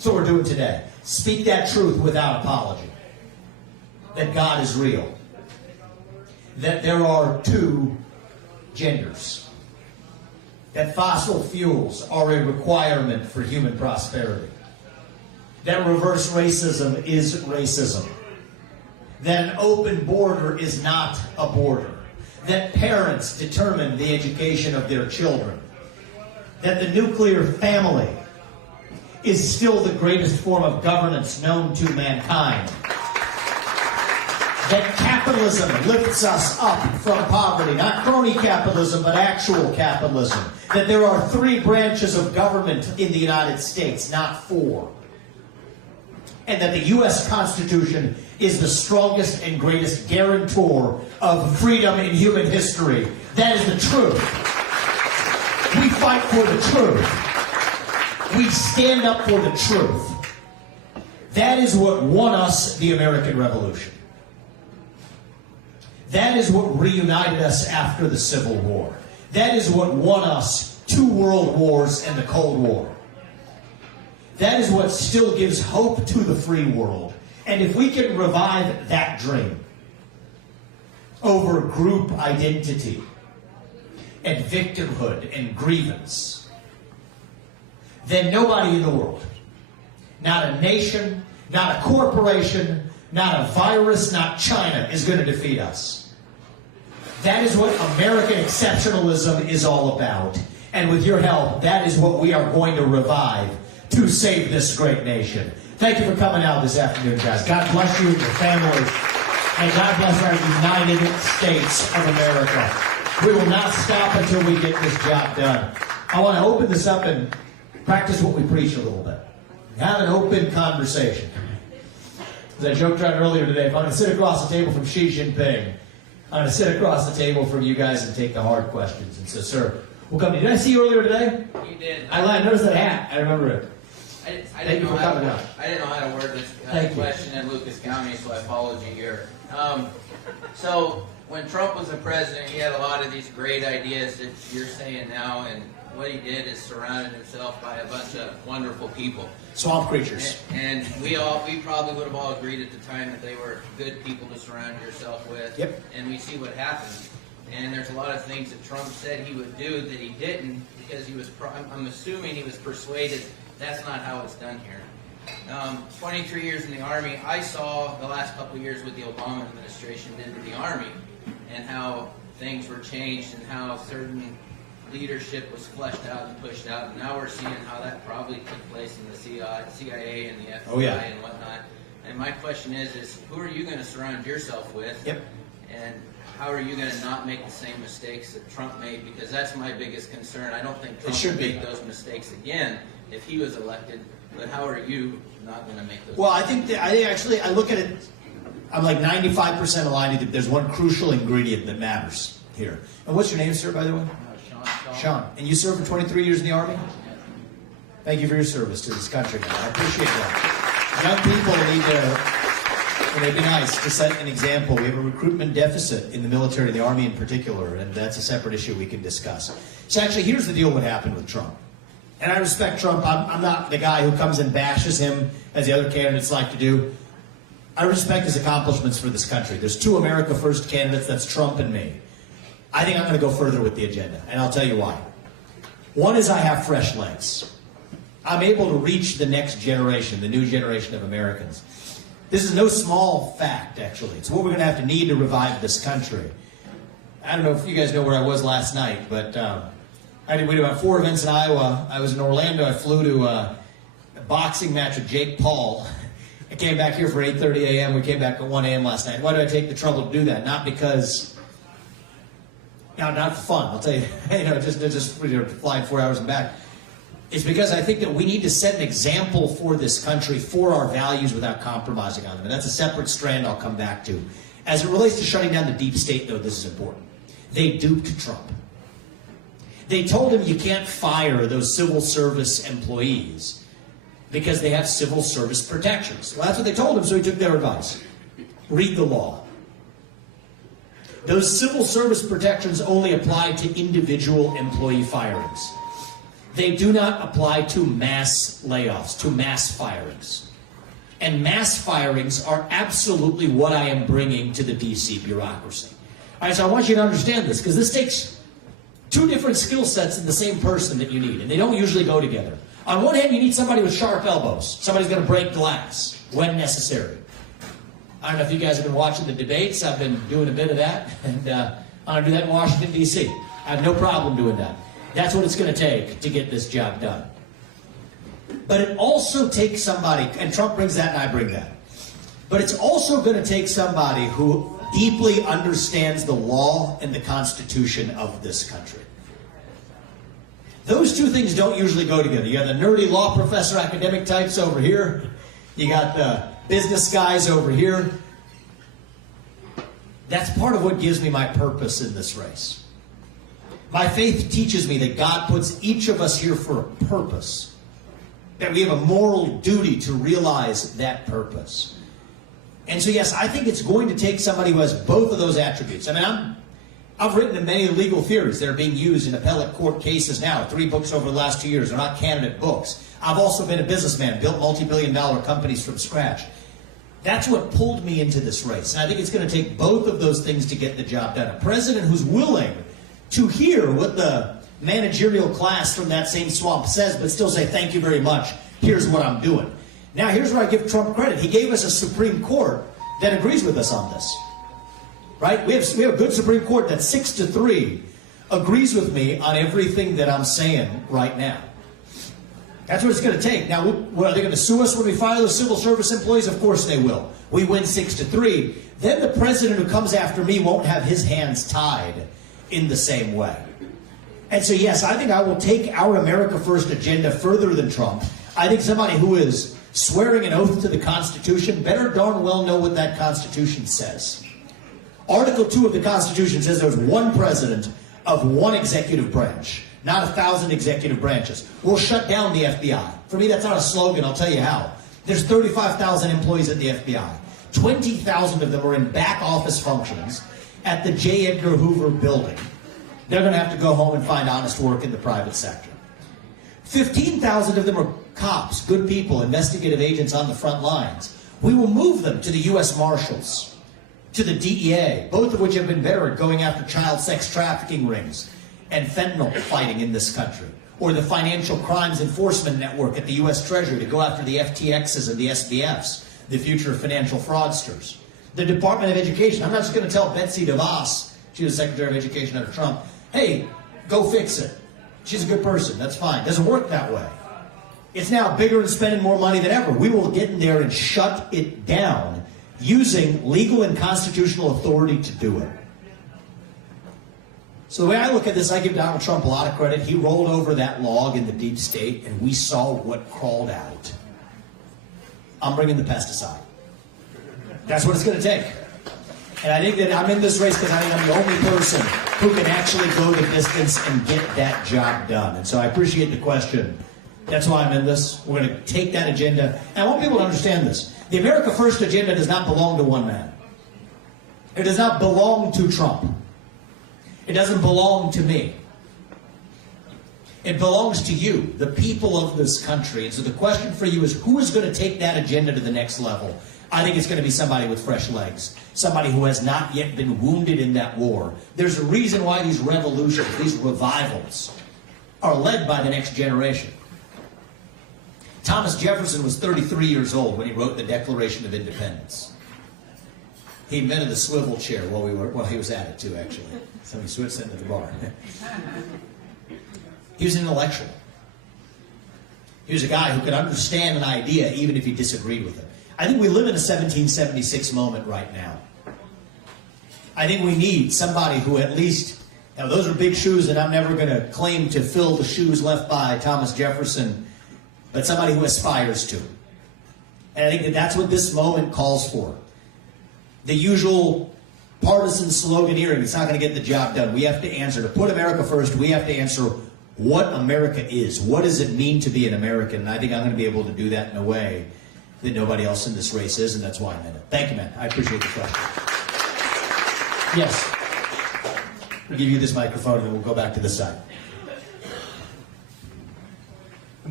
That's what we're doing today. Speak that truth without apology. That God is real. That there are two genders. That fossil fuels are a requirement for human prosperity. That reverse racism is racism. That an open border is not a border. That parents determine the education of their children. That the nuclear family is still the greatest form of governance known to mankind. That capitalism lifts us up from poverty, not crony capitalism, but actual capitalism. That there are 3 branches of government in the United States, not 4. And that the U.S. Constitution is the strongest and greatest guarantor of freedom in human history. That is the truth. We fight for the truth. We stand up for the truth. That is what won us the American Revolution. That is what reunited us after the Civil War. That is what won us 2 world wars and the Cold War. That is what still gives hope to the free world. And if we can revive that dream over group identity and victimhood and grievance, then nobody in the world, not a nation, not a corporation, not a virus, not China, is going to defeat us. That is what American exceptionalism is all about. And with your help, that is what we are going to revive to save this great nation. Thank you for coming out this afternoon, guys. God bless you and your families. And God bless our United States of America. We will not stop until we get this job done. I want to open this up and practice what we preach a little bit. Have an open conversation. As I joked around earlier today, if I'm going to sit across the table from Xi Jinping, I'm going to sit across the table from you guys and take the hard questions. And so, sir, we'll come to you. Did I see you earlier today? You did. I noticed that hat. I remember it. I didn't know how to word this question in Lucas County, so I followed you here. So when Trump was the president, he had a lot of these great ideas that you're saying now, and what he did is surrounded himself by a bunch of wonderful people. Swamp creatures. And we probably would have all agreed at the time that they were good people to surround yourself with. Yep. And we see what happened. And there's a lot of things that Trump said he would do that he didn't because he was, I'm assuming he was persuaded that's not how it's done here. 23 years in the Army, I saw the last couple of years what the Obama administration did to the Army and how things were changed and how certain leadership was fleshed out and pushed out. And now we're seeing how that probably took place in the CIA and the FBI and whatnot. And my question is who are you going to surround yourself with? Yep. And how are you going to not make the same mistakes that Trump made? Because that's my biggest concern. I don't think Trump would make those mistakes again if he was elected. But how are you not going to make those mistakes? I look at it, I'm like 95% aligned that there's one crucial ingredient that matters here. And what's your name, sir, by the way? Sean. And you served for 23 years in the Army? Thank you for your service to this country, man. I appreciate that. Young people need to, it'd be nice to set an example. We have a recruitment deficit in the military, the Army in particular, and that's a separate issue we can discuss. So actually, here's the deal what happened with Trump. And I respect Trump. I'm not the guy who comes and bashes him, as the other candidates like to do. I respect his accomplishments for this country. There's 2 America First candidates, that's Trump and me. I think I'm going to go further with the agenda, and I'll tell you why. One is I have fresh legs. I'm able to reach the next generation, the new generation of Americans. This is no small fact, actually. It's what we're going to have to need to revive this country. I don't know if you guys know where I was last night, but we did about 4 events in Iowa. I was in Orlando. I flew to a boxing match with Jake Paul. I came back here for 8:30 a.m. We came back at 1 a.m. last night. Why did I take the trouble to do that? Not because... not for fun. I'll tell you, just flying 4 hours and back. It's because I think that we need to set an example for this country, for our values, without compromising on them. And that's a separate strand I'll come back to. As it relates to shutting down the deep state, though, this is important. They duped Trump. They told him you can't fire those civil service employees because they have civil service protections. Well, that's what they told him, so he took their advice. Read the law. Those civil service protections only apply to individual employee firings. They do not apply to mass layoffs, to mass firings. And mass firings are absolutely what I am bringing to the DC bureaucracy. All right, so I want you to understand this, because this takes two different skill sets in the same person that you need, and they don't usually go together. On one hand, you need somebody with sharp elbows. Somebody's going to break glass when necessary. I don't know if you guys have been watching the debates. I've been doing a bit of that, and I'm going to do that in Washington, D.C. I have no problem doing that. That's what it's going to take to get this job done. But it also takes somebody, and Trump brings that and I bring that, but it's also going to take somebody who deeply understands the law and the Constitution of this country. Those two things don't usually go together. You got the nerdy law professor academic types over here. You got the business guys over here. That's part of what gives me my purpose in this race. My faith teaches me that God puts each of us here for a purpose, that we have a moral duty to realize that purpose. And so, yes, I think it's going to take somebody who has both of those attributes. I mean, I've written in many legal theories that are being used in appellate court cases now. 3 books over the last 2 years. They're not candidate books. I've also been a businessman, built multi-billion-dollar companies from scratch. That's what pulled me into this race. And I think it's going to take both of those things to get the job done. A president who's willing to hear what the managerial class from that same swamp says, but still say, thank you very much, here's what I'm doing. Now, here's where I give Trump credit. He gave us a Supreme Court that agrees with us on this. Right? We have a good Supreme Court that 6-3 agrees with me on everything that I'm saying right now. That's what it's going to take. Now, are they going to sue us when we fire those civil service employees? Of course they will. We win 6-3. Then the president who comes after me won't have his hands tied in the same way. And so, yes, I think I will take our America First agenda further than Trump. I think somebody who is swearing an oath to the Constitution better darn well know what that Constitution says. Article 2 of the Constitution says there's one president of one executive branch, not 1,000 executive branches. We'll shut down the FBI. For me, that's not a slogan. I'll tell you how. There's 35,000 employees at the FBI. 20,000 of them are in back office functions at the J. Edgar Hoover building. They're going to have to go home and find honest work in the private sector. 15,000 of them are cops, good people, investigative agents on the front lines. We will move them to the U.S. Marshals, to the DEA, both of which have been better at going after child sex trafficking rings and fentanyl fighting in this country, or the Financial Crimes Enforcement Network at the U.S. Treasury to go after the FTXs and the SBFs, the future financial fraudsters. The Department of Education, I'm not just going to tell Betsy DeVos, she was Secretary of Education under Trump, hey, go fix it. She's a good person, that's fine. Doesn't work that way. It's now bigger and spending more money than ever. We will get in there and shut it down using legal and constitutional authority to do it. So the way I look at this, I give Donald Trump a lot of credit. He rolled over that log in the deep state, and we saw what crawled out. I'm bringing the pesticide. That's what it's going to take. And I think that I'm in this race because I think I'm the only person who can actually go the distance and get that job done. And so I appreciate the question. That's why I'm in this. We're going to take that agenda. And I want people to understand this. The America First agenda does not belong to one man. It does not belong to Trump. It doesn't belong to me. It belongs to you, the people of this country. And so the question for you is, who is going to take that agenda to the next level? I think it's going to be somebody with fresh legs, somebody who has not yet been wounded in that war. There's a reason why these revolutions, these revivals, are led by the next generation. Thomas Jefferson was 33 years old when he wrote the Declaration of Independence. He invented the swivel chair while he was at it too, actually. Somebody switched into the bar. He was an intellectual. He was a guy who could understand an idea even if he disagreed with it. I think we live in a 1776 moment right now. I think we need somebody who at least, now those are big shoes and I'm never going to claim to fill the shoes left by Thomas Jefferson, but somebody who aspires to. And I think that that's what this moment calls for. The usual partisan sloganeering, it's not going to get the job done. We have to answer. To put America first, we have to answer what America is. What does it mean to be an American? And I think I'm going to be able to do that in a way that nobody else in this race is, and that's why I'm in it. Thank you, man. I appreciate the question. Yes. We'll give you this microphone, and then we'll go back to this side.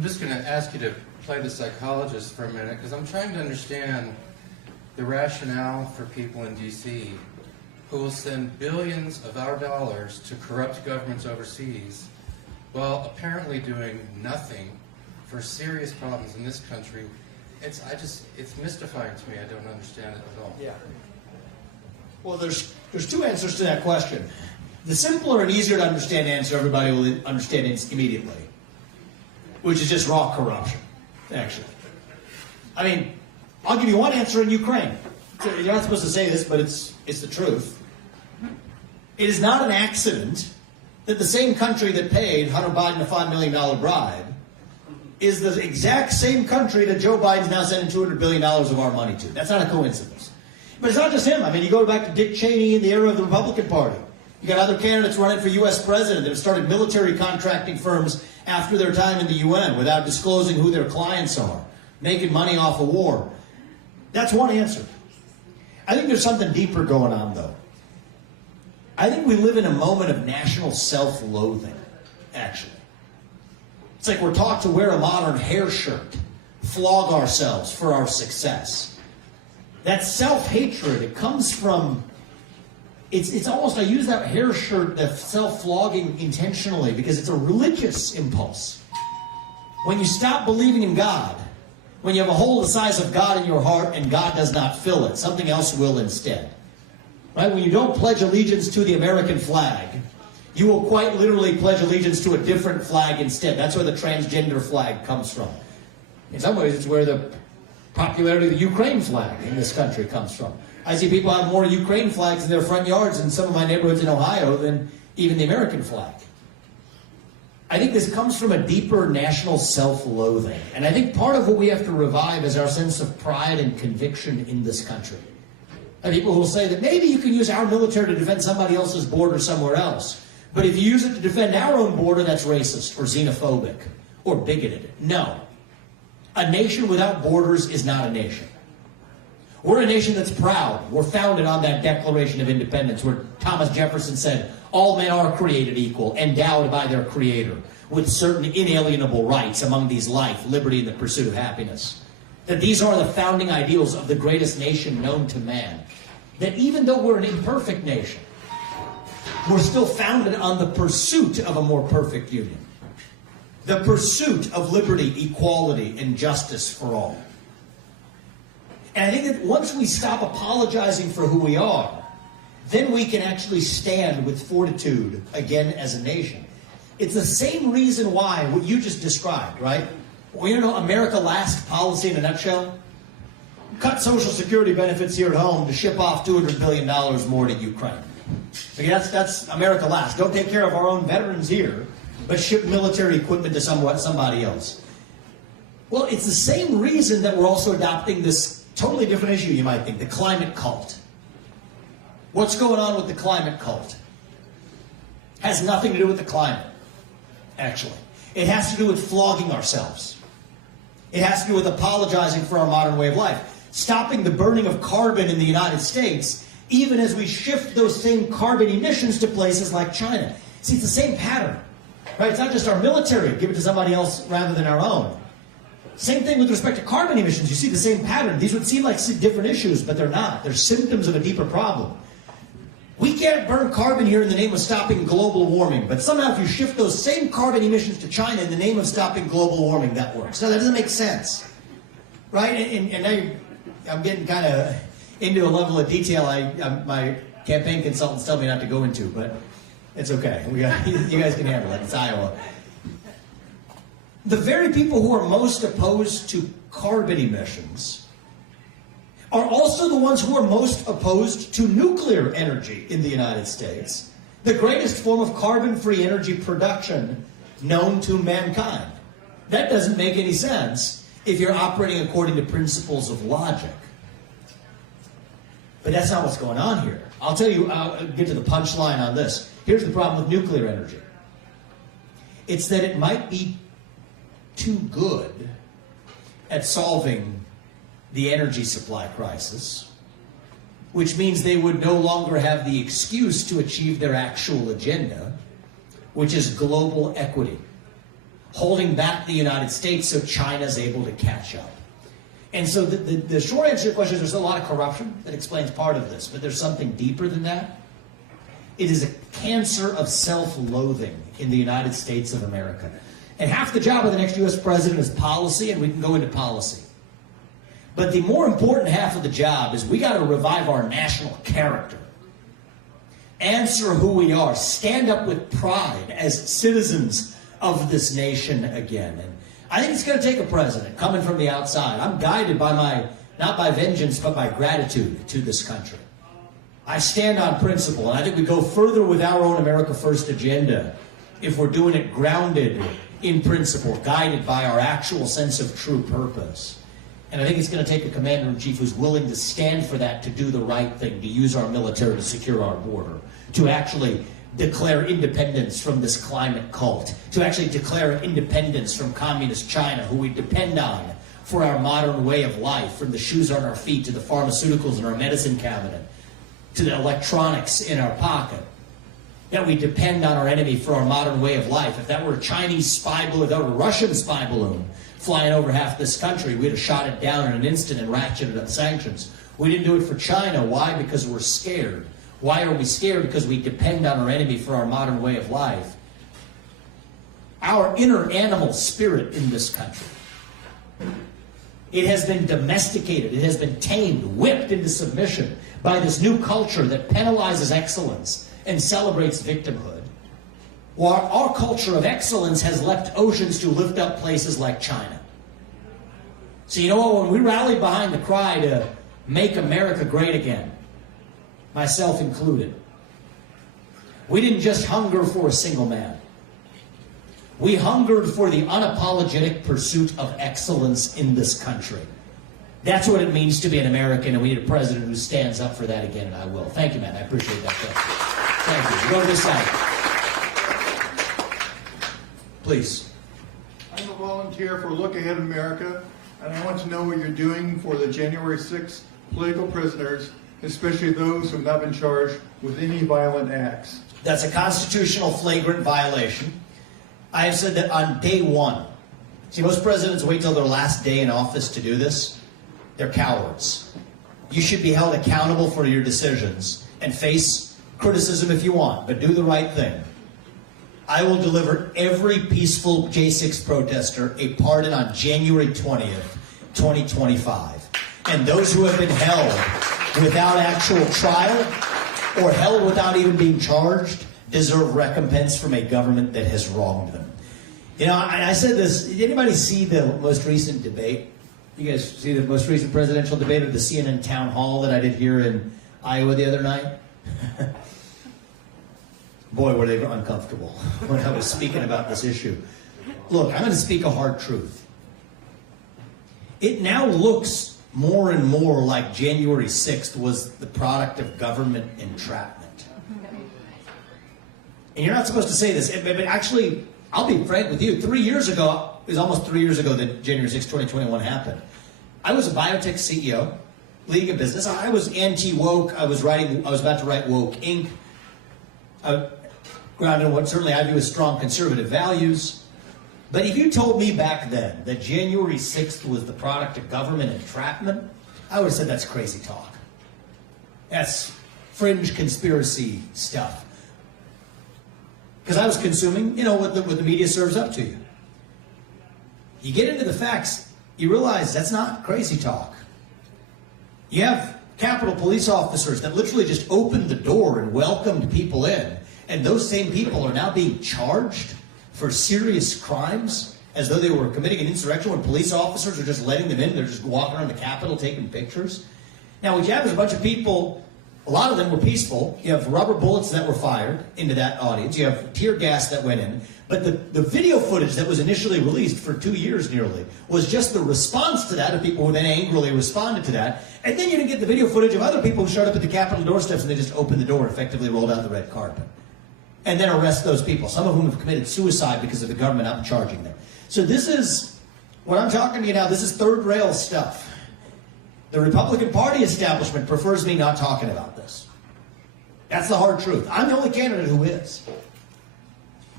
I'm just going to ask you to play the psychologist for a minute, because I'm trying to understand the rationale for people in D.C. who will send billions of our dollars to corrupt governments overseas while apparently doing nothing for serious problems in this country. It's mystifying to me. I don't understand it at all. Yeah. Well, there's two answers to that question. The simpler and easier to understand answer, everybody will understand immediately, which is just raw corruption, actually. I mean, I'll give you one answer in Ukraine. You're not supposed to say this, but it's the truth. It is not an accident that the same country that paid Hunter Biden a $5 million bribe is the exact same country that Joe Biden's now sending $200 billion of our money to. That's not a coincidence. But it's not just him. I mean, you go back to Dick Cheney in the era of the Republican Party. You got other candidates running for U.S. president that have started military contracting firms after their time in the UN without disclosing who their clients are, making money off of war. That's one answer. I think there's something deeper going on, though. I think we live in a moment of national self-loathing, actually. It's like we're taught to wear a modern hair shirt, flog ourselves for our success. That self-hatred, it comes from, it's almost, I use that hair shirt, the self-flogging intentionally, because it's a religious impulse. When you stop believing in God, when you have a hole the size of God in your heart and God does not fill it, something else will instead. Right? When you don't pledge allegiance to the American flag, you will quite literally pledge allegiance to a different flag instead. That's where the transgender flag comes from. In some ways, it's where the popularity of the Ukraine flag in this country comes from. I see people have more Ukraine flags in their front yards in some of my neighborhoods in Ohio than even the American flag. I think this comes from a deeper national self-loathing. And I think part of what we have to revive is our sense of pride and conviction in this country. And people who will say that maybe you can use our military to defend somebody else's border somewhere else. But if you use it to defend our own border, that's racist or xenophobic or bigoted. No. A nation without borders is not a nation. We're a nation that's proud. We're founded on that Declaration of Independence where Thomas Jefferson said, all men are created equal, endowed by their Creator, with certain inalienable rights, among these life, liberty, and the pursuit of happiness. That these are the founding ideals of the greatest nation known to man. That even though we're an imperfect nation, we're still founded on the pursuit of a more perfect union. The pursuit of liberty, equality, and justice for all. And I think that once we stop apologizing for who we are, then we can actually stand with fortitude again as a nation. It's the same reason why what you just described, right? Well, you know, America Last policy in a nutshell? Cut Social Security benefits here at home to ship off $200 billion more to Ukraine. Okay, that's America Last. Don't take care of our own veterans here, but ship military equipment to somebody else. Well, it's the same reason that we're also adopting this totally different issue, you might think, the climate cult. What's going on with the climate cult? Has nothing to do with the climate, actually. It has to do with flogging ourselves. It has to do with apologizing for our modern way of life. Stopping the burning of carbon in the United States, even as we shift those same carbon emissions to places like China. See, it's the same pattern. Right? It's not just our military, give it to somebody else rather than our own. Same thing with respect to carbon emissions. You see the same pattern. These would seem like different issues, but they're not. They're symptoms of a deeper problem. We can't burn carbon here in the name of stopping global warming, but somehow if you shift those same carbon emissions to China in the name of stopping global warming, that works. Now, that doesn't make sense. Right? And now I'm getting kind of into a level of detail my campaign consultants tell me not to go into, but it's okay. You guys can handle it. It's Iowa. The very people who are most opposed to carbon emissions are also the ones who are most opposed to nuclear energy in the United States, the greatest form of carbon-free energy production known to mankind. That doesn't make any sense if you're operating according to principles of logic. But that's not what's going on here. I'll tell you, I'll get to the punchline on this. Here's the problem with nuclear energy. It's that it might be too good at solving the energy supply crisis, which means they would no longer have the excuse to achieve their actual agenda, which is global equity. holding back the United States so China's able to catch up. And so the short answer to your question is there's a lot of corruption that explains part of this, but there's something deeper than that. It is a cancer of self-loathing in the United States of America. And half the job of the next U.S. president is policy, and we can go into policy. But the more important half of the job is we got to revive our national character. Answer who we are. Stand up with pride as citizens of this nation again. And I think it's going to take a president coming from the outside. I'm guided by not by vengeance, but by gratitude to this country. I stand on principle, and I think we go further with our own America First agenda if we're doing it grounded in principle, guided by our actual sense of true purpose. And I think it's going to take a commander-in-chief who's willing to stand for that, to do the right thing, to use our military to secure our border, to actually declare independence from this climate cult, to actually declare independence from communist China, who we depend on for our modern way of life, from the shoes on our feet to the pharmaceuticals in our medicine cabinet, to the electronics in our pocket, that we depend on our enemy for our modern way of life. If that were a Chinese spy balloon, if that were a Russian spy balloon flying over half this country, we'd have shot it down in an instant and ratcheted up sanctions. We didn't do it for China. Why? Because we're scared. Why are we scared? Because we depend on our enemy for our modern way of life. Our inner animal spirit in this country, it has been domesticated, it has been tamed, whipped into submission by this new culture that penalizes excellence and celebrates victimhood. While our culture of excellence has left oceans to lift up places like China. So you know what, when we rallied behind the cry to make America great again, myself included, we didn't just hunger for a single man. We hungered for the unapologetic pursuit of excellence in this country. That's what it means to be an American, and we need a president who stands up for that again, and I will. Thank you, man. I appreciate that question. Thank you. Go to this side. Please. I'm a volunteer for Look Ahead America, and I want to know what you're doing for the January 6th political prisoners, especially those who have not been charged with any violent acts. That's a constitutional flagrant violation. I have said that on day one. See, most presidents wait till their last day in office to do this. They're cowards. You should be held accountable for your decisions and face criticism if you want, but do the right thing. I will deliver every peaceful J6 protester a pardon on January 20th, 2025. And those who have been held without actual trial or held without even being charged deserve recompense from a government that has wronged them. You know, I said this, did anybody see the most recent debate? You guys see the most recent presidential debate of the CNN town hall that I did here in Iowa the other night? Boy, were they uncomfortable when I was speaking about this issue. Look, I'm going to speak a hard truth. It now looks more and more like January 6th was the product of government entrapment. And you're not supposed to say this, but actually, I'll be frank with you. 3 years ago, it was almost 3 years ago that January 6th, 2021 happened. I was a biotech CEO, leading a business. I was anti-woke. I was about to write Woke Inc. Grounded in what certainly I view as strong conservative values. But if you told me back then that January 6th was the product of government entrapment, I would have said that's crazy talk. That's fringe conspiracy stuff. Because I was consuming, you know, what the media serves up to you. You get into the facts, you realize that's not crazy talk. You have Capitol Police officers that literally just opened the door and welcomed people in. And those same people are now being charged for serious crimes as though they were committing an insurrection when police officers are just letting them in. They're just walking around the Capitol taking pictures. Now, what you have is a bunch of people, a lot of them were peaceful. You have rubber bullets that were fired into that audience. You have tear gas that went in. But the video footage that was initially released for 2 years nearly was just the response to that of people who then angrily responded to that. And then you didn't get the video footage of other people who showed up at the Capitol doorsteps and they just opened the door and effectively rolled out the red carpet. And then arrest those people, some of whom have committed suicide because of the government out charging them. So this is, what I'm talking to you now, this is third rail stuff. The Republican Party establishment prefers me not talking about this. That's the hard truth. I'm the only candidate who is.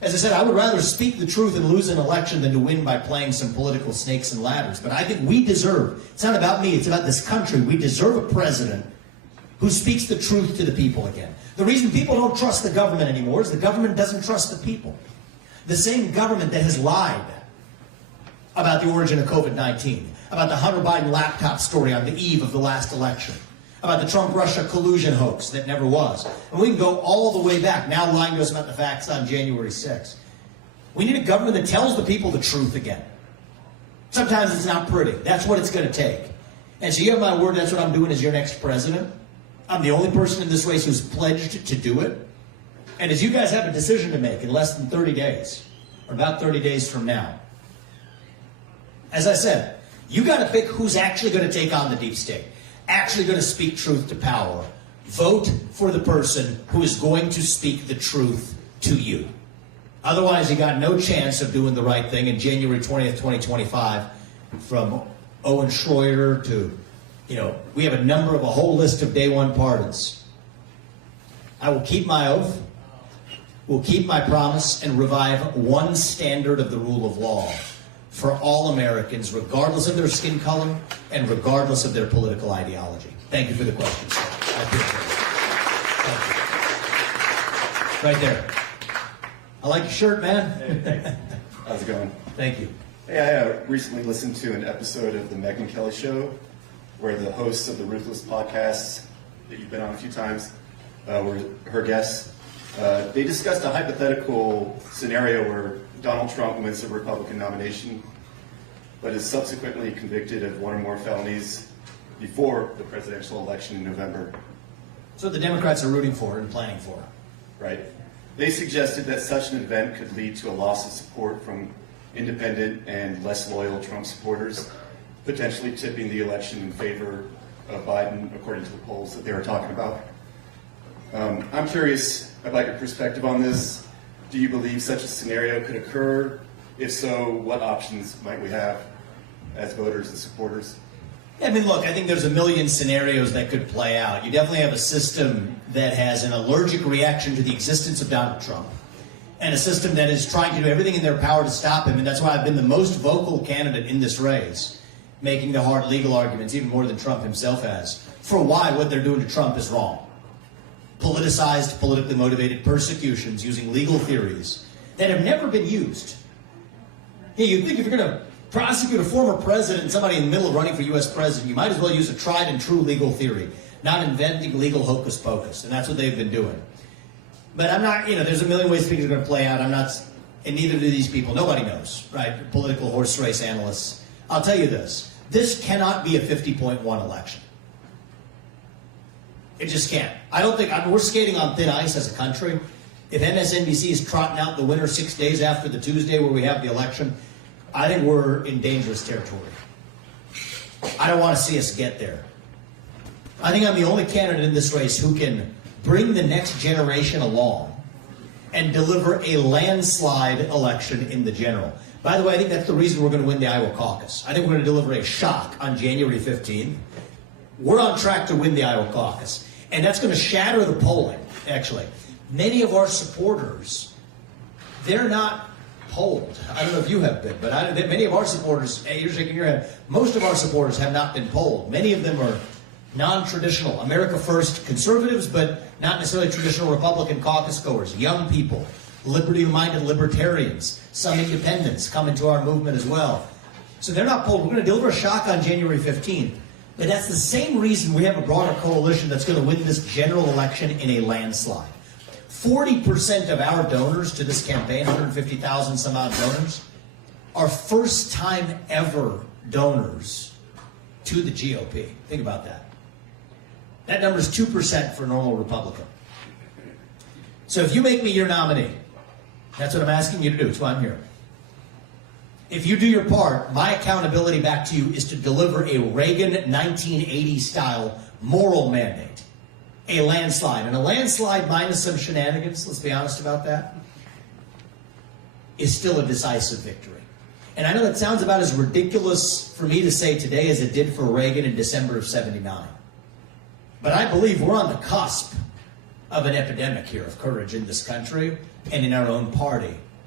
As I said, I would rather speak the truth and lose an election than to win by playing some political snakes and ladders. But I think we deserve, it's not about me, it's about this country. We deserve a president who speaks the truth to the people again. The reason people don't trust the government anymore is the government doesn't trust the people. The same government that has lied about the origin of COVID-19, about the Hunter Biden laptop story on the eve of the last election, about the Trump-Russia collusion hoax that never was. And we can go all the way back, now lying to us about the facts on January 6th. We need a government that tells the people the truth again. Sometimes it's not pretty. That's what it's going to take. And so you have my word, that's what I'm doing as your next president. I'm the only person in this race who's pledged to do it. And as you guys have a decision to make in less than 30 days, or about 30 days from now, as I said, you got to pick who's actually going to take on the deep state, actually going to speak truth to power. Vote for the person who is going to speak the truth to you. Otherwise, you got no chance of doing the right thing. In January 20th, 2025, from Owen Schroyer to, we have a whole list of day one pardons. I will keep my oath, will keep my promise, and revive one standard of the rule of law for all Americans, regardless of their skin color and regardless of their political ideology. Thank you for the question, sir. I appreciate it. Thank you. Right there. I like your shirt, man. Hey, thanks. How's it going? Thank you. Hey, I recently listened to an episode of the Megyn Kelly Show where the hosts of the Ruthless podcast that you've been on a few times were her guests. They discussed a hypothetical scenario where Donald Trump wins the Republican nomination, but is subsequently convicted of one or more felonies before the presidential election in November. So the Democrats are rooting for and planning for. Right. They suggested that such an event could lead to a loss of support from independent and less loyal Trump supporters, potentially tipping the election in favor of Biden, according to the polls that they were talking about. I'm curious about your perspective on this. Do you believe such a scenario could occur? If so, what options might we have as voters and supporters? I mean, look, I think there's a million scenarios that could play out. You definitely have a system that has an allergic reaction to the existence of Donald Trump, and a system that is trying to do everything in their power to stop him. And that's why I've been the most vocal candidate in this race, making the hard legal arguments, even more than Trump himself has, for why what they're doing to Trump is wrong. Politicized, politically motivated persecutions using legal theories that have never been used. Yeah, you'd think if you're going to prosecute a former president and somebody in the middle of running for U.S. president, you might as well use a tried and true legal theory, not inventing legal hocus pocus. And that's what they've been doing. But I'm not, there's a million ways things are going to play out. I'm not, and neither do these people. Nobody knows, right? Political horse race analysts. I'll tell you this. This cannot be a 50.1 election. It just can't. I don't think, we're skating on thin ice as a country. If MSNBC is trotting out the winner 6 days after the Tuesday where we have the election, I think we're in dangerous territory. I don't want to see us get there. I think I'm the only candidate in this race who can bring the next generation along and deliver a landslide election in the general. By the way, I think that's the reason we're going to win the Iowa caucus. I think we're going to deliver a shock on January 15th. We're on track to win the Iowa caucus. And that's going to shatter the polling, actually. Many of our supporters, they're not polled. I don't know if you have been, but many of our supporters, hey, you're shaking your head, most of our supporters have not been polled. Many of them are non-traditional, America First conservatives, but not necessarily traditional Republican caucus goers, young people, liberty-minded libertarians, some independents come into our movement as well. So they're not polled. We're going to deliver a shock on January 15th. But that's the same reason we have a broader coalition that's going to win this general election in a landslide. 40% of our donors to this campaign, 150,000 some odd donors, are first-time ever donors to the GOP. Think about that. That number is 2% for a normal Republican. So if you make me your nominee, that's what I'm asking you to do. That's why I'm here. If you do your part, my accountability back to you is to deliver a Reagan 1980-style moral mandate. A landslide. And a landslide minus some shenanigans, let's be honest about that, is still a decisive victory. And I know that sounds about as ridiculous for me to say today as it did for Reagan in December of '79. But I believe we're on the cusp of an epidemic here of courage in this country and in our own party.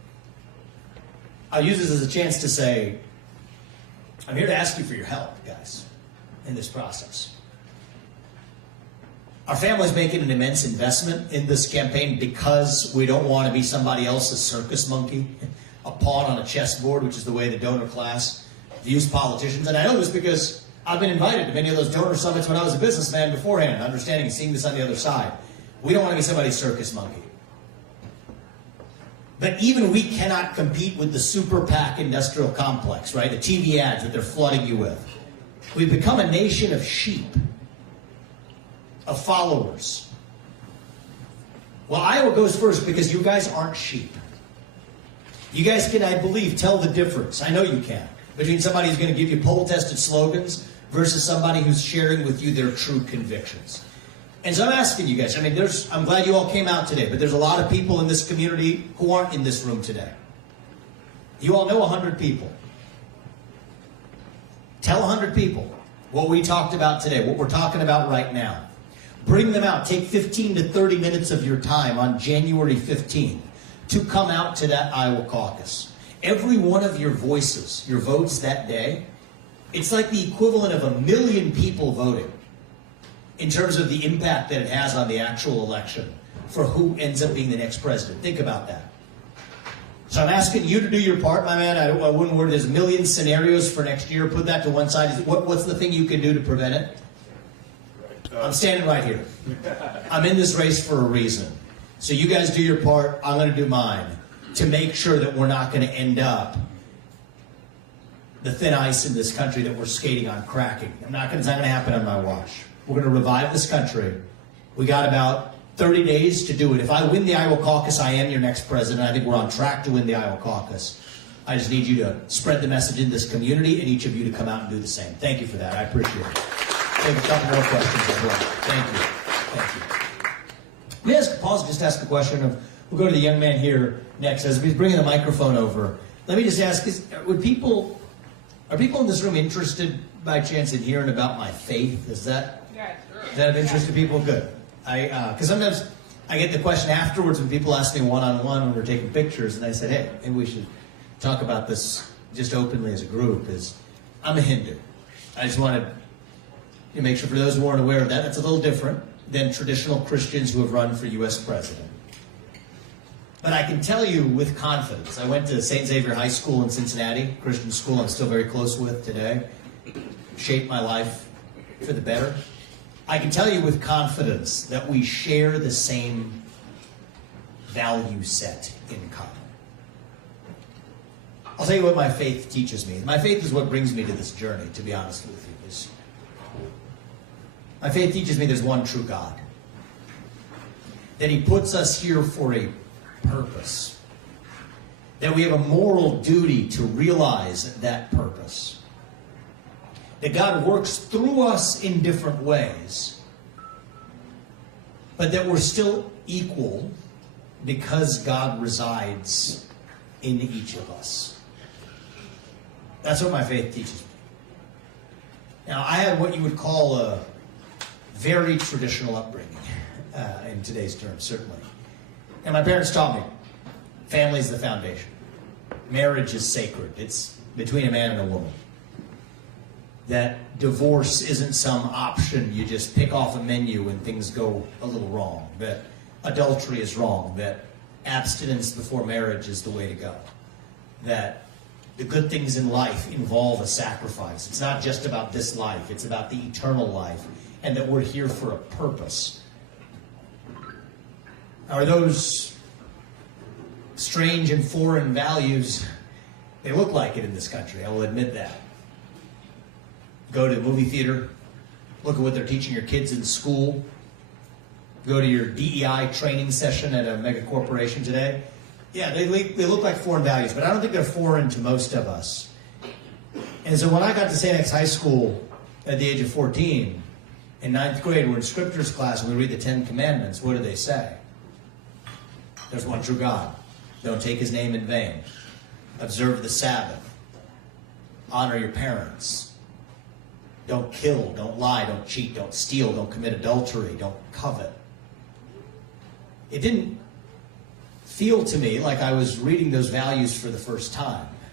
I'll use this as a chance to say, I'm here to ask you for your help, guys, in this process. Our family's making an immense investment in this campaign because we don't want to be somebody else's circus monkey, a pawn on a chessboard, which is the way the donor class views politicians. And I know this because I've been invited to many of those donor summits when I was a businessman beforehand, understanding and seeing this on the other side. We don't want to be somebody's circus monkey. But even we cannot compete with the super PAC industrial complex, right? The TV ads that they're flooding you with. We've become a nation of sheep, of followers. Well, Iowa goes first because you guys aren't sheep. You guys can, I believe, tell the difference. I know you can. Between somebody who's going to give you poll-tested slogans versus somebody who's sharing with you their true convictions. And so I'm asking you guys, I mean, I'm glad you all came out today, but there's a lot of people in this community who aren't in this room today. You all know 100 people. Tell 100 people what we talked about today, what we're talking about right now. Bring them out. Take 15 to 30 minutes of your time on January 15th to come out to that Iowa caucus. Every one of your voices, your votes that day, it's like the equivalent of 1 million people voting in terms of the impact that it has on the actual election for who ends up being the next president. Think about that. So I'm asking you to do your part, my man. I wouldn't worry. There's a million scenarios for next year. Put that to one side. What's the thing you can do to prevent it? I'm standing right here. I'm in this race for a reason. So you guys do your part. I'm going to do mine to make sure that we're not going to end up the thin ice in this country that we're skating on cracking. It's not going to happen on my watch. We're going to revive this country. We got about 30 days to do it. If I win the Iowa caucus, I am your next president. I think we're on track to win the Iowa caucus. I just need you to spread the message in this community and each of you to come out and do the same. Thank you for that. I appreciate it. I have a couple more questions as well. Thank you. Thank you. Let me pause and just ask the question of, we'll go to the young man here next as he's bringing the microphone over. Let me just ask, are people in this room interested by chance in hearing about my faith? Is that of interest to people? Good. Because sometimes I get the question afterwards when people ask me one-on-one when we're taking pictures, and I said, hey, maybe we should talk about this just openly as a group. I'm a Hindu. I just wanted to make sure for those who aren't aware of that, that's a little different than traditional Christians who have run for U.S. president. But I can tell you with confidence, I went to St. Xavier High School in Cincinnati, Christian school I'm still very close with today, shaped my life for the better. I can tell you with confidence that we share the same value set in common. I'll tell you what my faith teaches me. My faith is what brings me to this journey, to be honest with you. My faith teaches me there's one true God. That He puts us here for a purpose. That we have a moral duty to realize that purpose. That God works through us in different ways, but that we're still equal because God resides in each of us. That's what my faith teaches me. Now, I had what you would call a very traditional upbringing, in today's terms, certainly. And my parents taught me, family is the foundation. Marriage is sacred. It's between a man and a woman. That divorce isn't some option you just pick off a menu when things go a little wrong. That adultery is wrong. That abstinence before marriage is the way to go. That the good things in life involve a sacrifice. It's not just about this life. It's about the eternal life. And that we're here for a purpose. Are those strange and foreign values? They look like it in this country. I will admit that. Go to a movie theater, look at what they're teaching your kids in school, go to your DEI training session at a mega corporation today. Yeah, they look like foreign values, but I don't think they're foreign to most of us. And so when I got to St. X High School at the age of 14, in 9th grade, we're in scriptures class and we read the 10 Commandments. What do they say? There's one true God. Don't take His name in vain. Observe the Sabbath. Honor your parents. Don't kill, don't lie, don't cheat, don't steal, don't commit adultery, don't covet. It didn't feel to me like I was reading those values for the first time.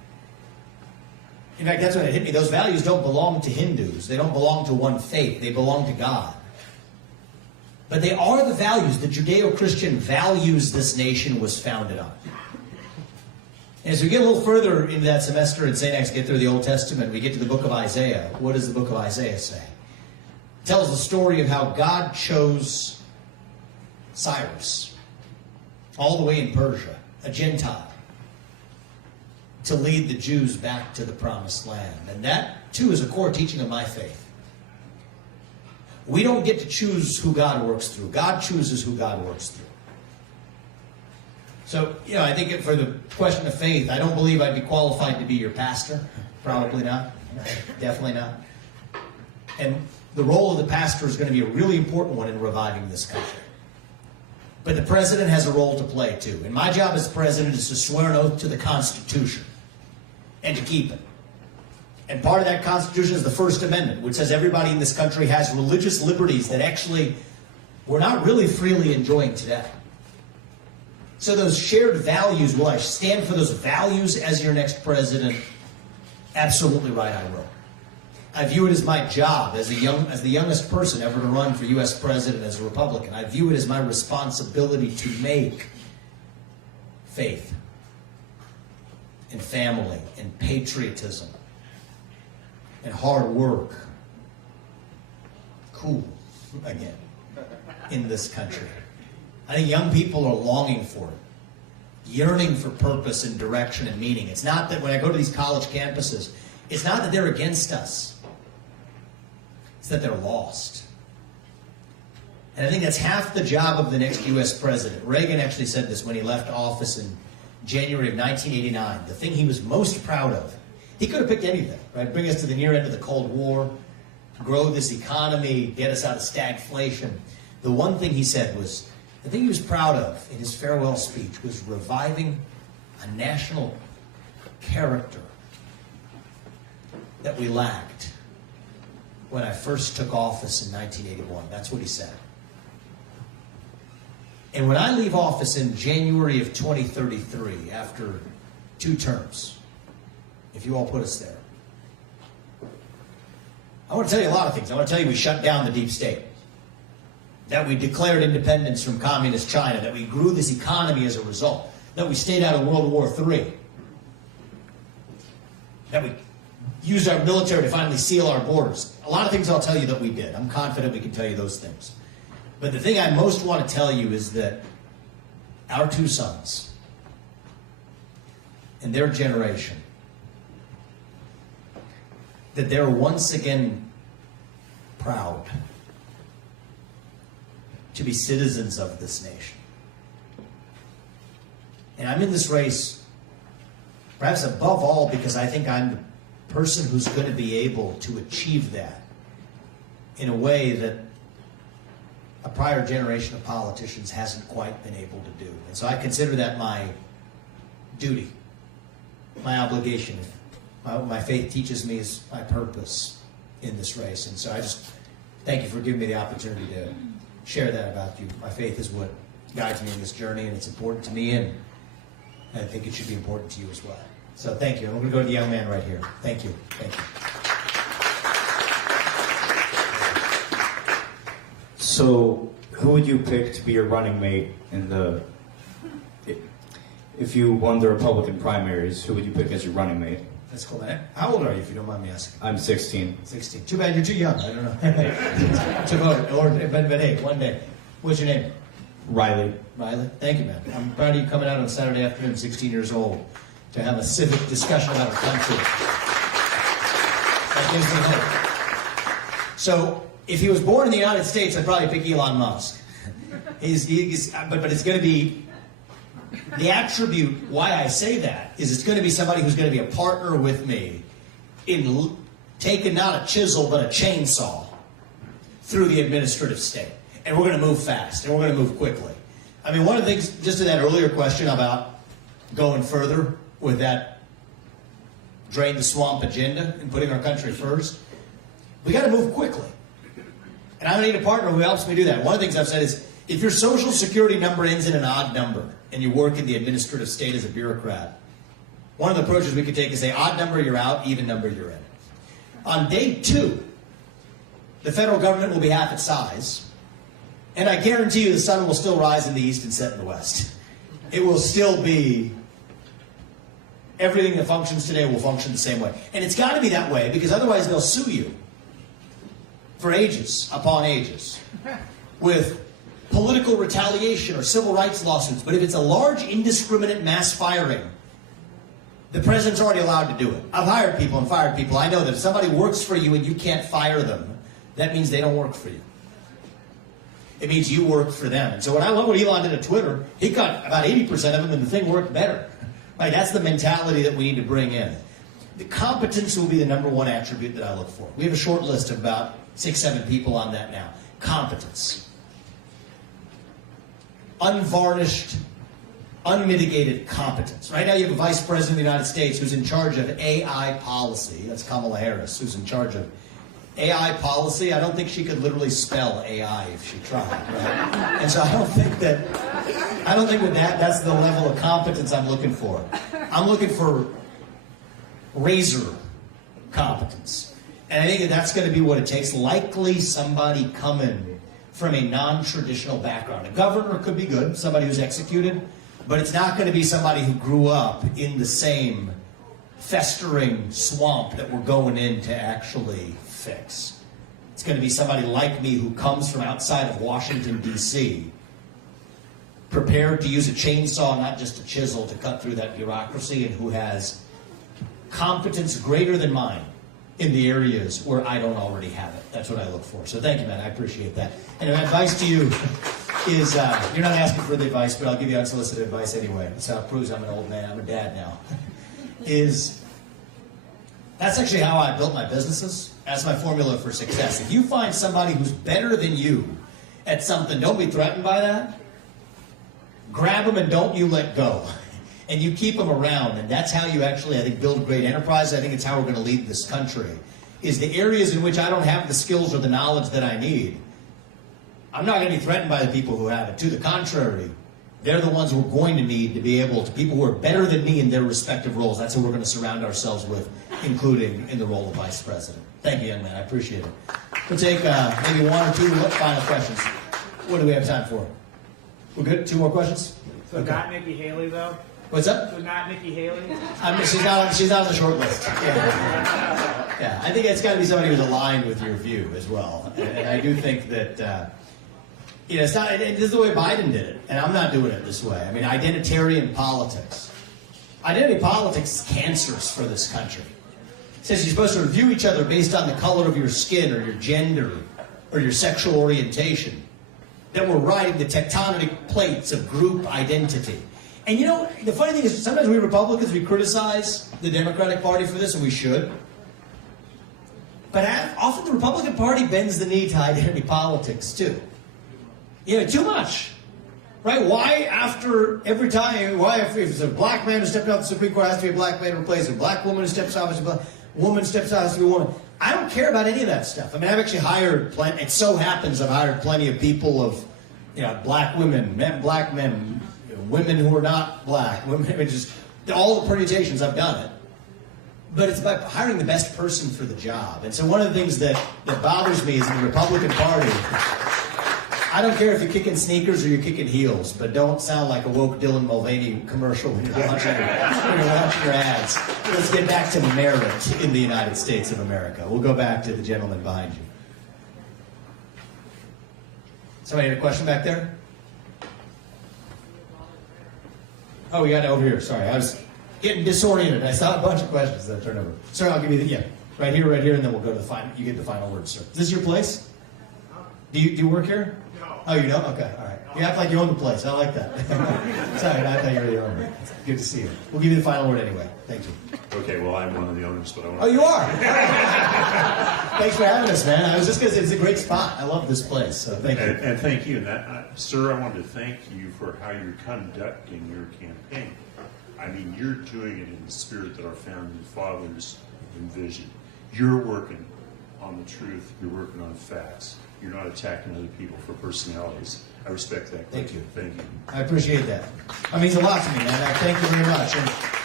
In fact, that's when it hit me. Those values don't belong to Hindus. They don't belong to one faith. They belong to God. But they are the values, the Judeo-Christian values this nation was founded on. And as we get a little further into that semester in St. X, get through the Old Testament, we get to the book of Isaiah. What does the book of Isaiah say? It tells the story of how God chose Cyrus, all the way in Persia, a Gentile, to lead the Jews back to the promised land. And that, too, is a core teaching of my faith. We don't get to choose who God works through. God chooses who God works through. So, I think for the question of faith, I don't believe I'd be qualified to be your pastor. Probably not. Definitely not. And the role of the pastor is going to be a really important one in reviving this country. But the president has a role to play, too. And my job as president is to swear an oath to the Constitution and to keep it. And part of that Constitution is the First Amendment, which says everybody in this country has religious liberties that actually we're not really freely enjoying today. So those shared values, will I stand for those values as your next president? Absolutely right, I will. I view it as my job as the youngest person ever to run for U.S. president as a Republican. I view it as my responsibility to make faith and family and patriotism and hard work cool again in this country. I think young people are longing for it, yearning for purpose and direction and meaning. It's not that when I go to these college campuses, it's not that they're against us. It's that they're lost. And I think that's half the job of the next U.S. president. Reagan actually said this when he left office in January of 1989. The thing he was most proud of, he could have picked anything, right? Bring us to the near end of the Cold War, grow this economy, get us out of stagflation. The one thing he said was, the thing he was proud of in his farewell speech was reviving a national character that we lacked when I first took office in 1981. That's what he said. And when I leave office in January of 2033, after 2 terms, if you all put us there, I want to tell you a lot of things. I want to tell you we shut down the deep state, that we declared independence from communist China, that we grew this economy as a result, that we stayed out of World War III, that we used our military to finally seal our borders. A lot of things I'll tell you that we did. I'm confident we can tell you those things. But the thing I most want to tell you is that our 2 sons and their generation, that they're once again proud to be citizens of this nation. And I'm in this race, perhaps above all, because I think I'm the person who's going to be able to achieve that in a way that a prior generation of politicians hasn't quite been able to do. And so I consider that my duty, my obligation. My faith teaches me is my purpose in this race. And so I just thank you for giving me the opportunity to share that about you. My faith is what guides me in this journey, and it's important to me, and I think it should be important to you as well. So thank you. And we're going to go to the young man right here. Thank you. Thank you. So, who would you pick to be your running mate if you won the Republican primaries? Who would you pick as your running mate? That's cool, man. How old are you, if you don't mind me asking? I'm 16. 16. Too bad you're too young. I don't know. To vote. But hey, one day. What's your name? Riley. Riley? Thank you, man. I'm proud of you coming out on Saturday afternoon, 16 years old, to have a civic discussion about our country. That gives me hope. So, if he was born in the United States, I'd probably pick Elon Musk. But it's going to be, the attribute why I say that is it's going to be somebody who's going to be a partner with me in taking not a chisel but a chainsaw through the administrative state. And we're going to move fast, and we're going to move quickly. I mean, one of the things, just to that earlier question about going further with that drain the swamp agenda and putting our country first, we got to move quickly. And I'm going to need a partner who helps me do that. One of the things I've said is, if your social security number ends in an odd number and you work in the administrative state as a bureaucrat, One of the approaches we could take is say, odd number, you're out, even number, you're in. On day 2, the federal government will be half its size, and I guarantee you the sun will still rise in the east and set in the west. It will still be, everything that functions today will function the same way. And it's got to be that way, because otherwise they'll sue you for ages upon ages with political retaliation or civil rights lawsuits. But if it's a large, indiscriminate mass firing, the president's already allowed to do it. I've hired people and fired people. I know that if somebody works for you and you can't fire them, that means they don't work for you. It means you work for them. And so when I love what Elon did at Twitter, he got about 80% of them and the thing worked better. Right? That's the mentality that we need to bring in. The competence will be the number one attribute that I look for. We have a short list of about 6-7 people on that now. Competence. Unvarnished, unmitigated competence. Right now you have a vice president of the United States who's in charge of AI policy. That's Kamala Harris, who's in charge of AI policy. I don't think she could literally spell AI if she tried, right? And so I don't think that's the level of competence I'm looking for. I'm looking for razor competence. And I think that's going to be what it takes. Likely somebody coming from a non-traditional background. A governor could be good, somebody who's executed, but it's not going to be somebody who grew up in the same festering swamp that we're going in to actually fix. It's going to be somebody like me who comes from outside of Washington, D.C., prepared to use a chainsaw, not just a chisel, to cut through that bureaucracy, and who has competence greater than mine in the areas where I don't already have it. That's what I look for. So thank you, man. I appreciate that. And my advice to you is, you're not asking for the advice, but I'll give you unsolicited advice anyway. That's how it proves I'm an old man. I'm a dad now. That's actually how I built my businesses. That's my formula for success. If you find somebody who's better than you at something, don't be threatened by that. Grab them and don't you let go. And you keep them around, and that's how you actually, I think, build great enterprise. I think it's how we're going to lead this country, is the areas in which I don't have the skills or the knowledge that I need. I'm not going to be threatened by the people who have it. To the contrary, they're the ones we're going to need to be able to, people who are better than me in their respective roles. That's who we're going to surround ourselves with, including in the role of vice president. Thank you, young man. I appreciate it. We'll take maybe 1 or 2 final questions. What do we have time for? We're good? 2 more questions? So Okay. not Nikki Haley, though? What's up? So not Nikki Haley? She's not on the short list. Yeah, I think it's got to be somebody who's aligned with your view as well. And I do think that, it's not, this is the way Biden did it, and I'm not doing it this way. I mean, identitarian politics. Identity politics is cancerous for this country. It says you're supposed to review each other based on the color of your skin or your gender or your sexual orientation. That we're riding the tectonic plates of group identity. And the funny thing is, sometimes we Republicans, we criticize the Democratic Party for this, and we should. But often the Republican Party bends the knee to identity politics, too. Too much. Right? Why if it's a black man who stepped out of the Supreme Court, it has to be a black man to replace a black woman who steps out, a woman steps out, it has to be a woman. I don't care about any of that stuff. I mean, I've actually hired it so happens I've hired plenty of people of, black women, black men, women who are not black, women, just all the permutations, I've done it. But it's about hiring the best person for the job. And so one of the things that bothers me is in the Republican Party, I don't care if you're kicking sneakers or you're kicking heels, but don't sound like a woke Dylan Mulvaney commercial when you're launching your ads. Let's get back to merit in the United States of America. We'll go back to the gentleman behind you. Somebody had a question back there? Oh, we got it over here. Sorry, I was getting disoriented. I saw a bunch of questions that I turned over. Sorry, I'll give you right here, and then we'll go to the final. You get the final word, sir. Is this your place? Do you work here? No. Oh, you don't? Okay, all right. You act like you own the place. I like that. Sorry, I thought you were the owner. Good to see you. We'll give you the final word anyway. Thank you. Okay, well, I'm one of the owners, but I want to... Oh, you are? Thanks for having us, man. I was just going to say, it's a great spot. I love this place, so thank you. And thank you. Sir, I wanted to thank you for how you're conducting your campaign. I mean, you're doing it in the spirit that our founding fathers envisioned. You're working on the truth. You're working on facts. You're not attacking other people for personalities. I respect that. Thank you. Thank you. I appreciate that. That means a lot to me, man. I thank you very much. And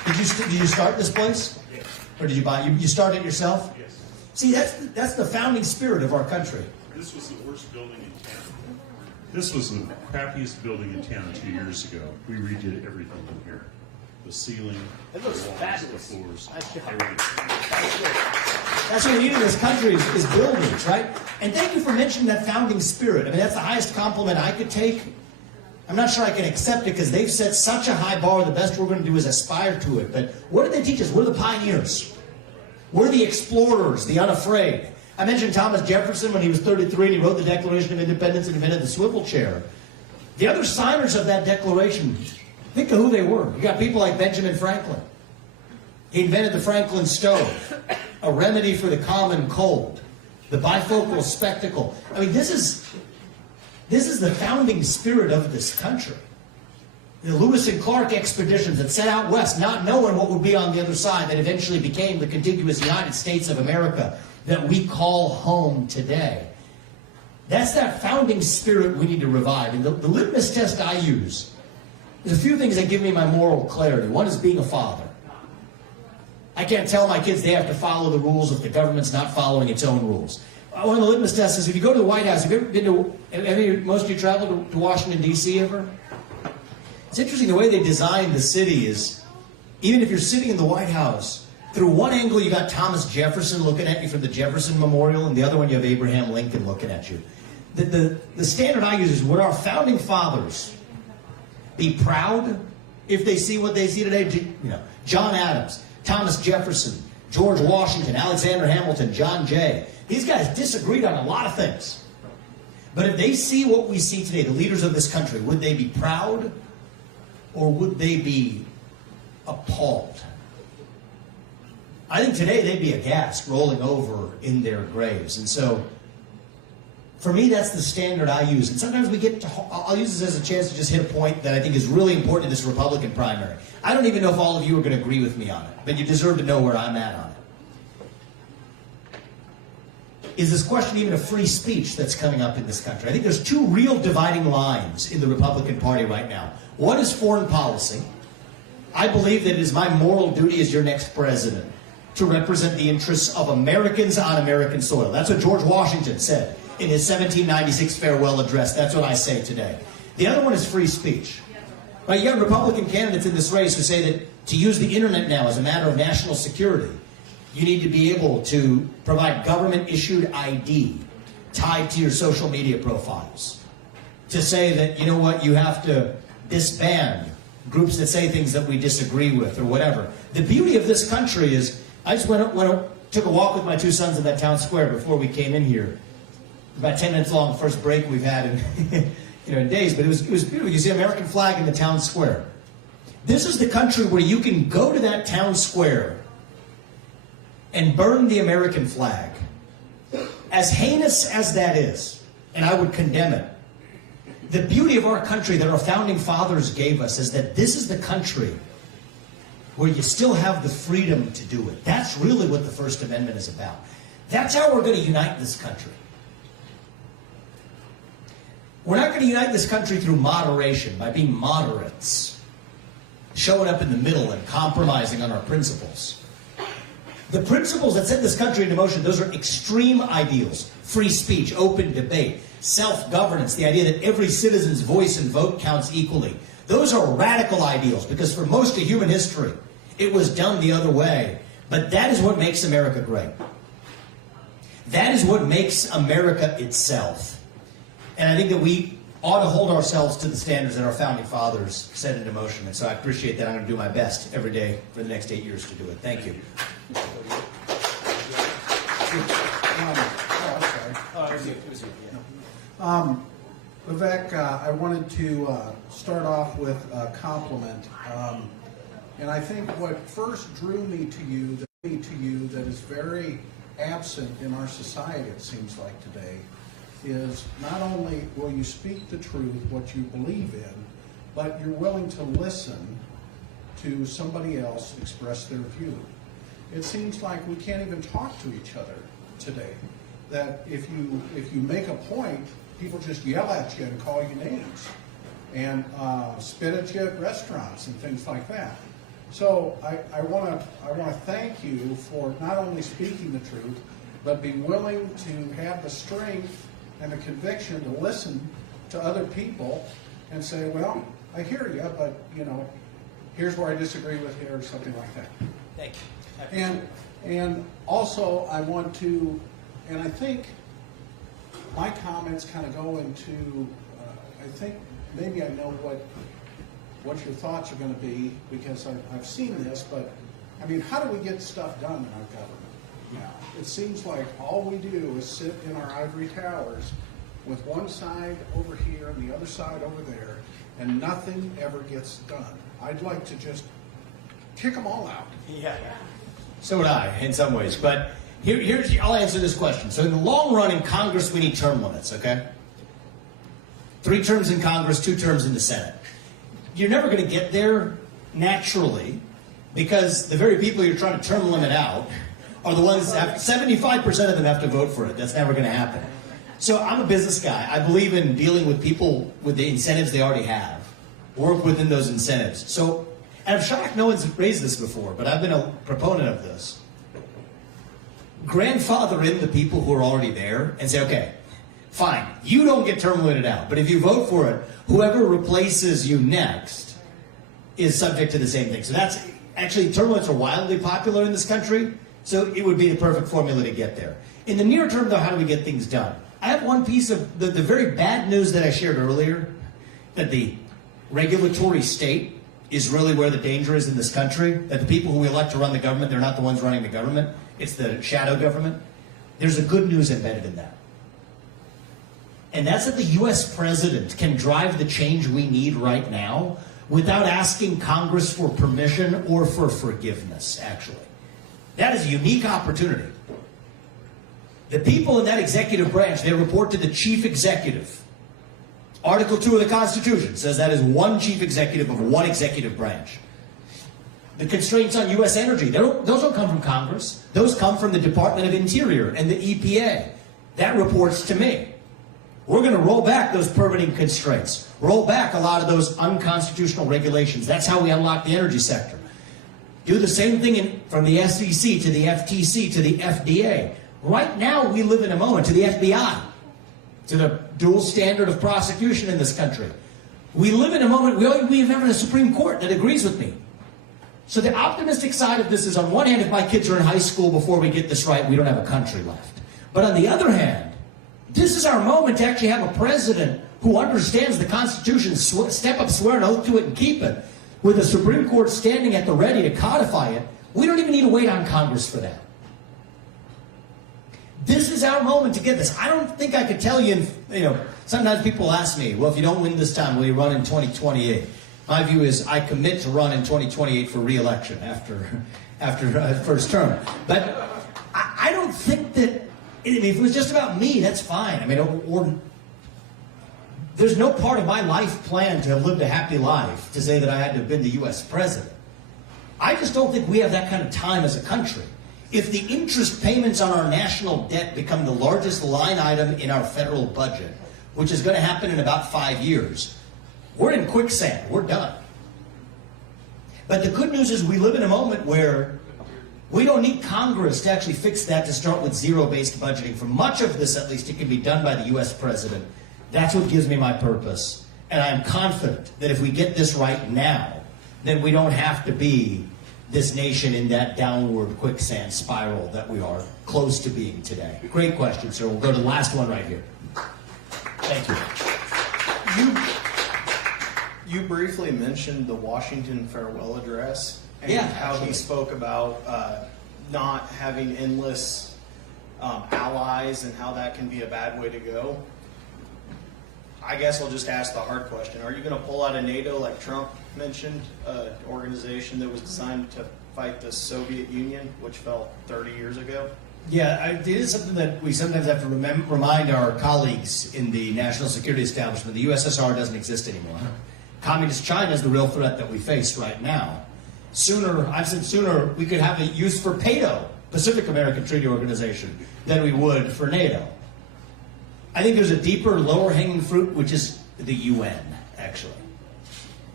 Did you start this place? Yes. Or did you buy? You started it yourself? Yes. See, that's the founding spirit of our country. This was the worst building in town. This was the crappiest building in town 2 years ago. We redid everything in here. The ceiling, It looks the walls, fabulous. the floors, That's everything. That's what we need in this country is buildings, right? And thank you for mentioning that founding spirit. I mean, that's the highest compliment I could take. I'm not sure I can accept it because they've set such a high bar. The best we're going to do is aspire to it. But what did they teach us? We're the pioneers. We're the explorers, the unafraid. I mentioned Thomas Jefferson when he was 33 and he wrote the Declaration of Independence and invented the swivel chair. The other signers of that declaration, think of who they were. You got people like Benjamin Franklin. He invented the Franklin stove, a remedy for the common cold, the bifocal spectacle. I mean, this is the founding spirit of this country. The Lewis and Clark expeditions that set out west, not knowing what would be on the other side, that eventually became the contiguous United States of America that we call home today. That's that founding spirit we need to revive. And the litmus test I use, there's a few things that give me my moral clarity. One is being a father. I can't tell my kids they have to follow the rules if the government's not following its own rules. One of the litmus tests is if you go to the White House, have you ever been to, most of you traveled to Washington, D.C. ever? It's interesting the way they designed the city is, even if you're sitting in the White House, through one angle you got Thomas Jefferson looking at you from the Jefferson Memorial, and the other one you have Abraham Lincoln looking at you. The standard I use is, would our founding fathers be proud if they see what they see today? You know, John Adams, Thomas Jefferson, George Washington, Alexander Hamilton, John Jay. These guys disagreed on a lot of things. But if they see what we see today, the leaders of this country, would they be proud or would they be appalled? I think today they'd be aghast, rolling over in their graves. And so, for me, that's the standard I use. And sometimes we get to, I'll use this as a chance to just hit a point that I think is really important in this Republican primary. I don't even know if all of you are going to agree with me on it, but you deserve to know where I'm at on it. Is this question even of free speech that's coming up in this country? I think there's two real dividing lines in the Republican Party right now. One is foreign policy. I believe that it is my moral duty as your next president to represent the interests of Americans on American soil. That's what George Washington said in his 1796 farewell address. That's what I say today. The other one is free speech. Right, you got Republican candidates in this race who say that to use the internet now as a matter of national security, you need to be able to provide government-issued ID tied to your social media profiles. To say that, you know what, you have to disband groups that say things that we disagree with or whatever. The beauty of this country is, I just took a walk with my two sons in that town square before we came in here. About 10 minutes long, the first break we've had in, in days, but it was beautiful. You see an American flag in the town square. This is the country where you can go to that town square and burn the American flag. As heinous as that is, and I would condemn it, the beauty of our country that our founding fathers gave us is that this is the country where you still have the freedom to do it. That's really what the First Amendment is about. That's how we're going to unite this country. We're not going to unite this country through moderation, by being moderates, showing up in the middle and compromising on our principles. The principles that set this country into motion, those are extreme ideals. Free speech, open debate, self-governance, the idea that every citizen's voice and vote counts equally. Those are radical ideals because for most of human history, it was done the other way. But that is what makes America great. That is what makes America itself. And I think that we ought to hold ourselves to the standards that our founding fathers set into motion. And so I appreciate that. I'm going to do my best every day for the next 8 years to do it. Thank you. Vivek, I wanted to start off with a compliment. And I think what first drew me to you that is very absent in our society, it seems like today, is not only will you speak the truth, what you believe in, but you're willing to listen to somebody else express their view. It seems like we can't even talk to each other today. That if you make a point, people just yell at you and call you names and spit at you at restaurants and things like that. So I want to thank you for not only speaking the truth, but be willing to have the strength and the conviction to listen to other people and say, well, I hear you, but here's where I disagree with you, or something like that. Thank you. And also I want to, and I think my comments kind of go into, I think maybe I know what your thoughts are going to be, because I've seen this, but I mean, how do we get stuff done in our government now? It seems like all we do is sit in our ivory towers with one side over here and the other side over there, and nothing ever gets done. I'd like to just kick them all out. Yeah. So would I, in some ways. But I'll answer this question. So in the long run, in Congress, we need term limits, okay? 3 terms in Congress, 2 terms in the Senate. You're never going to get there naturally, because the very people you're trying to term limit out are the ones that 75% of them have to vote for it. That's never going to happen. So I'm a business guy. I believe in dealing with people with the incentives they already have. Work within those incentives. So, and I'm shocked no one's raised this before, but I've been a proponent of this. Grandfather in the people who are already there and say, okay, fine, you don't get term limited out, but if you vote for it, whoever replaces you next is subject to the same thing. So that's actually, term limits are wildly popular in this country, so it would be the perfect formula to get there. In the near term, though, how do we get things done? I have one piece of the very bad news that I shared earlier, that the regulatory state is really where the danger is in this country, that the people who we elect to run the government, they're not the ones running the government, it's the shadow government. There's a good news embedded in that. And that's that the US president can drive the change we need right now without asking Congress for permission or for forgiveness, actually. That is a unique opportunity. The people in that executive branch, they report to the chief executive. Article 2 of the Constitution says that is one chief executive of one executive branch. The constraints on U.S. energy, those don't come from Congress. Those come from the Department of Interior and the EPA. That reports to me. We're going to roll back those permitting constraints. Roll back a lot of those unconstitutional regulations. That's how we unlock the energy sector. Do the same thing from the SEC to the FTC to the FDA. Right now, we live in a moment, to the FBI, to the dual standard of prosecution in this country. We live in a moment, we have a Supreme Court that agrees with me. So the optimistic side of this is, on one hand, if my kids are in high school before we get this right, we don't have a country left. But on the other hand, this is our moment to actually have a president who understands the Constitution, step up, swear an oath to it, and keep it, with the Supreme Court standing at the ready to codify it. We don't even need to wait on Congress for that. This is our moment to get this. I don't think I could tell you, sometimes people ask me, well, if you don't win this time, will you run in 2028? My view is I commit to run in 2028 for re-election after first term. But I don't think that, if it was just about me, that's fine. I mean, there's no part of my life plan to have lived a happy life to say that I had to have been the U.S. president. I just don't think we have that kind of time as a country. If the interest payments on our national debt become the largest line item in our federal budget, which is going to happen in about 5 years, we're in quicksand. We're done. But the good news is we live in a moment where we don't need Congress to actually fix that, to start with zero-based budgeting. For much of this, at least, it can be done by the U.S. president. That's what gives me my purpose. And I'm confident that if we get this right now, then we don't have to be this nation in that downward quicksand spiral that we are close to being today. Great question, sir. We'll go to the last one right here. Thank you. You briefly mentioned the Washington farewell address and how he spoke about not having endless allies and how that can be a bad way to go. I guess I'll just ask the hard question. Are you going to pull out of NATO like Trump mentioned, an organization that was designed to fight the Soviet Union, which fell 30 years ago? Yeah, it is something that we sometimes have to remind our colleagues in the national security establishment. The USSR doesn't exist anymore. Communist China is the real threat that we face right now. I've said sooner we could have a use for PATO, Pacific American Treaty Organization, than we would for NATO. I think there's a deeper, lower-hanging fruit, which is the UN, actually.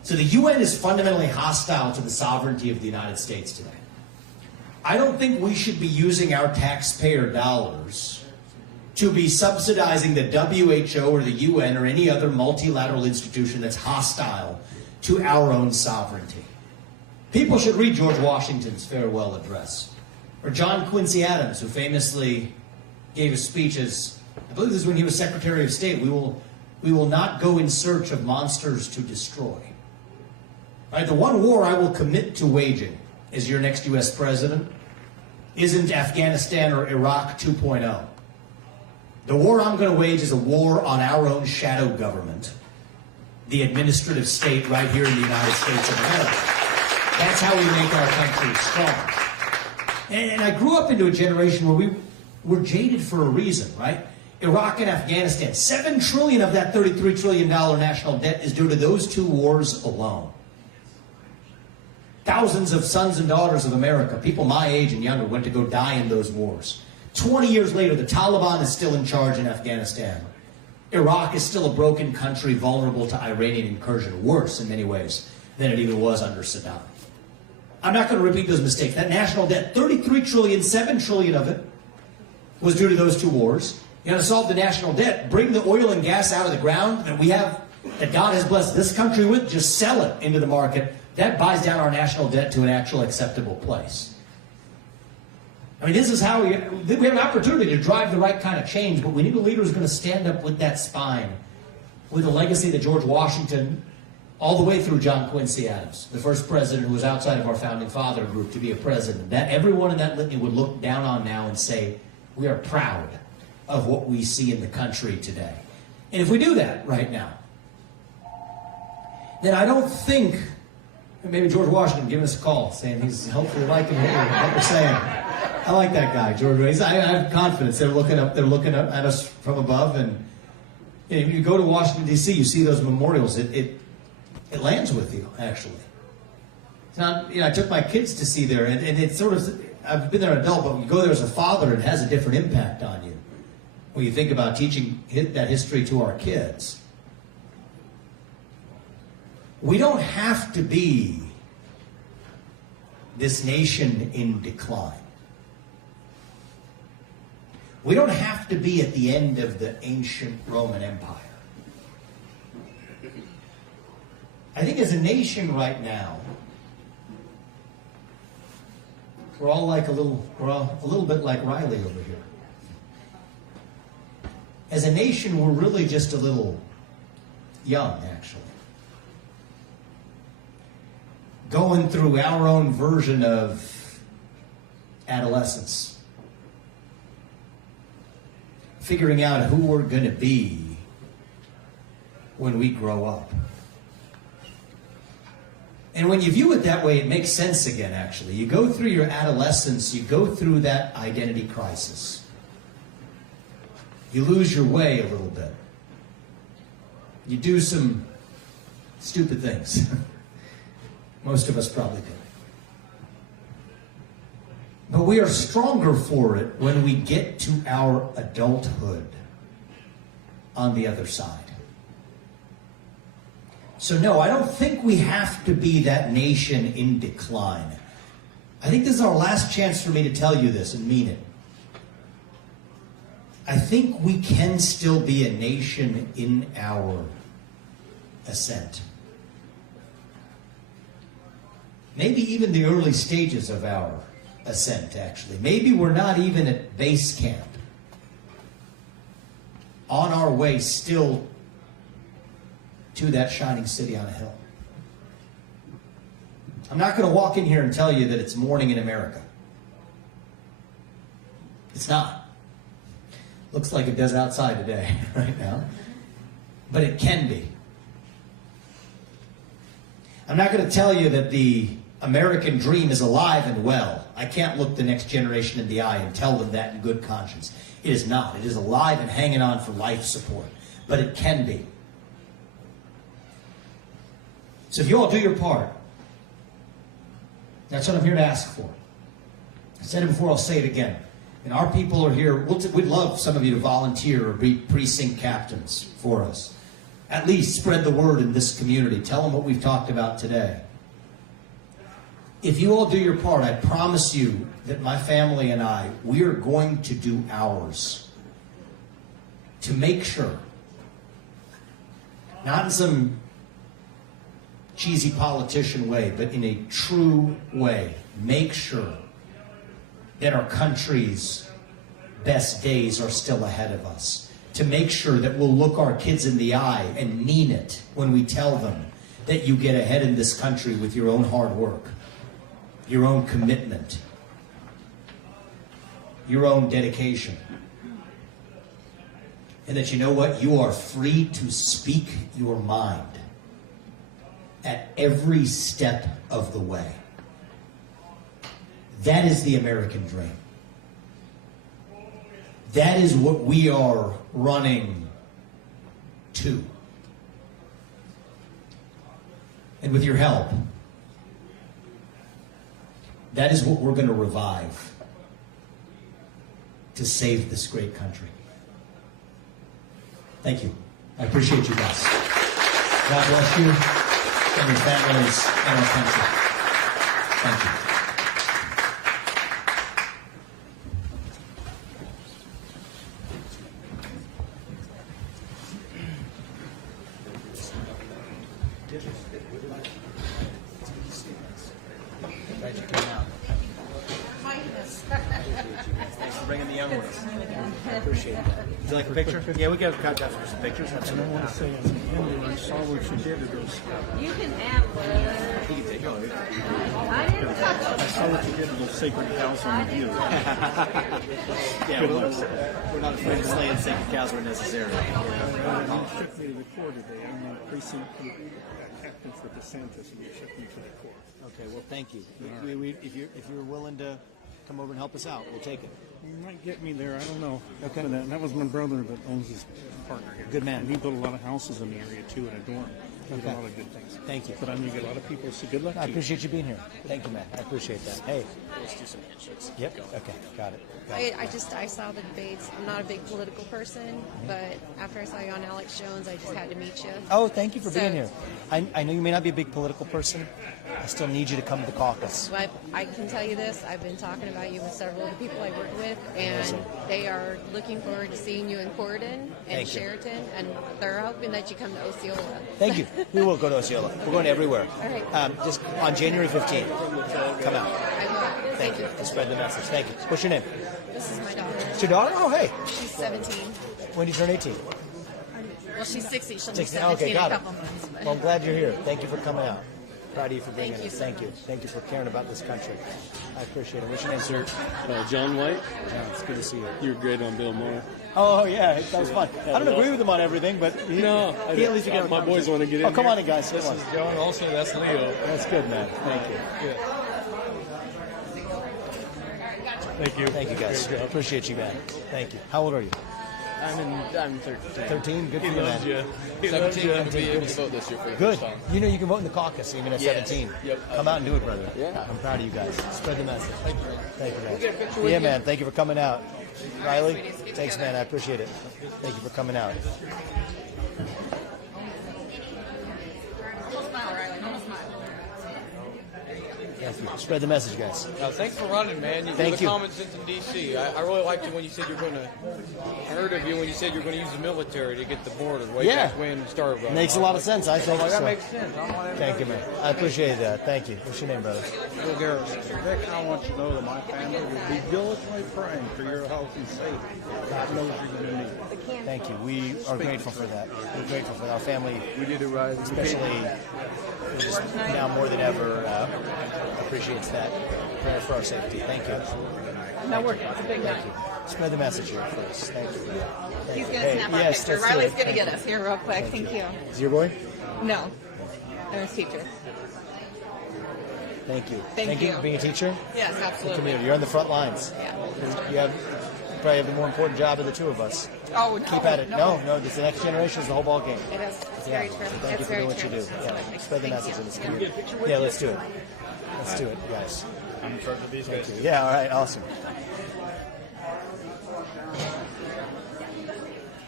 So the UN is fundamentally hostile to the sovereignty of the United States today. I don't think we should be using our taxpayer dollars to be subsidizing the WHO or the UN or any other multilateral institution that's hostile to our own sovereignty. People should read George Washington's farewell address, or John Quincy Adams, who famously gave a speech as, I believe this is when he was Secretary of State, we will not go in search of monsters to destroy. Right? The one war I will commit to waging as your next U.S. president isn't Afghanistan or Iraq 2.0. The war I'm going to wage is a war on our own shadow government, the administrative state right here in the United States of America. That's how we make our country strong. And I grew up into a generation where we were jaded for a reason, right? Iraq and Afghanistan, $7 trillion of that $33 trillion national debt is due to those two wars alone. Thousands of sons and daughters of America, people my age and younger, went to go die in those wars. 20 years later, the Taliban is still in charge in Afghanistan. Iraq is still a broken country vulnerable to Iranian incursion, worse in many ways than it even was under Saddam. I'm not going to repeat those mistakes. That national debt, $33 trillion, $7 trillion of it was due to those two wars. You know, to solve the national debt, bring the oil and gas out of the ground that we have, that God has blessed this country with, just sell it into the market. That buys down our national debt to an actual acceptable place. I mean, this is how we have an opportunity to drive the right kind of change, but we need a leader who's going to stand up with that spine, with the legacy that George Washington, all the way through John Quincy Adams, the first president who was outside of our founding father group to be a president, that everyone in that litany would look down on now and say, we are proud of what we see in the country today. And if we do that right now, then I don't think, maybe George Washington giving us a call, saying he's hopefully liking what we're saying. I like that guy, George. I have confidence. They're looking up at us from above, and if you go to Washington, D.C., you see those memorials. It lands with you, actually. It's not, I took my kids to see there, and it's sort of, I've been there an adult, but when you go there as a father, it has a different impact on you when you think about teaching that history to our kids. We don't have to be this nation in decline. We don't have to be at the end of the ancient Roman Empire. I think as a nation right now, we're all a little bit like Riley over here. As a nation, we're really just a little young, actually. Going through our own version of adolescence. Figuring out who we're going to be when we grow up. And when you view it that way, it makes sense again, actually. You go through your adolescence, you go through that identity crisis. You lose your way a little bit. You do some stupid things. Most of us probably do. But we are stronger for it when we get to our adulthood on the other side. So no, I don't think we have to be that nation in decline. I think this is our last chance for me to tell you this and mean it. I think we can still be a nation in our ascent. Maybe even the early stages of our ascent, actually. Maybe we're not even at base camp. On our way still to that shining city on a hill. I'm not going to walk in here and tell you that it's morning in America. It's not. Looks like it does outside today, right now. But it can be. I'm not going to tell you that the American dream is alive and well. I can't look the next generation in the eye and tell them that in good conscience. It is not. It is alive and hanging on for life support. But it can be. So if you all do your part, that's what I'm here to ask for. I said it before, I'll say it again. And our people are here. We'd love some of you to volunteer or be precinct captains for us. at least spread the word in this community. Tell them what we've talked about today. If you all do your part, I promise you that my family and I, we are going to do ours to make sure, not in some cheesy politician way, but in a true way, make sure that our country's best days are still ahead of us. To make sure that we'll look our kids in the eye and mean it when we tell them that you get ahead in this country with your own hard work, your own commitment, your own dedication. And that you know what? You are free to speak your mind at every step of the way. That is the American dream. That is what we are running to. And with your help, that is what we're going to revive to save this great country. Thank you. I appreciate you guys. God bless you and your families and our country. Thank you. Glad you came out. Thanks for bringing the young ones. I appreciate it. Would you like a picture? Yeah, we got some pictures. And I want to say, as an Hindu, I saw what you did to those. You can have one. You can take it. I saw what you did to those sacred cows on the view. Yeah, we're not afraid of slaying sacred cows where necessary. You shipped me to the Corps today. I'm the precinct captain for DeSantis, and you shipped me to the Corps. Okay, well, thank you. If you're willing to come over and help us out, we'll take it. You might get me there. I don't know. Okay. And that was my brother that owns his partner here. Good man. And he built a lot of houses in the area too, and a dorm. He did a lot of good things. Thank you. But I know you get a lot of people, so good luck. I appreciate you being here. Thank you, man. I appreciate that. Hey. Let's do some handshakes. Yep. Okay. Got it. I saw the debates. I'm not a big political person, but after I saw you on Alex Jones, I just had to meet you. Oh, thank you for being here. I know you may not be a big political person. I still need you to come to the caucus. But I can tell you this, I've been talking about you with several of the people I work with, and they are looking forward to seeing you in Corydon and Sheraton, and they're hoping that you come to Osceola. Thank you. We will go to Osceola. We're going everywhere. All right. Just on January 15th. Come out. I will. Thank you. To spread the message. Thank you. What's your name? This is my daughter. It's your daughter? Oh, hey. She's 17. When do you turn 18? Well, she's 60. She'll be 16. 17 Okay, in a got it. couple months. But. Well, I'm glad you're here. Thank you for coming out. Proud of you for being Thank you here. so Thank you. much. Thank you for caring about this country. I appreciate it. What's your name, sir? John White. John, it's good to see you. You were great on Bill Maher. Oh, yeah. That was fun. I don't agree with him on everything, but he at least you get my boys want to get in. Oh, come here. on in, guys. This is John. Also, that's Leo. That's good, man. Thank you. Thank you. Thank you, guys. I appreciate you, man. Thank you. How old are you? I'm 13. 13? Good for you, loves man. you. 17. I'm going to be able to vote this year for the Good. first time. You know you can vote in the caucus even at Yes. 17. Yep. Come out and do it, brother. Yeah. I'm proud of you guys. Spread the message. Thank you. Thank you, man. get a picture with Yeah, you? man. Thank you for coming out. Riley? Thanks, man. I appreciate it. Thank you for coming out. Thank you. Spread the message, guys. Thanks for running, man. You Thank were the you. common sense in D.C. I really liked it when you said you're going to. I heard of you when you said you're going to use the military to get the border way Yeah. back when you started running. Makes a lot of sense, I think. Like, that so. makes sense. I want Thank you, man. I appreciate that. Thank you. What's your name, brother? Bill Garrison. Vic, I want you to know that my family will be diligently praying for your health and safety. God knows you're going to need it. Thank you. We are grateful for that. We're grateful for our family. We did it right. Especially just now more than ever appreciates that prayer for our safety. Thank you. No, we're it's a big night. Spread the message here first. Thank you. Thank He's you. going to snap our yes, picture. let's do Riley's it. going to Thank get us here real quick. Thank you. Is your boy? No. I'm his teacher. Thank you. Thank you. for being a teacher. Yes, The absolutely. community. You're on the front lines. Yeah. You probably have the more important job of the two of us. Oh, no. Keep at it. No, this the next generation is the whole ball game. It is. It's Yeah. very true. So thank you for doing what you do. Yeah. Spread the message in this community. Yeah, let's do it. Let's do it, guys. I'm in charge of these Thank guys. you. Yeah, all right, awesome.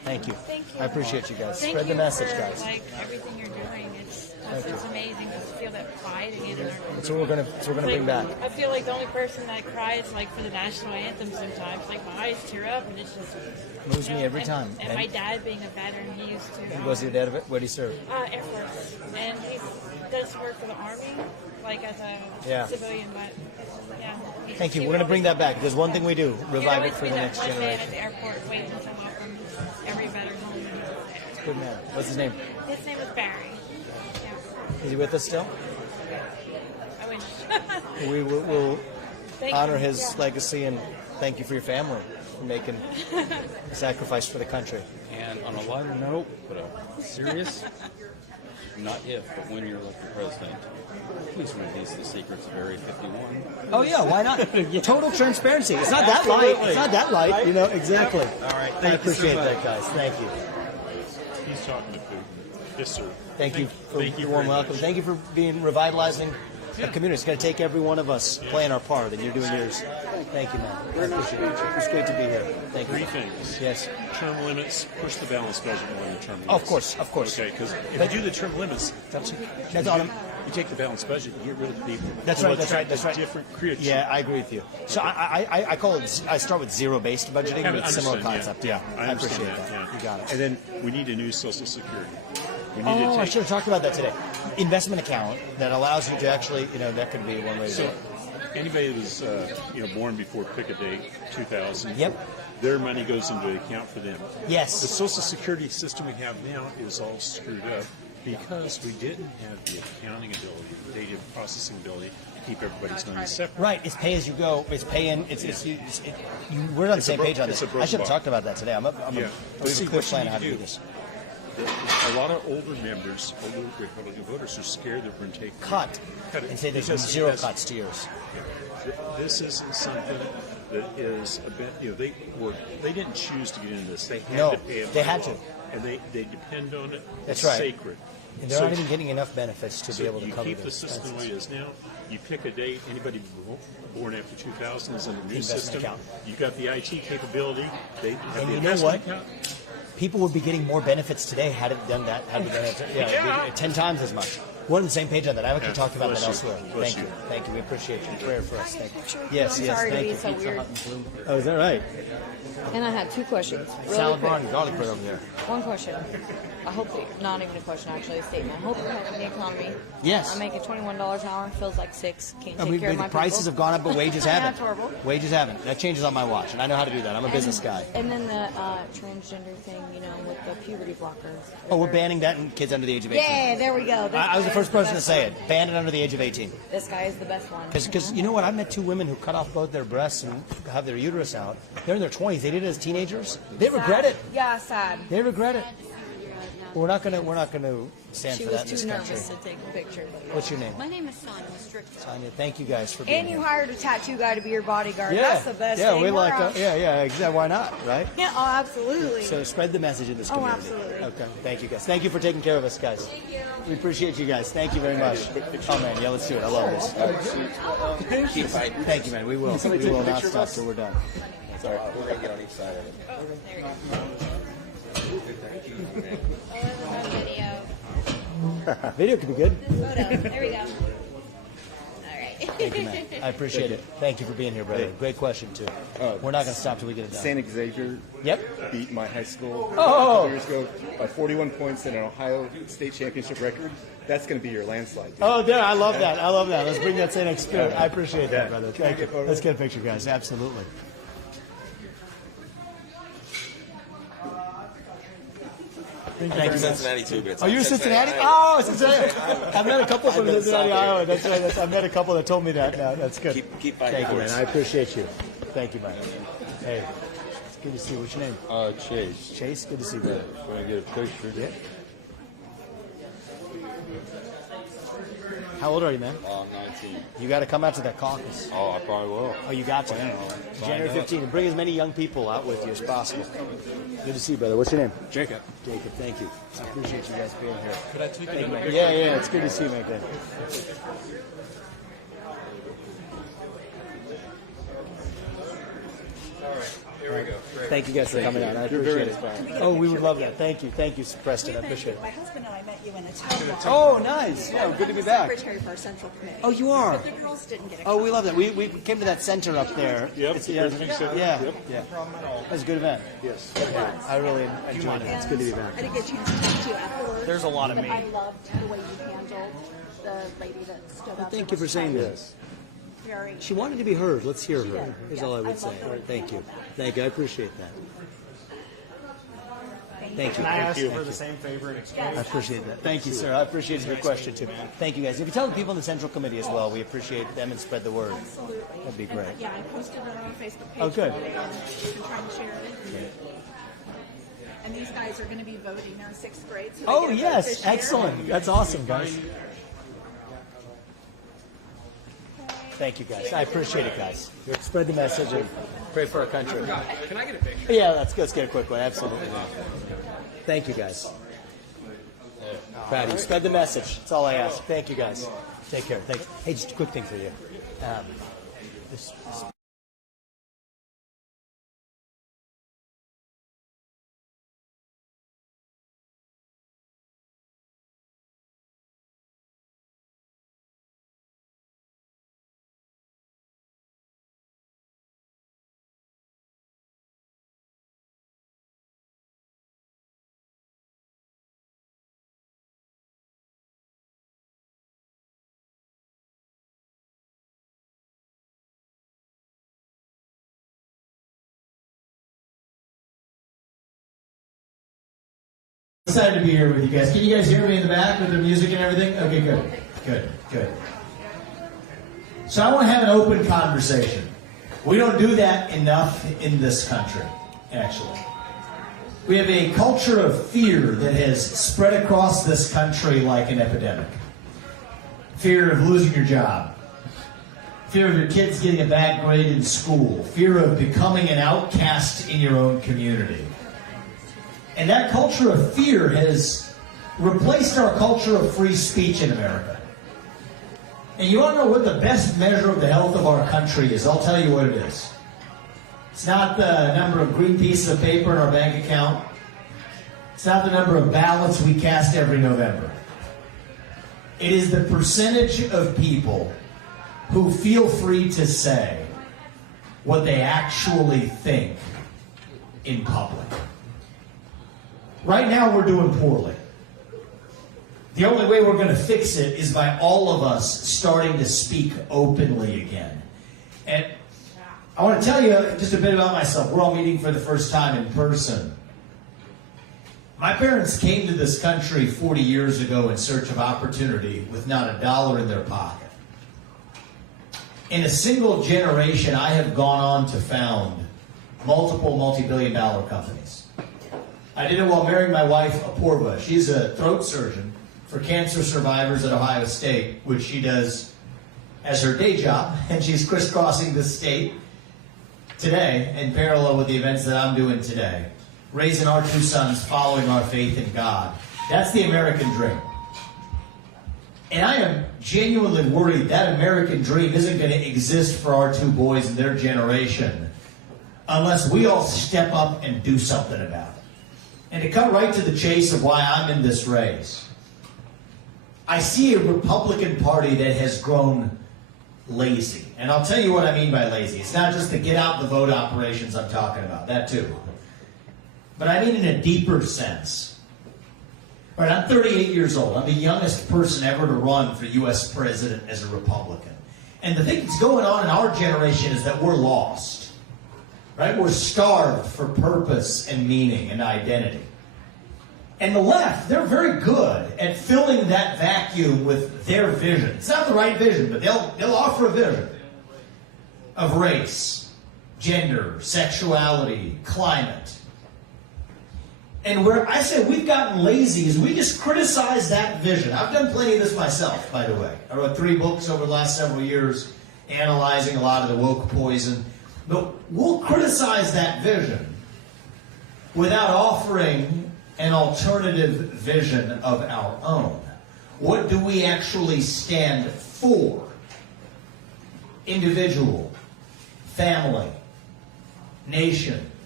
Thank you. Thank you. I appreciate you guys. Thank Spread the you message, for, guys. like everything you're doing. It's Thank you. amazing to feel that pride again in our country. That's what we're gonna bring back. I feel like the only person that cries like for the national anthem sometimes. Like my eyes tear up, and it's just Moves me every time. And my dad being a veteran, he used to. Was your dad? Where did he serve? Air Force, and he does work for the Army, like as a civilian. But yeah. Thank you. We're gonna bring that back. There's one thing we do: revive it for the next One man generation. at the airport waiting to welcome every veteran home. And he was there. Good man. What's his name? His name is Barry. Is he with us still? I wish. We will Thank honor you. his Yeah. legacy and thank you for your family for making a sacrifice for the country. And on a lighter note, but a serious, not if, but when you're elected president, please release the secrets of Area 51. Oh yeah, why not? Total transparency. It's not that light. It's not that light. You know exactly. All right. I Thank you appreciate so much. that, guys. Thank you. He's talking to Putin. Yes, sir. Thank you for thank you the warm very welcome. much. Thank you for being revitalizing the community. It's going to take every one of us playing our part, and you're doing yours. Thank you, man. I appreciate it. It's great to be here. Thank you. Three things. Yes. Term limits, push the balanced budget more than term limits. Of course, of course. Okay, because if you do the term limits, That's you, on him. you take the balanced budget, you get rid of the people. That's right. That's right. That's right. Different create. Yeah, I agree with you. So I call it. I start with zero-based budgeting, I but it's a similar understand, concept. Yeah, I understand appreciate that. Yeah. You got it. And then we need a new Social Security. We need Oh, to I take, should have talked about that today. Investment account that allows you to actually, that could be one way to do So it. anybody that was born before pick a date, 2000. Yep. Their money goes into an account for them. Yes. The Social Security system we have now is all screwed up because we didn't have the accounting ability, the data processing ability to keep everybody's money separate. Right, it's pay as you go. It's pay in. We're on the It's same page on it's this. a broken I should have bar. talked about that today. I'm a But see, clear what you plan need on how to to do do. this. A lot of older members, older Republican voters, are scared they're going to take Cut it. and say there's Because zero that's- cuts to yours. This isn't something that is a bit. They didn't choose to get into this. They had No, to pay it. they by had law. to. And they depend on it. That's It's right. sacred. And they're not even getting enough benefits to So be able to you cover keep the the system the way expenses. it is now. You pick a date. Anybody born after 2000 is in the new Investment system. account. You got the IT capability. They have And the you know investment what? account. People would be getting more benefits today had it done that. Had we done it, Yeah. 10 times as much. We're on the same page on that. I've actually Yeah, talked about bless that you. elsewhere. Bless Thank you. you. Thank you. We appreciate your prayer for us. Thank you. I'm Yes, sorry to thank be you. so weird. Oh, is that right? And I had two questions. Really Salad quick. bar and garlic bread over there. One question. I hope that, not even a question, actually, a statement. I hope you're helping the economy. Yes. I make $21 an hour, feels like $6. Can't I take mean, care of my the prices people. have gone up, but wages Yeah, haven't. that's horrible. Wages haven't. That changes on my watch, and I know how to do that. I'm a business guy. And then the transgender thing, with the puberty blockers. Oh, we're banning that in kids under the age of 18. Yeah, there we go. This I was the guy first is person to best say one. it. Ban it under the age of 18. This guy is the best one. Because you know what? I met two women who cut off both their breasts and have their uterus out. They're in their 20s. They did it as teenagers. They regret it. Yeah, sad. They regret it. We're not gonna stand She for was that in too this country. nervous to take a picture. What's your name? My name is Sonia Strickland. Tanya, thank you guys for being And you here. hired a tattoo guy to be your bodyguard. Yeah, That's the best yeah, thing. we like, We're on. yeah, exactly. Why not, right? Yeah, oh, absolutely. So spread the message in this Oh, community. absolutely. Okay, thank you guys. Thank you for taking care of us, guys. Thank you. We appreciate you guys. Thank you very much. Oh man, yeah, let's do it. I love this. Keep fighting. Thank you, man. We will. We Somebody take will a not picture of stop us? till we're done. Sorry, we're going to get on each side of it. Oh, there we go. Video. Video could be good. Photo. There we go. All right. Thank you, man. I appreciate it. Thank you for being here, brother. Great question too. We're not going to stop till we get it done. St. Xavier beat my high school a couple years ago by 41 points in an Ohio State Championship record. That's going to be your landslide. Dude. Oh, yeah, I love that. I love that. Let's bring that same spirit. I appreciate that, brother. Thank you. Let's get a picture, guys. Absolutely. Thank you. Cincinnati too, but it's Are not you Cincinnati. Cincinnati? Oh, Cincinnati. I've met a couple from Cincinnati, Iowa. That's right. I've met a couple that told me that. No, that's good. Keep fighting. Thank you, man. I appreciate you. Thank you, man. Hey, it's good to see you. What's your name? Chase. Chase, good to see you, brother. Going to get a picture. Yeah. How old are you, man? 19. You got to come out to that caucus. Oh, I probably will. Oh, you got to. January 15th. And bring as many young people out with you as possible. Good to see you, brother. What's your name? Jacob. Jacob, thank you. I appreciate you guys being here. Could I take Thank you, another man. picture? Yeah, it's good to see you, man. Here we go. Great. Thank you guys for coming out. I appreciate it. Oh, we would love that. Thank you, Preston. I appreciate it. My husband and I met you in a town. Oh, nice. Yeah, good to be back. Secretary for our central committee. Oh, you are. But the girls didn't get a Oh, we love that. We came to that center up there. Yep, It's, yeah, President Center. yeah, Yep. yeah. It was a good event. Yes. I really enjoyed it. It's good to be back. I didn't get a chance to talk to you afterwards. There's a lot of but me. I loved the way you handled the lady that stood up. Thank you for saying this. Very. She wanted to be heard. Let's hear She her. did. Is Yes, all I I would say. love her. Thank you. Thank you. I appreciate that. Thank you. Can I ask Thank for you. the same favor in I exchange? appreciate that. Thank you, sir. I appreciate your question, too. Thank you, guys. If you tell the people in the Central Committee as well, we appreciate them and spread the word. Absolutely. That'd be great. And, yeah, I posted it on our Facebook page. Oh, good. today, and we've been trying to share it. And these guys are going to be voting. They're in 6th grade. So they Oh, get a vote yes. this year. Excellent. That's awesome, guys. Thank you, guys. I appreciate it, guys. Spread the message and pray for our country. Can I get a picture? Yeah, let's get a quick one. Absolutely. Thank you, guys. Proud of you. Spread the message. That's all I ask. Thank you, guys. Take care. Thanks. Hey, just a quick thing for you. This Excited to be here with you guys. Can you guys hear me in the back with the music and everything? Okay, good. So I want to have an open conversation. We don't do that enough in this country, actually. We have a culture of fear that has spread across this country like an epidemic. Fear of losing your job. Fear of your kids getting a bad grade in school. Fear of becoming an outcast in your own community. And that culture of fear has replaced our culture of free speech in America. And you want to know what the best measure of the health of our country is? I'll tell you what it is. It's not the number of green pieces of paper in our bank account. It's not the number of ballots we cast every November. It is the percentage of people who feel free to say what they actually think in public. Right now, we're doing poorly. The only way we're going to fix it is by all of us starting to speak openly again. And I want to tell you just a bit about myself. We're all meeting for the first time in person. My parents came to this country 40 years ago in search of opportunity with not a dollar in their pocket. In a single generation, I have gone on to found multiple multi-billion-dollar companies. I did it while marrying my wife, Apurva. She's a throat surgeon for cancer survivors at Ohio State, which she does as her day job, and she's crisscrossing the state today in parallel with the events that I'm doing today, raising our 2 sons, following our faith in God. That's the American dream. And I am genuinely worried that American dream isn't going to exist for our 2 boys and their generation unless we all step up and do something about it. And to cut right to the chase of why I'm in this race, I see a Republican Party that has grown lazy. And I'll tell you what I mean by lazy. It's not just the get out the vote operations I'm talking about, that too. But I mean in a deeper sense. All right, I'm 38 years old. I'm the youngest person ever to run for U.S. president as a Republican. And the thing that's going on in our generation is that we're lost. Right? We're starved for purpose and meaning and identity. And the left, they're very good at filling that vacuum with their vision. It's not the right vision, but they'll offer a vision of race, gender, sexuality, climate. And where I say we've gotten lazy is we just criticize that vision. I've done plenty of this myself, by the way. I wrote 3 books over the last several years analyzing a lot of the woke poison. But we'll criticize that vision without offering an alternative vision of our own. What do we actually stand for? Individual, family, nation,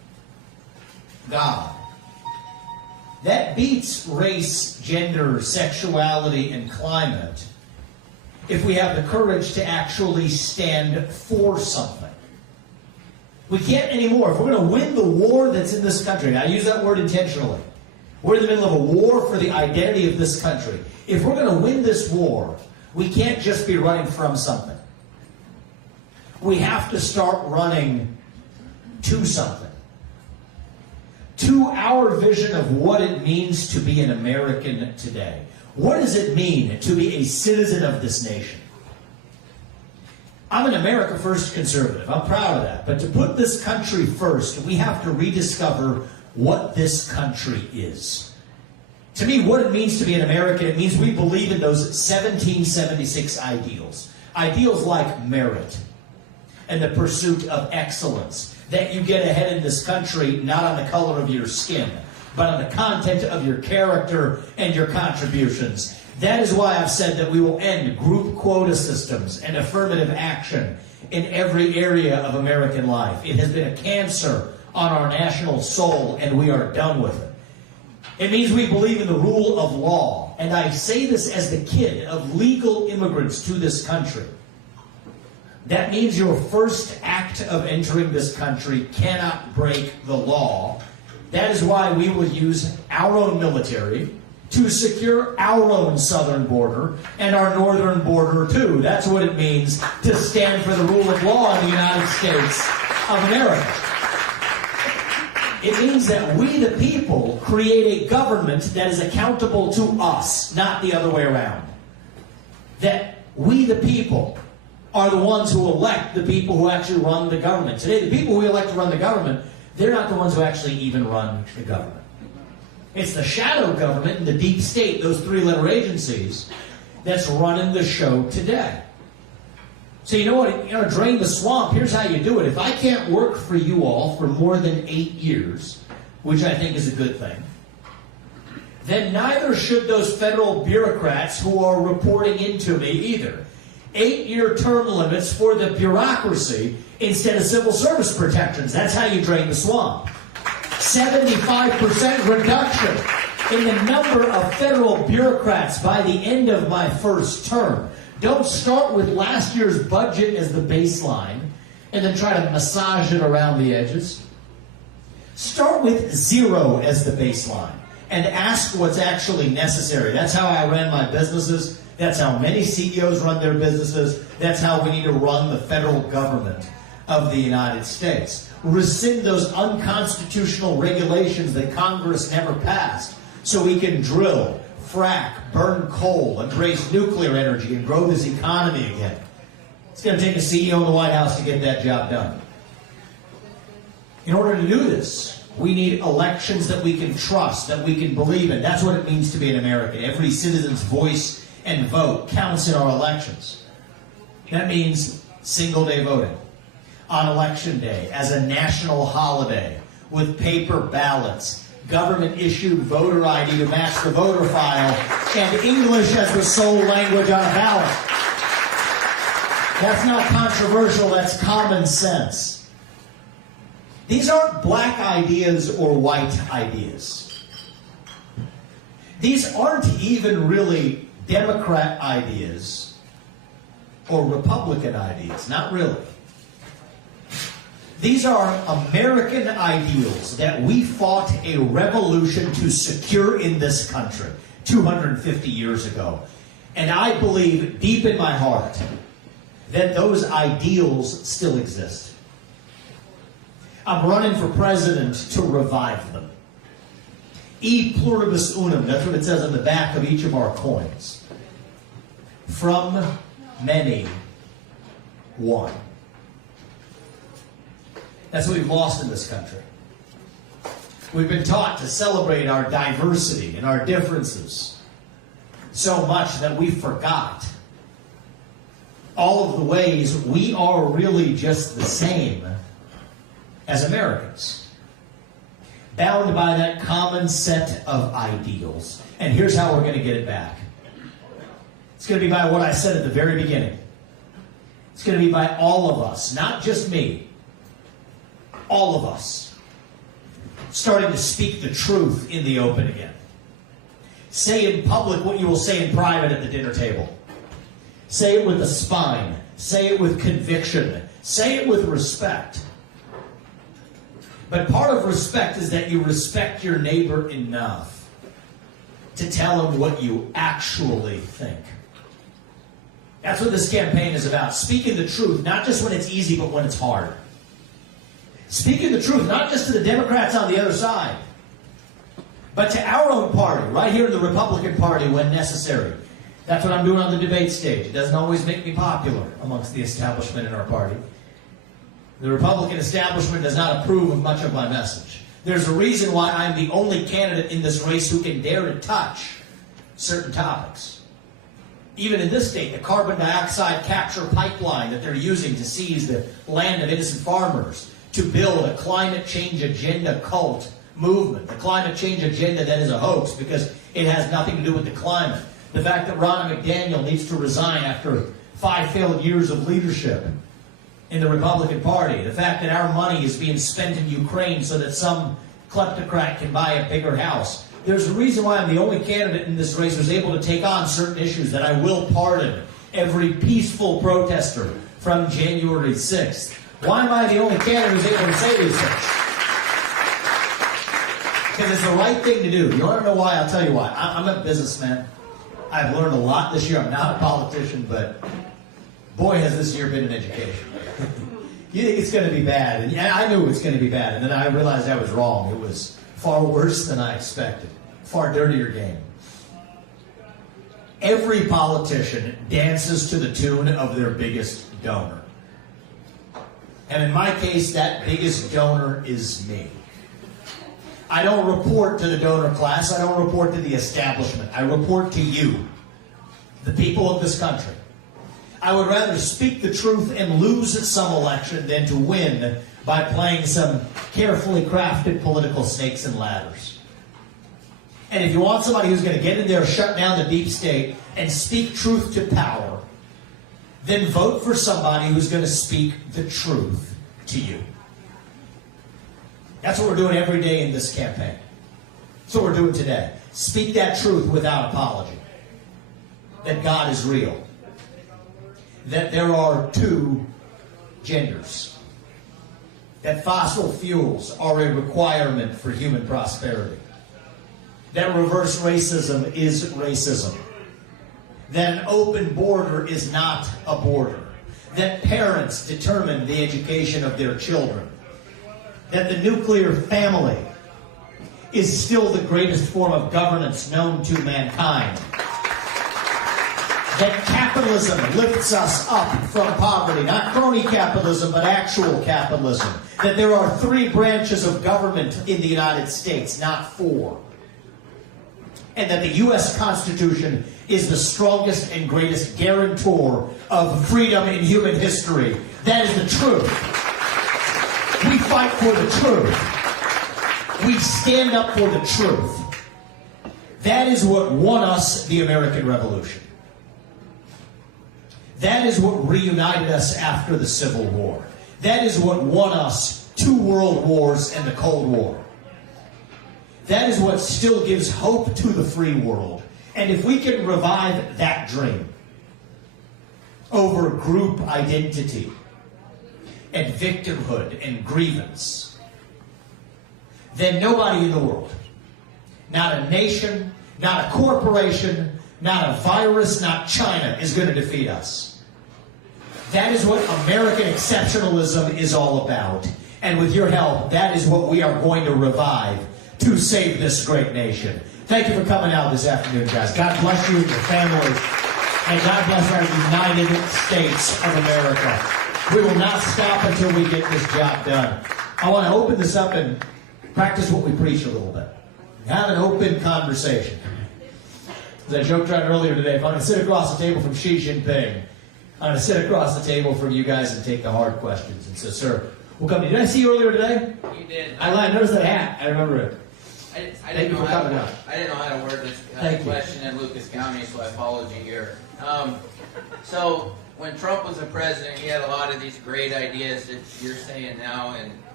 God. That beats race, gender, sexuality, and climate if we have the courage to actually stand for something. We can't anymore. If we're going to win the war that's in this country, and I use that word intentionally, we're in the middle of a war for the identity of this country. If we're going to win this war, we can't just be running from something. We have to start running to something. To our vision of what it means to be an American today. What does it mean to be a citizen of this nation? I'm an America First conservative. I'm proud of that. But to put this country first, we have to rediscover what this country is. To me, what it means to be an American, it means we believe in those 1776 ideals. Ideals like merit and the pursuit of excellence. That you get ahead in this country not on the color of your skin, but on the content of your character and your contributions. That is why I've said that we will end group quota systems and affirmative action in every area of American life. It has been a cancer on our national soul, and we are done with it. It means we believe in the rule of law. And I say this as the kid of legal immigrants to this country. That means your first act of entering this country cannot break the law. That is why we will use our own military to secure our own southern border and our northern border too. That's what it means to stand for the rule of law in the United States of America. It means that we, the people, create a government that is accountable to us, not the other way around. That we, the people, are the ones who elect the people who actually run the government. Today, the people we elect to run the government, they're not the ones who actually even run the government. It's the shadow government and the deep state, those three-letter agencies, that's running the show today. So you know what? You know, drain the swamp. Here's how you do it. If I can't work for you all for more than 8 years, which I think is a good thing, then neither should those federal bureaucrats who are reporting into me either. 8-year term limits for the bureaucracy instead of civil service protections. That's how you drain the swamp. 75% reduction in the number of federal bureaucrats by the end of my first term. Don't start with last year's budget as the baseline and then try to massage it around the edges. Start with 0 as the baseline and ask what's actually necessary. That's how I ran my businesses. That's how many CEOs run their businesses. That's how we need to run the federal government of the United States. Rescind those unconstitutional regulations that Congress never passed so we can drill, frack, burn coal, embrace nuclear energy, and grow this economy again. It's going to take a CEO in the White House to get that job done. In order to do this, we need elections that we can trust, that we can believe in. That's what it means to be an American. Every citizen's voice and vote counts in our elections. That means single-day voting on Election Day as a national holiday with paper ballots, government-issued voter ID to match the voter file, and English as the sole language on a ballot. That's not controversial, that's common sense. These aren't black ideas or white ideas. These aren't even really Democrat ideas or Republican ideas, not really. These are American ideals that we fought a revolution to secure in this country 250 years ago. And I believe deep in my heart that those ideals still exist. I'm running for president to revive them. E pluribus unum, that's what it says on the back of each of our coins. From many, one. That's what we've lost in this country. We've been taught to celebrate our diversity and our differences so much that we forgot all of the ways we are really just the same as Americans, bound by that common set of ideals. And here's how we're going to get it back. It's going to be by what I said at the very beginning. It's going to be by all of us, not just me. All of us. starting to speak the truth in the open again. Say in public what you will say in private at the dinner table. Say it with a spine. Say it with conviction. Say it with respect. But part of respect is that you respect your neighbor enough to tell him what you actually think. That's what this campaign is about. Speaking the truth, not just when it's easy, but when it's hard. Speaking the truth, not just to the Democrats on the other side, but to our own party, right here in the Republican Party when necessary. That's what I'm doing on the debate stage. It doesn't always make me popular amongst the establishment in our party. The Republican establishment does not approve of much of my message. There's a reason why I'm the only candidate in this race who can dare to touch certain topics. Even in this state, the carbon dioxide capture pipeline that they're using to seize the land of innocent farmers to build a climate change agenda cult movement. The climate change agenda that is a hoax because it has nothing to do with the climate. The fact that Ronna McDaniel needs to resign after 5 failed years of leadership in the Republican Party. The fact that our money is being spent in Ukraine so that some kleptocrat can buy a bigger house. There's a reason why I'm the only candidate in this race who's able to take on certain issues, that I will pardon every peaceful protester from January 6th. Why am I the only candidate who's able to say these things? Because it's the right thing to do. You want to know why? I'll tell you why. I'm a businessman. I've learned a lot this year. I'm not a politician, but boy, has this year been an education. You think it's going to be bad, and yeah, I knew it was going to be bad, and then I realized I was wrong. It was far worse than I expected. Far dirtier game. Every politician dances to the tune of their biggest donor. And in my case, that biggest donor is me. I don't report to the donor class. I don't report to the establishment. I report to you, the people of this country. I would rather speak the truth and lose some election than to win by playing some carefully crafted political snakes and ladders. And if you want somebody who's going to get in there, shut down the deep state, and speak truth to power, then vote for somebody who's going to speak the truth to you. That's what we're doing every day in this campaign. That's what we're doing today. Speak that truth without apology. That God is real. That there are 2 genders. That fossil fuels are a requirement for human prosperity. That reverse racism is racism. That an open border is not a border. That parents determine the education of their children. That the nuclear family is still the greatest form of governance known to mankind. That capitalism lifts us up from poverty. Not crony capitalism, but actual capitalism. That there are 3 branches of government in the United States, not 4. And that the U.S. Constitution is the strongest and greatest guarantor of freedom in human history. That is the truth. We fight for the truth. We stand up for the truth. That is what won us the American Revolution. That is what reunited us after the Civil War. That is what won us 2 world wars and the Cold War. That is what still gives hope to the free world. And if we can revive that dream over group identity and victimhood and grievance, then nobody in the world, not a nation, not a corporation, not a virus, not China, is going to defeat us. That is what American exceptionalism is all about. And with your help, that is what we are going to revive to save this great nation. Thank you for coming out this afternoon, guys. God bless you and your families. And God bless our United States of America. We will not stop until we get this job done. I want to open this up and practice what we preach a little bit. Have an open conversation. As I joked around earlier today, if I'm going to sit across the table from Xi Jinping, I'm going to sit across the table from you guys and take the hard questions. And so, sir, we'll come to you. Did I see you earlier today? You did. I noticed that hat. I remember it. I didn't know how to word this question in Lucas County, so I followed you here. So when Trump was a president, he had a lot of these great ideas that you're saying now, and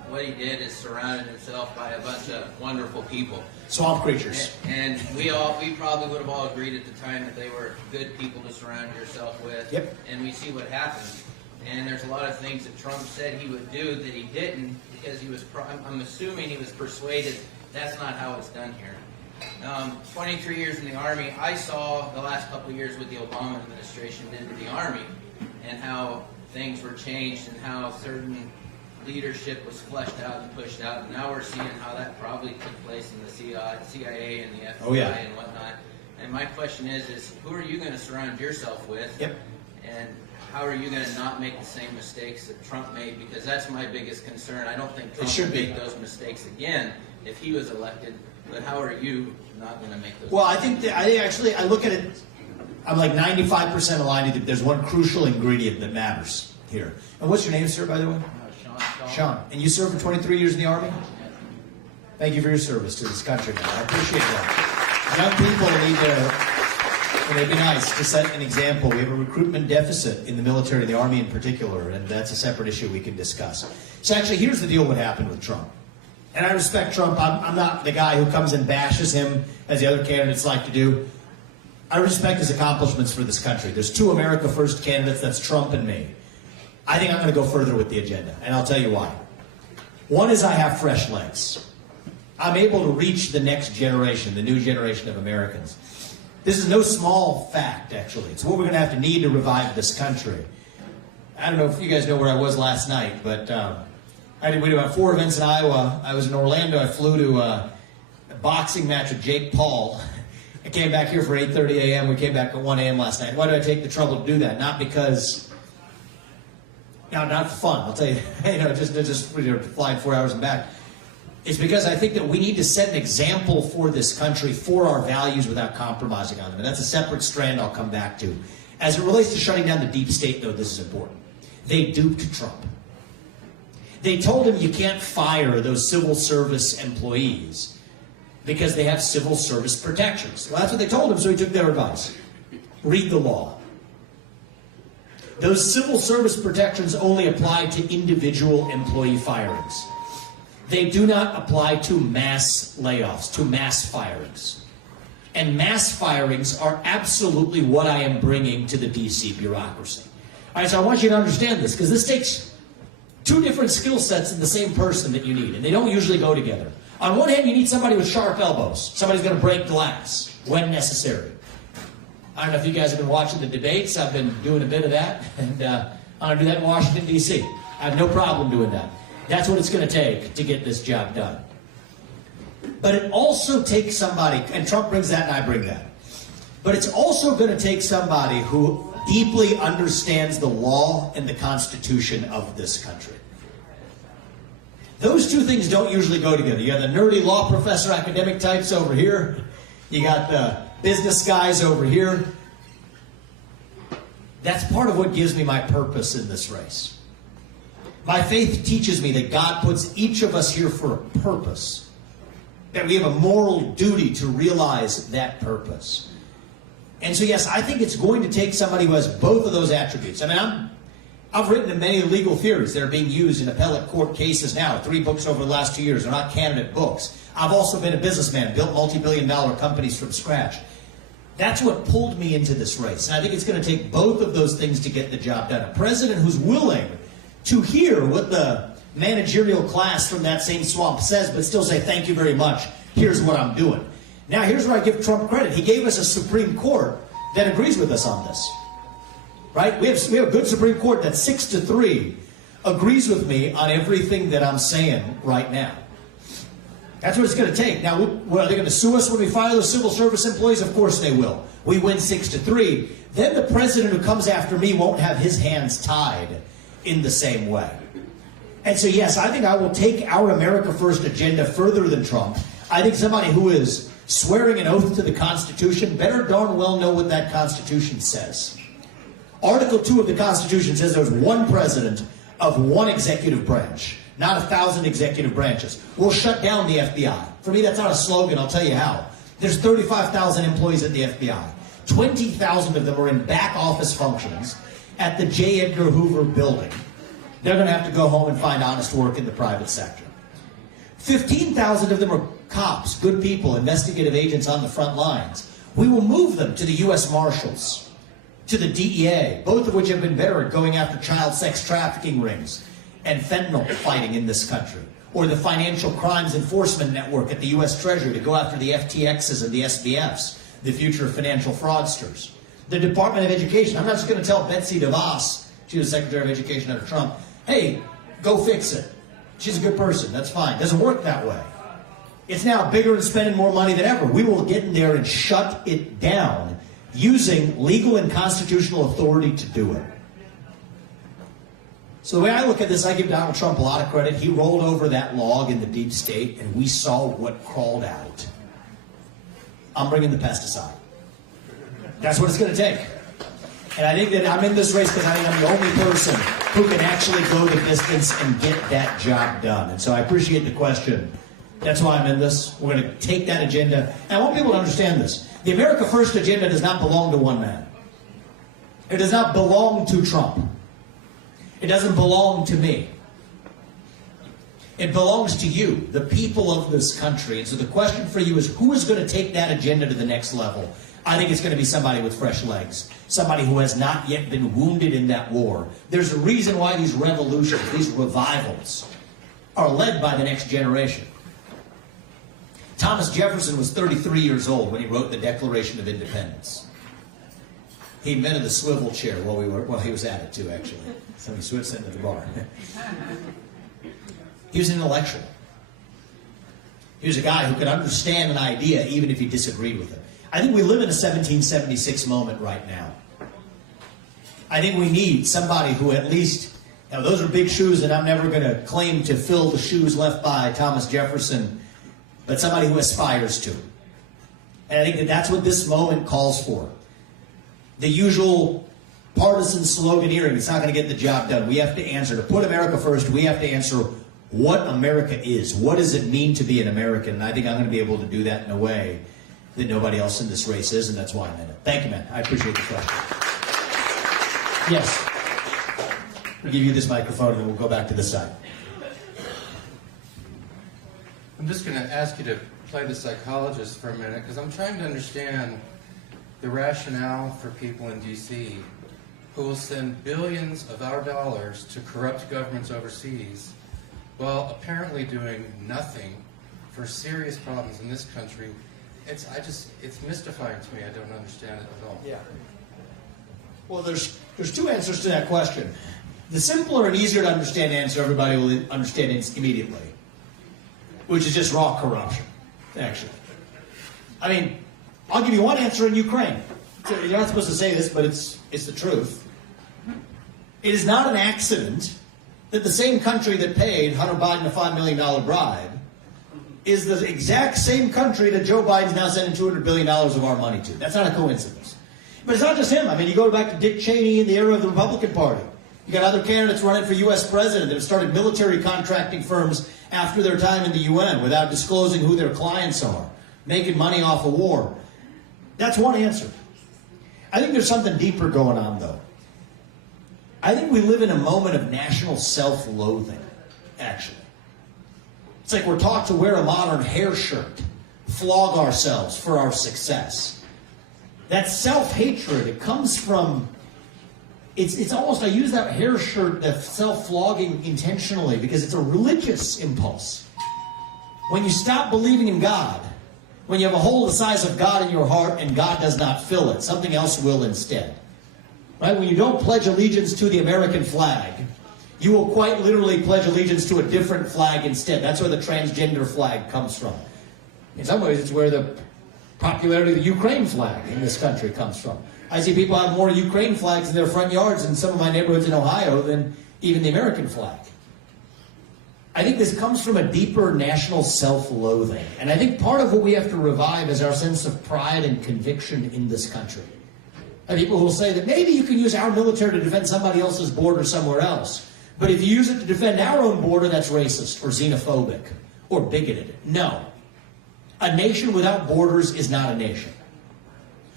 what he did is surrounded himself by a bunch of wonderful people. Swamp creatures. And we probably would have all agreed at the time that they were good people to surround yourself with. Yep. And we see what happened. And there's a lot of things that Trump said he would do that he didn't because he was, I'm assuming he was persuaded that's not how it's done here. 23 years in the Army, I saw the last couple of years what the Obama administration did to the Army and how things were changed and how certain leadership was fleshed out and pushed out. And now we're seeing how that probably took place in the CIA and the FBI and whatnot. And my question is who are you going to surround yourself with? Yep. And how are you going to not make the same mistakes that Trump made? Because that's my biggest concern. I don't think Trump would make those mistakes again if he was elected. But how are you not going to make those? Well, I think that, I look at it, I'm like 95% aligned that there's one crucial ingredient that matters here. And what's your name, sir, by the way? Sean. And you served for 23 years in the Army? Thank you for your service to this country, man. I appreciate that. Young people need to, it'd be nice to set an example. We have a recruitment deficit in the military, the Army in particular, and that's a separate issue we can discuss. So actually, here's the deal what happened with Trump. And I respect Trump. I'm not the guy who comes and bashes him, as the other candidates like to do. I respect his accomplishments for this country. There's two America First candidates, that's Trump and me. I think I'm going to go further with the agenda, and I'll tell you why. One is I have fresh legs. I'm able to reach the next generation, the new generation of Americans. This is no small fact, actually. It's what we're going to need to revive this country. I don't know if you guys know where I was last night, but we did about 4 events in Iowa. I was in Orlando. I flew to a boxing match with Jake Paul. I came back here for 8:30 a.m. We came back at 1 a.m. last night. Why did I take the trouble to do that? Not because, not for fun. I'll tell you, just flying 4 hours and back. It's because I think that we need to set an example for this country, for our values without compromising on them. And that's a separate strand I'll come back to. As it relates to shutting down the deep state, though, this is important. They duped Trump. They told him you can't fire those civil service employees because they have civil service protections. Well, that's what they told him, so he took their advice. Read the law. Those civil service protections only apply to individual employee firings. They do not apply to mass layoffs, to mass firings. And mass firings are absolutely what I am bringing to the DC bureaucracy. All right, so I want you to understand this, because this takes two different skill sets in the same person that you need, and they don't usually go together. On one hand, you need somebody with sharp elbows. Somebody's going to break glass when necessary. I don't know if you guys have been watching the debates. I've been doing a bit of that, and I'm going to do that in Washington, D.C. I have no problem doing that. That's what it's going to take to get this job done. But it also takes somebody, and Trump brings that and I bring that, but it's also going to take somebody who deeply understands the law and the Constitution of this country. Those two things don't usually go together. You got the nerdy law professor academic types over here. You got the business guys over here. That's part of what gives me my purpose in this race. My faith teaches me that God puts each of us here for a purpose, that we have a moral duty to realize that purpose. And so, yes, I think it's going to take somebody who has both of those attributes. I mean, I've written many legal theories that are being used in appellate court cases now. 3 books over the last 2 years. They're not candidate books. I've also been a businessman, built multi-billion-dollar companies from scratch. That's what pulled me into this race. And I think it's going to take both of those things to get the job done. A president who's willing to hear what the managerial class from that same swamp says, but still say, thank you very much, here's what I'm doing. Now, here's where I give Trump credit. He gave us a Supreme Court that agrees with us on this. Right? We have a good Supreme Court that 6-3 agrees with me on everything that I'm saying right now. That's what it's going to take. Now, are they going to sue us when we fire those civil service employees? Of course they will. We win 6-3. Then the president who comes after me won't have his hands tied in the same way. And so, yes, I think I will take our America First agenda further than Trump. I think somebody who is swearing an oath to the Constitution better darn well know what that Constitution says. Article 2 of the Constitution says there's one president of one executive branch, not 1,000 executive branches. We'll shut down the FBI. For me, that's not a slogan. I'll tell you how. There's 35,000 employees at the FBI. 20,000 of them are in back office functions at the J. Edgar Hoover building. They're going to have to go home and find honest work in the private sector. 15,000 of them are cops, good people, investigative agents on the front lines. We will move them to the U.S. Marshals, to the DEA, both of which have been better at going after child sex trafficking rings and fentanyl fighting in this country, or the Financial Crimes Enforcement Network at the U.S. Treasury to go after the FTXs and the SBFs, the future financial fraudsters. The Department of Education, I'm not just going to tell Betsy DeVos, she was Secretary of Education under Trump, hey, go fix it. She's a good person, that's fine. Doesn't work that way. It's now bigger and spending more money than ever. We will get in there and shut it down using legal and constitutional authority to do it. So the way I look at this, I give Donald Trump a lot of credit. He rolled over that log in the deep state, and we saw what crawled out. I'm bringing the pesticide. That's what it's going to take. And I think that I'm in this race because I think I'm the only person who can actually go the distance and get that job done. And so I appreciate the question. That's why I'm in this. We're going to take that agenda. And I want people to understand this. The America First agenda does not belong to one man. It does not belong to Trump. It doesn't belong to me. It belongs to you, the people of this country. And so the question for you is, who is going to take that agenda to the next level? I think it's going to be somebody with fresh legs, somebody who has not yet been wounded in that war. There's a reason why these revolutions, these revivals, are led by the next generation. Thomas Jefferson was 33 years old when he wrote the Declaration of Independence. He invented the swivel chair while he was at it too, actually. So he switched into the bar. He was an intellectual. He was a guy who could understand an idea even if he disagreed with it. I think we live in a 1776 moment right now. I think we need somebody who at least, now those are big shoes and I'm never going to claim to fill the shoes left by Thomas Jefferson, but somebody who aspires to. And I think that that's what this moment calls for. The usual partisan sloganeering, it's not going to get the job done. We have to answer. To put America first, we have to answer what America is. What does it mean to be an American? And I think I'm going to be able to do that in a way that nobody else in this race is, and that's why I'm in it. Thank you, man. I appreciate the question. Yes. We'll give you this microphone, and then we'll go back to this side. I'm just going to ask you to play the psychologist for a minute, because I'm trying to understand the rationale for people in D.C. who will send billions of our dollars to corrupt governments overseas while apparently doing nothing for serious problems in this country. It's mystifying to me. I don't understand it at all. Yeah. Well, there's two answers to that question. The simpler and easier to understand answer, everybody will understand immediately, which is just raw corruption, actually. I mean, I'll give you one answer in Ukraine. You're not supposed to say this, but it's the truth. It is not an accident that the same country that paid Hunter Biden a $5 million bribe is the exact same country that Joe Biden's now sending $200 billion of our money to. That's not a coincidence. But it's not just him. I mean, you go back to Dick Cheney in the era of the Republican Party. You got other candidates running for U.S. president that have started military contracting firms after their time in the UN without disclosing who their clients are, making money off of war. That's one answer. I think there's something deeper going on, though. I think we live in a moment of national self-loathing, actually. It's like we're taught to wear a modern hair shirt, flog ourselves for our success. That self-hatred, it comes from, it's almost, I use that hair shirt, that self-flogging intentionally, because it's a religious impulse. When you stop believing in God, when you have a hole the size of God in your heart and God does not fill it, something else will instead. Right? When you don't pledge allegiance to the American flag, you will quite literally pledge allegiance to a different flag instead. That's where the transgender flag comes from. In some ways, it's where the popularity of the Ukraine flag in this country comes from. I see people have more Ukraine flags in their front yards in some of my neighborhoods in Ohio than even the American flag. I think this comes from a deeper national self-loathing. And I think part of what we have to revive is our sense of pride and conviction in this country. And people who will say that maybe you can use our military to defend somebody else's border somewhere else. But if you use it to defend our own border, that's racist or xenophobic or bigoted. No. A nation without borders is not a nation.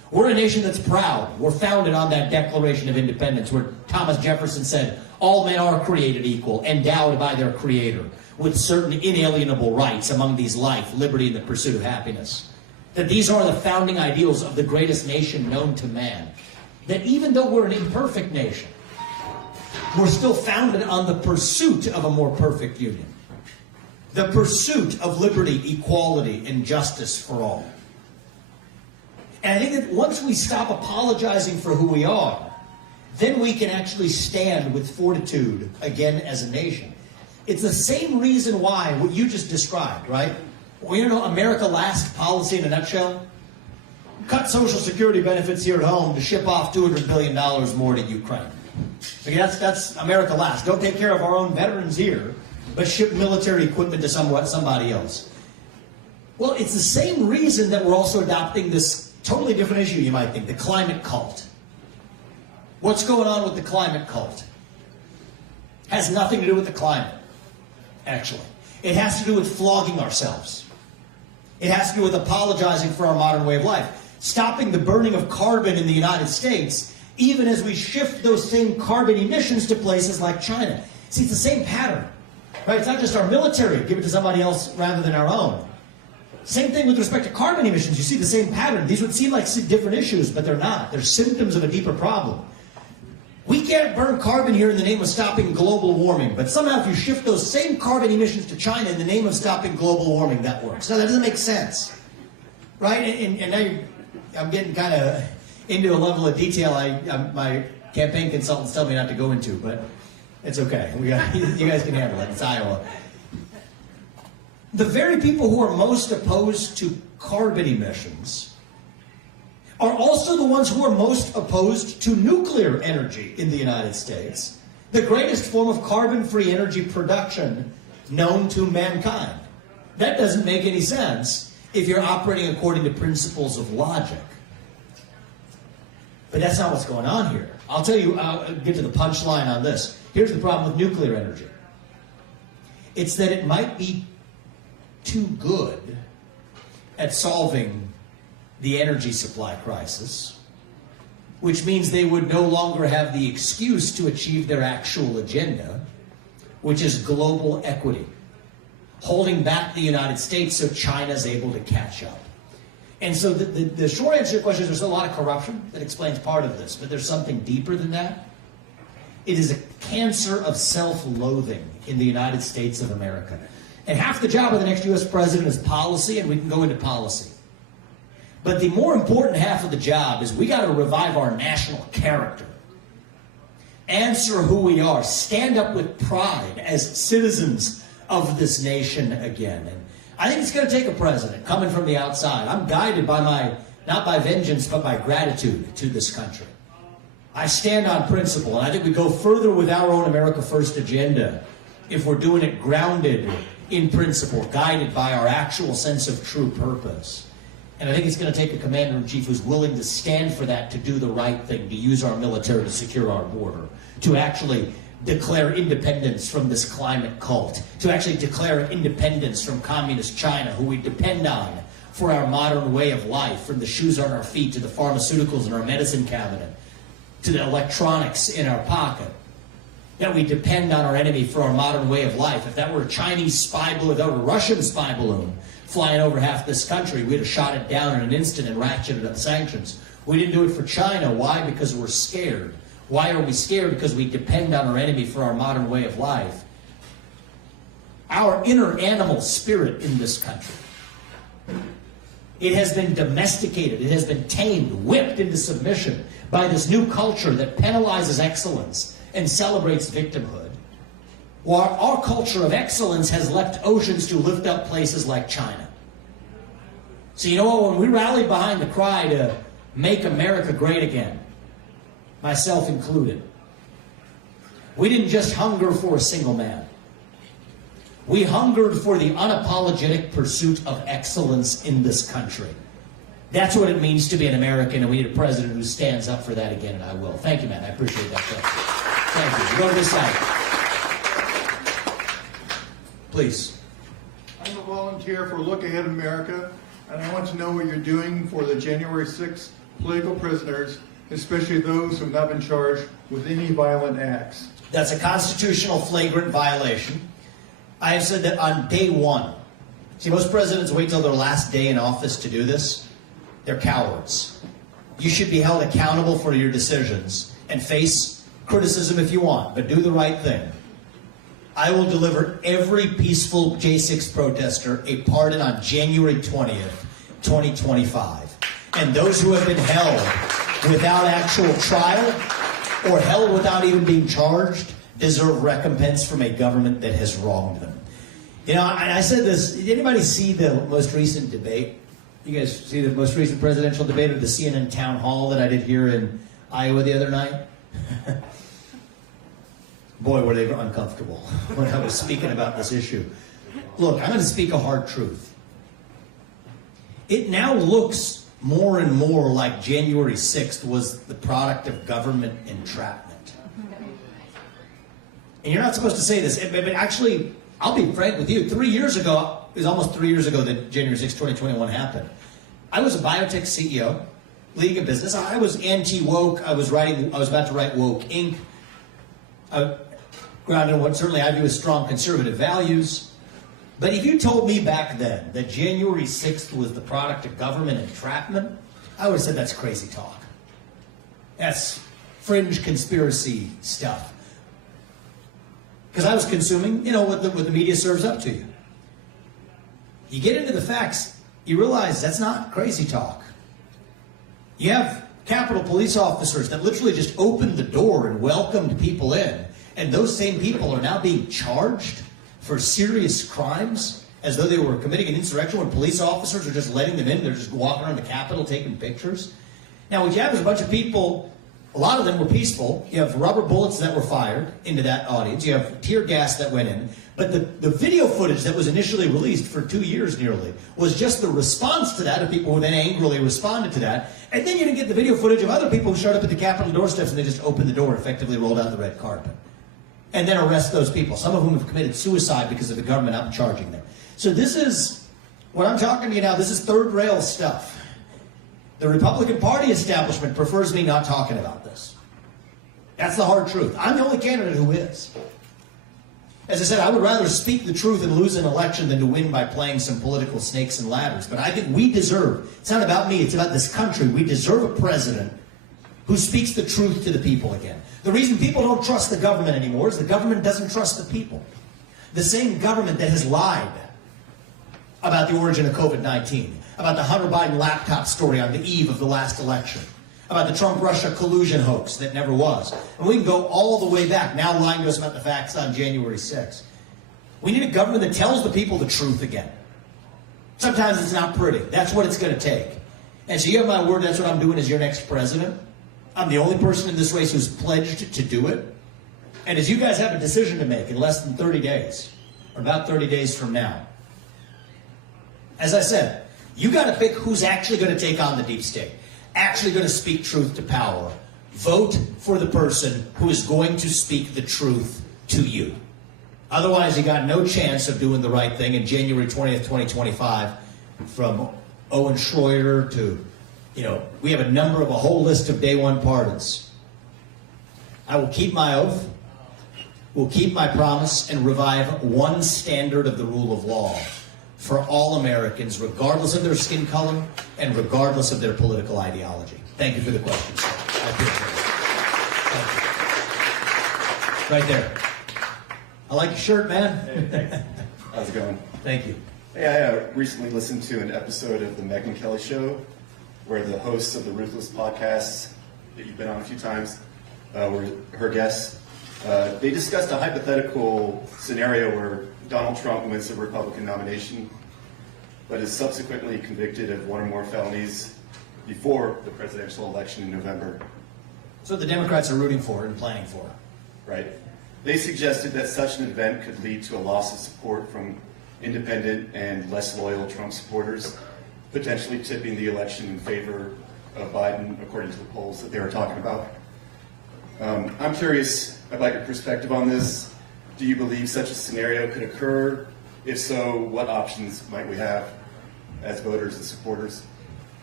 We're a nation that's proud. We're founded on that Declaration of Independence where Thomas Jefferson said, all men are created equal, endowed by their Creator, with certain inalienable rights, among these life, liberty, and the pursuit of happiness. That these are the founding ideals of the greatest nation known to man. That even though we're an imperfect nation, we're still founded on the pursuit of a more perfect union. The pursuit of liberty, equality, and justice for all. And I think that once we stop apologizing for who we are, then we can actually stand with fortitude again as a nation. It's the same reason why what you just described, right? Well, you know, America Last policy in a nutshell? Cut Social Security benefits here at home to ship off $200 billion more to Ukraine. Okay, that's America Last. Don't take care of our own veterans here, but ship military equipment to somebody else. Well, it's the same reason that we're also adopting this totally different issue, you might think, the climate cult. What's going on with the climate cult? Has nothing to do with the climate, actually. It has to do with flogging ourselves. It has to do with apologizing for our modern way of life. Stopping the burning of carbon in the United States, even as we shift those same carbon emissions to places like China. See, it's the same pattern, right? It's not just our military, give it to somebody else rather than our own. Same thing with respect to carbon emissions. You see the same pattern. These would seem like different issues, but they're not. They're symptoms of a deeper problem. We can't burn carbon here in the name of stopping global warming, but somehow if you shift those same carbon emissions to China in the name of stopping global warming, that works. Now, that doesn't make sense, right? And now I'm getting kind of into a level of detail my campaign consultants tell me not to go into, but it's okay. You guys can handle it. It's Iowa. The very people who are most opposed to carbon emissions are also the ones who are most opposed to nuclear energy in the United States, the greatest form of carbon-free energy production known to mankind. That doesn't make any sense if you're operating according to principles of logic. But that's not what's going on here. I'll tell you, I'll get to the punchline on this. Here's the problem with nuclear energy. It's that it might be too good at solving the energy supply crisis, which means they would no longer have the excuse to achieve their actual agenda, which is global equity, holding back the United States so China's able to catch up. And so the short answer to your question is there's a lot of corruption that explains part of this, but there's something deeper than that. It is a cancer of self-loathing in the United States of America. And half the job of the next U.S. president is policy, and we can go into policy. But the more important half of the job is we got to revive our national character. Answer who we are. Stand up with pride as citizens of this nation again. And I think it's going to take a president coming from the outside. I'm guided by not by vengeance, but by gratitude to this country. I stand on principle, and I think we go further with our own America First agenda if we're doing it grounded in principle, guided by our actual sense of true purpose. And I think it's going to take a commander-in-chief who's willing to stand for that, to do the right thing, to use our military to secure our border, to actually declare independence from this climate cult, to actually declare independence from communist China, who we depend on for our modern way of life, from the shoes on our feet to the pharmaceuticals in our medicine cabinet, to the electronics in our pocket. That we depend on our enemy for our modern way of life. If that were a Chinese spy balloon, if that were a Russian spy balloon flying over half this country, we'd have shot it down in an instant and ratcheted up sanctions. We didn't do it for China. Why? Because we're scared. Why are we scared? Because we depend on our enemy for our modern way of life. Our inner animal spirit in this country, it has been domesticated, it has been tamed, whipped into submission by this new culture that penalizes excellence and celebrates victimhood. While our culture of excellence has left oceans to lift up places like China. So you know what, when we rallied behind the cry to make America great again, myself included, we didn't just hunger for a single man. We hungered for the unapologetic pursuit of excellence in this country. That's what it means to be an American, and we need a president who stands up for that again, and I will. Thank you, man. I appreciate that question. Thank you. Go to this side. Please. I'm a volunteer for Look Ahead America, and I want to know what you're doing for the January 6th political prisoners, especially those who have not been charged with any violent acts. That's a constitutional flagrant violation. I have said that on day one. See, most presidents wait till their last day in office to do this. They're cowards. You should be held accountable for your decisions and face criticism if you want, but do the right thing. I will deliver every peaceful J6 protester a pardon on January 20th, 2025. And those who have been held without actual trial or held without even being charged deserve recompense from a government that has wronged them. You know, I said this, did anybody see the most recent debate? You guys see the most recent presidential debate of the CNN town hall that I did here in Iowa the other night? Boy, were they uncomfortable when I was speaking about this issue. Look, I'm going to speak a hard truth. It now looks more and more like January 6th was the product of government entrapment. And you're not supposed to say this, but actually, I'll be frank with you. 3 years ago, it was almost 3 years ago that January 6th, 2021 happened. I was a biotech CEO, leading a business. I was anti-woke. I was about to write Woke Inc. Grounded in what certainly I view as strong conservative values. But if you told me back then that January 6th was the product of government entrapment, I would have said that's crazy talk. That's fringe conspiracy stuff. Because I was consuming, you know, what the media serves up to you. You get into the facts, you realize that's not crazy talk. You have Capitol Police officers that literally just opened the door and welcomed people in, and those same people are now being charged for serious crimes as though they were committing an insurrection when police officers are just letting them in. They're just walking around the Capitol taking pictures. Now, what you have is a bunch of people, a lot of them were peaceful. You have rubber bullets that were fired into that audience. You have tear gas that went in. But the video footage that was initially released for 2 years nearly was just the response to that of people who then angrily responded to that. And then you didn't get the video footage of other people who showed up at the Capitol doorsteps and they just opened the door and effectively rolled out the red carpet. And then arrest those people, some of whom have committed suicide because of the government out charging them. So this is, what I'm talking to you now, this is third rail stuff. The Republican Party establishment prefers me not talking about this. That's the hard truth. I'm the only candidate who is. As I said, I would rather speak the truth and lose an election than to win by playing some political snakes and ladders. But I think we deserve, it's not about me, it's about this country. We deserve a president who speaks the truth to the people again. The reason people don't trust the government anymore is the government doesn't trust the people. The same government that has lied about the origin of COVID-19, about the Hunter Biden laptop story on the eve of the last election, about the Trump-Russia collusion hoax that never was. And we can go all the way back, now lying to us about the facts on January 6th. We need a government that tells the people the truth again. Sometimes it's not pretty. That's what it's going to take. And so you have my word, that's what I'm doing as your next president. I'm the only person in this race who's pledged to do it. And as you guys have a decision to make in less than 30 days, or about 30 days from now, as I said, you got to pick who's actually going to take on the deep state, actually going to speak truth to power. Vote for the person who is going to speak the truth to you. Otherwise, you got no chance of doing the right thing. In January 20th, 2025, from Owen Schroyer to, we have a whole list of day one pardons. I will keep my oath, will keep my promise, and revive one standard of the rule of law for all Americans, regardless of their skin color and regardless of their political ideology. Thank you for the question, sir. I appreciate it. Right there. I like your shirt, man. Hey, thanks. How's it going? Thank you. Hey, I recently listened to an episode of the Megyn Kelly Show, where the hosts of the Ruthless podcast that you've been on a few times were her guests. They discussed a hypothetical scenario where Donald Trump wins the Republican nomination, but is subsequently convicted of one or more felonies before the presidential election in November. So the Democrats are rooting for and planning for. Right. They suggested that such an event could lead to a loss of support from independent and less loyal Trump supporters, potentially tipping the election in favor of Biden, according to the polls that they were talking about. I'm curious about your perspective on this. Do you believe such a scenario could occur? If so, what options might we have as voters and supporters?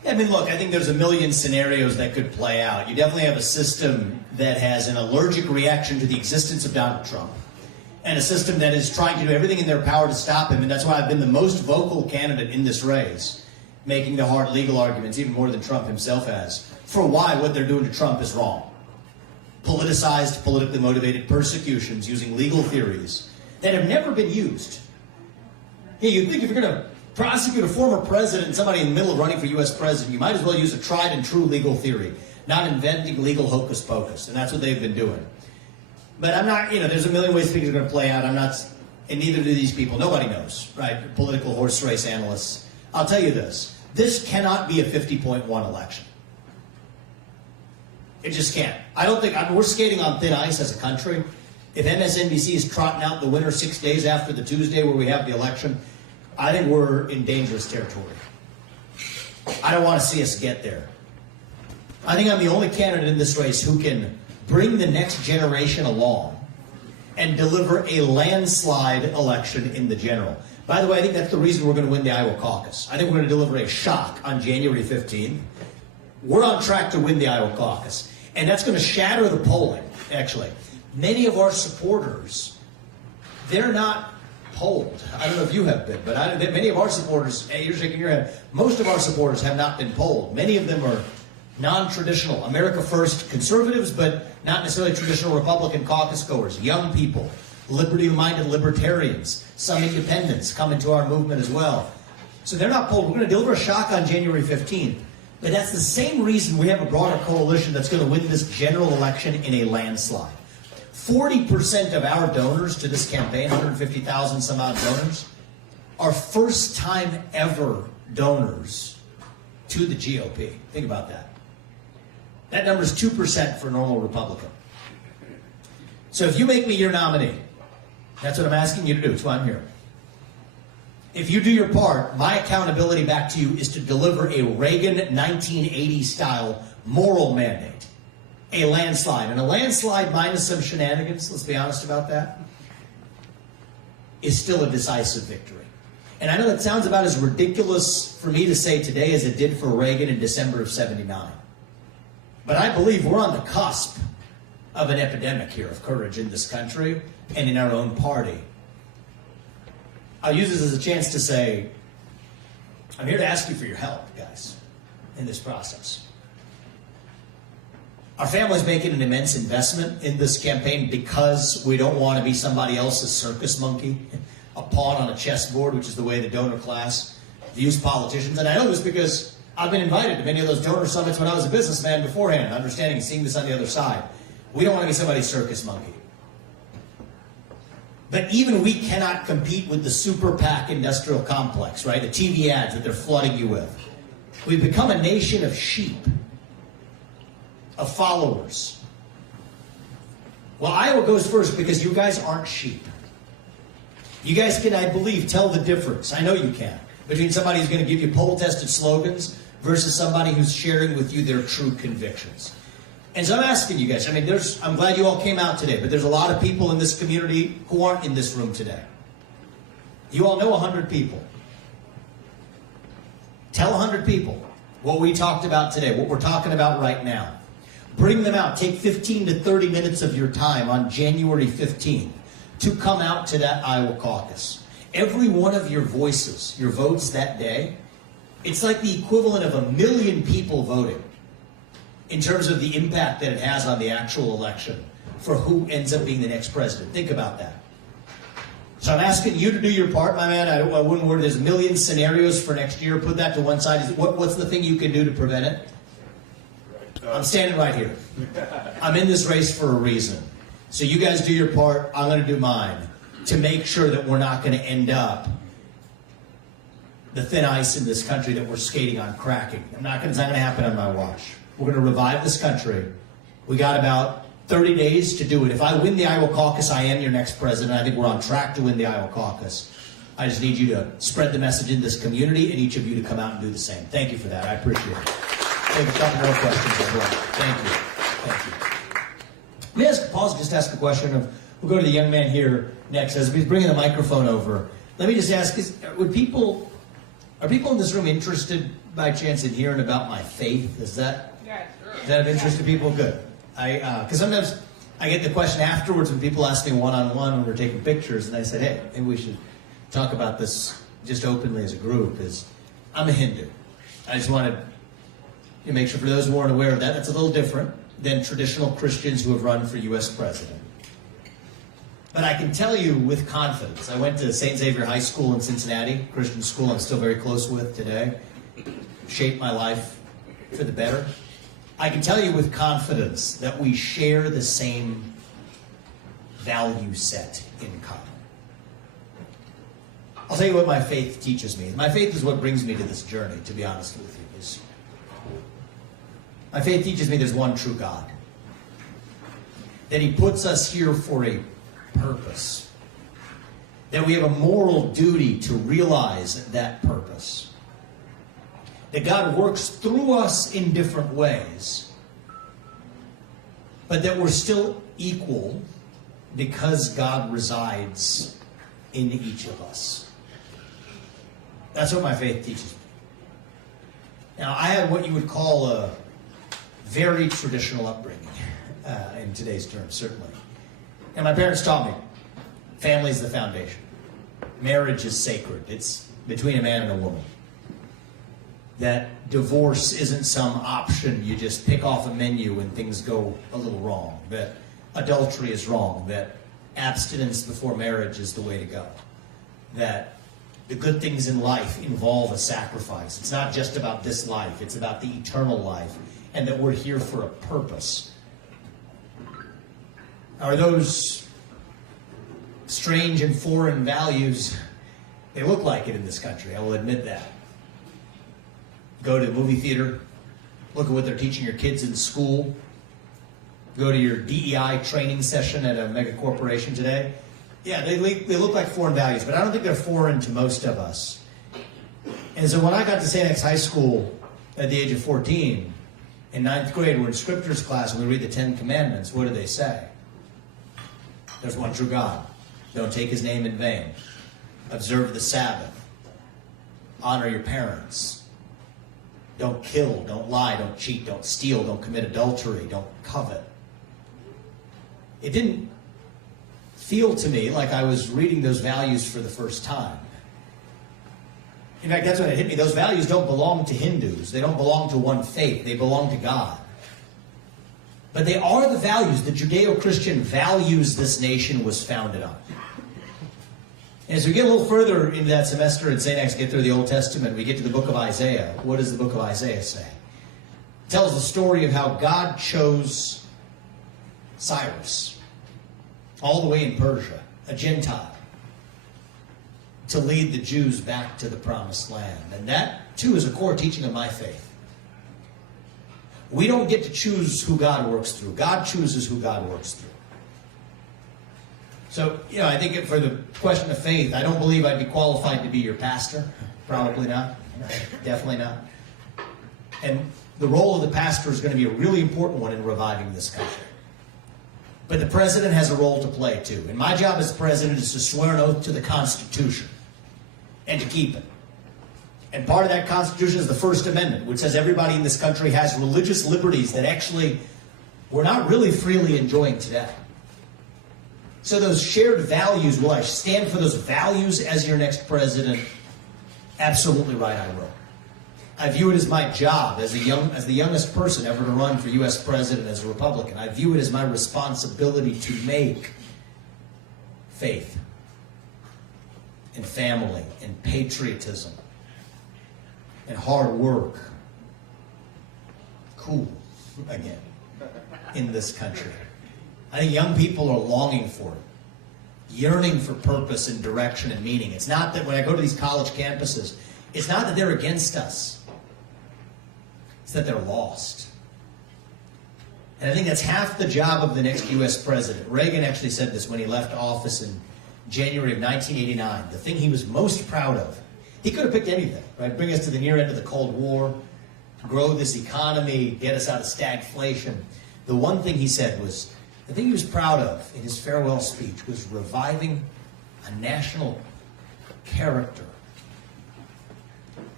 I mean, look, I think there's a million scenarios that could play out. You definitely have a system that has an allergic reaction to the existence of Donald Trump, and a system that is trying to do everything in their power to stop him. And that's why I've been the most vocal candidate in this race, making the hard legal arguments, even more than Trump himself has, for why what they're doing to Trump is wrong. Politicized, politically motivated persecutions using legal theories that have never been used. Yeah, you'd think if you're going to prosecute a former president and somebody in the middle of running for U.S. president, you might as well use a tried and true legal theory, not inventing legal hocus pocus. And that's what they've been doing. But I'm not, there's a million ways things are going to play out. I'm not, and neither do these people. Nobody knows, right? Political horse race analysts. I'll tell you this. This cannot be a 50.1 election. It just can't. I don't think, we're skating on thin ice as a country. If MSNBC is trotting out the winner 6 days after the Tuesday where we have the election, I think we're in dangerous territory. I don't want to see us get there. I think I'm the only candidate in this race who can bring the next generation along and deliver a landslide election in the general. By the way, I think that's the reason we're going to win the Iowa caucus. I think we're going to deliver a shock on January 15th. We're on track to win the Iowa caucus. And that's going to shatter the polling, actually. Many of our supporters, they're not polled. I don't know if you have been, but many of our supporters, hey, you're shaking your head, most of our supporters have not been polled. Many of them are non-traditional, America First conservatives, but not necessarily traditional Republican caucus goers, young people, liberty-minded libertarians, some independents come into our movement as well. So they're not polled. We're going to deliver a shock on January 15th. But that's the same reason we have a broader coalition that's going to win this general election in a landslide. 40% of our donors to this campaign, 150,000 some odd donors, are first-time ever donors to the GOP. Think about that. That number is 2% for a normal Republican. So if you make me your nominee, that's what I'm asking you to do. That's why I'm here. If you do your part, my accountability back to you is to deliver a Reagan 1980-style moral mandate. A landslide. And a landslide minus some shenanigans, let's be honest about that, is still a decisive victory. And I know that sounds about as ridiculous for me to say today as it did for Reagan in December of '79. But I believe we're on the cusp of an epidemic here of courage in this country and in our own party. I'll use this as a chance to say, I'm here to ask you for your help, guys, in this process. Our family's making an immense investment in this campaign because we don't want to be somebody else's circus monkey, a pawn on a chessboard, which is the way the donor class views politicians. And I know this because I've been invited to many of those donor summits when I was a businessman beforehand, understanding and seeing this on the other side. We don't want to be somebody's circus monkey. But even we cannot compete with the super PAC industrial complex, right? The TV ads that they're flooding you with. We've become a nation of sheep, of followers. Well, Iowa goes first because you guys aren't sheep. You guys can, I believe, tell the difference. I know you can. Between somebody who's going to give you poll-tested slogans versus somebody who's sharing with you their true convictions. And so I'm asking you guys, I'm glad you all came out today, but there's a lot of people in this community who aren't in this room today. You all know 100 people. Tell 100 people what we talked about today, what we're talking about right now. Bring them out. Take 15 to 30 minutes of your time on January 15th to come out to that Iowa caucus. Every one of your voices, your votes that day, it's like the equivalent of 1 million people voting in terms of the impact that it has on the actual election for who ends up being the next president. Think about that. So I'm asking you to do your part, my man. I wouldn't worry. There's a million scenarios for next year. Put that to one side. What's the thing you can do to prevent it? I'm standing right here. I'm in this race for a reason. So you guys do your part. I'm going to do mine to make sure that we're not going to end up the thin ice in this country that we're skating on cracking. It's not going to happen on my watch. We're going to revive this country. We got about 30 days to do it. If I win the Iowa caucus, I am your next president. I think we're on track to win the Iowa caucus. I just need you to spread the message in this community and each of you to come out and do the same. Thank you for that. I appreciate it. Take a couple more questions as well. Thank you. Thank you. Let me just ask a question of, we'll go to the young man here next as he's bringing the microphone over. Let me just ask, are Are people in this room interested by chance in hearing about my faith? Is that of interest to people? Good. Because sometimes I get the question afterwards when people ask me one-on-one when we're taking pictures, and I said, hey, maybe we should talk about this just openly as a group. I'm a Hindu. I just wanted to make sure for those who aren't aware of that, that's a little different than traditional Christians who have run for U.S. president. But I can tell you with confidence, I went to St. Xavier High School in Cincinnati, Christian school I'm still very close with today, shaped my life for the better. I can tell you with confidence that we share the same value set in common. I'll tell you what my faith teaches me. My faith is what brings me to this journey, to be honest with you. My faith teaches me there's one true God. That He puts us here for a purpose. That we have a moral duty to realize that purpose. That God works through us in different ways, but that we're still equal because God resides in each of us. That's what my faith teaches me. Now, I had what you would call a very traditional upbringing, in today's terms, certainly. And my parents taught me, family is the foundation. Marriage is sacred. It's between a man and a woman. That divorce isn't some option you just pick off a menu when things go a little wrong. That adultery is wrong. That abstinence before marriage is the way to go. That the good things in life involve a sacrifice. It's not just about this life. It's about the eternal life. And that we're here for a purpose. Are those strange and foreign values? They look like it in this country, I will admit that. Go to the movie theater, look at what they're teaching your kids in school, go to your DEI training session at a mega corporation today. Yeah, they look like foreign values, but I don't think they're foreign to most of us. And so when I got to St. X High School at the age of 14, in 9th grade, we're in scriptures class and we read the 10 Commandments. What do they say? There's one true God. Don't take His name in vain. Observe the Sabbath. Honor your parents. Don't kill, don't lie, don't cheat, don't steal, don't commit adultery, don't covet. It didn't feel to me like I was reading those values for the first time. In fact, that's when it hit me. Those values don't belong to Hindus. They don't belong to one faith. They belong to God. But they are the values, the Judeo-Christian values this nation was founded on. And as we get a little further into that semester at St. X, get through the Old Testament, we get to the book of Isaiah. What does the book of Isaiah say? It tells the story of how God chose Cyrus, all the way in Persia, a Gentile, to lead the Jews back to the promised land. And that, too, is a core teaching of my faith. We don't get to choose who God works through. God chooses who God works through. So, I think for the question of faith, I don't believe I'd be qualified to be your pastor. Probably not. Definitely not. And the role of the pastor is going to be a really important one in reviving this country. But the president has a role to play, too. And my job as president is to swear an oath to the Constitution and to keep it. And part of that Constitution is the First Amendment, which says everybody in this country has religious liberties that actually we're not really freely enjoying today. So those shared values, will I stand for those values as your next president? Absolutely right, I will. I view it as my job as the youngest person ever to run for U.S. president as a Republican. I view it as my responsibility to make faith and family and patriotism and hard work cool again in this country. I think young people are longing for it, yearning for purpose and direction and meaning. It's not that when I go to these college campuses, it's not that they're against us. It's that they're lost. And I think that's half the job of the next U.S. president. Reagan actually said this when he left office in January of 1989. The thing he was most proud of, he could have picked anything, right? Bring us to the near end of the Cold War, grow this economy, get us out of stagflation. The one thing he said was, the thing he was proud of in his farewell speech was reviving a national character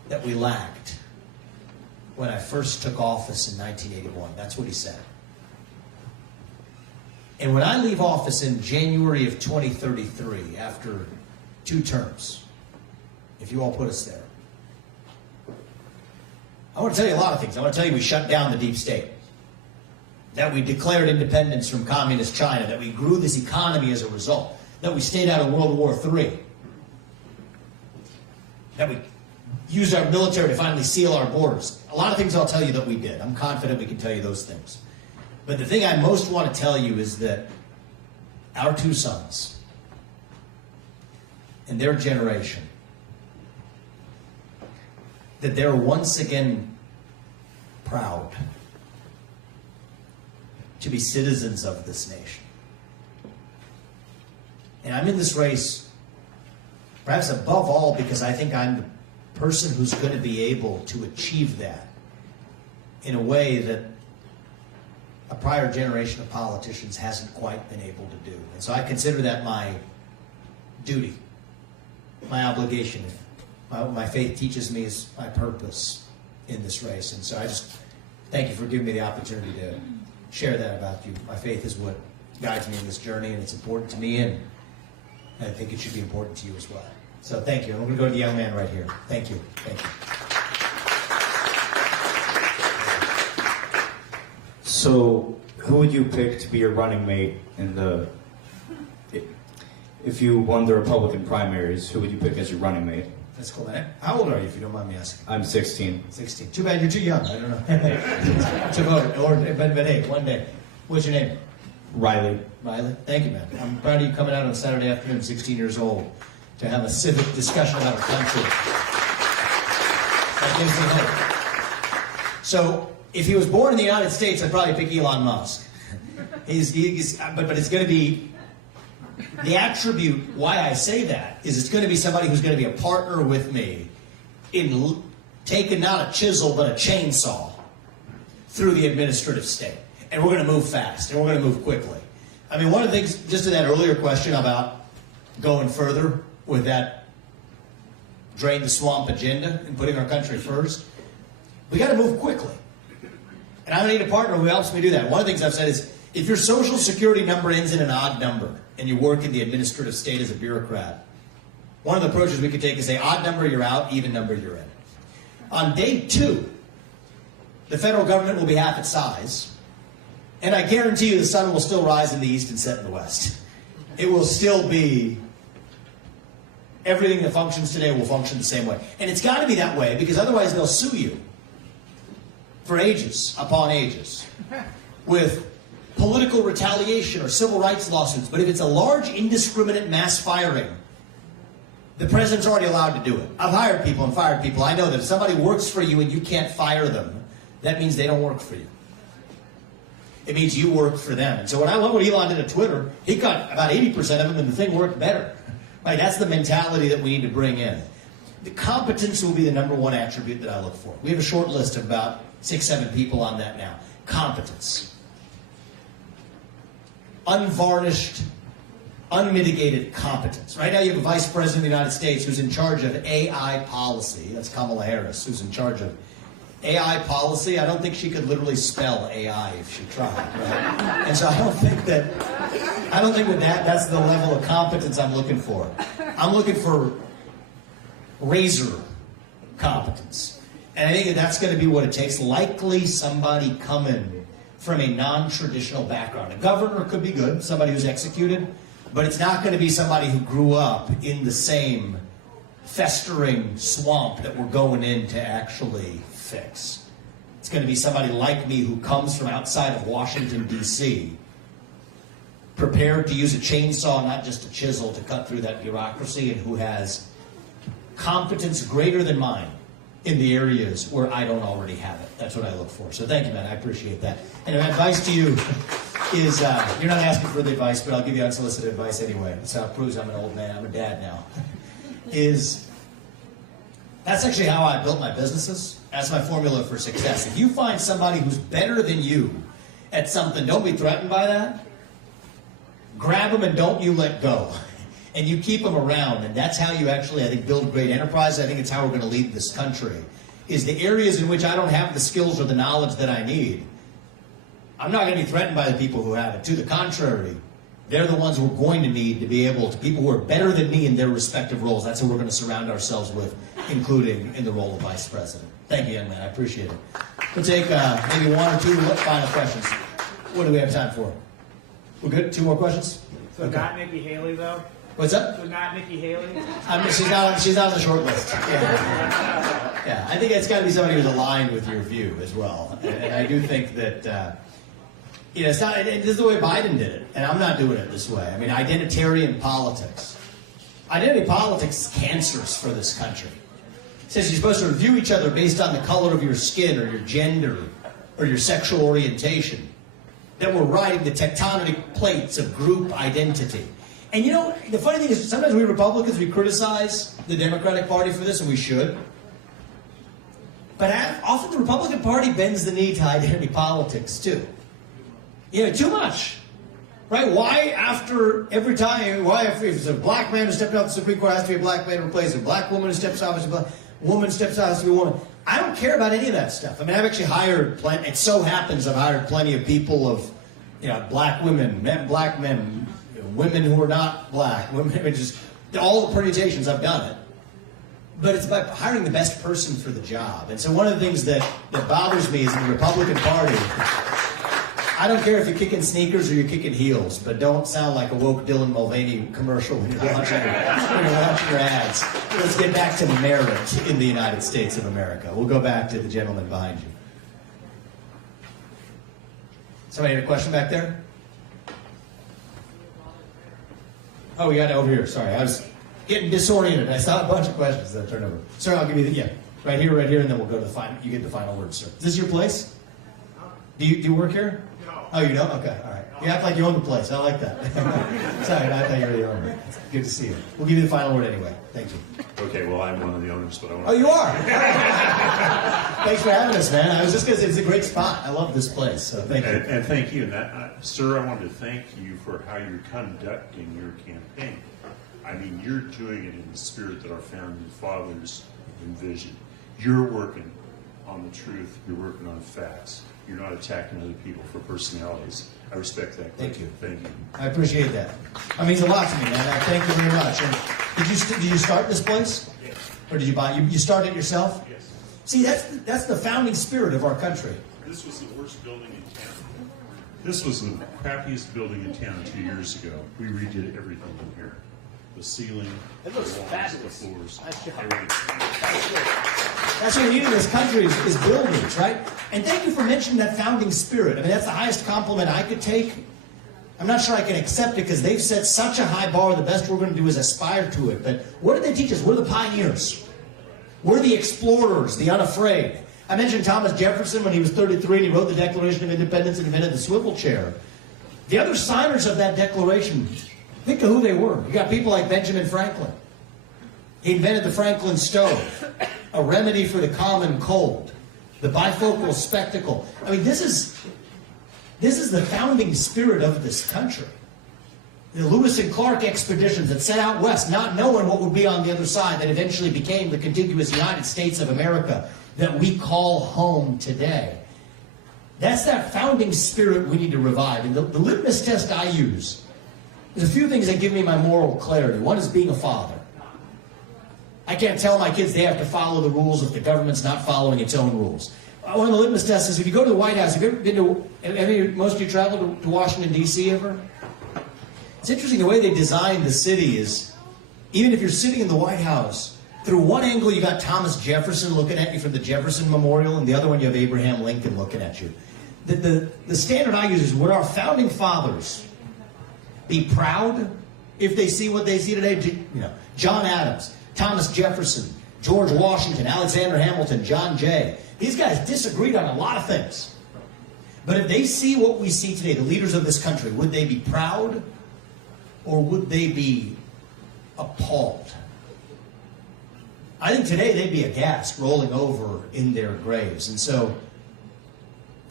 that we lacked when I first took office in 1981. That's what he said. And when I leave office in January of 2033, after 2 terms, if you all put us there, I want to tell you a lot of things. I want to tell you we shut down the deep state, that we declared independence from communist China, that we grew this economy as a result, that we stayed out of World War III, that we used our military to finally seal our borders. A lot of things I'll tell you that we did. I'm confident we can tell you those things. But the thing I most want to tell you is that our 2 sons and their generation, that they're once again proud to be citizens of this nation. And I'm in this race, perhaps above all, because I think I'm the person who's going to be able to achieve that in a way that a prior generation of politicians hasn't quite been able to do. And so I consider that my duty, my obligation. My faith teaches me is my purpose in this race. And so I just thank you for giving me the opportunity to share that about you. My faith is what guides me in this journey, and it's important to me, and I think it should be important to you as well. So thank you. I'm going to go to the young man right here. Thank you. Thank you. So, who would you pick to be your running mate if you won the Republican primaries? Who would you pick as your running mate? That's cool, man. How old are you, if you don't mind me asking? I'm 16. 16. Too bad you're too young. I don't know. To vote, or but hey, one day. What's your name? Riley. Riley. Thank you, man. I'm proud of you coming out on Saturday afternoon, 16 years old, to have a civic discussion about our country. That gives me hope. So, if he was born in the United States, I'd probably pick Elon Musk. But it's going to be, the attribute why I say that is it's going to be somebody who's going to be a partner with me in taking not a chisel but a chainsaw through the administrative state. And we're going to move fast, and we're going to move quickly. I mean, one of the things, just to that earlier question about going further with that drain the swamp agenda and putting our country first, we got to move quickly. And I need a partner who helps me do that. One of the things I've said is, if your social security number ends in an odd number and you work in the administrative state as a bureaucrat, one of the approaches we could take is say, odd number you're out, even number you're in. On day 2, the federal government will be half its size, and I guarantee you the sun will still rise in the east and set in the west. It will still be, everything that functions today will function the same way. And it's got to be that way, because otherwise they'll sue you for ages upon ages with political retaliation or civil rights lawsuits. But if it's a large, indiscriminate mass firing, the president's already allowed to do it. I've hired people and fired people. I know that if somebody works for you and you can't fire them, that means they don't work for you. It means you work for them. And so when I love what Elon did at Twitter, he got about 80% of them and the thing worked better. Right? That's the mentality that we need to bring in. The competence will be the number 1 attribute that I look for. We have a short list of about 6-7 people on that now. Competence. Unvarnished, unmitigated competence. Right now you have a vice president of the United States who's in charge of AI policy. That's Kamala Harris, who's in charge of AI policy. I don't think she could literally spell AI if she tried. Right? And so I don't think that's the level of competence I'm looking for. I'm looking for razor competence. And I think that's going to be what it takes. Likely somebody coming from a non-traditional background. A governor could be good, somebody who's executed, but it's not going to be somebody who grew up in the same festering swamp that we're going in to actually fix. It's going to be somebody like me who comes from outside of Washington, D.C., prepared to use a chainsaw, not just a chisel, to cut through that bureaucracy, and who has competence greater than mine in the areas where I don't already have it. That's what I look for. So thank you, man. I appreciate that. And my advice to you is, you're not asking for the advice, but I'll give you unsolicited advice anyway. That's how it proves I'm an old man. I'm a dad now. That's actually how I built my businesses. That's my formula for success. If you find somebody who's better than you at something, don't be threatened by that. Grab them and don't you let go. and you keep them around, and that's how you actually, I think, build great enterprise. I think it's how we're going to lead this country, is the areas in which I don't have the skills or the knowledge that I need. I'm not going to be threatened by the people who have it. To the contrary, they're the ones we're going to need to be able to, people who are better than me in their respective roles. That's who we're going to surround ourselves with, including in the role of vice president. Thank you, young man. I appreciate it. We'll take maybe one or two final questions. What do we have time for? We're good? Two more questions? So not Nikki Haley, though? What's up? So not Nikki Haley? She's not on the short list. Yeah, I think it's got to be somebody who's aligned with your view as well. And I do think that, it's not, this is the way Biden did it, and I'm not doing it this way. I mean, identitarian politics. Identity politics is cancerous for this country. It says you're supposed to review each other based on the color of your skin or your gender or your sexual orientation. That we're riding the tectonic plates of group identity. And you know, the funny thing is, sometimes we Republicans, we criticize the Democratic Party for this, and we should. But often the Republican Party bends the knee to identity politics, too. Too much. Right? Why after every time, if it's a black man who stepped out of the Supreme Court, it has to be a black man replaced, a black woman who steps out, a black woman steps out, has to be a woman. I don't care about any of that stuff. I mean, I've actually hired plenty, it so happens I've hired plenty of people of, black women, black men, women who are not black, women, just all the permutations, I've done it. But it's by hiring the best person for the job. And so one of the things that bothers me is in the Republican Party, I don't care if you're kicking sneakers or you're kicking heels, but don't sound like a woke Dylan Mulvaney commercial when you're launching your ads. Let's get back to merit in the United States of America. We'll go back to the gentleman behind you. Somebody had a question back there? Oh, we got it over here. Sorry, I was getting disoriented. I saw a bunch of questions that I turned over. Sir, I'll give you right here, and then we'll go to the final. You get the final word, sir. Is this your place? Do you work here? No. Oh, you don't? Okay, all right. You act like you own the place. I like that. Sorry, I thought you were the owner. Good to see you. We'll give you the final word anyway. Thank you. Okay, well, I'm one of the owners, but I want to... Oh, you are? Thanks for having us, man. I was just going to say, it's a great spot. I love this place, so thank you. And thank you. And sir, I wanted to thank you for how you're conducting your campaign. I mean, you're doing it in the spirit that our founding fathers envisioned. You're working on the truth. You're working on facts. You're not attacking other people for personalities. I respect that. Thank you. Thank you. I appreciate that. That means a lot to me, man. Thank you very much. And did you start this place? Yes. Or did you buy? You started it yourself? Yes. See, that's the founding spirit of our country. This was the worst building in town. This was the crappiest building in town 2 years ago. We redid everything in here. The ceiling, it looks the walls, fabulous. the floors. That's what we need in this country is buildings, right? And thank you for mentioning that founding spirit. I mean, that's the highest compliment I could take. I'm not sure I can accept it because they've set such a high bar. The best we're going to do is aspire to it. But what did they teach us? We're the pioneers. We're the explorers, the unafraid. I mentioned Thomas Jefferson when he was 33 and he wrote the Declaration of Independence and invented the swivel chair. The other signers of that declaration, think of who they were. You got people like Benjamin Franklin. He invented the Franklin stove, a remedy for the common cold, the bifocal spectacle. I mean, this is the founding spirit of this country. The Lewis and Clark expeditions that set out west, not knowing what would be on the other side, that eventually became the contiguous United States of America that we call home today. That's that founding spirit we need to revive. And the litmus test I use, there's a few things that give me my moral clarity. One is being a father. I can't tell my kids they have to follow the rules if the government's not following its own rules. One of the litmus tests is if you go to the White House, have you ever been to, most of you traveled to Washington, D.C. ever? It's interesting the way they designed the city is, even if you're sitting in the White House, through one angle you got Thomas Jefferson looking at you from the Jefferson Memorial, and the other one you have Abraham Lincoln looking at you. The standard I use is, would our founding fathers be proud if they see what they see today? You know, John Adams, Thomas Jefferson, George Washington, Alexander Hamilton, John Jay. These guys disagreed on a lot of things. But if they see what we see today, the leaders of this country, would they be proud or would they be appalled? I think today they'd be aghast, rolling over in their graves. And so,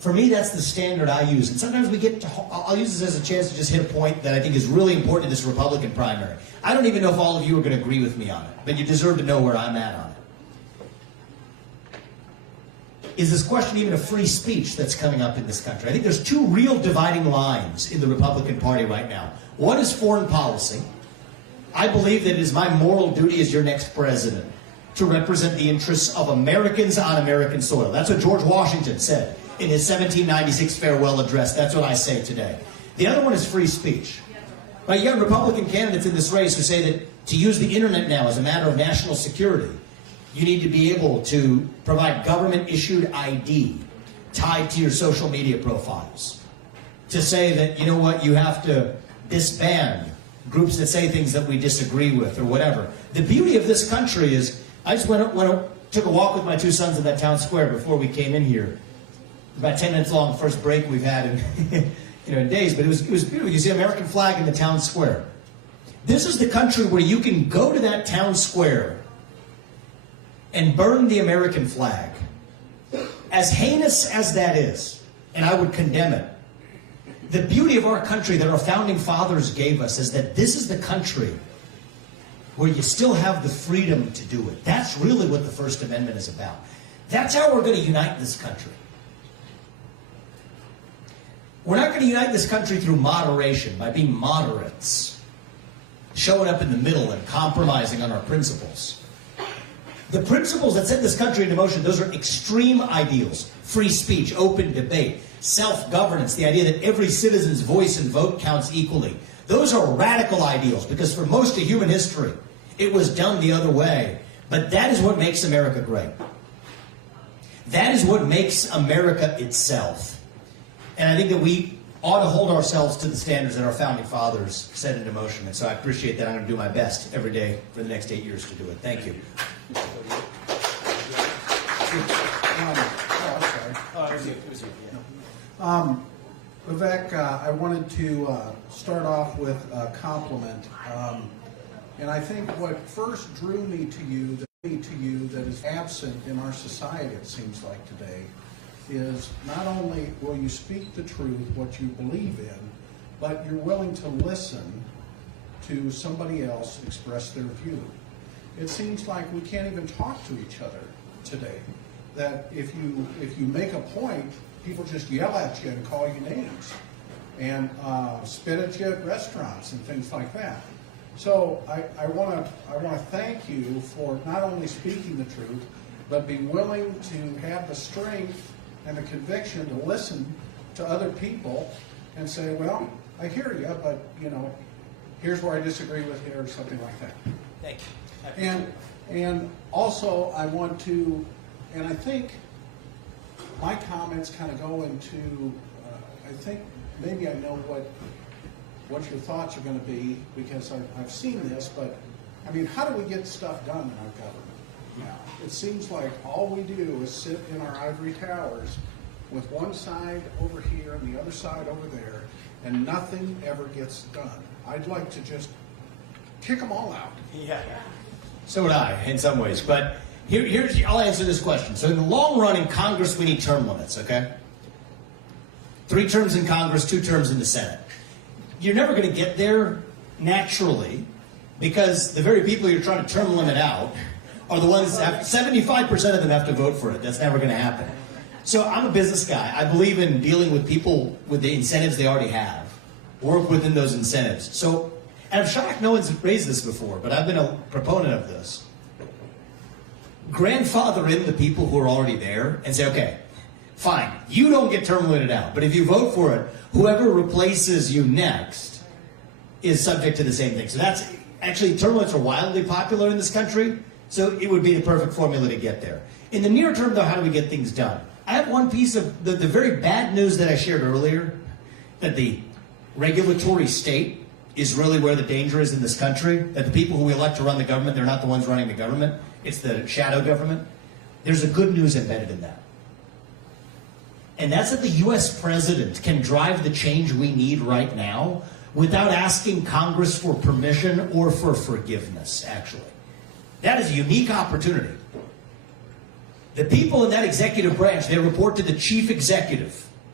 For me, that's the standard I use. And sometimes I'll use this as a chance to just hit a point that I think is really important in this Republican primary. I don't even know if all of you are going to agree with me on it, but you deserve to know where I'm at on it. Is this question even of free speech that's coming up in this country? I think there's two real dividing lines in the Republican Party right now. One is foreign policy. I believe that it is my moral duty as your next president to represent the interests of Americans on American soil. That's what George Washington said in his 1796 farewell address. That's what I say today. The other one is free speech. Right, you got Republican candidates in this race who say that to use the internet now as a matter of national security, you need to be able to provide government-issued ID tied to your social media profiles. To say that, you know what, you have to disband groups that say things that we disagree with or whatever. The beauty of this country is, I just took a walk with my two sons in that town square before we came in here. About 10 minutes long, first break we've had in days, but it was beautiful. You see an American flag in the town square. This is the country where you can go to that town square and burn the American flag. As heinous as that is, and I would condemn it, the beauty of our country that our founding fathers gave us is that this is the country where you still have the freedom to do it. That's really what the First Amendment is about. That's how we're going to unite this country. We're not going to unite this country through moderation, by being moderates, showing up in the middle and compromising on our principles. The principles that set this country into motion, those are extreme ideals. Free speech, open debate, self-governance, the idea that every citizen's voice and vote counts equally. Those are radical ideals because for most of human history, it was done the other way. But that is what makes America great. That is what makes America itself. And I think that we ought to hold ourselves to the standards that our founding fathers set into motion. And so I appreciate that. I'm going to do my best every day for the next 8 years to do it. Thank you. Vivek, I wanted to start off with a compliment. And I think what first drew me to you that is absent in our society, it seems like today, is not only will you speak the truth, what you believe in, but you're willing to listen to somebody else express their view. It seems like we can't even talk to each other today. That if you make a point, people just yell at you and call you names and spit at you at restaurants and things like that. So I want to thank you for not only speaking the truth, but being willing to have the strength and the conviction to listen to other people and say, well, I hear you, but here's where I disagree with you, or something like that. Thank you. And also I want to, and I think my comments kind of go into, I think maybe I know what your thoughts are going to be, because I've seen this, but I mean, how do we get stuff done in our government now? It seems like all we do is sit in our ivory towers with one side over here and the other side over there, and nothing ever gets done. I'd like to just kick them all out. Yeah. So would I, in some ways. But I'll answer this question. So in the long run in Congress, we need term limits, okay? 3 terms in Congress, 2 terms in the Senate. You're never going to get there naturally because the very people you're trying to term limit out are the ones that 75% of them have to vote for it. That's never going to happen. So I'm a business guy. I believe in dealing with people with the incentives they already have. Work within those incentives. So, and I'm shocked no one's raised this before, but I've been a proponent of this. Grandfather in the people who are already there and say, okay, fine, you don't get term limited out, but if you vote for it, whoever replaces you next is subject to the same thing. So that's actually, term limits are wildly popular in this country, so it would be the perfect formula to get there. In the near term, though, how do we get things done? I have one piece of the very bad news that I shared earlier, that the regulatory state is really where the danger is in this country, that the people who we elect to run the government, they're not the ones running the government, it's the shadow government. There's a good news embedded in that. And that's that the U.S. president can drive the change we need right now without asking Congress for permission or for forgiveness, actually. That is a unique opportunity. The people in that executive branch, they report to the chief executive.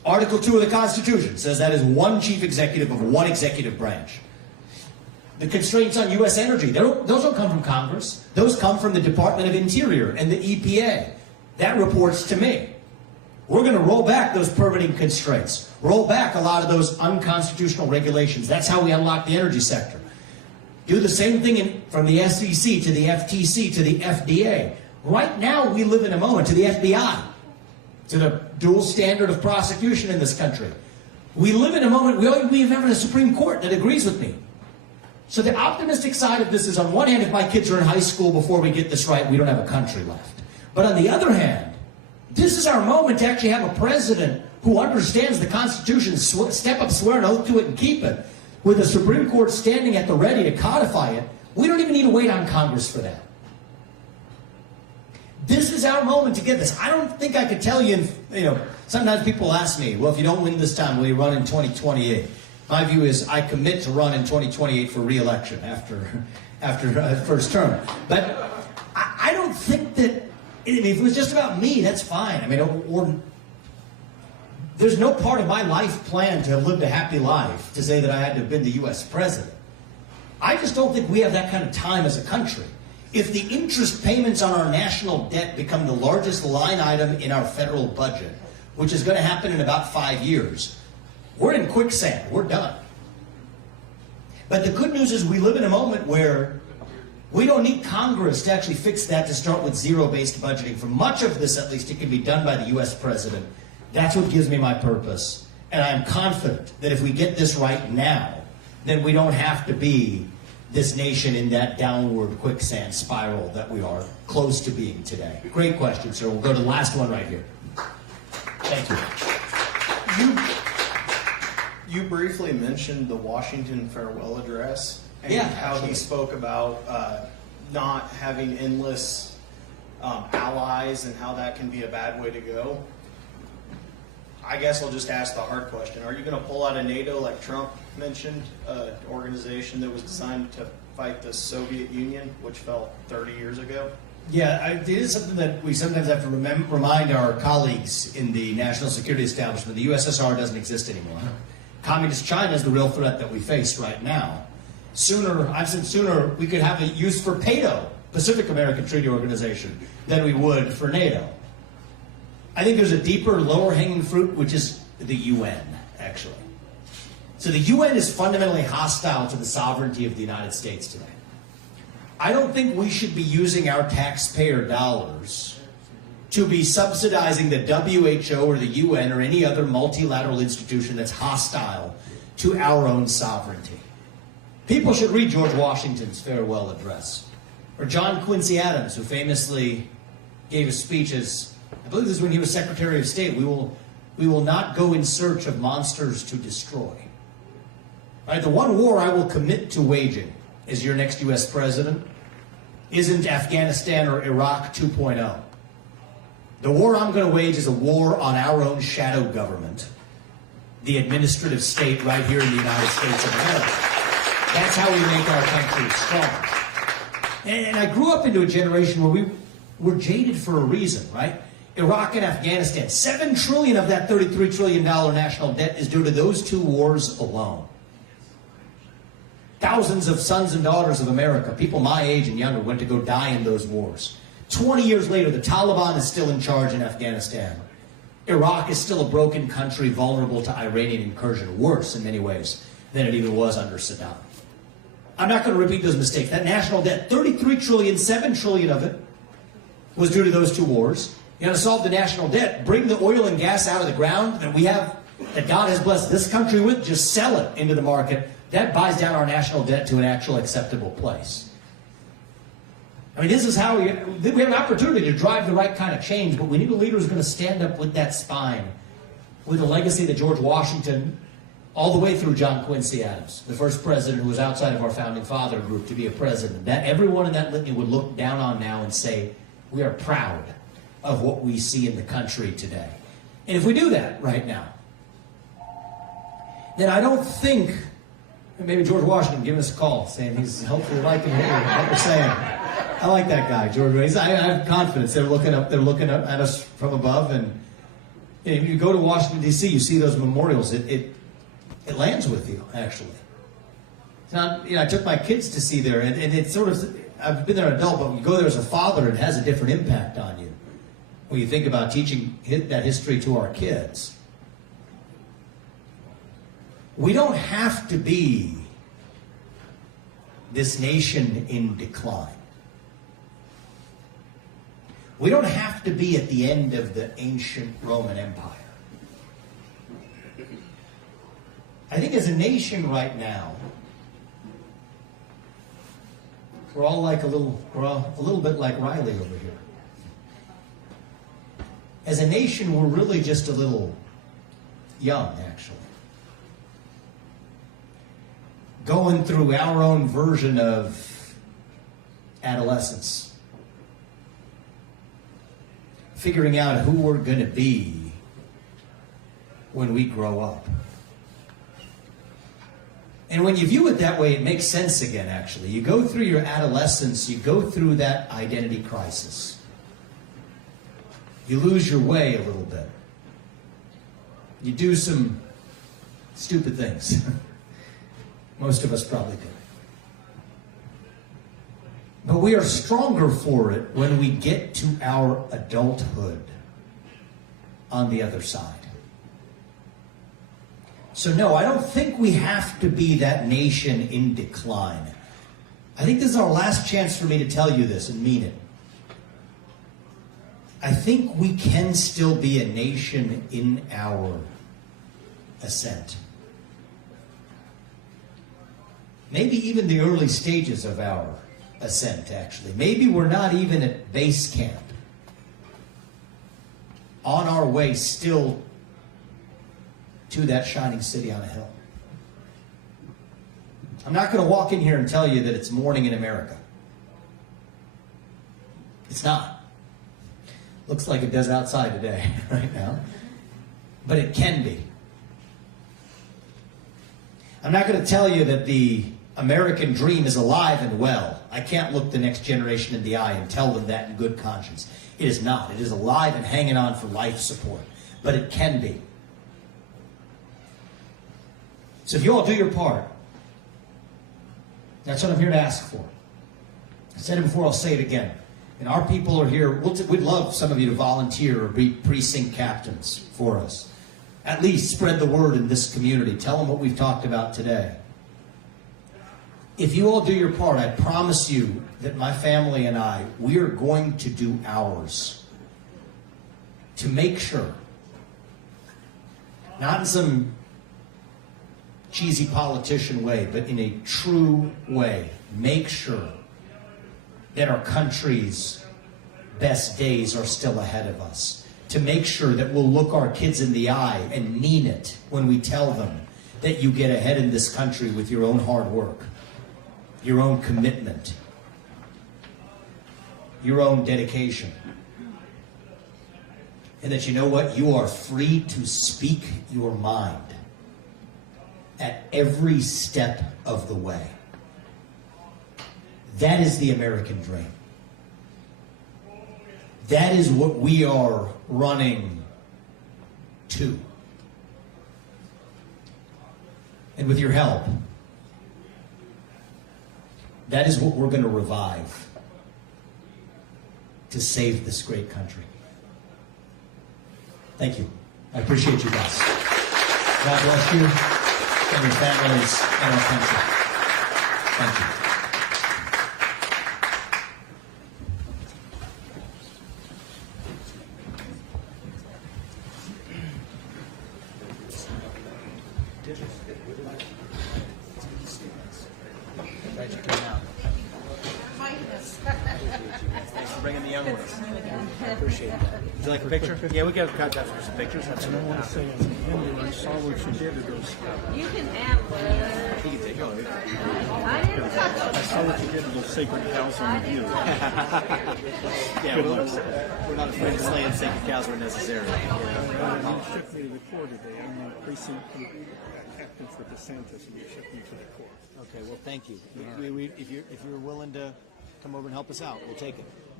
Article 2 of the Constitution says that is one chief executive of one executive branch. The constraints on U.S. energy, those don't come from Congress. Those come from the Department of Interior and the EPA. That reports to me. We're going to roll back those permitting constraints, roll back a lot of those unconstitutional regulations. That's how we unlock the energy sector. Do the same thing from the SEC to the FTC to the FDA. Right now, we live in a moment, to the FBI, to the dual standard of prosecution in this country. We live in a moment, we have a Supreme Court that agrees with me. So the optimistic side of this is, on one hand, if my kids are in high school before we get this right, we don't have a country left. But on the other hand, this is our moment to actually have a president who understands the Constitution, step up, swear an oath to it, and keep it, with the Supreme Court standing at the ready to codify it. We don't even need to wait on Congress for that. This is our moment to get this. I don't think I could tell you, sometimes people ask me, well, if you don't win this time, will you run in 2028? My view is I commit to run in 2028 for re-election after first term. But I don't think that, if it was just about me, that's fine. I mean, there's no part of my life plan to have lived a happy life to say that I had to have been the U.S. president. I just don't think we have that kind of time as a country. If the interest payments on our national debt become the largest line item in our federal budget, which is going to happen in about 5 years, we're in quicksand. We're done. But the good news is we live in a moment where we don't need Congress to actually fix that, to start with zero-based budgeting. For much of this, at least, it can be done by the U.S. president. That's what gives me my purpose. And I am confident that if we get this right now, then we don't have to be this nation in that downward quicksand spiral that we are close to being today. Great question, sir. We'll go to the last one right here. Thank you. You briefly mentioned the Washington farewell address and how he spoke about not having endless allies and how that can be a bad way to go. I guess I'll just ask the hard question. Are you going to pull out of NATO like Trump mentioned, an organization that was designed to fight the Soviet Union, which fell 30 years ago? Yeah, it is something that we sometimes have to remind our colleagues in the national security establishment. The USSR doesn't exist anymore. Communist China is the real threat that we face right now. I've said sooner we could have a use for PATO, Pacific American Treaty Organization, than we would for NATO. I think there's a deeper, lower-hanging fruit, which is the UN, actually. So the UN is fundamentally hostile to the sovereignty of the United States today. I don't think we should be using our taxpayer dollars to be subsidizing the WHO or the UN or any other multilateral institution that's hostile to our own sovereignty. People should read George Washington's farewell address, or John Quincy Adams, who famously gave a speech as, I believe this is when he was Secretary of State, we will not go in search of monsters to destroy. Right? The one war I will commit to waging as your next U.S. president isn't Afghanistan or Iraq 2.0. The war I'm going to wage is a war on our own shadow government, the administrative state right here in the United States of America. That's how we make our country strong. And I grew up into a generation where we were jaded for a reason, right? Iraq and Afghanistan, $7 trillion of that $33 trillion national debt is due to those two wars alone. Thousands of sons and daughters of America, people my age and younger, went to go die in those wars. 20 years later, the Taliban is still in charge in Afghanistan. Iraq is still a broken country, vulnerable to Iranian incursion, worse in many ways than it even was under Saddam. I'm not going to repeat those mistakes. That national debt, $33 trillion, $7 trillion of it was due to those two wars. You got to solve the national debt, bring the oil and gas out of the ground that we have, that God has blessed this country with, just sell it into the market. That buys down our national debt to an actual acceptable place. I mean, this is how we have an opportunity to drive the right kind of change, but we need a leader who's going to stand up with that spine, with the legacy that George Washington, all the way through John Quincy Adams, the first president who was outside of our founding father group to be a president, that everyone in that litany would look down on now and say, we are proud of what we see in the country today. And if we do that right now, then I don't think, maybe George Washington give us a call saying he's hopefully liking what we're saying. I like that guy, George. I have confidence. They're looking up at us from above, and If you go to Washington, D.C., you see those memorials. It lands with you, actually. It's not, I took my kids to see there, and it's sort of, I've been there an adult, but when you go there as a father, it has a different impact on you when you think about teaching that history to our kids. We don't have to be this nation in decline. We don't have to be at the end of the ancient Roman Empire. I think as a nation right now, we're all a little bit like Riley over here. As a nation, we're really just a little young, actually. Going through our own version of adolescence. Figuring out who we're going to be when we grow up. And when you view it that way, it makes sense again, actually. You go through your adolescence, you go through that identity crisis. You lose your way a little bit. You do some stupid things. Most of us probably do. But we are stronger for it when we get to our adulthood on the other side. So no, I don't think we have to be that nation in decline. I think this is our last chance for me to tell you this and mean it. I think we can still be a nation in our ascent. Maybe even the early stages of our ascent, actually. Maybe we're not even at base camp. On our way still to that shining city on a hill. I'm not going to walk in here and tell you that it's morning in America. It's not. Looks like it does outside today, right now. But it can be. I'm not going to tell you that the American dream is alive and well. I can't look the next generation in the eye and tell them that in good conscience. It is not. It is alive and hanging on for life support. But it can be. So if you all do your part, that's what I'm here to ask for. I said it before, I'll say it again. And our people are here. We'd love some of you to volunteer or be precinct captains for us. At least spread the word in this community. Tell them what we've talked about today. If you all do your part, I promise you that my family and I, we are going to do ours to make sure, not in some cheesy politician way, but in a true way, make sure that our country's best days are still ahead of us. To make sure that we'll look our kids in the eye and mean it when we tell them that you get ahead in this country with your own hard work, your own commitment, your own dedication. And that you know what? You are free to speak your mind at every step of the way. That is the American dream. That is what we are running to. And with your help, that is what we're going to revive to save this great country. Thank you. I appreciate you guys. God bless you and your families and our country. Thank you. Glad you came out. Thanks for bringing the young ones. I appreciate that. Would you like a picture? Yeah, we got cut that for some pictures. That's And I want to say, as an Indian, I saw what you did to those. You can have one. He can take it. I didn't touch it. I saw what you did to those sacred cows on the hill. Yeah, we're not afraid of slaying sacred cows where necessary. You shipped me to the Corps today. I'm the precinct captain for DeSantis, and you shipped me to the Corps. Okay, well, thank you. If you're willing to come over and help us out, we'll take it.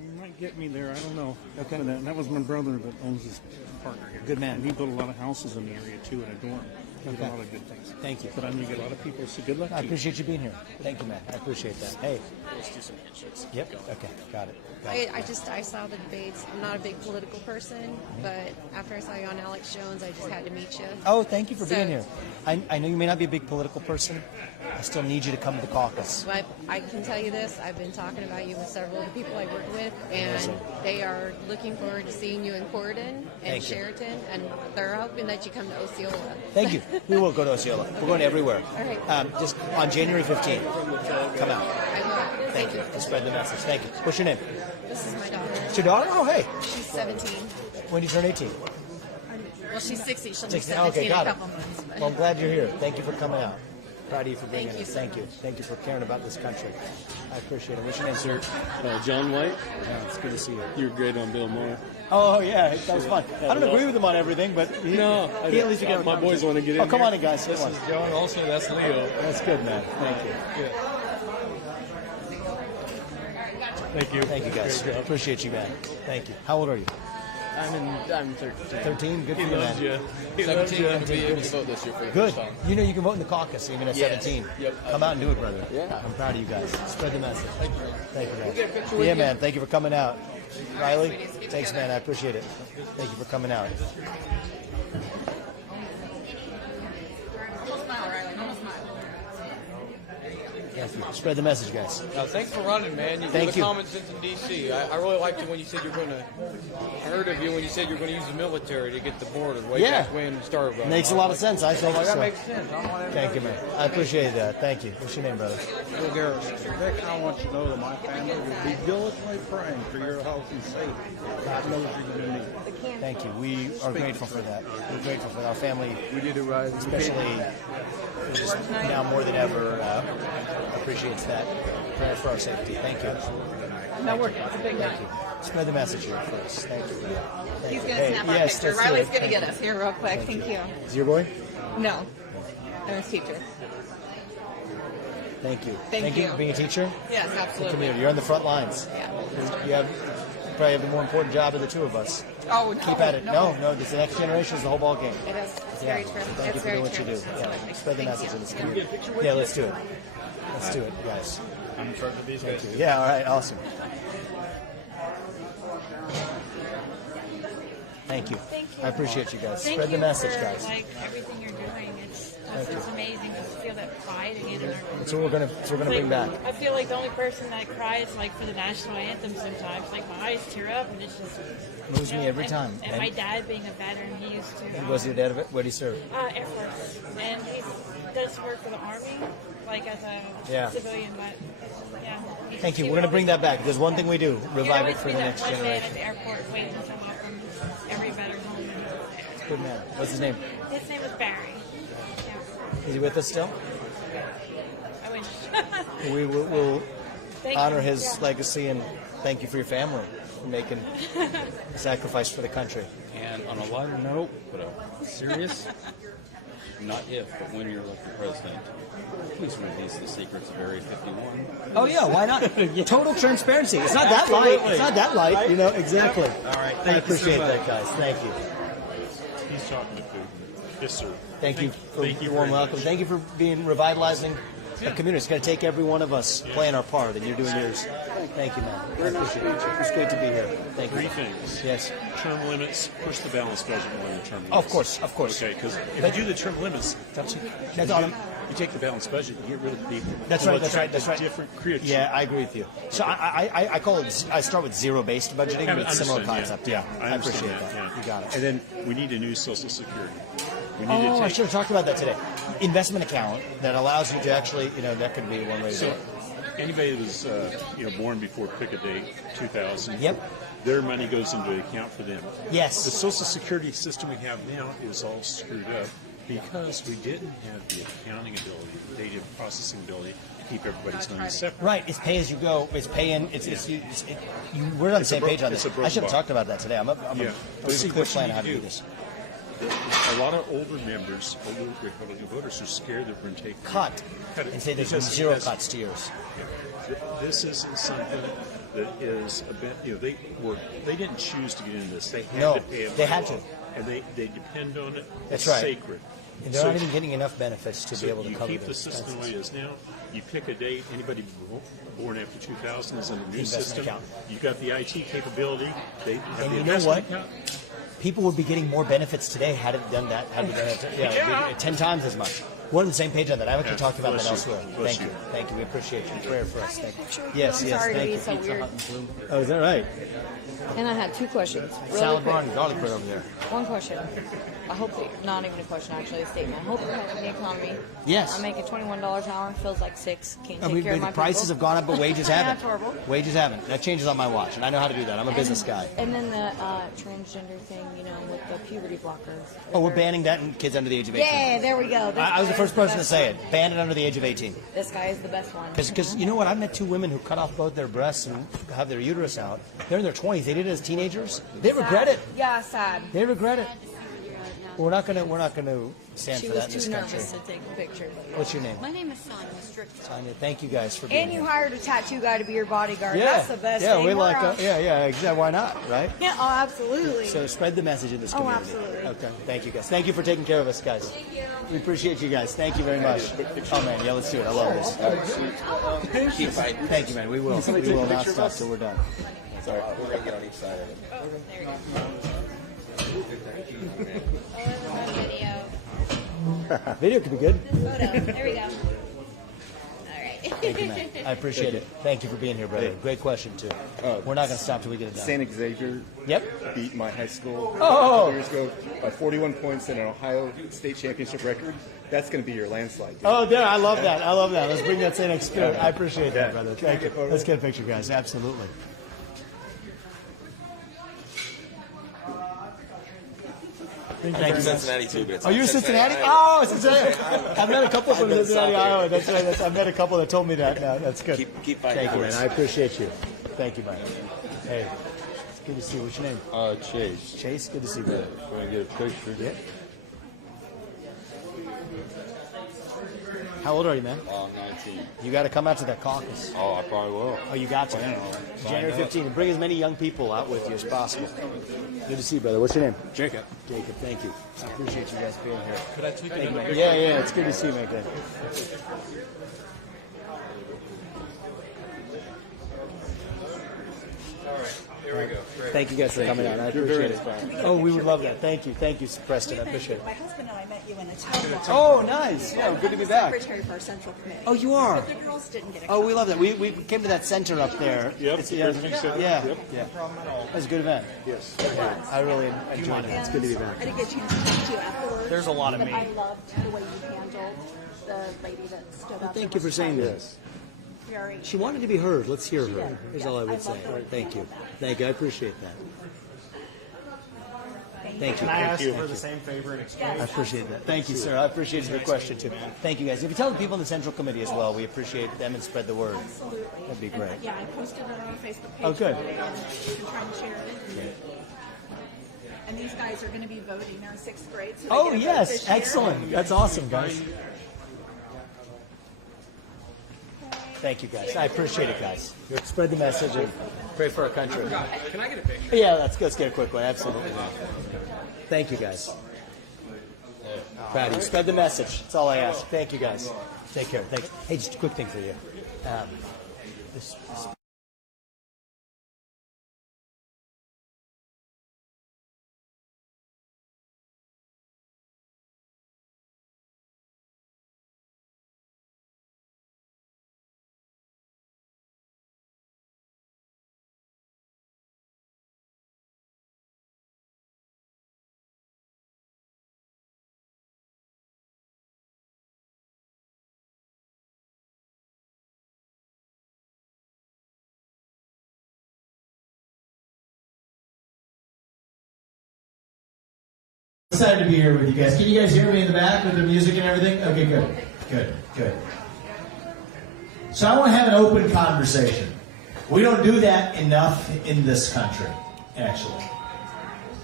You might get me there. I don't know. Okay. But that was my brother that owns his partner here. Good man. And he built a lot of houses in the area too, in a dorm. He did a lot of good things. Thank you. But I knew you get a lot of people, so good luck. I appreciate you being here. Thank you, man. I appreciate that. Hey. Let's do some handshakes. Yep. Okay. Got it. Got it. I saw the debates. I'm not a big political person, but after I saw you on Alex Jones, I just had to meet you. Oh, thank you for being here. I know you may not be a big political person. I still need you to come to the caucus. But I can tell you this, I've been talking about you with several of the people I work with, and they are looking forward to seeing you in Corydon and Sheraton, and they're hoping that you come to Osceola. Thank you. We will go to Osceola. We're going everywhere. All right. Just on January 15th. Come out. I will. Thank you. To spread the message. Thank you. What's your name? This is my daughter. It's your daughter? Oh, hey. She's 17. When do you turn 18? Well, she's 60. She'll be 16. 17 Okay, in a got it. couple months. But. Well, I'm glad you're here. Thank you for coming out. Proud of you for being Thank here. you. Thank you. Thank you for caring about this country. I appreciate it. What's your name, sir? John White. Yeah, it's good to see you. You were great on Bill Maher. Oh, yeah, that was fun. I don't agree with him on everything, but he at least get my boys want to get in. Oh, come here. on in, guys. This is John. Also, that's Leo. That's good, man. Thank you. Good. Thank you. Thank you, guys. Appreciate you, man. Thank you. How old are you? I'm 13. 13? Good for He you, loves man. you. He 17 going to be able to vote this year for the Good. first time. You know you can vote in the caucus even at 17. Yep. Come out and do it, brother. Yeah. I'm proud of you guys. Spread the message. Thank you. Thank you, We'll get a guys. picture with Yeah, you. man. Thank you for coming out. Riley? Thanks, man. I appreciate it. Thank you for coming out. Almost smile, Riley. Almost smile. Thank you. Spread the message, guys. Thanks for running, man. You Thank were the you. common sense in D.C. I really liked it when you said you're going to. I heard of you when you said you're going to use the military to get the border way back when you started running. Makes a lot of sense. I think that so. makes sense. I don't want Thank you, man. I appreciate that. Thank you. What's your name, brother? Well, Garrett, Vic, I want you to know that my family will be diligently praying for your health and safety. God knows you're going to need it. Thank you. We are grateful for that. We're grateful for our family. We did it right. Especially just now more than ever appreciates that. Prayer for our safety. Thank you. No, it's a big night. Thank you. Spread the message here first. Thank you. He's going to snap our picture. Riley's going to get us here real quick. Thank you. Is your boy? No. I'm his teacher. Thank you. Thank you. For being a teacher. Yes, The absolutely. community. You're on the front lines. Yeah. You probably have the more important job of the two of us. Oh, no. Keep at it. No, it's the next generation is the whole ball game. It is. It's Yeah. very true. So thank you for doing what you do. Yeah. Spread the message in this community. Yeah, let's do it. Let's do it, guys. I'm in charge of these guys. Thank you. Yeah, all right, awesome. Thank you. Thank you. I appreciate you guys. Thank Spread the you message, for, guys. like everything you're doing. It's Thank you. amazing to feel that pride again in our country. That's what we're gonna bring back. I feel like the only person that cries like for the national anthem sometimes. Like my eyes tear up and it's just Moves me every time. And my dad being a veteran, he used to. Was your dad? Where did he serve? Air Force, and he does work for the Army, like as a civilian. But yeah. Thank you. We're gonna bring that back. There's one thing we do: revive it for the next One man generation. at the airport waiting to welcome every veteran home. Good man. What's his name? His name is Barry. Is he with us still? I wish. We will Thank honor you. his Yeah. legacy and thank you for your family for making a sacrifice for the country. And on a lighter note, but serious, not if, but when you're elected president, please release the secrets of Area 51. Oh yeah, why not? Total transparency. It's not that light. It's not that light. You know exactly. All right. I appreciate that, guys. Thank you. He's talking to Putin. Yes, sir. Thank you for Thank you your warm very welcome. much. Thank you for being revitalizing the community. It's going to take every one of us playing our part, and you're doing yours. Thank you, man. I appreciate it. It's great to be here. Thank you. Three things. Yes. Term limits, push the balanced budget more than term limits. Of course, of course. Okay, because if you do the term limits, you take the balanced budget, you get rid of people. That's right. That's right. That's right. Different creatures. Yeah, I agree with you. So I call it. I start with zero-based budgeting, but it's a similar concept. Yeah, I appreciate that. Yeah. You got it. And then we need a new Social Security. We need Oh, to I take, should have talked about that today. Investment account that allows you to actually, that could be one way to do So it. anybody that was born before pick a date, 2000. Yep. Their money goes into an account for them. Yes. The Social Security system we have now is all screwed up because we didn't have the accounting ability, the data processing ability to keep everybody's money separate. Right, it's pay as you go. It's pay in. We're on the same page on this. it's a I should have broken talked about that today. I'm a But super clear plan on how to do this. a lot of older members, older Republican voters, are scared that we're going to take cut it. and say there's been zero cuts to yours. This isn't something that is a bit, they didn't choose to get into this. They had No, to pay it. they by had law. to. And they depend on it. That's It's right. sacred. And they're not even getting enough benefits to So be able to you cover keep the this. system the way it is now. You pick a date. Anybody born after 2000 is in the new Investment system. account. You've got the IT capability. They have And the you know what? investment account. People would be getting more benefits today had it done that. Had we done it, yeah, 10 times as much. We're on the same page on that. I haven't talked about that elsewhere. Thank you. Thank you. We appreciate your prayer for us. Thank you. Yes, I'm yes. sorry to Thank be you. so weird. Oh, is that right? And I had two questions. Really Salad quick. bar and garlic bread over there. One question. I hope that, not even a question, actually, a statement. I hope you're helping the economy. Yes. I'm making $21 an hour, feels like $6. Can't I take mean, care of the my prices people. have gone up, but wages Yeah, haven't. it's horrible. Wages haven't. That changes on my watch, and I know how to do that. I'm a business guy. And then the transgender thing, with the puberty blockers. Oh, we're banning that in kids under the age of 18. Yeah, there we go. I was the first person to say it. Ban it under the age of 18. This guy is the best one. Because you know what? I've met two women who cut off both their breasts and have their uterus out. They're in their 20s. They did it as teenagers. They regret it. Yeah, sad. They regret it. We're not gonna stand She for was that in this too country. nervous to take a picture. What's your name? My name is Sonia Strickland. Tanya, thank you guys for being And you here. hired a tattoo guy to be your bodyguard. Yeah, That's the best yeah, thing. we We're like, on. yeah, exactly. Why not, right? Yeah, oh, absolutely. So spread the message in this Oh, community. absolutely. Okay, thank you guys. Thank you for taking care of us, guys. Thank you. We appreciate you guys. Thank you very much. Oh man, yeah, let's do it. I love this. Keep fighting. Thank you, man. We will. We will not stop till we're done. Sorry, we're going to get on each side of it. There you go. Video. Video could be good. Photo. There we go. All right. Thank you, man. I appreciate it. Thank you for being here, brother. Great question, too. We're not going to stop till we get it done. St. Xavier beat my high school a couple years ago by 41 points in an Ohio State Championship record. That's going to be your landslide. Oh, yeah, I love that. I love that. Let's bring that same spirit. I appreciate that, brother. Thank you. Let's get a picture, guys. Absolutely. Thank you. Cincinnati too, but it's Oh, you're Cincinnati? Oh, Cincinnati. I've met a couple from Cincinnati, Iowa. That's right. I've met a couple that told me that. No, that's good. Keep fighting. Thank you, man. I appreciate you. Thank you, man. Hey, it's good to see you. What's your name? Chase. Chase, good to see you, brother. Want to get a picture? Yeah. How old are you, man? 19. You got to come out to that caucus. Oh, I probably will. Oh, you got to. January 15th. And bring as many young people out with you as possible. Good to see you, brother. What's your name? Jacob. Jacob, thank you. I appreciate you guys being here. Could I tweak Thank it? you, man. Yeah, it's good to see you, man. Good. Here we go. Thank you guys for coming out. I appreciate it. Oh, we would love that. Thank you. Thank you, Preston. I appreciate it. My husband and I met you in a town hall. Oh, nice. Yeah, good to be back. Secretary for our central committee. Oh, you are? But the girls didn't get a Oh, we love that. We came to that center up there. Yep. Yeah. It was a good event. Yes. Yeah, I really enjoyed it. It's good to be back. I didn't get a chance to talk to you afterwards. There's a lot of but me. I loved the way you handled the lady that stood up. Thank you for saying that. Very. She wanted to be heard. Let's hear She her. did. Here's Yes, all I I would say. love the way you Thank you. handled that. Thank you. I appreciate that. Thank you. Can I ask Thank for you. the same favor in exchange? I appreciate that. Thank you, sir. I appreciate your question, too. Thank you, guys. If you tell the people in the Central Committee as well, we appreciate them and spread the word. Absolutely. That'd be And, great. yeah, I posted it on our Facebook page. Oh, good. today, and you can try and share it. And these guys are going to be voting. They're in 6th grade. So they Oh, get a vote yes. this year. Excellent. That's awesome, guys. Thank you, guys. I appreciate it, guys. Spread the message and pray for our country. Can I get a picture? Yeah, let's get a quick one. Absolutely. Thank you, guys. Proud of you. Spread the message. That's all I ask. Thank you, guys. Take care. Thanks. Hey, just a quick thing for you. This Excited to be here with you guys. Can you guys hear me in the back with the music and everything? Okay, good. So I want to have an open conversation. We don't do that enough in this country, actually.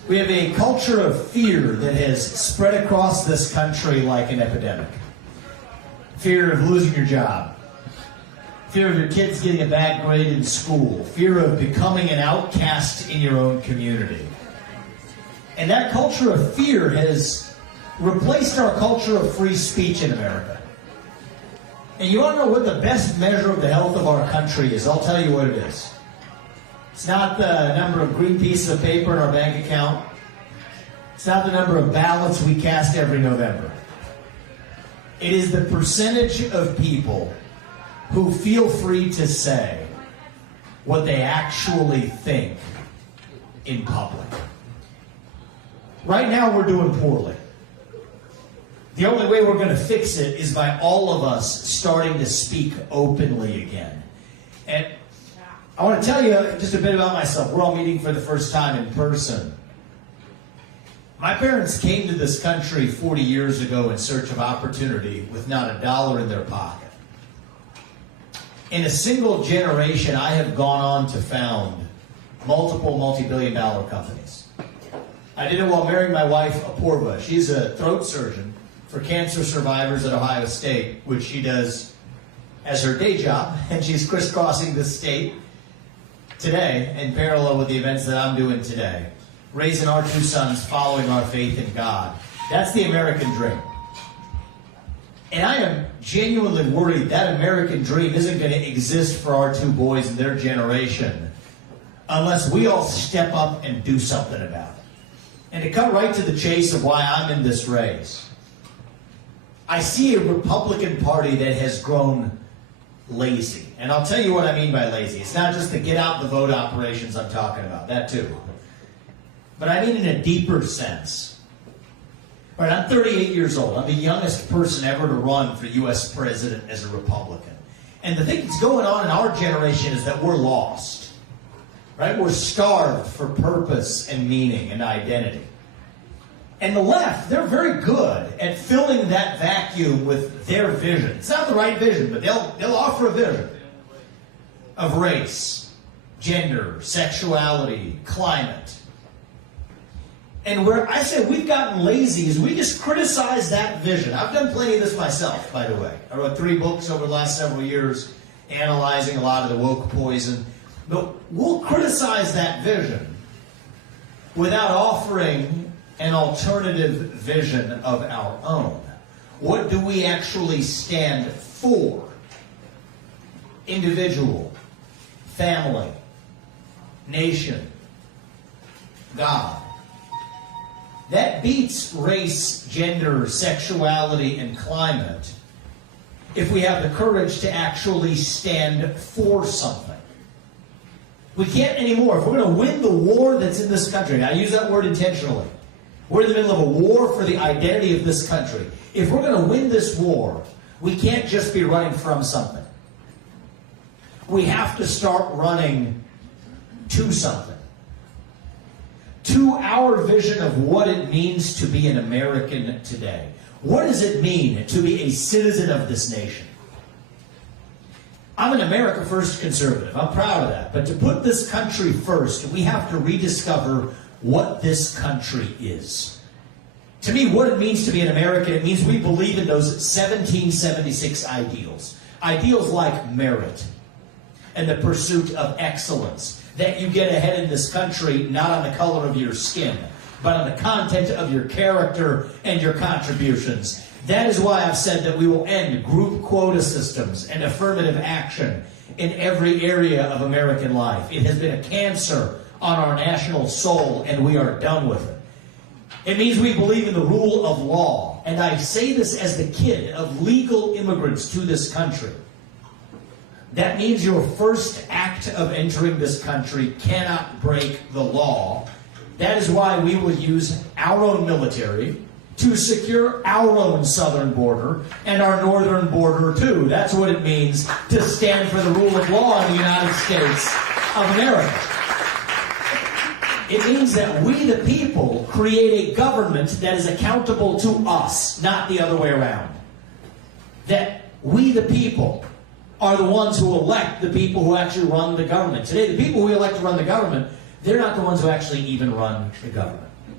We have a culture of fear that has spread across this country like an epidemic. Fear of losing your job. Fear of your kids getting a bad grade in school. Fear of becoming an outcast in your own community. And that culture of fear has replaced our culture of free speech in America. And you want to know what the best measure of the health of our country is? I'll tell you what it is. It's not the number of green pieces of paper in our bank account. It's not the number of ballots we cast every November. It is the percentage of people who feel free to say what they actually think in public. Right now, we're doing poorly. The only way we're going to fix it is by all of us starting to speak openly again. And I want to tell you just a bit about myself. We're all meeting for the first time in person. My parents came to this country 40 years ago in search of opportunity with not a dollar in their pocket. In a single generation, I have gone on to found multiple multi-billion-dollar companies. I did it while marrying my wife, Apurva. She's a throat surgeon for cancer survivors at Ohio State, which she does as her day job, and she's crisscrossing the state today in parallel with the events that I'm doing today, raising our two sons, following our faith in God. That's the American dream. And I am genuinely worried that American dream isn't going to exist for our two boys and their generation unless we all step up and do something about it. And to cut right to the chase of why I'm in this race, I see a Republican Party that has grown lazy. And I'll tell you what I mean by lazy. It's not just the get out the vote operations I'm talking about, that too. But I mean in a deeper sense. Right, I'm 38 years old. I'm the youngest person ever to run for U.S. president as a Republican. And the thing that's going on in our generation is that we're lost. Right? We're starved for purpose and meaning and identity. And the left, they're very good at filling that vacuum with their vision. It's not the right vision, but they'll offer a vision of race, gender, sexuality, climate. And where I say we've gotten lazy is we just criticize that vision. I've done plenty of this myself, by the way. I wrote 3 books over the last several years analyzing a lot of the woke poison. But we'll criticize that vision without offering an alternative vision of our own. What do we actually stand for? Individual, family, nation, God. That beats race, gender, sexuality, and climate if we have the courage to actually stand for something. We can't anymore. If we're going to win the war that's in this country, and I use that word intentionally, we're in the middle of a war for the identity of this country. If we're going to win this war, we can't just be running from something. We have to start running to something. To our vision of what it means to be an American today. What does it mean to be a citizen of this nation? I'm an America First conservative. I'm proud of that. But to put this country first, we have to rediscover what this country is. To me, what it means to be an American, it means we believe in those 1776 ideals. Ideals like merit and the pursuit of excellence. That you get ahead in this country not on the color of your skin, but on the content of your character and your contributions. That is why I've said that we will end group quota systems and affirmative action in every area of American life. It has been a cancer on our national soul, and we are done with it. It means we believe in the rule of law. And I say this as the kid of legal immigrants to this country. That means your first act of entering this country cannot break the law. That is why we will use our own military to secure our own southern border and our northern border too. That's what it means to stand for the rule of law in the United States of America. It means that we, the people, create a government that is accountable to us, not the other way around. That we, the people, are the ones who elect the people who actually run the government. Today, the people we elect to run the government, they're not the ones who actually even run the government.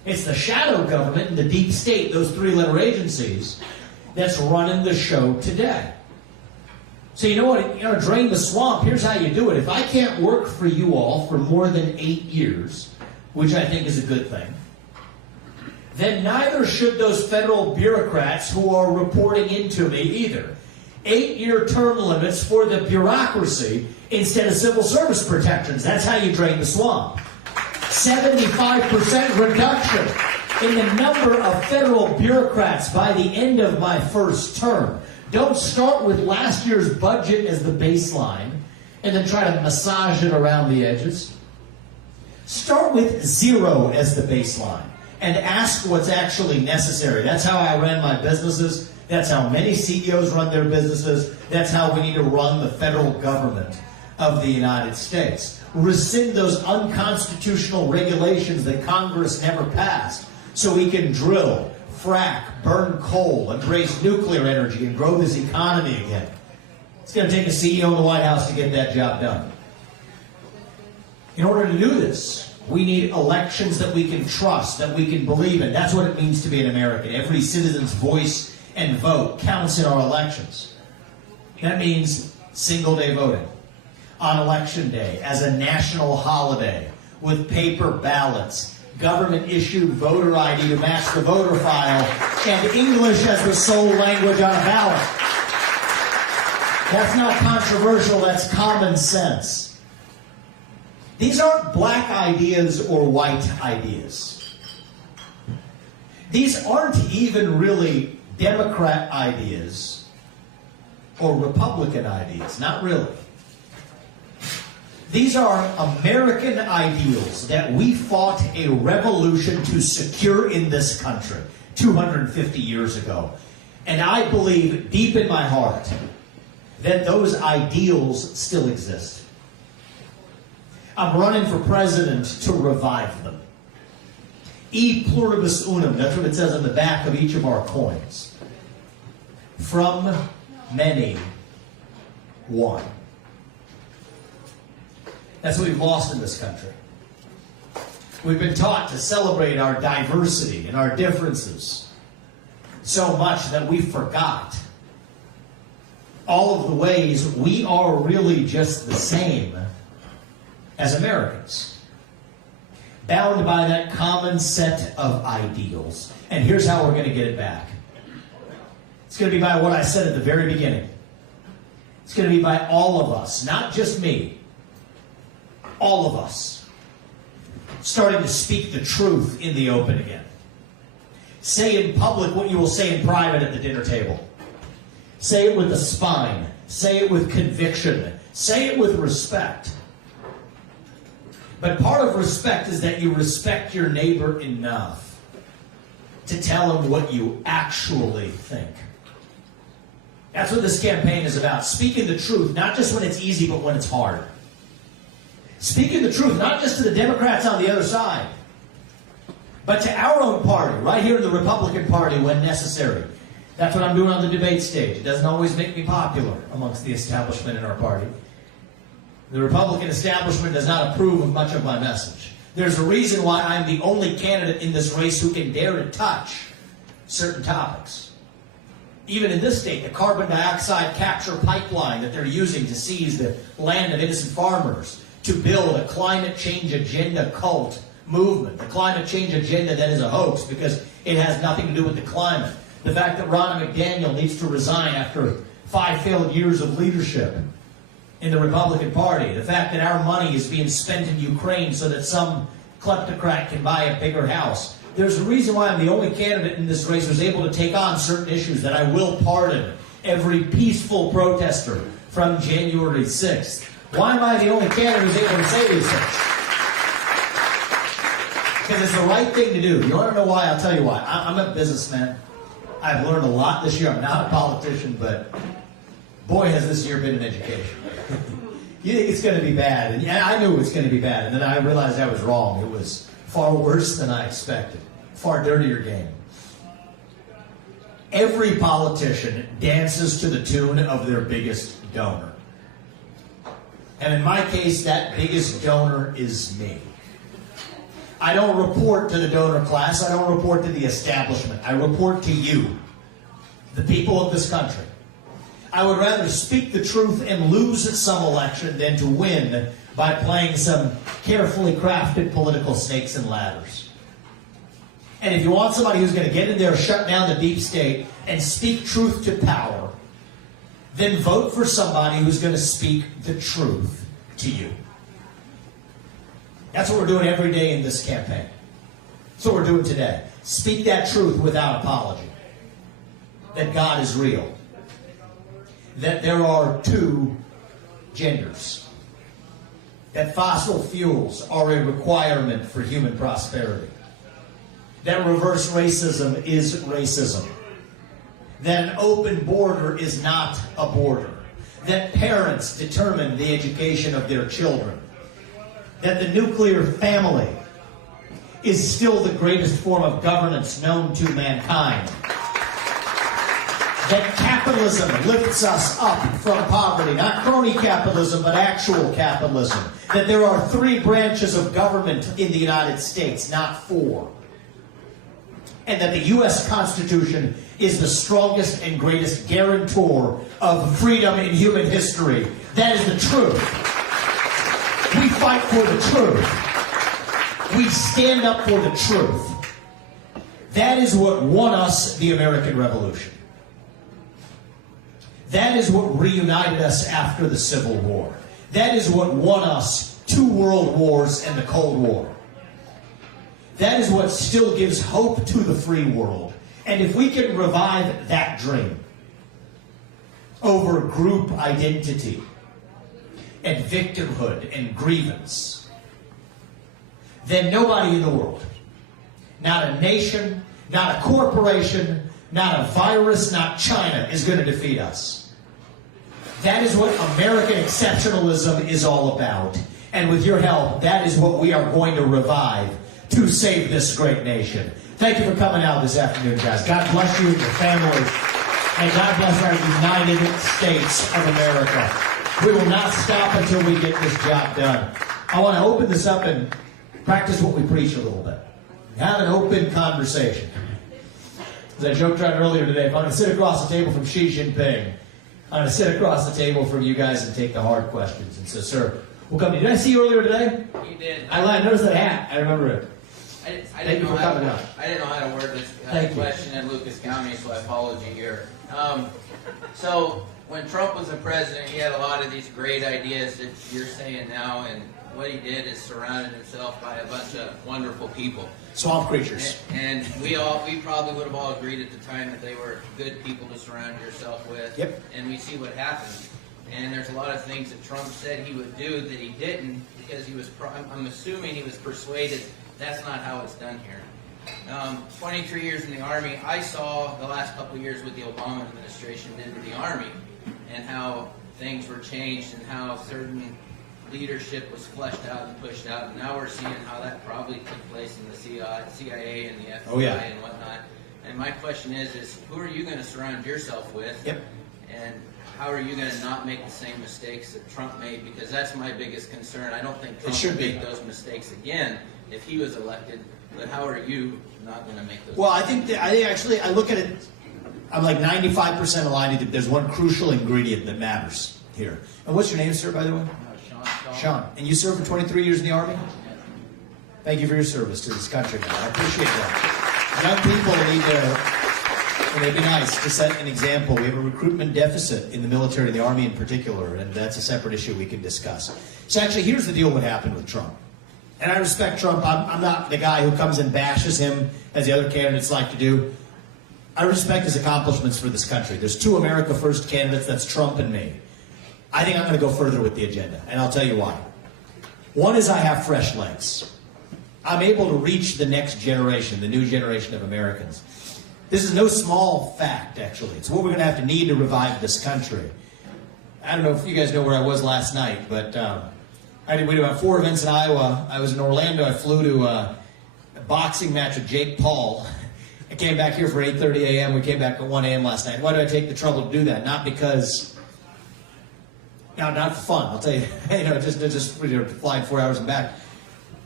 It's the shadow government and the deep state, those three-letter agencies, that's running the show today. So you know what? You know, drain the swamp. Here's how you do it. If I can't work for you all for more than 8 years, which I think is a good thing, then neither should those federal bureaucrats who are reporting into me either. 8-year term limits for the bureaucracy instead of civil service protections. That's how you drain the swamp. 75% reduction in the number of federal bureaucrats by the end of my first term. Don't start with last year's budget as the baseline and then try to massage it around the edges. Start with 0 as the baseline and ask what's actually necessary. That's how I ran my businesses. That's how many CEOs run their businesses. That's how we need to run the federal government of the United States. Rescind those unconstitutional regulations that Congress never passed so we can drill, frack, burn coal, embrace nuclear energy, and grow this economy again. It's going to take a CEO in the White House to get that job done. In order to do this, we need elections that we can trust, that we can believe in. That's what it means to be an American. Every citizen's voice and vote counts in our elections. That means single-day voting on Election Day as a national holiday with paper ballots, government-issued voter ID to match the voter file, and English as the sole language on a ballot. That's not controversial, that's common sense. These aren't black ideas or white ideas. These aren't even really Democrat ideas or Republican ideas, not really. These are American ideals that we fought a revolution to secure in this country 250 years ago. And I believe deep in my heart that those ideals still exist. I'm running for president to revive them. E pluribus unum, that's what it says on the back of each of our coins. From many, one. That's what we've lost in this country. We've been taught to celebrate our diversity and our differences so much that we forgot all of the ways we are really just the same as Americans, bound by that common set of ideals. And here's how we're going to get it back. It's going to be by what I said at the very beginning. It's going to be by all of us, not just me. All of us starting to speak the truth in the open again. Say in public what you will say in private at the dinner table. Say it with a spine. Say it with conviction. Say it with respect. But part of respect is that you respect your neighbor enough to tell him what you actually think. That's what this campaign is about. Speaking the truth, not just when it's easy, but when it's hard. Speaking the truth, not just to the Democrats on the other side, but to our own party, right here in the Republican Party when necessary. That's what I'm doing on the debate stage. It doesn't always make me popular amongst the establishment in our party. The Republican establishment does not approve of much of my message. There's a reason why I'm the only candidate in this race who can dare to touch certain topics. Even in this state, the carbon dioxide capture pipeline that they're using to seize the land of innocent farmers, to build a climate change agenda cult movement, the climate change agenda that is a hoax because it has nothing to do with the climate. The fact that Ronna McDaniel needs to resign after 5 failed years of leadership in the Republican Party. The fact that our money is being spent in Ukraine so that some kleptocrat can buy a bigger house. There's a reason why I'm the only candidate in this race who's able to take on certain issues, that I will pardon every peaceful protester from January 6th. Why am I the only candidate who's able to say these things? Because it's the right thing to do. You want to know why? I'll tell you why. I'm a businessman. I've learned a lot this year. I'm not a politician, but boy, has this year been an education. You think it's going to be bad, and I knew it was going to be bad, and then I realized I was wrong. It was far worse than I expected. Far dirtier game. Every politician dances to the tune of their biggest donor. And in my case, that biggest donor is me. I don't report to the donor class. I don't report to the establishment. I report to you, the people of this country. I would rather speak the truth and lose some election than to win by playing some carefully crafted political snakes and ladders. And if you want somebody who's going to get in there, shut down the deep state, and speak truth to power, then vote for somebody who's going to speak the truth to you. That's what we're doing every day in this campaign. That's what we're doing today. Speak that truth without apology. That God is real. That there are two genders. That fossil fuels are a requirement for human prosperity. That reverse racism is racism. That an open border is not a border. That parents determine the education of their children. That the nuclear family is still the greatest form of governance known to mankind. That capitalism lifts us up from poverty, not crony capitalism, but actual capitalism. That there are 3 branches of government in the United States, not 4. And that the U.S. Constitution is the strongest and greatest guarantor of freedom in human history. That is the truth. We fight for the truth. We stand up for the truth. That is what won us the American Revolution. That is what reunited us after the Civil War. That is what won us 2 world wars and the Cold War. That is what still gives hope to the free world. And if we can revive that dream over group identity and victimhood and grievance, then nobody in the world, not a nation, not a corporation, not a virus, not China, is going to defeat us. That is what American exceptionalism is all about. And with your help, that is what we are going to revive to save this great nation. Thank you for coming out this afternoon, guys. God bless you and your families. And God bless our United States of America. We will not stop until we get this job done. I want to open this up and practice what we preach a little bit. Have an open conversation. As I joked around earlier today, if I'm going to sit across the table from Xi Jinping, I'm going to sit across the table from you guys and take the hard questions. And so, sir, we'll come to you. Did I see you earlier today? You did. I noticed that hat. I remember it. I didn't know how to word this question in Lucas County, so I followed you here. So when Trump was the president, he had a lot of these great ideas that you're saying now, and what he did is surrounded himself by a bunch of wonderful people. Swamp creatures. And we probably would have all agreed at the time that they were good people to surround yourself with. Yep. And we see what happened. And there's a lot of things that Trump said he would do that he didn't because he was, I'm assuming he was persuaded that's not how it's done here. 23 years in the Army, I saw the last couple of years what the Obama administration did to the Army and how things were changed and how certain leadership was fleshed out and pushed out. And now we're seeing how that probably took place in the CIA and the FBI and whatnot. And my question is who are you going to surround yourself with? Yep. And how are you going to not make the same mistakes that Trump made? Because that's my biggest concern. I don't think Trump would make those mistakes again if he was elected. But how are you not going to make those? Well, I think I look at it. I'm like 95% aligned. There's one crucial ingredient that matters here. And what's your name, sir, by the way? Sean. And you served for 23 years in the Army? Thank you for your service to this country, man. I appreciate that. Young people need to, it'd be nice to set an example. We have a recruitment deficit in the military, the Army in particular, and that's a separate issue we can discuss. So actually, here's the deal what happened with Trump. And I respect Trump. I'm not the guy who comes and bashes him, as the other candidates like to do. I respect his accomplishments for this country. There's 2 America First candidates, that's Trump and me. I think I'm going to go further with the agenda, and I'll tell you why. One is I have fresh legs. I'm able to reach the next generation, the new generation of Americans. This is no small fact, actually. It's what we're going to have to need to revive this country. I don't know if you guys know where I was last night, but we did about 4 events in Iowa. I was in Orlando. I flew to a boxing match with Jake Paul. I came back here for 8:30 a.m. We came back at 1 a.m. last night. Why did I take the trouble to do that? Not because... not for fun, I'll tell you. Just flying 4 hours and back.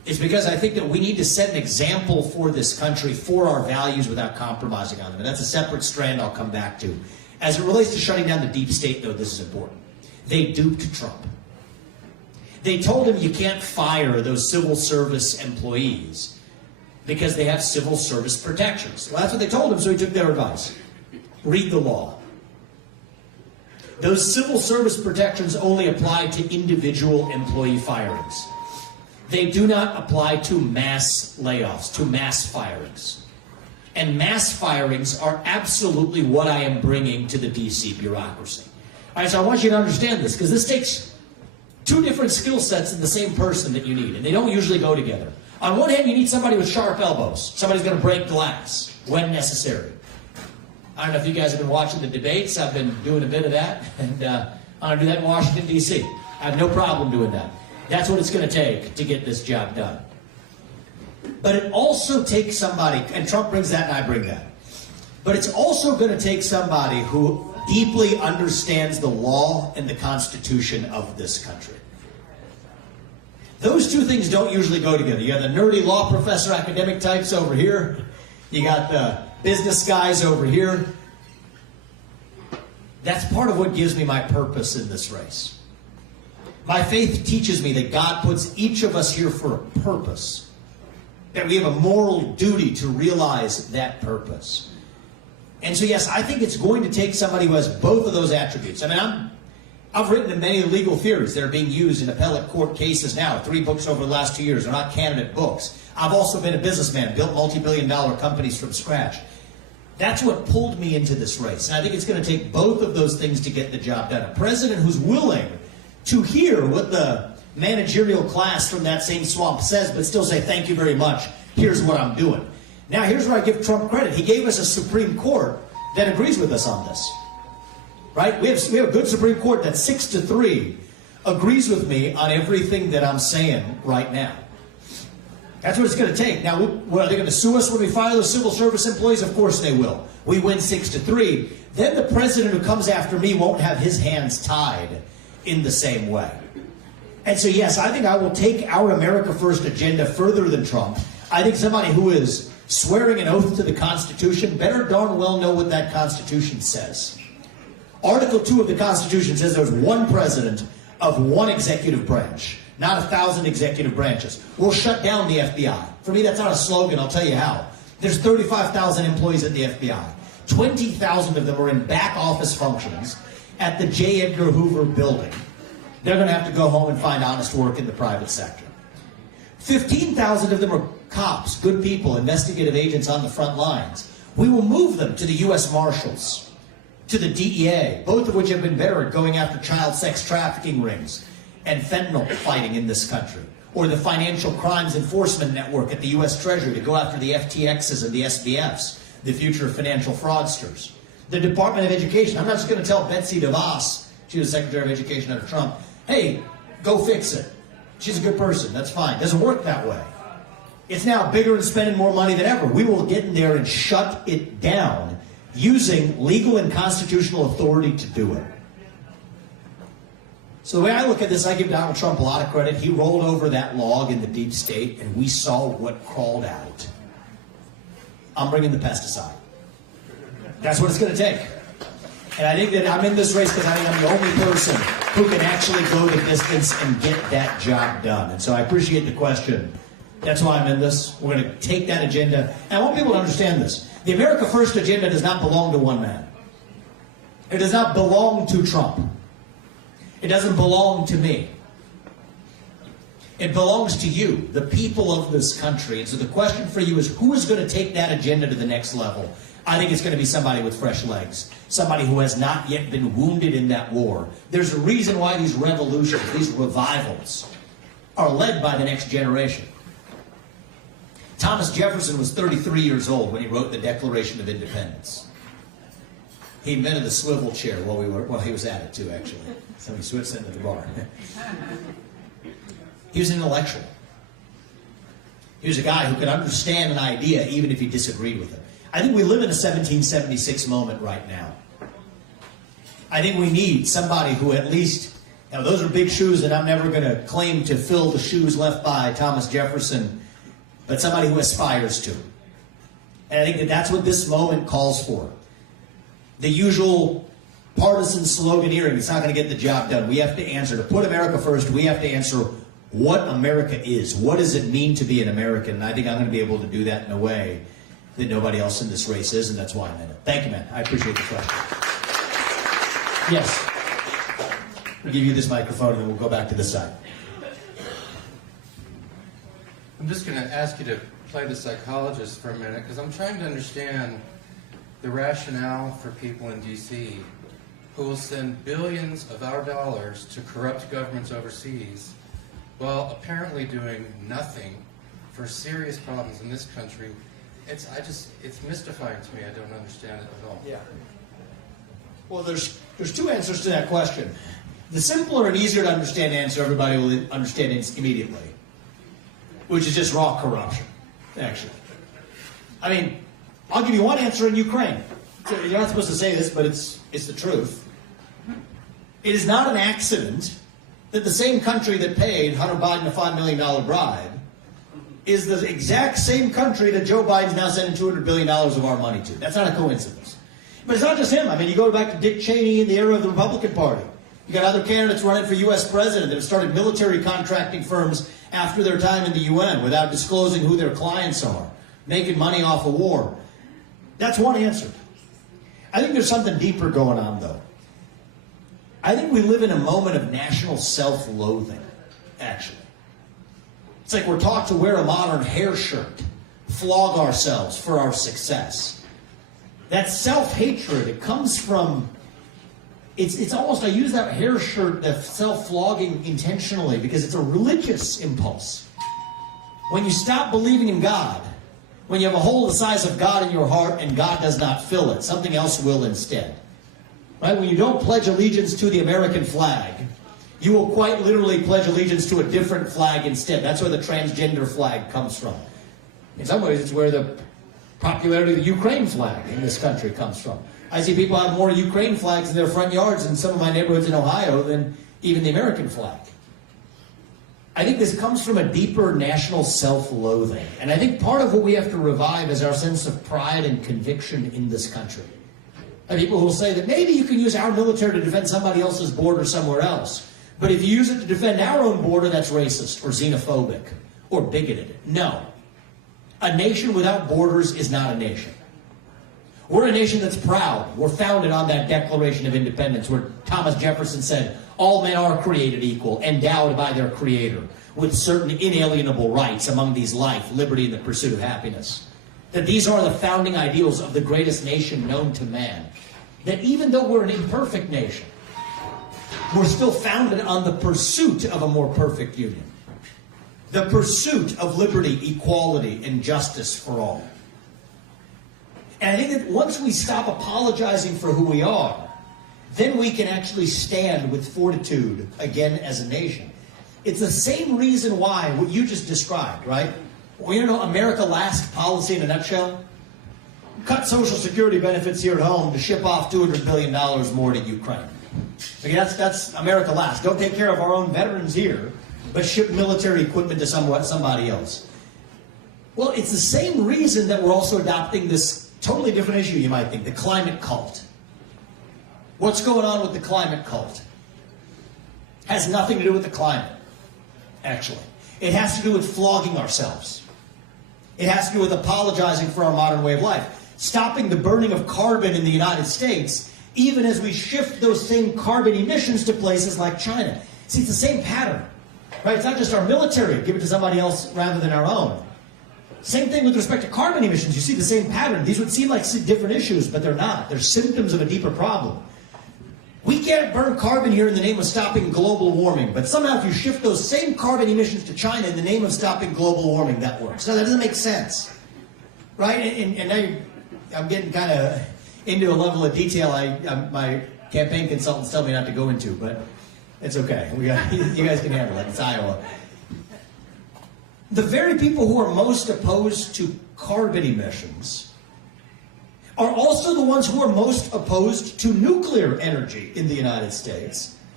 is because I think that we need to set an example for this country for our values without compromising on them. And that's a separate strand I'll come back to. As it relates to shutting down the deep state, though, this is important. They duped Trump. They told him you can't fire those civil service employees because they have civil service protections. Well, that's what they told him, so he took their advice. Read the law. Those civil service protections only apply to individual employee firings. They do not apply to mass layoffs, to mass firings. And mass firings are absolutely what I am bringing to the DC bureaucracy. All right, so I want you to understand this, because this takes two different skill sets in the same person that you need, and they don't usually go together. On one hand, you need somebody with sharp elbows. Somebody's going to break glass when necessary. I don't know if you guys have been watching the debates. I've been doing a bit of that, and I'm going to do that in Washington, D.C. I have no problem doing that. That's what it's going to take to get this job done. But it also takes somebody, and Trump brings that and I bring that, but it's also going to take somebody who deeply understands the law and the Constitution of this country. Those two things don't usually go together. You got the nerdy law professor academic types over here. You got the business guys over here. That's part of what gives me my purpose in this race. My faith teaches me that God puts each of us here for a purpose, that we have a moral duty to realize that purpose. And so, yes, I think it's going to take somebody who has both of those attributes. I mean, I've written many legal theories that are being used in appellate court cases now. 3 books over the last 2 years. They're not candidate books. I've also been a businessman, built multi-billion-dollar companies from scratch. That's what pulled me into this race. And I think it's going to take both of those things to get the job done. A president who's willing to hear what the managerial class from that same swamp says, but still say, thank you very much, here's what I'm doing. Now, here's where I give Trump credit. He gave us a Supreme Court that agrees with us on this. Right? We have a good Supreme Court that 6-3 agrees with me on everything that I'm saying right now. That's what it's going to take. Now, are they going to sue us when we fire those civil service employees? Of course they will. We win 6-3. Then the president who comes after me won't have his hands tied in the same way. And so, yes, I think I will take our America First agenda further than Trump. I think somebody who is swearing an oath to the Constitution better darn well know what that Constitution says. Article 2 of the Constitution says there's one president of one executive branch, not 1,000 executive branches. We'll shut down the FBI. For me, that's not a slogan. I'll tell you how. There's 35,000 employees at the FBI. 20,000 of them are in back office functions at the J. Edgar Hoover building. They're going to have to go home and find honest work in the private sector. 15,000 of them are cops, good people, investigative agents on the front lines. We will move them to the U.S. Marshals, to the DEA, both of which have been better at going after child sex trafficking rings and fentanyl fighting in this country, or the Financial Crimes Enforcement Network at the U.S. Treasury to go after the FTXs and the SBFs, the future financial fraudsters. The Department of Education, I'm not just going to tell Betsy DeVos, she was Secretary of Education under Trump, hey, go fix it. She's a good person, that's fine. Doesn't work that way. It's now bigger and spending more money than ever. We will get in there and shut it down using legal and constitutional authority to do it. So the way I look at this, I give Donald Trump a lot of credit. He rolled over that log in the deep state, and we saw what crawled out. I'm bringing the pesticide. That's what it's going to take. And I think that I'm in this race because I think I'm the only person who can actually go the distance and get that job done. And so I appreciate the question. That's why I'm in this. We're going to take that agenda. And I want people to understand this. The America First agenda does not belong to one man. It does not belong to Trump. It doesn't belong to me. It belongs to you, the people of this country. And so the question for you is, who is going to take that agenda to the next level? I think it's going to be somebody with fresh legs, somebody who has not yet been wounded in that war. There's a reason why these revolutions, these revivals, are led by the next generation. Thomas Jefferson was 33 years old when he wrote the Declaration of Independence. He invented the swivel chair while he was at it too, actually. So he switched into the bar. He was an intellectual. He was a guy who could understand an idea even if he disagreed with it. I think we live in a 1776 moment right now. I think we need somebody who at least Now, those are big shoes, and I'm never going to claim to fill the shoes left by Thomas Jefferson, but somebody who aspires to. And I think that that's what this moment calls for. The usual partisan sloganeering, it's not going to get the job done. We have to answer. To put America first, we have to answer what America is. What does it mean to be an American? And I think I'm going to be able to do that in a way that nobody else in this race is, and that's why I'm in it. Thank you, man. I appreciate the question. Yes. We'll give you this microphone, and then we'll go back to this side. I'm just going to ask you to play the psychologist for a minute, because I'm trying to understand the rationale for people in D.C. who will send billions of our dollars to corrupt governments overseas while apparently doing nothing for serious problems in this country. It's mystifying to me. I don't understand it at all. Yeah. Well, there's two answers to that question. The simpler and easier to understand answer, everybody will understand immediately, which is just raw corruption, actually. I mean, I'll give you one answer in Ukraine. You're not supposed to say this, but it's the truth. It is not an accident that the same country that paid Hunter Biden a $5 million bribe is the exact same country that Joe Biden's now sending $200 billion of our money to. That's not a coincidence. But it's not just him. I mean, you go back to Dick Cheney in the era of the Republican Party. You got other candidates running for U.S. president that have started military contracting firms after their time in the UN without disclosing who their clients are, making money off of war. That's one answer. I think there's something deeper going on, though. I think we live in a moment of national self-loathing, actually. It's like we're taught to wear a modern hair shirt, flog ourselves for our success. That self-hatred, it comes from, it's almost, I use that hair shirt, the self-flogging intentionally, because it's a religious impulse. When you stop believing in God, when you have a hole the size of God in your heart and God does not fill it, something else will instead. Right? When you don't pledge allegiance to the American flag, you will quite literally pledge allegiance to a different flag instead. That's where the transgender flag comes from. In some ways, it's where the popularity of the Ukraine flag in this country comes from. I see people have more Ukraine flags in their front yards in some of my neighborhoods in Ohio than even the American flag. I think this comes from a deeper national self-loathing. And I think part of what we have to revive is our sense of pride and conviction in this country. And people who will say that maybe you can use our military to defend somebody else's border somewhere else. But if you use it to defend our own border, that's racist or xenophobic or bigoted. No. A nation without borders is not a nation. We're a nation that's proud. We're founded on that Declaration of Independence where Thomas Jefferson said, all men are created equal, endowed by their Creator, with certain inalienable rights, among these life, liberty, and the pursuit of happiness. That these are the founding ideals of the greatest nation known to man. That even though we're an imperfect nation, we're still founded on the pursuit of a more perfect union. The pursuit of liberty, equality, and justice for all. And I think that once we stop apologizing for who we are, then we can actually stand with fortitude again as a nation. It's the same reason why what you just described, right? Well, you know, America Last policy in a nutshell? Cut Social Security benefits here at home to ship off $200 billion more to Ukraine. Okay, that's America Last. Don't take care of our own veterans here, but ship military equipment to somebody else. Well, it's the same reason that we're also adopting this totally different issue, you might think, the climate cult. What's going on with the climate cult? Has nothing to do with the climate, actually. It has to do with flogging ourselves. It has to do with apologizing for our modern way of life. Stopping the burning of carbon in the United States, even as we shift those same carbon emissions to places like China. See, it's the same pattern, right? It's not just our military, give it to somebody else rather than our own. Same thing with respect to carbon emissions. You see the same pattern. These would seem like different issues, but they're not. They're symptoms of a deeper problem. We can't burn carbon here in the name of stopping global warming, but somehow if you shift those same carbon emissions to China in the name of stopping global warming, that works. No, that doesn't make sense, right? And now I'm getting kind of into a level of detail my campaign consultants tell me not to go into, but it's okay. You guys can handle it. It's Iowa. The very people who are most opposed to carbon emissions are also the ones who are most opposed to nuclear energy in the United States,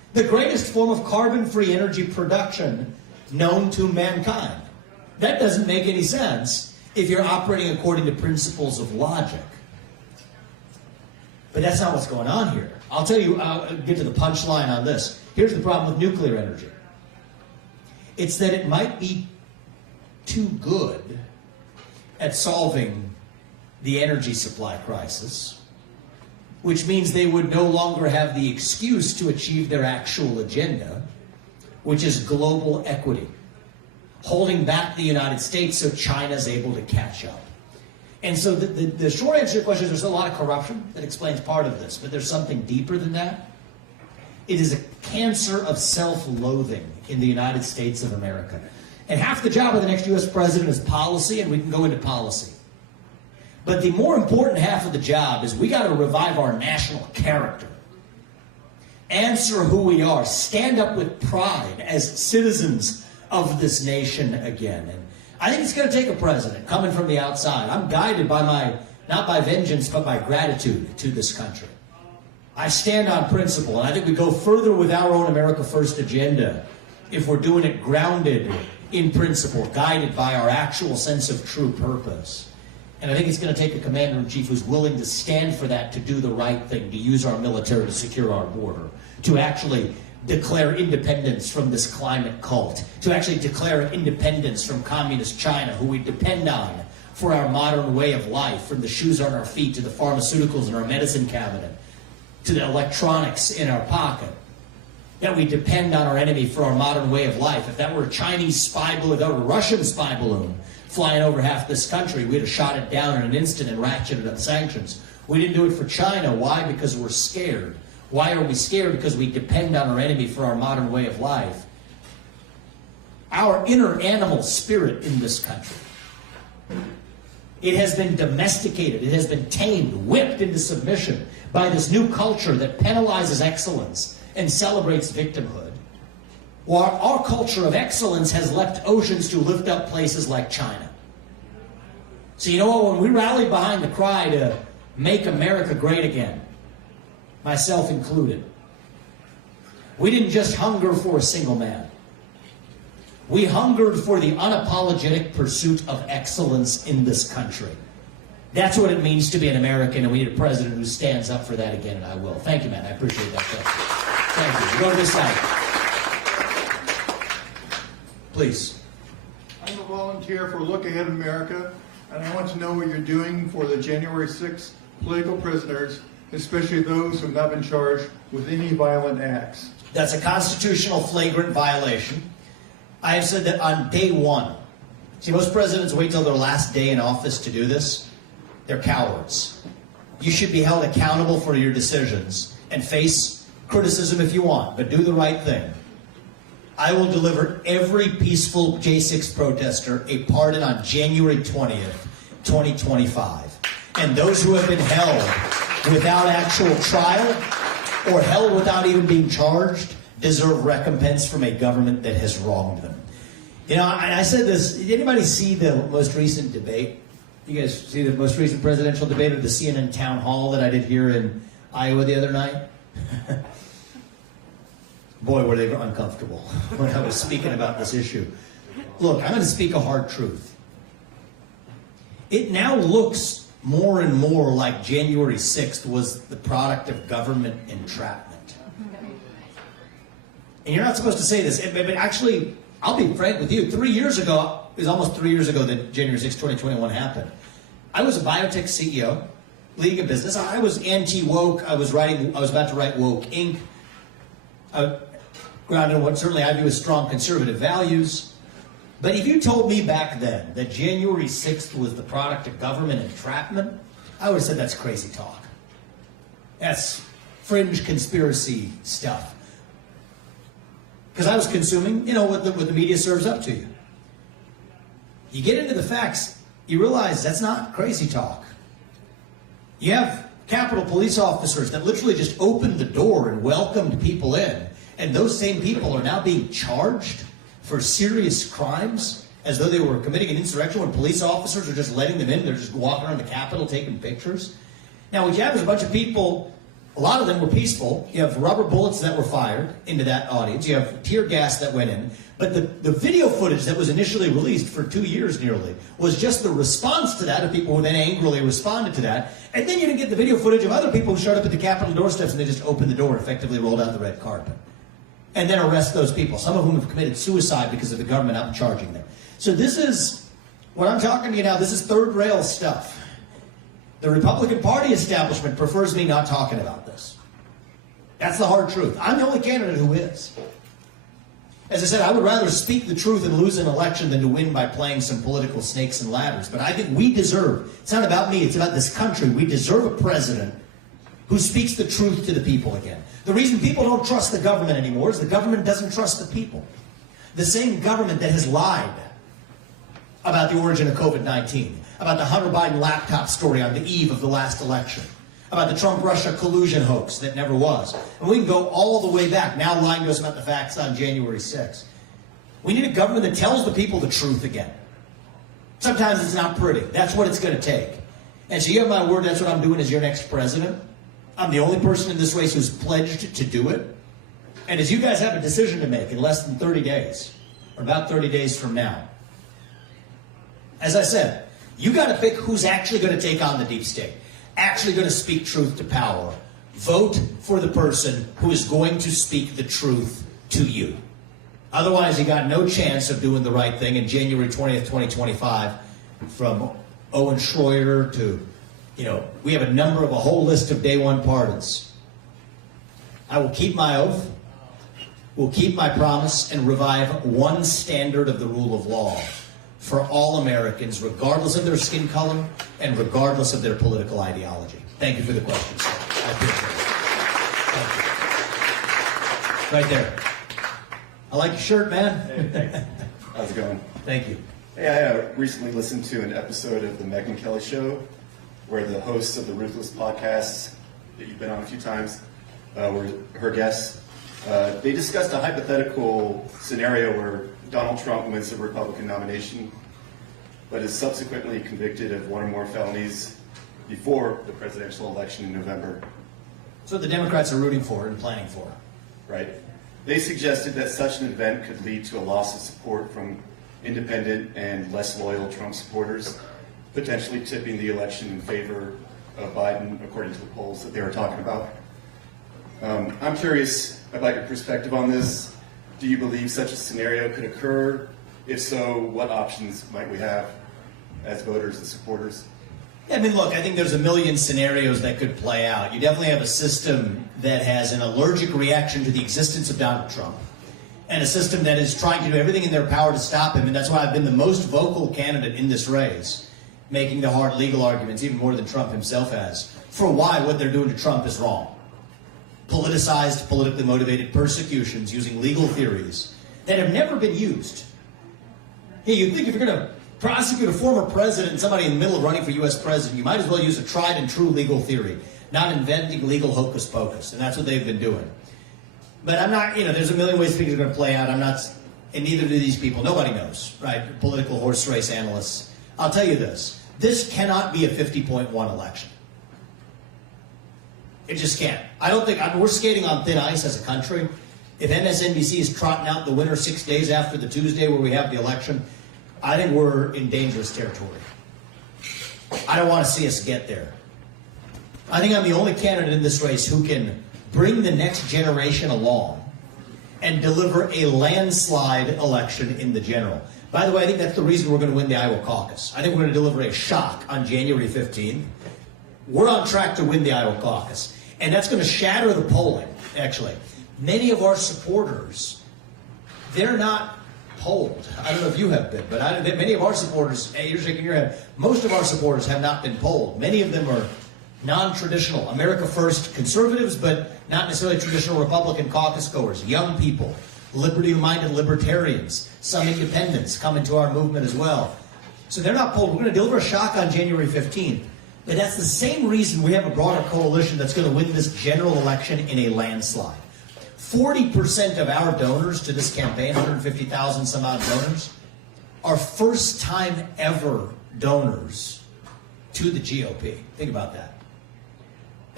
The greatest form of carbon-free energy production known to mankind. That doesn't make any sense if you're operating according to principles of logic. But that's not what's going on here. I'll tell you, I'll get to the punchline on this. Here's the problem with nuclear energy. It's that it might be too good at solving the energy supply crisis, which means they would no longer have the excuse to achieve their actual agenda, which is global equity, holding back the United States so China's able to catch up. And so the short answer to your question is there's a lot of corruption that explains part of this, but there's something deeper than that. It is a cancer of self-loathing in the United States of America. And half the job of the next U.S. president is policy, and we can go into policy. But the more important half of the job is we got to revive our national character. Answer who we are. Stand up with pride as citizens of this nation again. And I think it's going to take a president coming from the outside. I'm guided by not by vengeance, but by gratitude to this country. I stand on principle, and I think we go further with our own America First agenda if we're doing it grounded in principle, guided by our actual sense of true purpose. And I think it's going to take a commander-in-chief who's willing to stand for that, to do the right thing, to use our military to secure our border, to actually declare independence from this climate cult, to actually declare independence from communist China, who we depend on for our modern way of life, from the shoes on our feet to the pharmaceuticals in our medicine cabinet, to the electronics in our pocket. That we depend on our enemy for our modern way of life. If that were a Chinese spy balloon, if that were a Russian spy balloon flying over half this country, we'd have shot it down in an instant and ratcheted up sanctions. We didn't do it for China. Why? Because we're scared. Why are we scared? Because we depend on our enemy for our modern way of life. Our inner animal spirit in this country, it has been domesticated, it has been tamed, whipped into submission by this new culture that penalizes excellence and celebrates victimhood. While our culture of excellence has left oceans to lift up places like China. So you know what, when we rallied behind the cry to make America great again, myself included, we didn't just hunger for a single man. We hungered for the unapologetic pursuit of excellence in this country. That's what it means to be an American, and we need a president who stands up for that again, and I will. Thank you, man. I appreciate that. Thank you. Go to this side. Please. I'm a volunteer for Look Ahead America, and I want to know what you're doing for the January 6th political prisoners, especially those who have not been charged with any violent acts. That's a constitutional flagrant violation. I have said that on day one. See, most presidents wait till their last day in office to do this. They're cowards. You should be held accountable for your decisions and face criticism if you want, but do the right thing. I will deliver every peaceful J6 protester a pardon on January 20th, 2025. And those who have been held without actual trial or held without even being charged deserve recompense from a government that has wronged them. You know, I said this, did anybody see the most recent debate? You guys see the most recent presidential debate of the CNN town hall that I did here in Iowa the other night? Boy, were they uncomfortable when I was speaking about this issue. Look, I'm going to speak a hard truth. It now looks more and more like January 6th was the product of government entrapment. And you're not supposed to say this, but actually, I'll be frank with you. 3 years ago, it was almost 3 years ago that January 6th, 2021 happened. I was a biotech CEO, leading a business. I was anti-woke. I was about to write Woke Inc. Grounded in what certainly I view as strong conservative values. But if you told me back then that January 6th was the product of government entrapment, I would have said that's crazy talk. That's fringe conspiracy stuff. Because I was consuming, you know, what the media serves up to you. You get into the facts, you realize that's not crazy talk. You have Capitol Police officers that literally just opened the door and welcomed people in, and those same people are now being charged for serious crimes as though they were committing an insurrection when police officers are just letting them in. They're just walking around the Capitol taking pictures. Now, what you have is a bunch of people A lot of them were peaceful. You have rubber bullets that were fired into that audience. You have tear gas that went in. But the video footage that was initially released for 2 years nearly was just the response to that of people who then angrily responded to that. And then you didn't get the video footage of other people who showed up at the Capitol doorsteps and they just opened the door and effectively rolled out the red carpet. And then arrest those people, some of whom have committed suicide because of the government out charging them. So this is, what I'm talking to you now, this is third rail stuff. The Republican Party establishment prefers me not talking about this. That's the hard truth. I'm the only candidate who is. As I said, I would rather speak the truth and lose an election than to win by playing some political snakes and ladders. But I think we deserve, it's not about me, it's about this country. We deserve a president who speaks the truth to the people again. The reason people don't trust the government anymore is the government doesn't trust the people. The same government that has lied about the origin of COVID-19, about the Hunter Biden laptop story on the eve of the last election, about the Trump-Russia collusion hoax that never was. And we can go all the way back, now lying to us about the facts on January 6th. We need a government that tells the people the truth again. Sometimes it's not pretty. That's what it's going to take. And so you have my word, that's what I'm doing as your next president. I'm the only person in this race who's pledged to do it. And as you guys have a decision to make in less than 30 days, or about 30 days from now, as I said, you got to pick who's actually going to take on the deep state, actually going to speak truth to power. Vote for the person who is going to speak the truth to you. Otherwise, you got no chance of doing the right thing. In January 20th, 2025, from Owen Schroyer to, we have a whole list of day one pardons. I will keep my oath, will keep my promise, and revive one standard of the rule of law for all Americans, regardless of their skin color and regardless of their political ideology. Thank you for the question, sir. I appreciate it. Thank you. Right there. I like your shirt, man. Hey, thanks. How's it going? Thank you. Hey, I recently listened to an episode of the Megyn Kelly Show where the hosts of the Ruthless podcast that you've been on a few times were her guests. They discussed a hypothetical scenario where Donald Trump wins the Republican nomination, but is subsequently convicted of one or more felonies before the presidential election in November. So the Democrats are rooting for and planning for. Right. They suggested that such an event could lead to a loss of support from independent and less loyal Trump supporters, potentially tipping the election in favor of Biden, according to the polls that they were talking about. I'm curious about your perspective on this. Do you believe such a scenario could occur? If so, what options might we have as voters and supporters? Yeah, I mean, look, I think there's a million scenarios that could play out. You definitely have a system that has an allergic reaction to the existence of Donald Trump, and a system that is trying to do everything in their power to stop him. And that's why I've been the most vocal candidate in this race, making the hard legal arguments, even more than Trump himself has, for why what they're doing to Trump is wrong. Politicized, politically motivated persecutions using legal theories that have never been used. Hey, you'd think if you're going to prosecute a former president and somebody in the middle of running for U.S. president, you might as well use a tried and true legal theory, not inventing legal hocus pocus. And that's what they've been doing. But I'm not, there's a million ways things are going to play out. I'm not, and neither do these people. Nobody knows, right? Political horse race analysts. I'll tell you this. This cannot be a 50.1 election. It just can't. I don't think, we're skating on thin ice as a country. If MSNBC is trotting out the winner 6 days after the Tuesday where we have the election, I think we're in dangerous territory. I don't want to see us get there. I think I'm the only candidate in this race who can bring the next generation along and deliver a landslide election in the general. By the way, I think that's the reason we're going to win the Iowa caucus. I think we're going to deliver a shock on January 15th. We're on track to win the Iowa caucus. And that's going to shatter the polling, actually. Many of our supporters, they're not polled. I don't know if you have been, but many of our supporters, hey, you're shaking your head, most of our supporters have not been polled. Many of them are non-traditional, America First conservatives, but not necessarily traditional Republican caucus goers, young people, liberty-minded libertarians, some independents come into our movement as well. So they're not polled. We're going to deliver a shock on January 15th. But that's the same reason we have a broader coalition that's going to win this general election in a landslide. 40% of our donors to this campaign, 150,000 some odd donors, are first-time ever donors to the GOP. Think about that.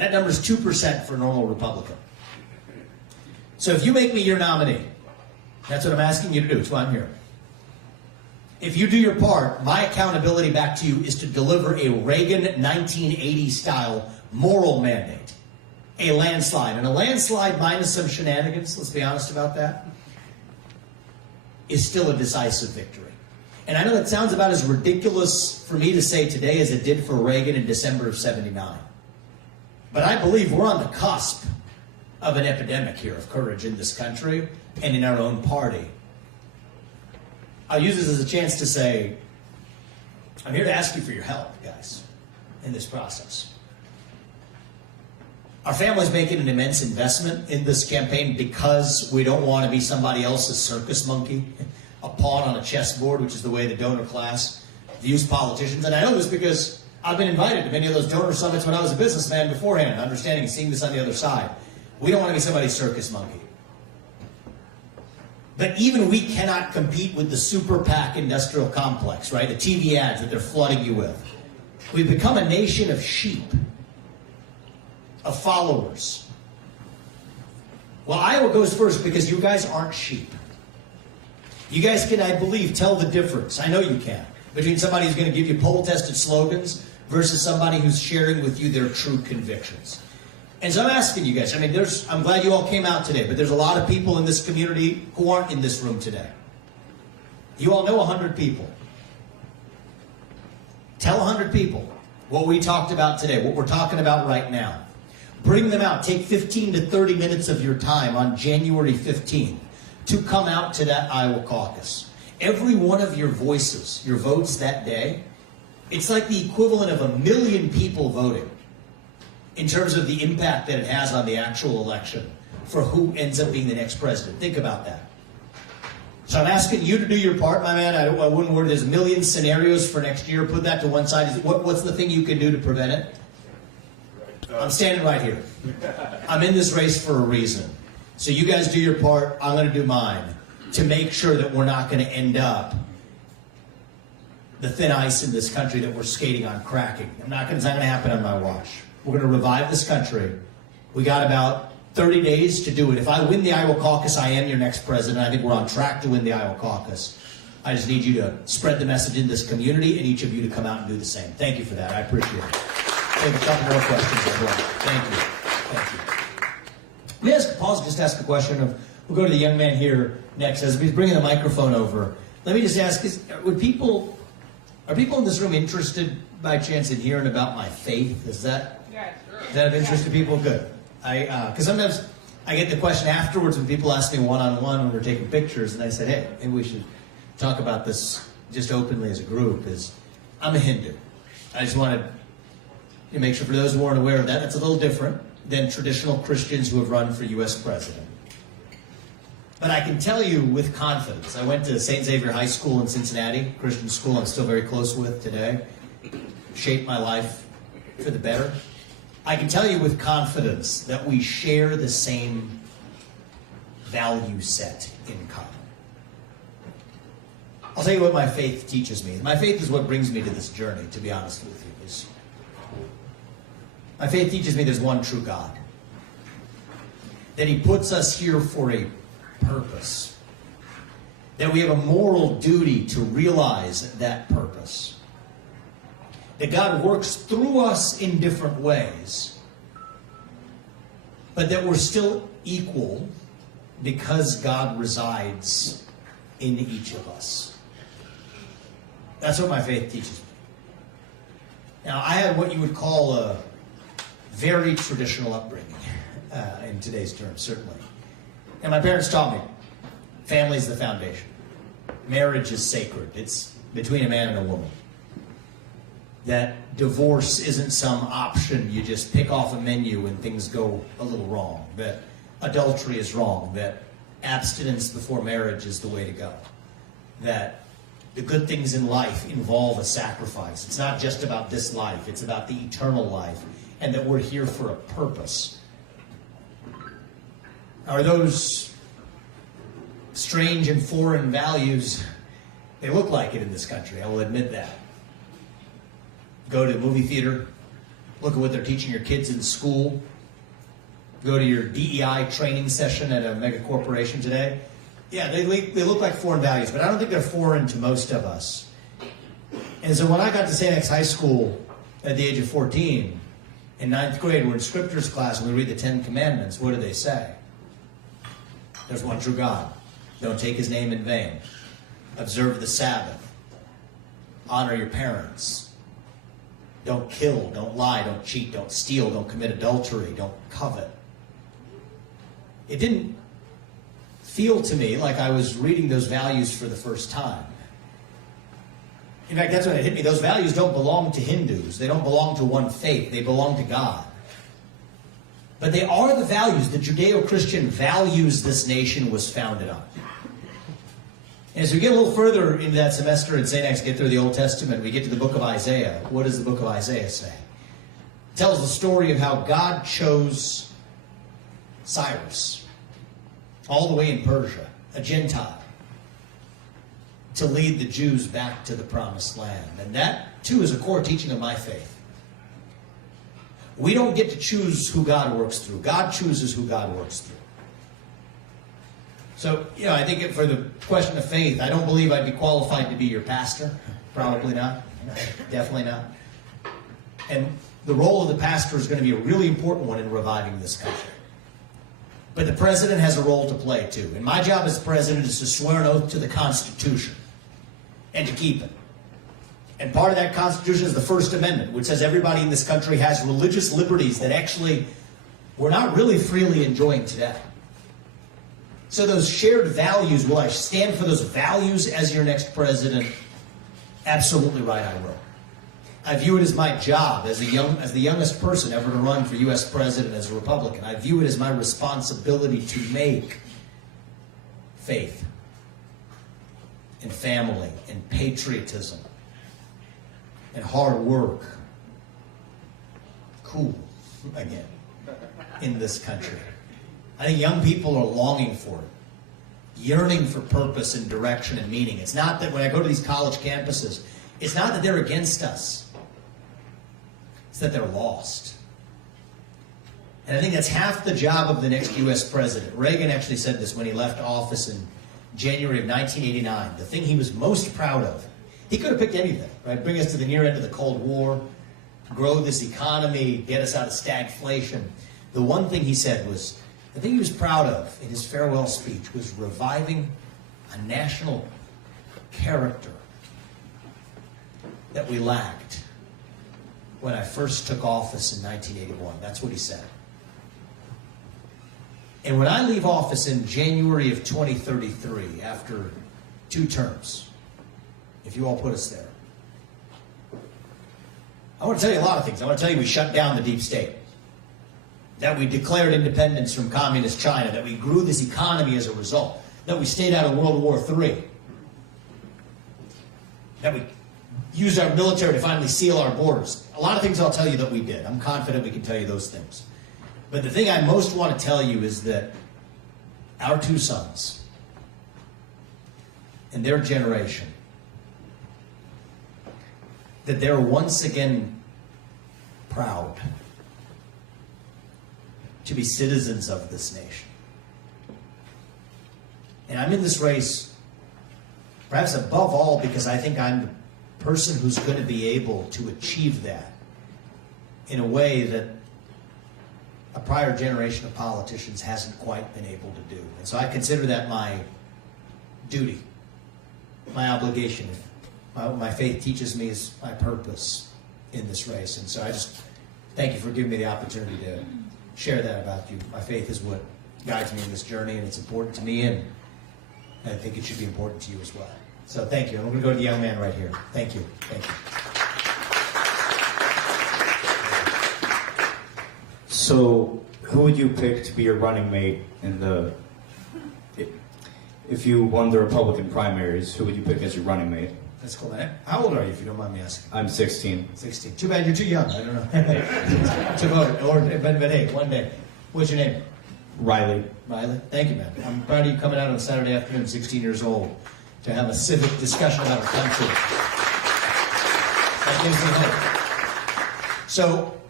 That number is 2% for a normal Republican. So if you make me your nominee, that's what I'm asking you to do. It's why I'm here. If you do your part, my accountability back to you is to deliver a Reagan 1980-style moral mandate. A landslide. And a landslide minus some shenanigans, let's be honest about that, is still a decisive victory. And I know it sounds about as ridiculous for me to say today as it did for Reagan in December of '79. But I believe we're on the cusp of an epidemic here of courage in this country and in our own party. I'll use this as a chance to say, I'm here to ask you for your help, guys, in this process. Our family's making an immense investment in this campaign because we don't want to be somebody else's circus monkey, a pawn on a chessboard, which is the way the donor class views politicians. And I know this because I've been invited to many of those donor summits when I was a businessman beforehand, understanding and seeing this on the other side. We don't want to be somebody's circus monkey. But even we cannot compete with the super PAC industrial complex, right? The TV ads that they're flooding you with. We've become a nation of sheep, of followers. Well, Iowa goes first because you guys aren't sheep. You guys can, I believe, tell the difference. I know you can. Between somebody who's going to give you poll-tested slogans versus somebody who's sharing with you their true convictions. And so I'm asking you guys, I mean, I'm glad you all came out today, but there's a lot of people in this community who aren't in this room today. You all know 100 people. Tell 100 people what we talked about today, what we're talking about right now. Bring them out. Take 15 to 30 minutes of your time on January 15th to come out to that Iowa caucus. Every one of your voices, your votes that day, it's like the equivalent of 1 million people voting in terms of the impact that it has on the actual election for who ends up being the next president. Think about that. So I'm asking you to do your part, my man. I wouldn't worry. There's a million scenarios for next year. Put that to one side. What's the thing you can do to prevent it? I'm standing right here. I'm in this race for a reason. So you guys do your part. I'm going to do mine to make sure that we're not going to end up the thin ice in this country that we're skating on cracking. It's not going to happen on my watch. We're going to revive this country. We got about 30 days to do it. If I win the Iowa caucus, I am your next president. I think we're on track to win the Iowa caucus. I just need you to spread the message in this community and each of you to come out and do the same. Thank you for that. I appreciate it. I have a couple more questions as well. Thank you. Thank you. Let me just ask a question of, we'll go to the young man here next as he's bringing the microphone over. Let me just ask, are people in this room interested by chance in hearing about my faith? Is that of interest to people? Good. Because sometimes I get the question afterwards when people ask me one-on-one when we're taking pictures, and I said, hey, maybe we should talk about this just openly as a group. I'm a Hindu. I just wanted to make sure for those who aren't aware of that, that's a little different than traditional Christians who have run for U.S. president. But I can tell you with confidence, I went to St. Xavier High School in Cincinnati, Christian school I'm still very close with today, shaped my life for the better. I can tell you with confidence that we share the same value set in common. I'll tell you what my faith teaches me. My faith is what brings me to this journey, to be honest with you. My faith teaches me there's one true God. That He puts us here for a purpose. That we have a moral duty to realize that purpose. That God works through us in different ways, but that we're still equal because God resides in each of us. That's what my faith teaches me. Now, I had what you would call a very traditional upbringing, in today's terms, certainly. And my parents taught me, family is the foundation. Marriage is sacred. It's between a man and a woman. That divorce isn't some option you just pick off a menu when things go a little wrong. That adultery is wrong. That abstinence before marriage is the way to go. That the good things in life involve a sacrifice. It's not just about this life. It's about the eternal life. And that we're here for a purpose. Are those strange and foreign values? They look like it in this country, I will admit that. Go to a movie theater, Look at what they're teaching your kids in school. Go to your DEI training session at a mega corporation today. Yeah, they look like foreign values, but I don't think they're foreign to most of us. And so when I got to St. X High School at the age of 14, in 9th grade, we're in scriptures class and we read the 10 Commandments. What do they say? There's one true God. Don't take his name in vain. Observe the Sabbath. Honor your parents. Don't kill, don't lie, don't cheat, don't steal, don't commit adultery, don't covet. It didn't feel to me like I was reading those values for the first time. In fact, that's when it hit me. Those values don't belong to Hindus. They don't belong to one faith. They belong to God. But they are the values, the Judeo-Christian values this nation was founded on. And as we get a little further into that semester in St. X, get through the Old Testament, we get to the book of Isaiah. What does the book of Isaiah say? It tells the story of how God chose Cyrus, all the way in Persia, a Gentile, to lead the Jews back to the promised land. And that, too, is a core teaching of my faith. We don't get to choose who God works through. God chooses who God works through. So, I think for the question of faith, I don't believe I'd be qualified to be your pastor. Probably not. Definitely not. And the role of the pastor is going to be a really important one in reviving this country. But the president has a role to play, too. And my job as president is to swear an oath to the Constitution and to keep it. And part of that Constitution is the First Amendment, which says everybody in this country has religious liberties that actually we're not really freely enjoying today. So those shared values, will I stand for those values as your next president? Absolutely right, I will. I view it as my job as the youngest person ever to run for U.S. president as a Republican. I view it as my responsibility to make faith and family and patriotism and hard work cool again in this country. I think young people are longing for it, yearning for purpose and direction and meaning. It's not that when I go to these college campuses, it's not that they're against us. It's that they're lost. And I think that's half the job of the next U.S. president. Reagan actually said this when he left office in January of 1989. The thing he was most proud of, he could have picked anything, right? Bring us to the near end of the Cold War, grow this economy, get us out of stagflation. The one thing he said was, the thing he was proud of in his farewell speech was reviving a national character that we lacked when I first took office in 1981. That's what he said. And when I leave office in January of 2033, after 2 terms, if you all put us there, I want to tell you a lot of things. I want to tell you we shut down the deep state, that we declared independence from communist China, that we grew this economy as a result, that we stayed out of World War III, that we used our military to finally seal our borders. A lot of things I'll tell you that we did. I'm confident we can tell you those things. But the thing I most want to tell you is that our 2 sons and their generation, that they're once again proud to be citizens of this nation. And I'm in this race, perhaps above all, because I think I'm the person who's going to be able to achieve that in a way that a prior generation of politicians hasn't quite been able to do. And so I consider that my duty, my obligation. My faith teaches me is my purpose in this race. And so I just thank you for giving me the opportunity to share that about you. My faith is what guides me in this journey, and it's important to me, and I think it should be important to you as well. So thank you. And we're going to go to the young man right here. Thank you. Thank you. So, who would you pick to be your running mate in the... If you won the Republican primaries, who would you pick as your running mate? That's cool, man. How old are you, if you don't mind me asking? I'm 16. 16. Too bad you're too young. I don't know. To vote. Or, but hey, one day. What's your name? Riley. Riley? Thank you, man. I'm proud of you coming out on a Saturday afternoon, 16 years old, to have a civic discussion about our country. That gives me hope. So,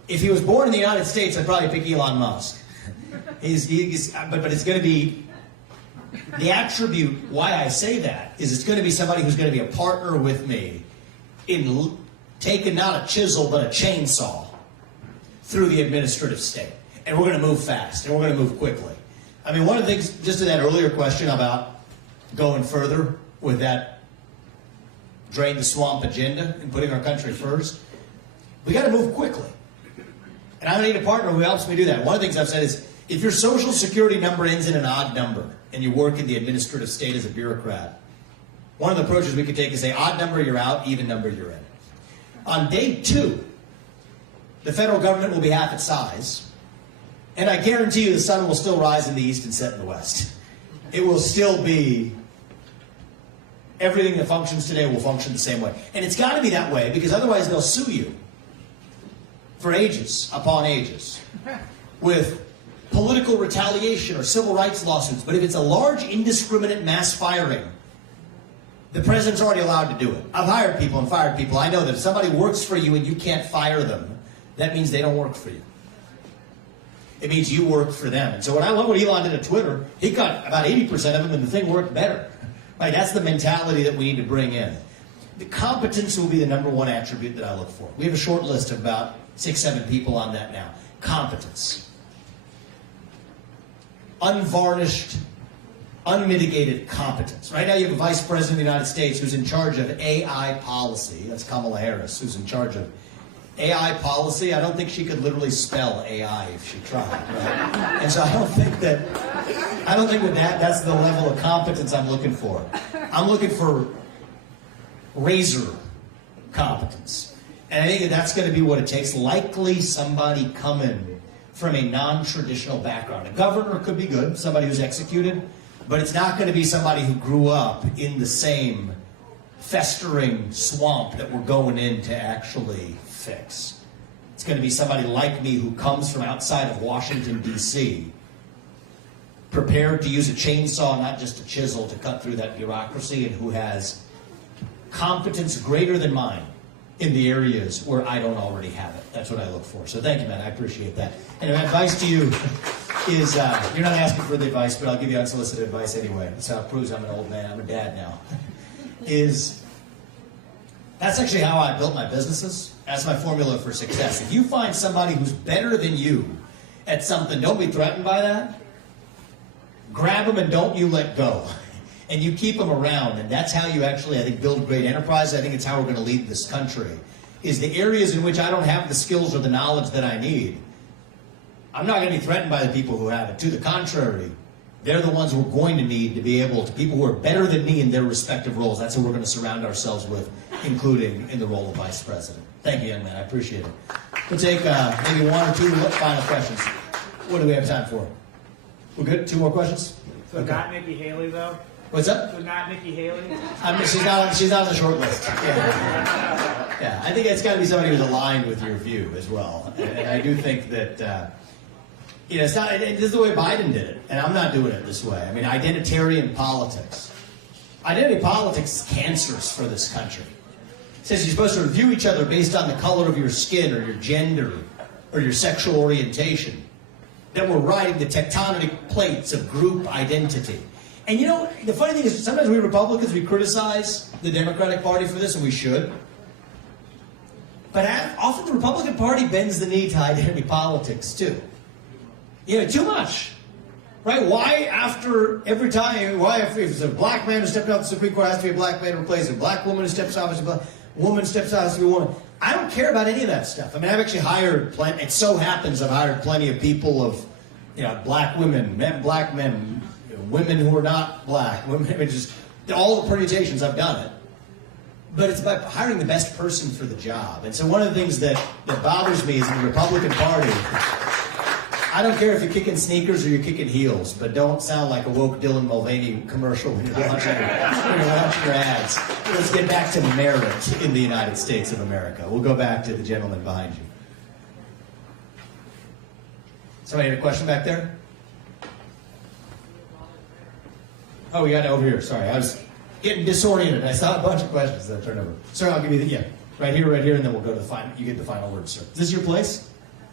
if he was born in the United States, I'd probably pick Elon Musk. But it's going to be, the attribute, why I say that, is it's going to be somebody who's going to be a partner with me in taking not a chisel, but a chainsaw through the administrative state. And we're going to move fast, and we're going to move quickly. I mean, one of the things, just to that earlier question about going further with that drain the swamp agenda and putting our country first, we got to move quickly. And I need a partner who helps me do that. One of the things I've said is, if your social security number ends in an odd number and you work in the administrative state as a bureaucrat, one of the approaches we could take is say, odd number you're out, even number you're in. On day 2, the federal government will be half its size, and I guarantee you the sun will still rise in the east and set in the west. It will still be, everything that functions today will function the same way. And it's got to be that way, because otherwise they'll sue you for ages upon ages with political retaliation or civil rights lawsuits. But if it's a large indiscriminate mass firing, the president's already allowed to do it. I've hired people and fired people. I know that if somebody works for you and you can't fire them, that means they don't work for you. It means you work for them. And so when I love what Elon did at Twitter, he got about 80% of them and the thing worked better. Right? That's the mentality that we need to bring in. The competence will be the number one attribute that I look for. We have a short list of about 6-7 people on that now. Competence. Unvarnished, unmitigated competence. Right now you have a vice president of the United States who's in charge of AI policy. That's Kamala Harris, who's in charge of AI policy. I don't think she could literally spell AI if she tried. Right? And so I don't think that's the level of competence I'm looking for. I'm looking for razor competence. And I think that's going to be what it takes. Likely somebody coming from a non-traditional background. A governor could be good, somebody who's executed, but it's not going to be somebody who grew up in the same festering swamp that we're going in to actually fix. It's going to be somebody like me who comes from outside of Washington, D.C., prepared to use a chainsaw, not just a chisel, to cut through that bureaucracy, and who has competence greater than mine in the areas where I don't already have it. That's what I look for. So thank you, man. I appreciate that. And my advice to you is, you're not asking for the advice, but I'll give you unsolicited advice anyway. That's how it proves I'm an old man. I'm a dad now. That's actually how I built my businesses. That's my formula for success. If you find somebody who's better than you at something, don't be threatened by that. Grab them and don't you let go. And you keep them around, and that's how you actually, I think, build great enterprise. I think it's how we're going to lead this country, is the areas in which I don't have the skills or the knowledge that I need. I'm not going to be threatened by the people who have it. To the contrary, they're the ones we're going to need to be able to, people who are better than me in their respective roles. That's who we're going to surround ourselves with, including in the role of vice president. Thank you, young man. I appreciate it. We'll take maybe 1 or 2 final questions. What do we have time for? We're good? 2 more questions? So okay. Not Nikki Haley, though? What's up? So not Nikki Haley? She's not on the short list. Yeah, I think it's got to be somebody who's aligned with your view as well. And I do think that, it's not, this is the way Biden did it, and I'm not doing it this way. I mean, identitarian politics. Identity politics is cancerous for this country. It says you're supposed to review each other based on the color of your skin or your gender or your sexual orientation. That we're riding the tectonic plates of group identity. And you know, the funny thing is, sometimes we Republicans, we criticize the Democratic Party for this, and we should. But often the Republican Party bends the knee to identity politics, too. Too much. Right? Why after every time, if it's a black man who stepped out of the Supreme Court, it has to be a black man replaced a black woman who steps out, a woman steps out, it has to be a woman. I don't care about any of that stuff. I mean, I've actually hired it so happens I've hired plenty of people of, black women, black men, women who are not black, women, just all the permutations, I've done it. But it's by hiring the best person for the job. And so one of the things that bothers me is in the Republican Party, I don't care if you're kicking sneakers or you're kicking heels, but don't sound like a woke Dylan Mulvaney commercial when you're launching your ads. Let's get back to merit in the United States of America. We'll go back to the gentleman behind you. Somebody had a question back there? Oh, we got it over here. Sorry, I was getting disoriented. I saw a bunch of questions that I turned over. Sorry, I'll give you right here, and then we'll go to the final. You get the final word, sir. Is this your place?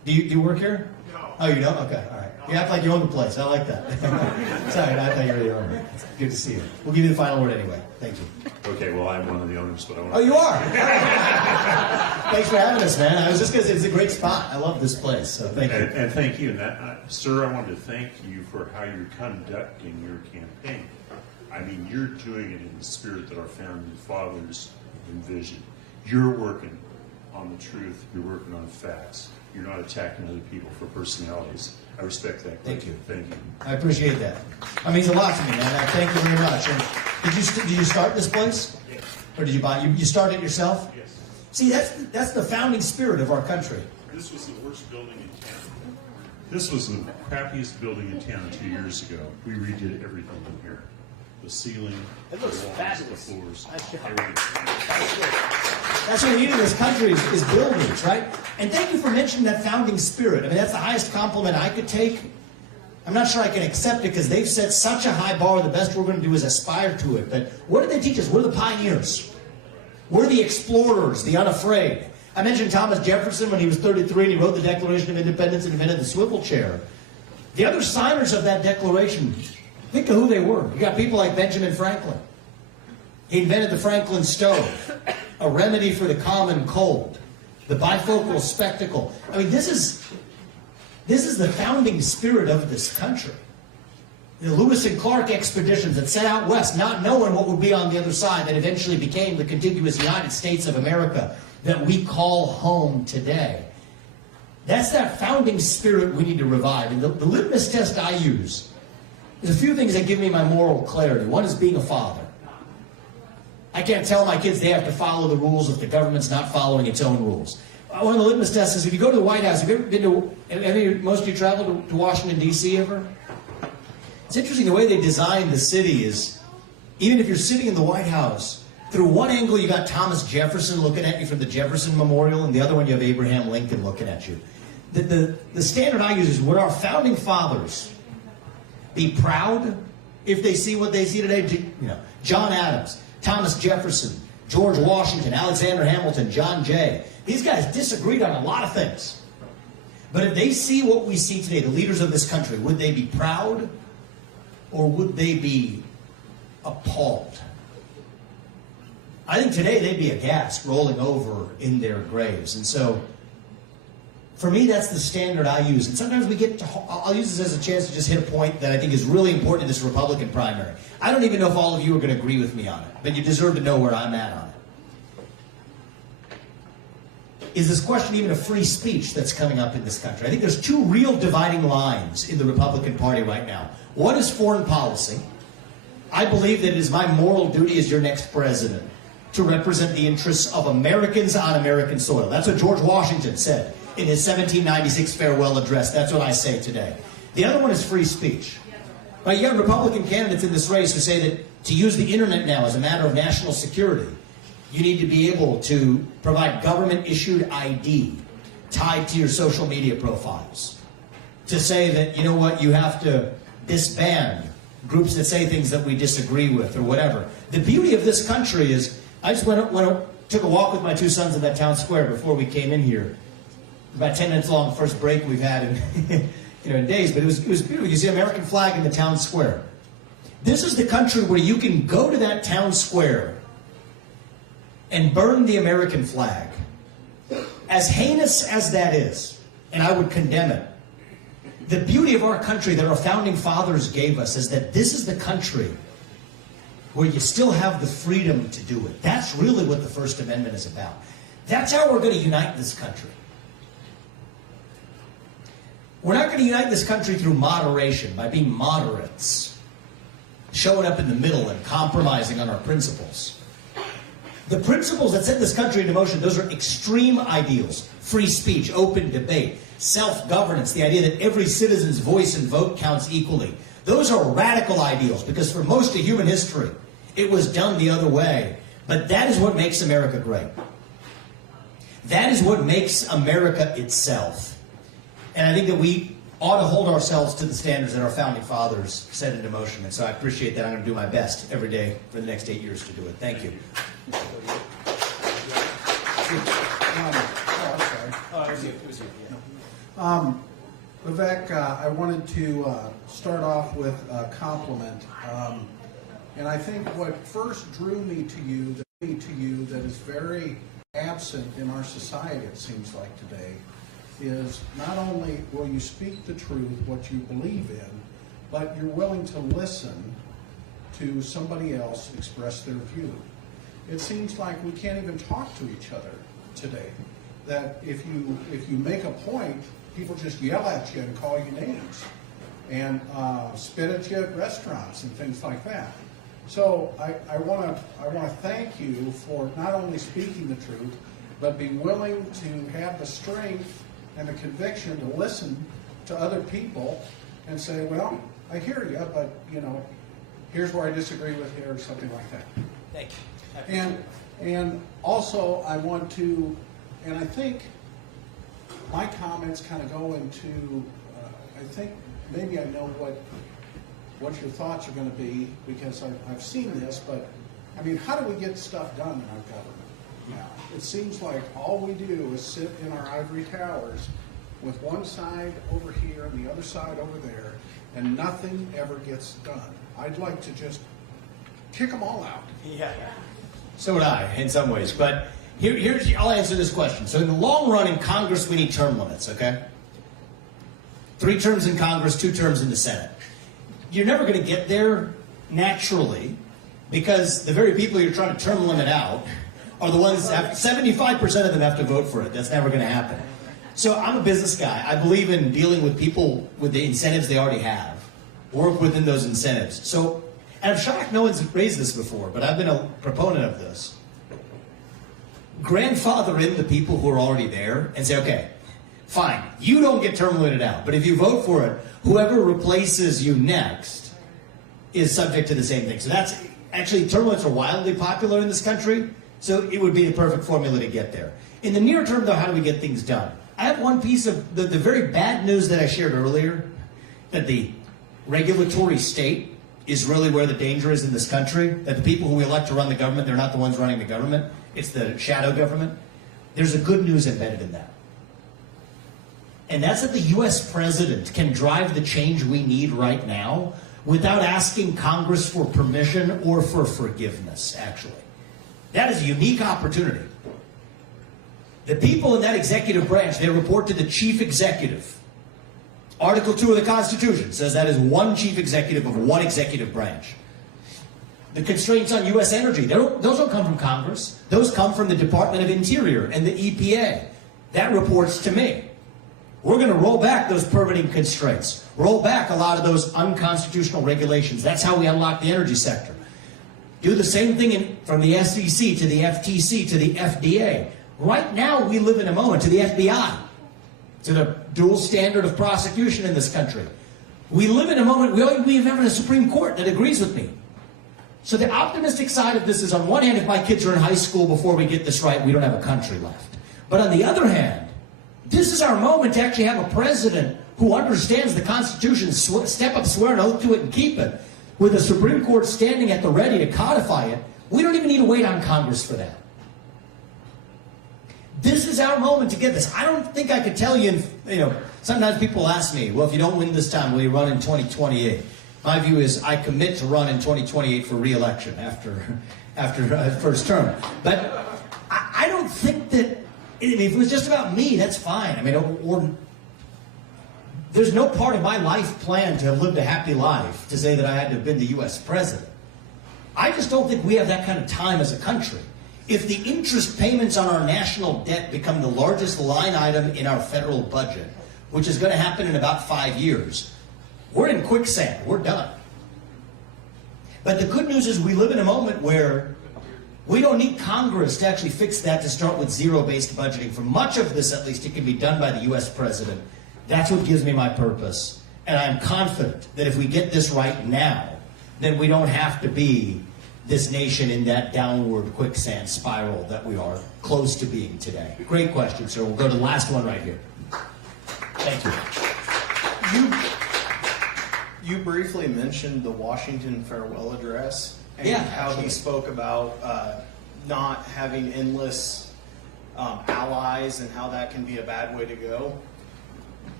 Do you work here? No. Oh, you don't? Okay, all right. You act like you own the place. I like that. Sorry, I thought you were the owner. It's good to see you. We'll give you the final word anyway. Thank you. Okay, well, I'm one of the owners, but I want Oh, you are? Thanks for having us, man. I was just going to say, it's a great spot. I love this place, so thank you. And thank you. And sir, I wanted to thank you for how you're conducting your campaign. I mean, you're doing it in the spirit that our founding fathers envisioned. You're working on the truth. You're working on facts. You're not attacking other people for personalities. I respect that. Thank you. Thank you. I appreciate that. That means a lot to me, man. I thank you very much. And did you start this place? Yes. Or did you buy it? You started it yourself? Yes. See, that's the founding spirit of our country. This was the worst building in town. This was the crappiest building in town 2 years ago. We redid everything in here. The ceiling, It looks the walls, fabulous. the floors. That's what we need in this country is buildings, right? And thank you for mentioning that founding spirit. I mean, that's the highest compliment I could take. I'm not sure I can accept it because they've set such a high bar. The best we're going to do is aspire to it. But what did they teach us? We're the pioneers. We're the explorers, the unafraid. I mentioned Thomas Jefferson when he was 33 and he wrote the Declaration of Independence and invented the swivel chair. The other signers of that declaration, think of who they were. You got people like Benjamin Franklin. He invented the Franklin stove, a remedy for the common cold, the bifocal spectacle. I mean, this is the founding spirit of this country. The Lewis and Clark expeditions that set out west, not knowing what would be on the other side, that eventually became the contiguous United States of America that we call home today. That's that founding spirit we need to revive. And the litmus test I use, there's a few things that give me my moral clarity. One is being a father. I can't tell my kids they have to follow the rules if the government's not following its own rules. One of the litmus tests is if you go to the White House, have you ever been to, most of you traveled to Washington, D.C. ever? It's interesting the way they designed the city is, even if you're sitting in the White House, through one angle you got Thomas Jefferson looking at you from the Jefferson Memorial, and the other one you have Abraham Lincoln looking at you. The standard I use is, would our founding fathers be proud if they see what they see today? You know, John Adams, Thomas Jefferson, George Washington, Alexander Hamilton, John Jay. These guys disagreed on a lot of things. But if they see what we see today, the leaders of this country, would they be proud or would they be appalled? I think today they'd be aghast, rolling over in their graves. And so, for me, that's the standard I use. And sometimes we get to, I'll use this as a chance to just hit a point that I think is really important in this Republican primary. I don't even know if all of you are going to agree with me on it, but you deserve to know where I'm at on it. Is this question even of free speech that's coming up in this country? I think there's two real dividing lines in the Republican Party right now. One is foreign policy. I believe that it is my moral duty as your next president to represent the interests of Americans on American soil. That's what George Washington said in his 1796 farewell address. That's what I say today. The other one is free speech. Right, you got Republican candidates in this race who say that to use the internet now as a matter of national security, you need to be able to provide government-issued ID tied to your social media profiles. To say that, you know what, you have to disband groups that say things that we disagree with or whatever. The beauty of this country is, I just took a walk with my two sons in that town square before we came in here. About 10 minutes long, the first break we've had in, in days, but it was beautiful. You see an American flag in the town square. This is the country where you can go to that town square and burn the American flag. As heinous as that is, and I would condemn it, the beauty of our country that our founding fathers gave us is that this is the country where you still have the freedom to do it. That's really what the First Amendment is about. That's how we're going to unite this country. We're not going to unite this country through moderation, by being moderates, showing up in the middle and compromising on our principles. The principles that set this country into motion, those are extreme ideals. Free speech, open debate, self-governance, the idea that every citizen's voice and vote counts equally. Those are radical ideals because for most of human history, it was done the other way. But that is what makes America great. That is what makes America itself. And I think that we ought to hold ourselves to the standards that our founding fathers set into motion. And so I appreciate that. I'm going to do my best every day for the next 8 years to do it. Thank you. Vivek, I wanted to start off with a compliment. And I think what first drew me to you that is very absent in our society, it seems like today, is not only will you speak the truth, what you believe in, but you're willing to listen to somebody else express their view. It seems like we can't even talk to each other today. That if you make a point, people just yell at you and call you names and spit at you at restaurants and things like that. So I want to thank you for not only speaking the truth, but be willing to have the strength and the conviction to listen to other people and say, well, I hear you, but here's where I disagree with you, or something like that. Thank you. And also I want to, and I think my comments kind of go into, I think maybe I know what your thoughts are going to be, because I've seen this, but I mean, how do we get stuff done in our government now? It seems like all we do is sit in our ivory towers with one side over here and the other side over there, and nothing ever gets done. I'd like to just kick them all out. Yeah. So would I, in some ways. But I'll answer this question. So in the long run in Congress, we need term limits, okay? 3 terms in Congress, 2 terms in the Senate. You're never going to get there naturally, because the very people you're trying to term limit out are the ones that 75% of them have to vote for it. That's never going to happen. So I'm a business guy. I believe in dealing with people with the incentives they already have. Work within those incentives. So, and I'm shocked no one's raised this before, but I've been a proponent of this. Grandfather in the people who are already there and say, okay, fine, you don't get term limited out, but if you vote for it, whoever replaces you next is subject to the same thing. So that's actually, term limits are wildly popular in this country, so it would be the perfect formula to get there. In the near term, though, how do we get things done? I have one piece of the very bad news that I shared earlier, that the regulatory state is really where the danger is in this country, that the people who we elect to run the government, they're not the ones running the government, it's the shadow government. There's a good news embedded in that. And that's that the US president can drive the change we need right now without asking Congress for permission or for forgiveness, actually. That is a unique opportunity. The people in that executive branch, they report to the chief executive. Article 2 of the Constitution says that is one chief executive of one executive branch. The constraints on U.S. energy, those don't come from Congress. Those come from the Department of Interior and the EPA. That reports to me. We're going to roll back those permitting constraints, roll back a lot of those unconstitutional regulations. That's how we unlock the energy sector. Do the same thing from the SEC to the FTC to the FDA. Right now, we live in a moment, to the FBI, to the dual standard of prosecution in this country. We live in a moment, we have a Supreme Court that agrees with me. So the optimistic side of this is, on one hand, if my kids are in high school before we get this right, we don't have a country left. But on the other hand, this is our moment to actually have a president who understands the Constitution, step up, swear an oath to it, and keep it. With the Supreme Court standing at the ready to codify it, we don't even need to wait on Congress for that. This is our moment to get this. I don't think I could tell you, sometimes people ask me, well, if you don't win this time, will you run in 2028? My view is I commit to run in 2028 for re-election after first term. But I don't think that, if it was just about me, that's fine. I mean, there's no part of my life plan to have lived a happy life to say that I had to have been the U.S. president. I just don't think we have that kind of time as a country. If the interest payments on our national debt become the largest line item in our federal budget, which is going to happen in about 5 years, we're in quicksand. We're done. But the good news is we live in a moment where we don't need Congress to actually fix that, to start with zero-based budgeting. For much of this, at least, it can be done by the U.S. president. That's what gives me my purpose. And I'm confident that if we get this right now, then we don't have to be this nation in that downward quicksand spiral that we are close to being today. Great question, sir. We'll go to the last one right here. Thank you. You briefly mentioned the Washington farewell address and how he spoke about not having endless allies and how that can be a bad way to go.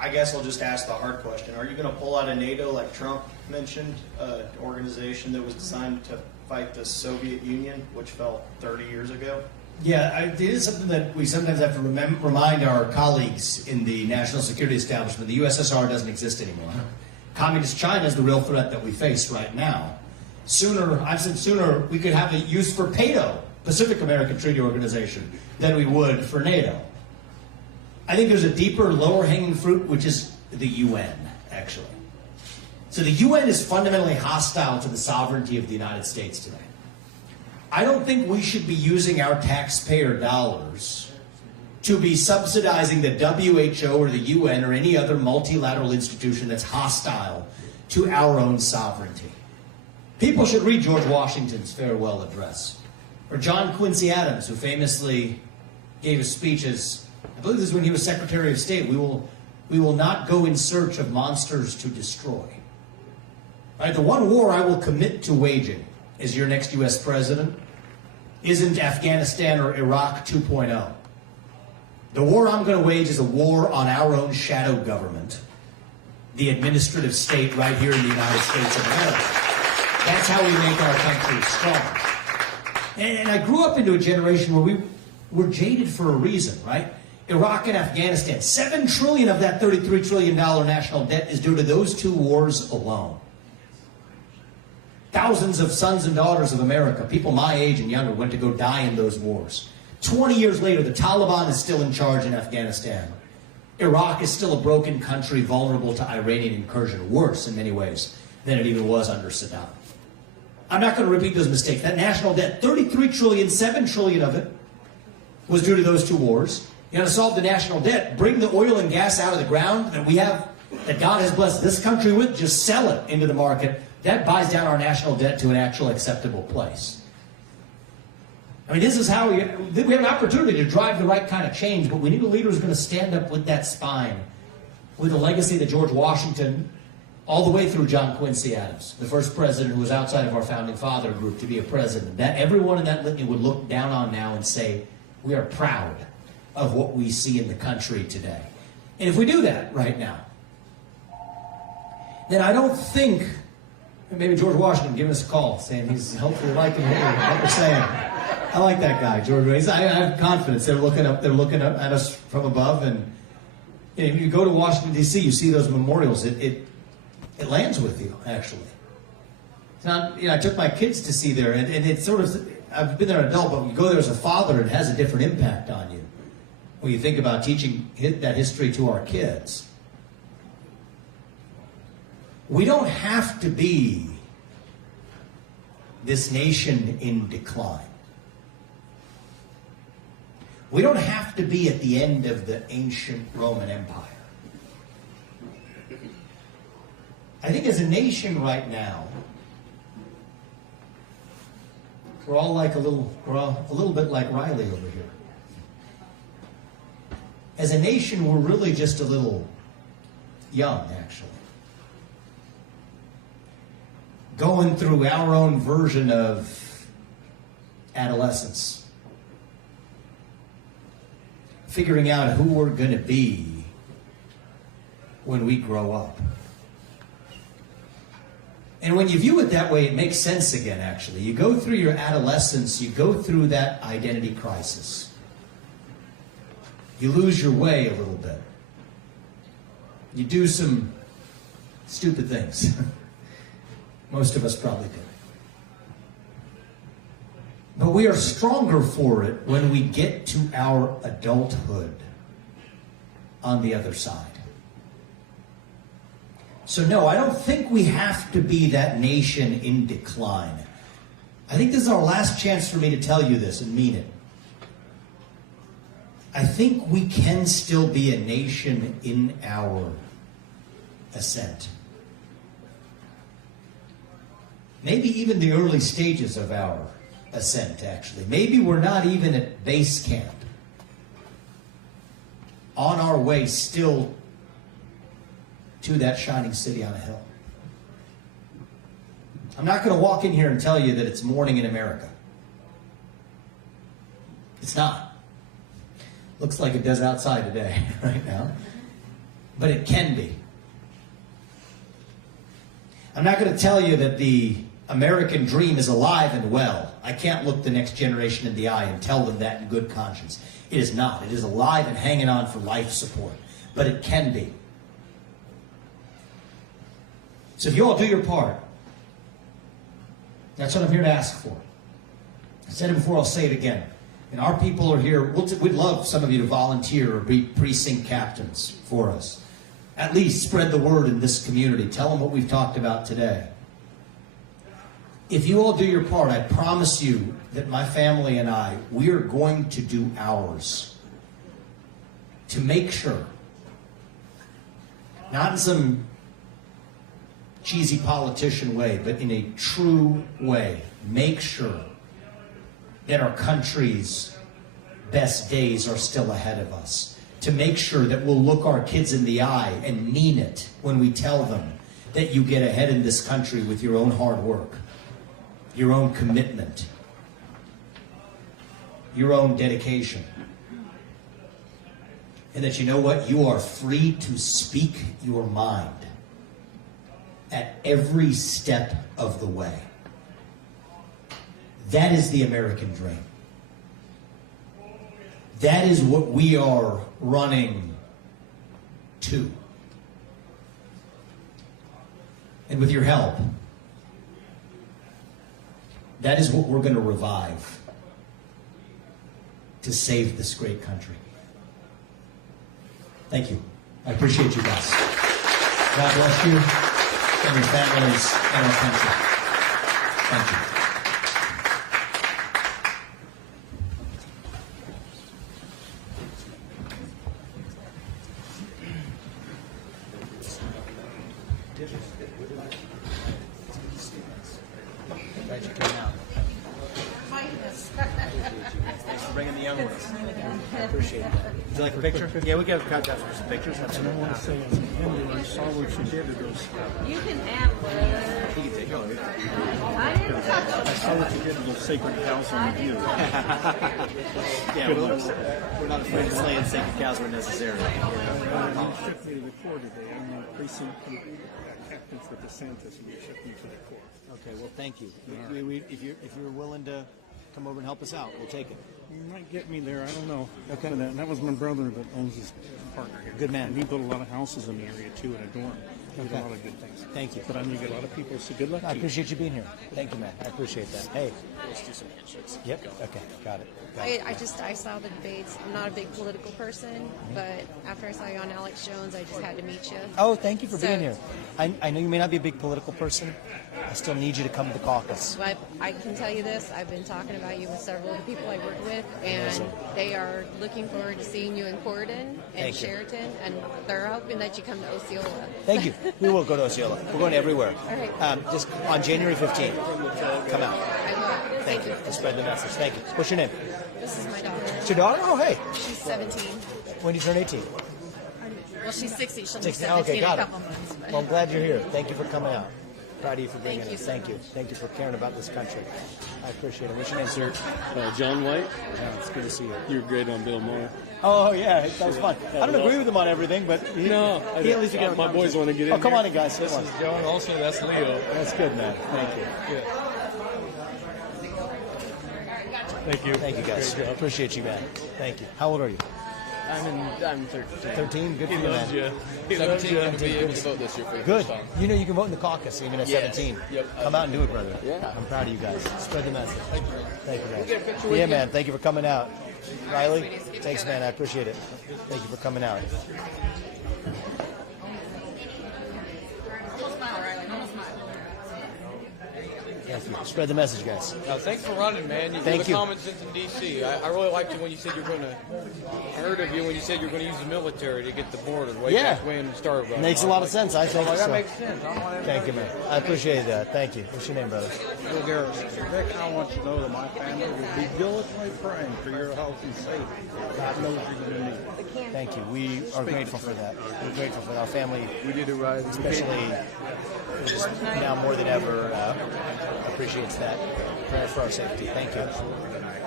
I guess I'll just ask the hard question. Are you going to pull out of NATO like Trump mentioned, an organization that was designed to fight the Soviet Union, which fell 30 years ago? Yeah, it is something that we sometimes have to remind our colleagues in the national security establishment. The USSR doesn't exist anymore. Communist China is the real threat that we face right now. I've said sooner we could have it used for PATO, Pacific American Treaty Organization, than we would for NATO. I think there's a deeper, lower-hanging fruit, which is the UN, actually. So the UN is fundamentally hostile to the sovereignty of the United States today. I don't think we should be using our taxpayer dollars to be subsidizing the WHO or the UN or any other multilateral institution that's hostile to our own sovereignty. People should read George Washington's farewell address, or John Quincy Adams, who famously gave a speech as, I believe this is when he was Secretary of State, we will not go in search of monsters to destroy. Right? The one war I will commit to waging as your next U.S. president isn't Afghanistan or Iraq 2.0. The war I'm going to wage is a war on our own shadow government, the administrative state right here in the United States of America. That's how we make our country strong. And I grew up into a generation where we were jaded for a reason, right? Iraq and Afghanistan, $7 trillion of that $33 trillion national debt is due to those two wars alone. Thousands of sons and daughters of America, people my age and younger, went to go die in those wars. 20 years later, the Taliban is still in charge in Afghanistan. Iraq is still a broken country vulnerable to Iranian incursion, worse in many ways than it even was under Saddam. I'm not going to repeat those mistakes. That national debt, $33 trillion, $7 trillion of it was due to those two wars. You know, to solve the national debt, bring the oil and gas out of the ground that we have, that God has blessed this country with, just sell it into the market. That buys down our national debt to an actual acceptable place. I mean, this is how we have an opportunity to drive the right kind of change, but we need a leader who's going to stand up with that spine, with the legacy that George Washington, all the way through John Quincy Adams, the first president who was outside of our founding father group to be a president, that everyone in that litany would look down on now and say, we are proud of what we see in the country today. And if we do that right now, then I don't think, maybe George Washington giving us a call, saying he's hopefully liking what we're saying. I like that guy, George. I have confidence. They're looking up at us from above, and you know, if you go to Washington D.C., you see those memorials. It lands with you, actually. It's not, you know, I took my kids to see there, and it's sort of, I've been there an adult, but when you go there as a father, it has a different impact on you when you think about teaching that history to our kids. We don't have to be this nation in decline. We don't have to be at the end of the ancient Roman Empire. I think as a nation right now, we're all a little bit like Riley over here. As a nation, we're really just a little young, actually. Going through our own version of adolescence. Figuring out who we're going to be when we grow up. And when you view it that way, it makes sense again, actually. You go through your adolescence, you go through that identity crisis. You lose your way a little bit. You do some stupid things. Most of us probably do. But we are stronger for it when we get to our adulthood on the other side. So no, I don't think we have to be that nation in decline. I think this is our last chance for me to tell you this and mean it. I think we can still be a nation in our ascent. Maybe even the early stages of our ascent, actually. Maybe we're not even at base camp. On our way still to that shining city on a hill. I'm not going to walk in here and tell you that it's morning in America. It's not. Looks like it does outside today, right now. but it can be. I'm not going to tell you that the American dream is alive and well. I can't look the next generation in the eye and tell them that in good conscience. It is not. It is alive and hanging on for life support, but it can be. So if you all do your part, that's what I'm here to ask for. I said it before, I'll say it again. And our people are here. We'd love some of you to volunteer or be precinct captains for us. At least spread the word in this community. Tell them what we've talked about today. If you all do your part, I promise you that my family and I, we are going to do ours to make sure, not in some cheesy politician way, but in a true way, make sure that our country's best days are still ahead of us. To make sure that we'll look our kids in the eye and mean it when we tell them that you get ahead in this country with your own hard work, your own commitment, your own dedication. And that you know what? You are free to speak your mind at every step of the way. That is the American dream. That is what we are running to. And with your help, that is what we're going to revive to save this great country. Thank you. I appreciate you guys. God bless you and your families and our country. Thank you. Glad you came out. Thanks for bringing the young ones. I appreciate that. Would you like a picture? Yeah, we got contact for some pictures. And I want to say, I saw what you did to those. You can have one. You can take it. I saw what you did to those sacred cows on the view. Yeah, we're not afraid of slaying sacred cows when necessary. You shipped me to the Corps today. I'm a precinct captain for DeSantis, and you shipped me to the Corps. Okay, well, thank you. If you're willing to come over and help us out, we'll take it. You might get me there. I don't know. Okay. And that was my brother that owns his partner here. Good man. And he built a lot of houses in the area, too, and a dorm. He did a lot of good things. Thank you. But I know you get a lot of people, so good luck I to you. appreciate you being here. Thank you, man. I appreciate that. Hey. Let's do some handshakes. Yep. Okay. Got it. Got it. I saw the debates. I'm not a big political person, but after I saw you on Alex Jones, I just had to meet you. Oh, thank you for being here. I know you may not be a big political person. I still need you to come to the caucus. But I can tell you this, I've been talking about you with several of the people I work with, and they are looking forward to seeing you in Corydon and Sheraton, and they're hoping that you come to Osceola. Thank you. We will go to Osceola. We're going everywhere. All right. Just on January 15th. Come out. I will. Thank you. To spread the message. Thank you. What's your name? This is my daughter. It's your daughter? Oh, hey. She's 17. When do you turn 18? Well, she's 60. She'll be 16. 17 Okay, in a got it. couple months. Well, I'm glad you're here. Thank you for coming out. Proud of you for being Thank here. you. Thank you. Thank you for caring about this country. I appreciate it. What's your name, sir? John White. Yeah, it's good to see you. You were great on Bill Maher. Oh, yeah, that was fun. I don't agree with him on everything, but he at least you my boys want to get in. Oh, come here. on in, guys. This is John. Also, that's Leo. That's good, man. Thank you. Thank you. Thank you, guys. Appreciate you, man. Thank you. How old are you? I'm 13. 13? Good for you, loves man. you. He 17 going to be able to vote this year for the Good. first time. You know you can vote in the caucus even at 17. Yep. Come out and do it, brother. Yeah. I'm proud of you guys. Spread the message. Thank you. Thank you, We'll get a guys. picture with Yeah, you. man. Thank you for coming out. Riley? Thanks, man. I appreciate it. Thank you for coming out. Thank you. Spread the message, guys. Thanks for running, man. You Thank did the you. common sense in D.C. I really liked it when you said you're going to. I heard of you when you said you're going to use the military to get the border way Yeah. back when you started running. Makes a lot of sense. I think That so. makes sense. Thank you, man. I appreciate that. Thank you. What's your name, brother? Well, Garrett, Vic, I want you to know that my family will be diligently praying for your health and safety. God knows you're going to need it. Thank you. We are grateful for that. We're grateful for our family. We did it right. Especially just now more than ever appreciates that. Prayer for our safety. Thank you.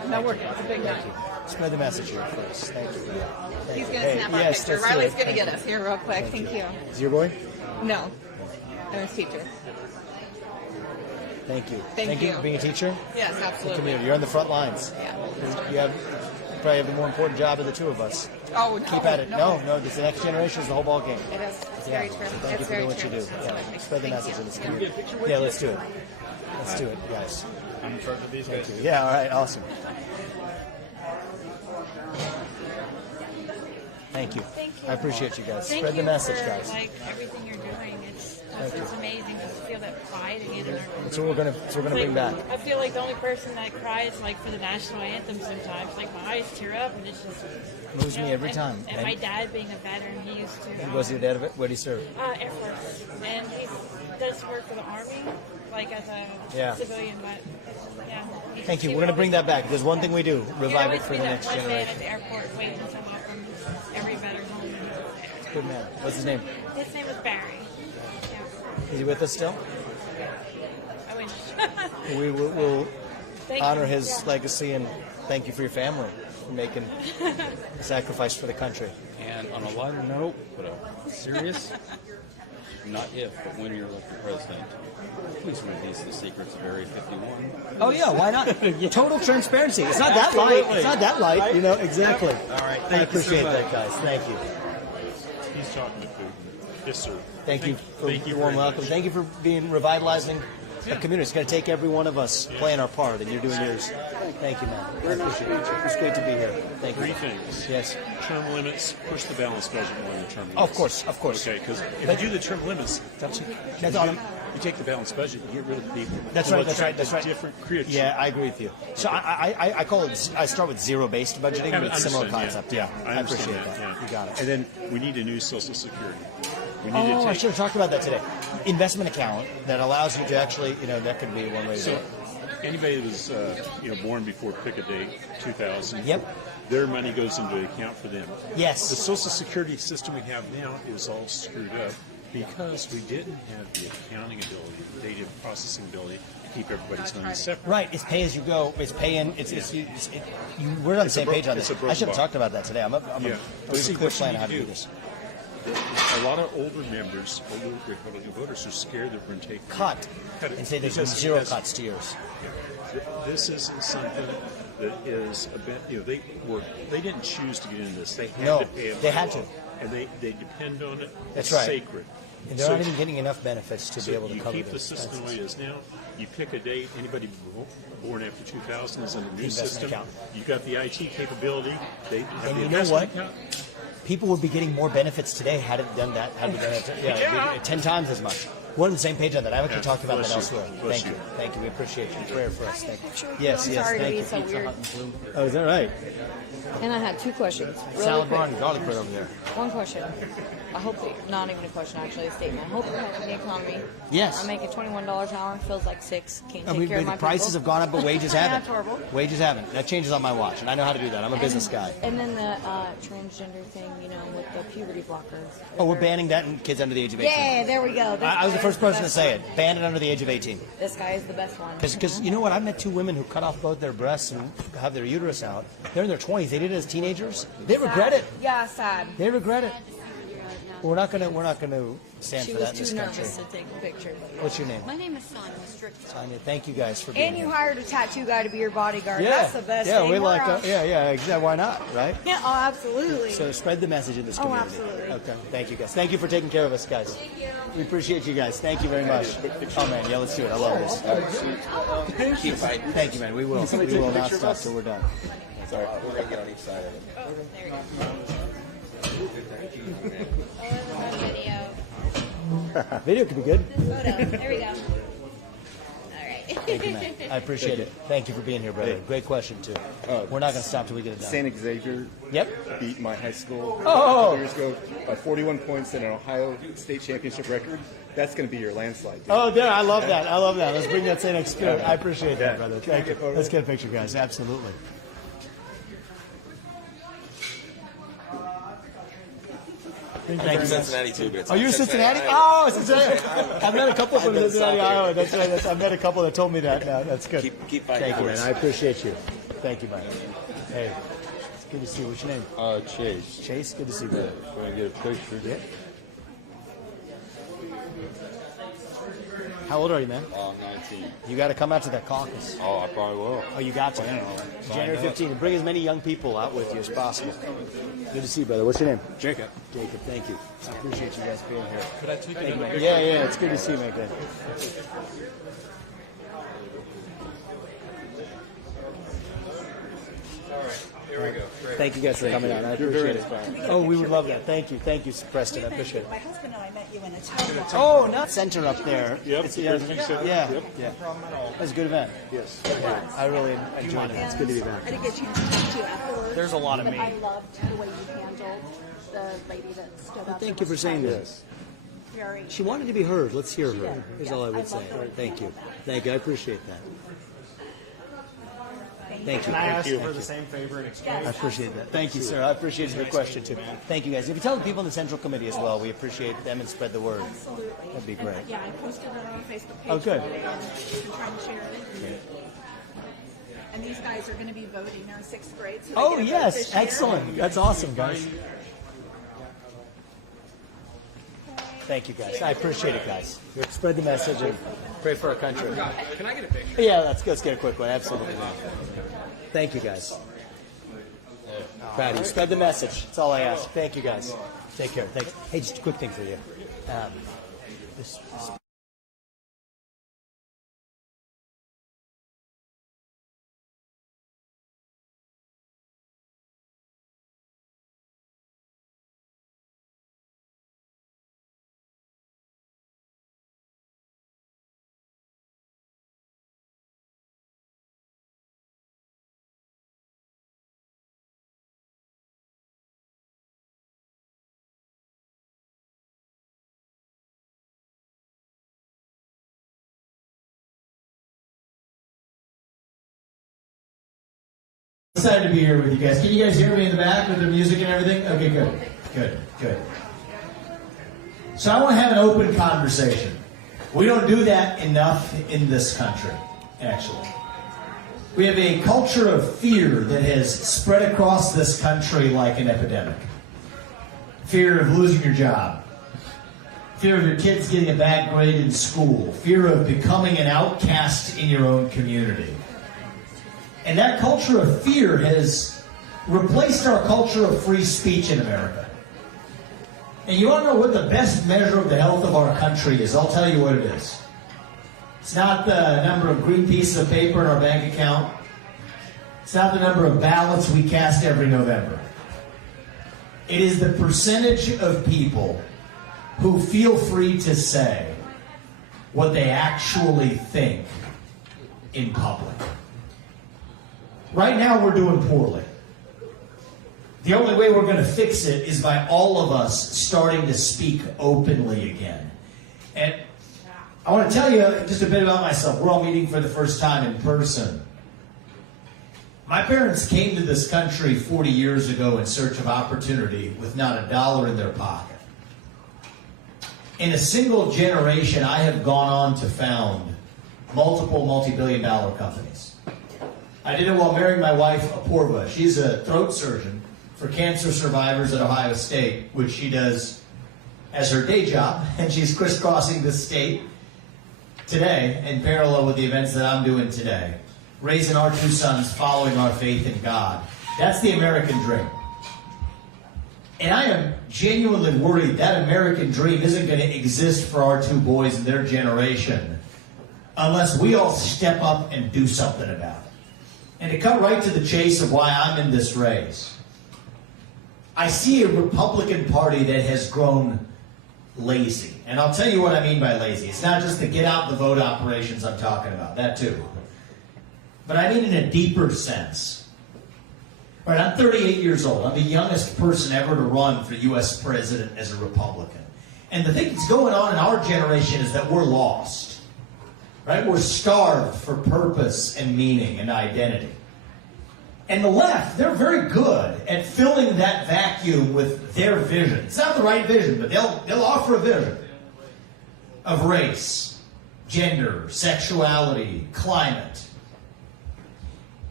No, we're good. It's a big night. Spread the message here first. Thank you. He's going to snap our picture. let's do Riley's it. going to get us here real quick. Thank you. Is your boy? No. I'm his teacher. Thank you. Thank you. for being a teacher. Yes, The absolutely. community. You're on the front lines. Yeah. You probably have the more important job of the two of us. Oh, no. Keep at it. No, this the next generation is the whole ball game. It is. It's Yeah. very true. So thank you It's for very doing what you true. do. Yeah. Spread the Thank message you. in this community. Yeah, let's do it. Let's do it, guys. I'm in charge of these Thank guys. you. Yeah, all right, awesome. Thank you. Thank you. I appreciate you guys. Thank Spread you the message, for, guys. like everything you're doing. It's Thank you. just amazing to feel that pride again in our That's what we're gonna bring back. I feel like the only person that cries like for the national anthem sometimes. Like my eyes tear up and it's just Moves me every time. And my dad being a veteran, he used to. Was your dad? Where did he serve? Air Force, and he does work for the Army, like as a civilian. But yeah. Thank you. We're gonna bring that back. There's one thing we do: revive it for the next One man generation. at the airport waiting to welcome every veteran home. Good man. What's his name? His name is Barry. Is he with us still? I wish. We will Thank honor you. his Yeah. legacy and thank you for your family for making a sacrifice for the country. And on a lighter note, but a serious, not if, but when you're elected president, please release the secrets of Area 51. Oh yeah, why not? Total transparency. It's not that light. It's not that light. You know exactly. All right. I Thank you appreciate so much. that, guys. Thank you. He's talking to Putin. Yes, sir. Thank you for thank you the warm very welcome. much. Thank you for being revitalizing the community. It's going to take every one of us playing our part, and you're doing yours. Thank you, man. I appreciate it. It's great to be here. Thank you. Three things. Yes. Term limits, push the balanced budget more than term limits. Of course, of course. Okay, because if But- you do the term limits, That's you take the balanced budget, you get rid of the people. That's You'll right. That's right. attract That's a right. Different creature. Yeah, I agree with you. So I call it. I start with zero-based budgeting, I but it's similar understand, concept. Yeah, I appreciate understand that. Yeah. You got it. And then we need a new Social Security. We need Oh, to I take, should have talked about that today. Investment account that allows you to actually, that could be one way to do So it. anybody that was born before pick a date, 2000. Yep. Their money goes into an account for them. Yes. The Social Security system we have now is all screwed up because we didn't have the accounting ability, the data processing ability to keep everybody's money separate. Right, it's pay as you go. It's pay in. We're on the It's same a page on it's this. a broken I should have box. talked about that today. I'm a But see, clear what you plan need on how to to do do- this. A lot of older members, older Republican voters, are scared that we're going to take Cut it. and say there's been Because zero that's- cuts to yours. This isn't something that is a bit. They didn't choose to get into this. They had No, to pay it. they by had law. to. and they depend on it. That's It's right. sacred. And they're So- not even getting enough benefits to so be able to you cover keep their the system the way expenses. it is now. You pick a date. Anybody born after 2000 is in the new Investment system. account. You've got the IT capability. They have And the you know investment what? account. People would be getting more benefits today had it done that. Had we done it, yeah, 10 times as much. We're on the same page on that. I've actually Yeah, talked about that bless you. elsewhere. Bless Thank you. you. Thank you. We appreciate you. Prayer for us. Thank you. I'm Yes, sorry to thank be you. so weird. Oh, is that right? And I had two questions. Really Salad quick. bar and garlic bread over there. One question. I hope that, not even a question, actually, a statement. I hope you're helping the economy. Yes. I'm making $21 an hour, feels like $6. Can't I take mean, care of the my prices people. have gone up, but wages Yeah, haven't. that's horrible. Wages haven't. That changes on my watch, and I know how to do that. I'm a business guy. And then the transgender thing, with the puberty blockers. Oh, we're banning that in kids under the age of 18. Yeah, there we go. This I was the guy first is the person to best say one. it. Ban it under the age of 18. This guy is the best one. Because you know what? I met two women who cut off both their breasts and have their uterus out. They're in their 20s. They did it as teenagers. They regret it. Yeah, sad. They regret it. We're not gonna stand She for was that in this too country. nervous to take a picture. What's your name? My name is Sonia Strickland. Tanya, thank you guys for being And you here. hired a tattoo guy to be your bodyguard. Yeah, That's the best yeah, thing. we like. We're on- Yeah, exactly. Why not, right? Yeah, oh, absolutely. So spread the message in this Oh, community. absolutely. Okay, thank you guys. Thank you for taking care of us, guys. We appreciate you guys. Thank you very much. Oh man, yeah, let's do it. I love this. Keep fighting. Thank you, man. We will. We will not stop till we're done. Sorry, we're going to get on each side of it. Oh, there we go. Video. Video could be good. Photo. There we go. All right. Thank you, man. I appreciate it. Thank you for being here, brother. Great question too. We're not going to stop till we get it done. St. Xavier beat my high school a couple years ago, 41 points and an Ohio State Championship record. That's going to be your landslide. Dude. Oh, yeah, I love that. I love that. Let's bring that same spirit. I appreciate that, brother. Thank you. Let's get a picture, guys. Absolutely. Thank you. Cincinnati too, but it's Are you Cincinnati? Oh, Cincinnati. I've met a couple from Cincinnati, Iowa. That's right. I've met a couple that told me that. No, that's good. Keep fighting. Thank you, man. I appreciate you. Thank you, Mike. Hey, it's good to see you. What's your name? Chase. Chase, good to see you, brother. Can I get a picture? Yeah. How old are you, man? 19. You got to come out to that caucus. Oh, I probably will. Oh, you got to. January 15th. And bring as many young people out with you as possible. Good to see you, brother. What's your name? Jacob. Jacob, thank you. I appreciate you guys being here. Could I tweak Thank it? you, man. Yeah, it's good to see you, man. Good. Here we go. Great. Thank you guys for coming out. I appreciate it. Oh, we would love that. Thank you, Preston. I appreciate it. My husband and I met you in a town. Oh, not center up there. Yep. Yeah. That's a good event. Yes. Yeah, I really enjoyed it. It's good to be back. I didn't get a chance to talk to you afterwards. There's a lot of but me. I loved the way you handled the lady that stood up. Thank you for saying this. Very. She wanted to be heard. Let's hear She her. did. Is Yes, all I I would say. love her. Thank you. Thank you. I appreciate that. Thank you. Can I ask for the same favor and exchange? I appreciate that. Thank you, sir. I appreciate your question, too. Thank you, guys. If you tell the people in the Central Committee as well, we appreciate them and spread the word. Absolutely. That'd be great. And, yeah, I posted it on our Facebook page. Oh, good. And we've been trying to share it. And these guys are going to be voting. They're in 6th grade. So they Oh, get a vote yes. this year. Excellent. That's awesome, guys. Thank you, guys. I appreciate it, guys. Spread the message and pray for our country. Can I get a picture? Yeah, let's get a quick one. Absolutely. Thank you, guys. Proud of you. Spread the message. That's all I ask. Thank you, guys. Take care. Thanks. Hey, just a quick thing for you. This Excited to be here with you guys. Can you guys hear me in the back with the music and everything? Okay, good. So I want to have an open conversation. We don't do that enough in this country, actually. We have a culture of fear that has spread across this country like an epidemic. Fear of losing your job. Fear of your kids getting a bad grade in school. Fear of becoming an outcast in your own community. And that culture of fear has replaced our culture of free speech in America. And you want to know what the best measure of the health of our country is? I'll tell you what it is. It's not the number of green pieces of paper in our bank account. It's not the number of ballots we cast every November. It is the percentage of people who feel free to say what they actually think in public. Right now, we're doing poorly. The only way we're going to fix it is by all of us starting to speak openly again. And I want to tell you just a bit about myself. We're all meeting for the first time in person. My parents came to this country 40 years ago in search of opportunity with not a dollar in their pocket. In a single generation, I have gone on to found multiple multi-billion-dollar companies. I did it while marrying my wife, Apurva. She's a throat surgeon for cancer survivors at Ohio State, which she does as her day job, and she's crisscrossing the state today in parallel with the events that I'm doing today, raising our two sons, following our faith in God. That's the American dream. And I am genuinely worried that American dream isn't going to exist for our two boys and their generation unless we all step up and do something about it. And to cut right to the chase of why I'm in this race, I see a Republican Party that has grown lazy. And I'll tell you what I mean by lazy. It's not just the get out the vote operations I'm talking about, that too. But I mean in a deeper sense. All right, I'm 38 years old. I'm the youngest person ever to run for U.S. president as a Republican. And the thing that's going on in our generation is that we're lost. Right? We're starved for purpose and meaning and identity. And the left, they're very good at filling that vacuum with their vision. It's not the right vision, but they'll offer a vision of race, gender, sexuality, climate.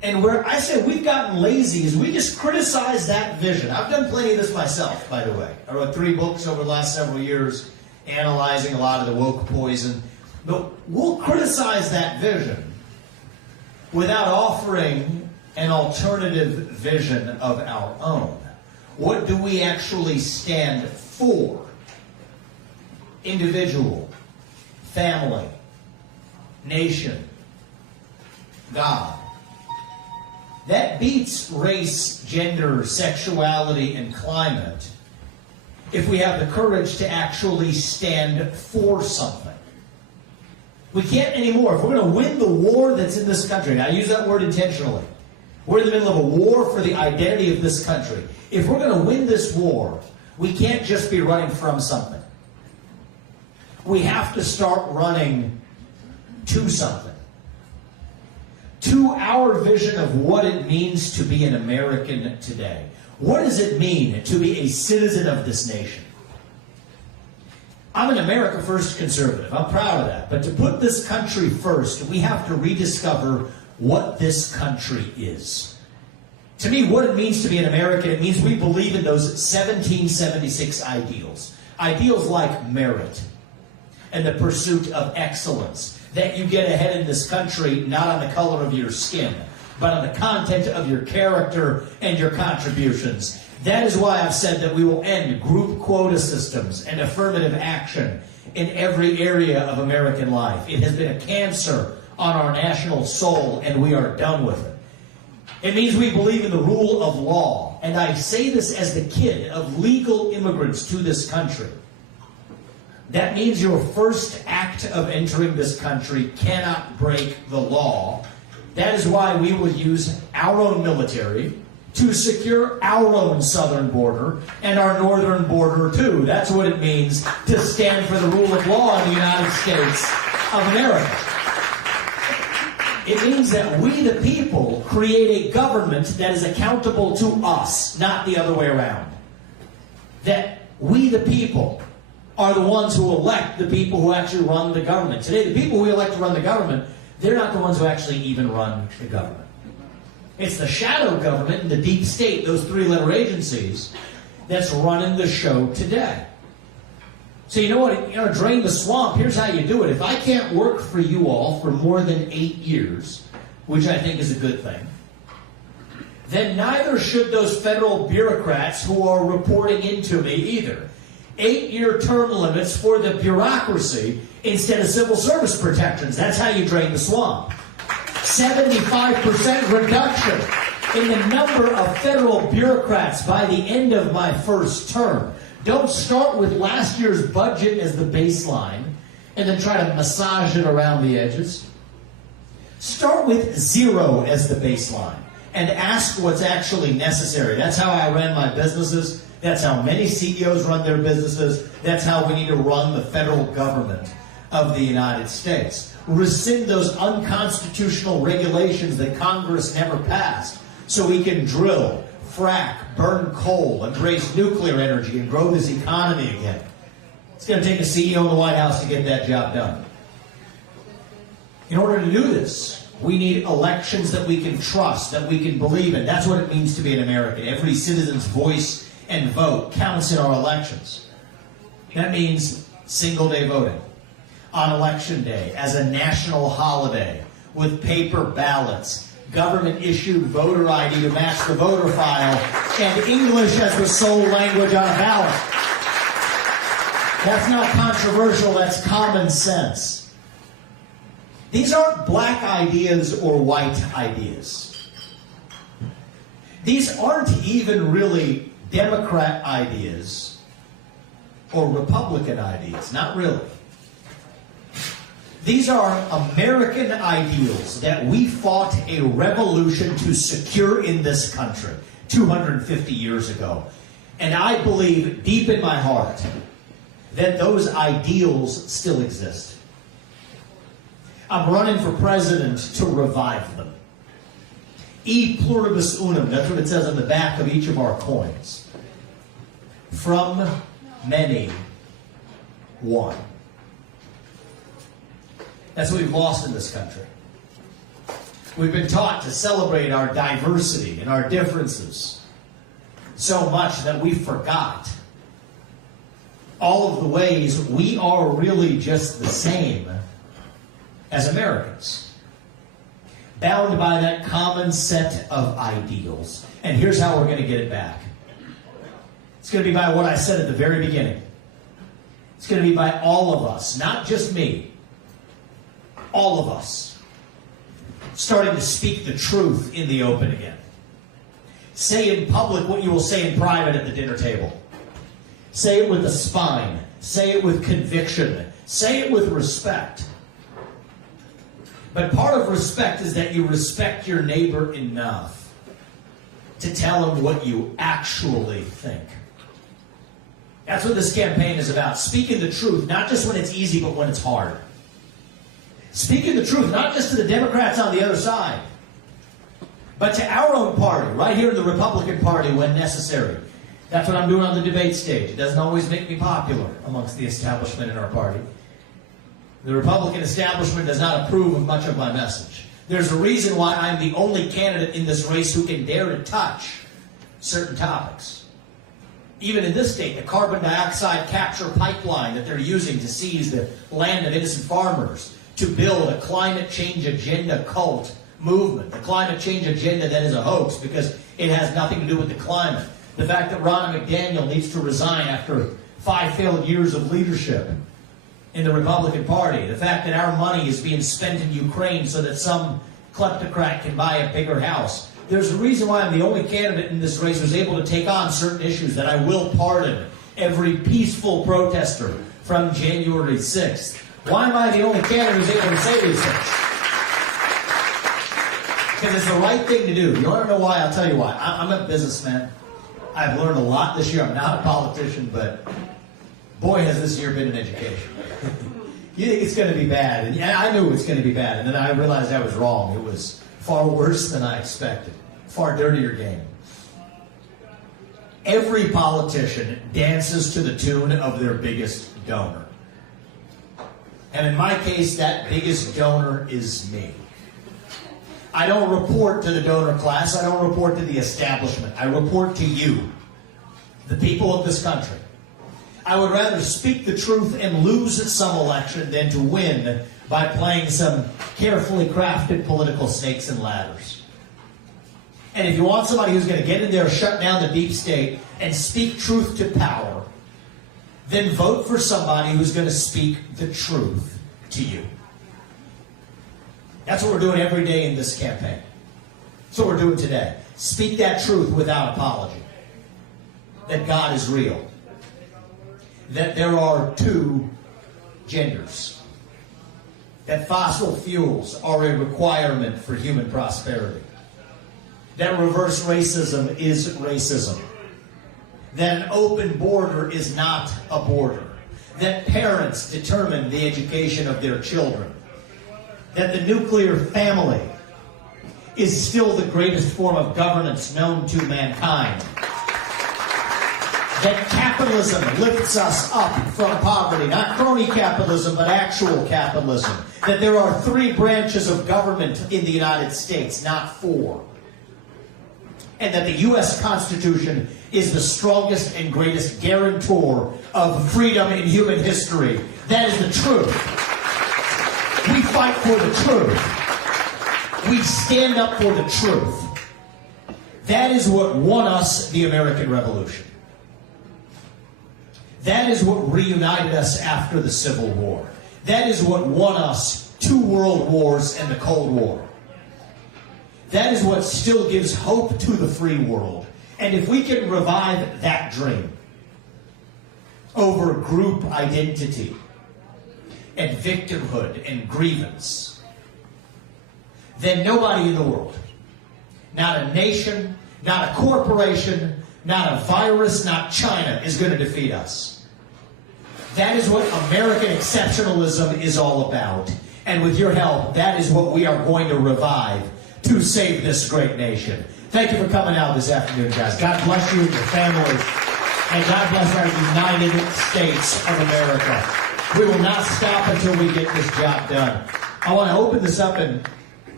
And where I say we've gotten lazy is we just criticize that vision. I've done plenty of this myself, by the way. I wrote 3 books over the last several years analyzing a lot of the woke poison. But we'll criticize that vision without offering an alternative vision of our own. What do we actually stand for? Individual, family, nation, God. That beats race, gender, sexuality, and climate if we have the courage to actually stand for something. We can't anymore. If we're going to win the war that's in this country, and I use that word intentionally, we're in the middle of a war for the identity of this country. If we're going to win this war, we can't just be running from something. We have to start running to something. To our vision of what it means to be an American today. What does it mean to be a citizen of this nation? I'm an America First conservative. I'm proud of that. But to put this country first, we have to rediscover what this country is. To me, what it means to be an American, it means we believe in those 1776 ideals. Ideals like merit and the pursuit of excellence. That you get ahead in this country not on the color of your skin, but on the content of your character and your contributions. That is why I've said that we will end group quota systems and affirmative action in every area of American life. It has been a cancer on our national soul, and we are done with it. It means we believe in the rule of law. And I say this as the kid of legal immigrants to this country. That means your first act of entering this country cannot break the law. That is why we will use our own military to secure our own southern border and our northern border too. That's what it means to stand for the rule of law in the United States of America. It means that we, the people, create a government that is accountable to us, not the other way around. That we, the people, are the ones who elect the people who actually run the government. Today, the people we elect to run the government, they're not the ones who actually even run the government. It's the shadow government and the deep state, those 3-letter agencies, that's running the show today. So you know what? You know, drain the swamp. Here's how you do it. If I can't work for you all for more than 8 years, which I think is a good thing, then neither should those federal bureaucrats who are reporting into me either. 8-year term limits for the bureaucracy instead of civil service protections. That's how you drain the swamp. 75% reduction in the number of federal bureaucrats by the end of my first term. Don't start with last year's budget as the baseline and then try to massage it around the edges. Start with 0 as the baseline and ask what's actually necessary. That's how I ran my businesses. That's how many CEOs run their businesses. That's how we need to run the federal government of the United States. Rescind those unconstitutional regulations that Congress never passed so we can drill, frack, burn coal, embrace nuclear energy, and grow this economy again. It's going to take a CEO in the White House to get that job done. In order to do this, we need elections that we can trust, that we can believe in. That's what it means to be an American. Every citizen's voice and vote counts in our elections. That means single-day voting on Election Day as a national holiday with paper ballots, government-issued voter ID to match the voter file, and English as the sole language on a ballot. That's not controversial, that's common sense. These aren't black ideas or white ideas. These aren't even really Democrat ideas or Republican ideas, not really. These are American ideals that we fought a revolution to secure in this country 250 years ago. And I believe deep in my heart that those ideals still exist. I'm running for president to revive them. E pluribus unum, that's what it says on the back of each of our coins. From many, one. That's what we've lost in this country. We've been taught to celebrate our diversity and our differences so much that we forgot all of the ways we are really just the same as Americans, bound by that common set of ideals. And here's how we're going to get it back. It's going to be by what I said at the very beginning. It's going to be by all of us, not just me. All of us. Starting to speak the truth in the open again. Say in public what you will say in private at the dinner table. Say it with a spine. Say it with conviction. Say it with respect. But part of respect is that you respect your neighbor enough to tell him what you actually think. That's what this campaign is about. Speaking the truth, not just when it's easy, but when it's hard. Speaking the truth, not just to the Democrats on the other side, but to our own party, right here in the Republican Party when necessary. That's what I'm doing on the debate stage. It doesn't always make me popular amongst the establishment in our party. The Republican establishment does not approve of much of my message. There's a reason why I'm the only candidate in this race who can dare to touch certain topics. Even in this state, the carbon dioxide capture pipeline that they're using to seize the land of innocent farmers to build a climate change agenda cult movement. The climate change agenda that is a hoax because it has nothing to do with the climate. The fact that Ron McDaniel needs to resign after 5 failed years of leadership in the Republican Party. The fact that our money is being spent in Ukraine so that some kleptocrat can buy a bigger house. There's a reason why I'm the only candidate in this race who's able to take on certain issues, that I will pardon every peaceful protester from January 6th. Why am I the only candidate who's able to say these things? Because it's the right thing to do. You want to know why? I'll tell you why. I'm a businessman. I've learned a lot this year. I'm not a politician, but boy, has this year been an education. You think it's going to be bad, and I knew it was going to be bad, and then I realized I was wrong. It was far worse than I expected. Far dirtier game. Every politician dances to the tune of their biggest donor. And in my case, that biggest donor is me. I don't report to the donor class. I don't report to the establishment. I report to you, the people of this country. I would rather speak the truth and lose some election than to win by playing some carefully crafted political snakes and ladders. And if you want somebody who's going to get in there, shut down the deep state, and speak truth to power, then vote for somebody who's going to speak the truth to you. That's what we're doing every day in this campaign. That's what we're doing today. Speak that truth without apology. That God is real. That there are 2 genders. That fossil fuels are a requirement for human prosperity. That reverse racism is racism. That an open border is not a border. That parents determine the education of their children. That the nuclear family is still the greatest form of governance known to mankind. That capitalism lifts us up from poverty, not crony capitalism, but actual capitalism. That there are 3 branches of government in the United States, not 4. And that the U.S. Constitution is the strongest and greatest guarantor of freedom in human history. That is the truth. We fight for the truth. We stand up for the truth. That is what won us the American Revolution. That is what reunited us after the Civil War. That is what won us 2 world wars and the Cold War. That is what still gives hope to the free world. And if we can revive that dream over group identity and victimhood and grievance, then nobody in the world, not a nation, not a corporation, not a virus, not China, is going to defeat us. That is what American exceptionalism is all about. And with your help, that is what we are going to revive to save this great nation. Thank you for coming out this afternoon, guys. God bless you and your families. And God bless our United States of America. We will not stop until we get this job done. I want to open this up in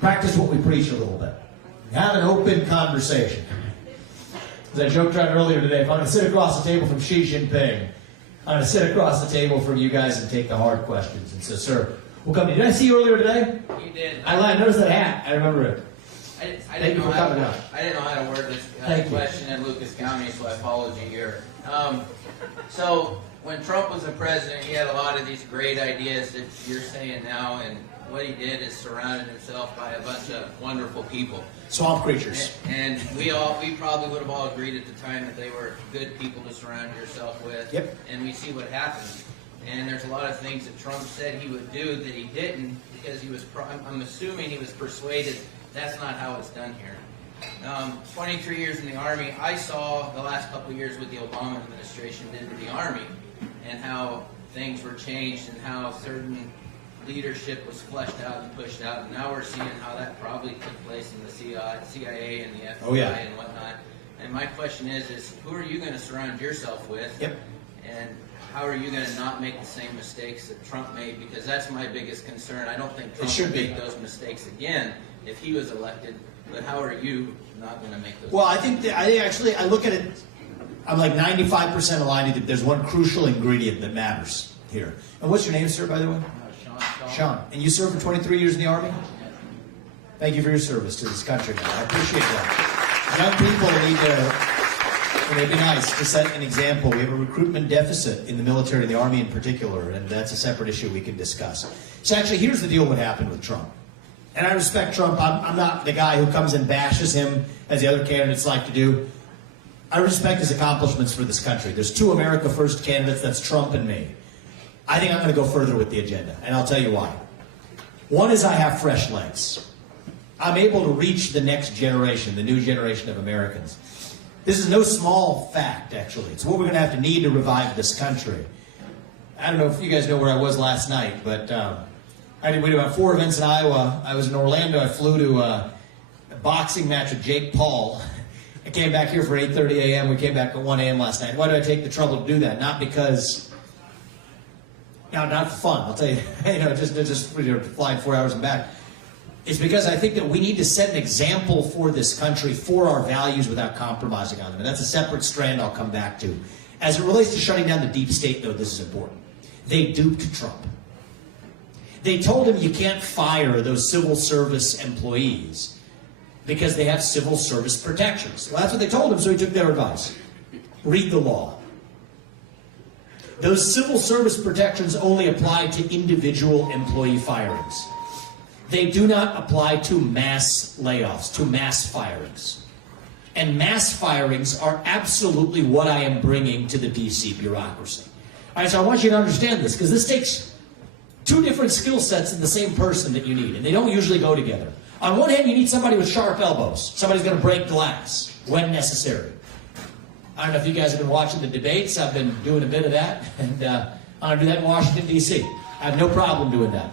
practice what we preach a little bit. Have an open conversation. As I joked around earlier today, if I'm going to sit across the table from Xi Jinping, I'm going to sit across the table from you guys and take the hard questions. And so, sir, we'll come to you. Did I see you earlier today? You did. I noticed that hat. I remember it. I didn't know how to word this question in Lucas County, so I followed you here. So when Trump was a president, he had a lot of these great ideas that you're saying now, and what he did is surrounded himself by a bunch of wonderful people. Swamp creatures. And we probably would have all agreed at the time that they were good people to surround yourself with. Yep. And we see what happened. And there's a lot of things that Trump said he would do that he didn't because he was, I'm assuming he was persuaded that's not how it's done here. 23 years in the Army, I saw the last couple of years what the Obama administration did to the Army and how things were changed and how certain leadership was fleshed out and pushed out. And now we're seeing how that probably took place in the CIA and the FBI and whatnot. And my question is who are you going to surround yourself with? Yep. And how are you going to not make the same mistakes that Trump made? Because that's my biggest concern. I don't think Trump would make those mistakes again if he was elected. But how are you not going to make those? Well, I think that I look at it. I'm like 95% aligned that there's one crucial ingredient that matters here. And what's your name, sir, by the way? Sean. And you served for 23 years in the Army? Thank you for your service to this country, man. I appreciate that. Young people need to, it'd be nice to set an example. We have a recruitment deficit in the military, the Army in particular, and that's a separate issue we can discuss. So actually, here's the deal what happened with Trump. And I respect Trump. I'm not the guy who comes and bashes him as the other candidates like to do. I respect his accomplishments for this country. There's two America First candidates, that's Trump and me. I think I'm going to go further with the agenda, and I'll tell you why. One is I have fresh legs. I'm able to reach the next generation, the new generation of Americans. This is no small fact, actually. It's what we're going to need to revive this country. I don't know if you guys know where I was last night, but we did about 4 events in Iowa. I was in Orlando. I flew to a boxing match with Jake Paul. I came back here for 8:30 a.m. We came back at 1 a.m. last night. Why did I take the trouble to do that? Not because, not for fun. I'll tell you, just flying 4 hours and back. It's because I think that we need to set an example for this country, for our values without compromising on them. And that's a separate strand I'll come back to. As it relates to shutting down the deep state, though, this is important. They duped Trump. They told him you can't fire those civil service employees because they have civil service protections. Well, that's what they told him, so he took their advice. Read the law. Those civil service protections only apply to individual employee firings. They do not apply to mass layoffs, to mass firings. And mass firings are absolutely what I am bringing to the DC bureaucracy. All right, so I want you to understand this, because this takes two different skill sets in the same person that you need, and they don't usually go together. On one hand, you need somebody with sharp elbows. Somebody's going to break glass when necessary. I don't know if you guys have been watching the debates. I've been doing a bit of that, and I'm going to do that in Washington, D.C. I have no problem doing that.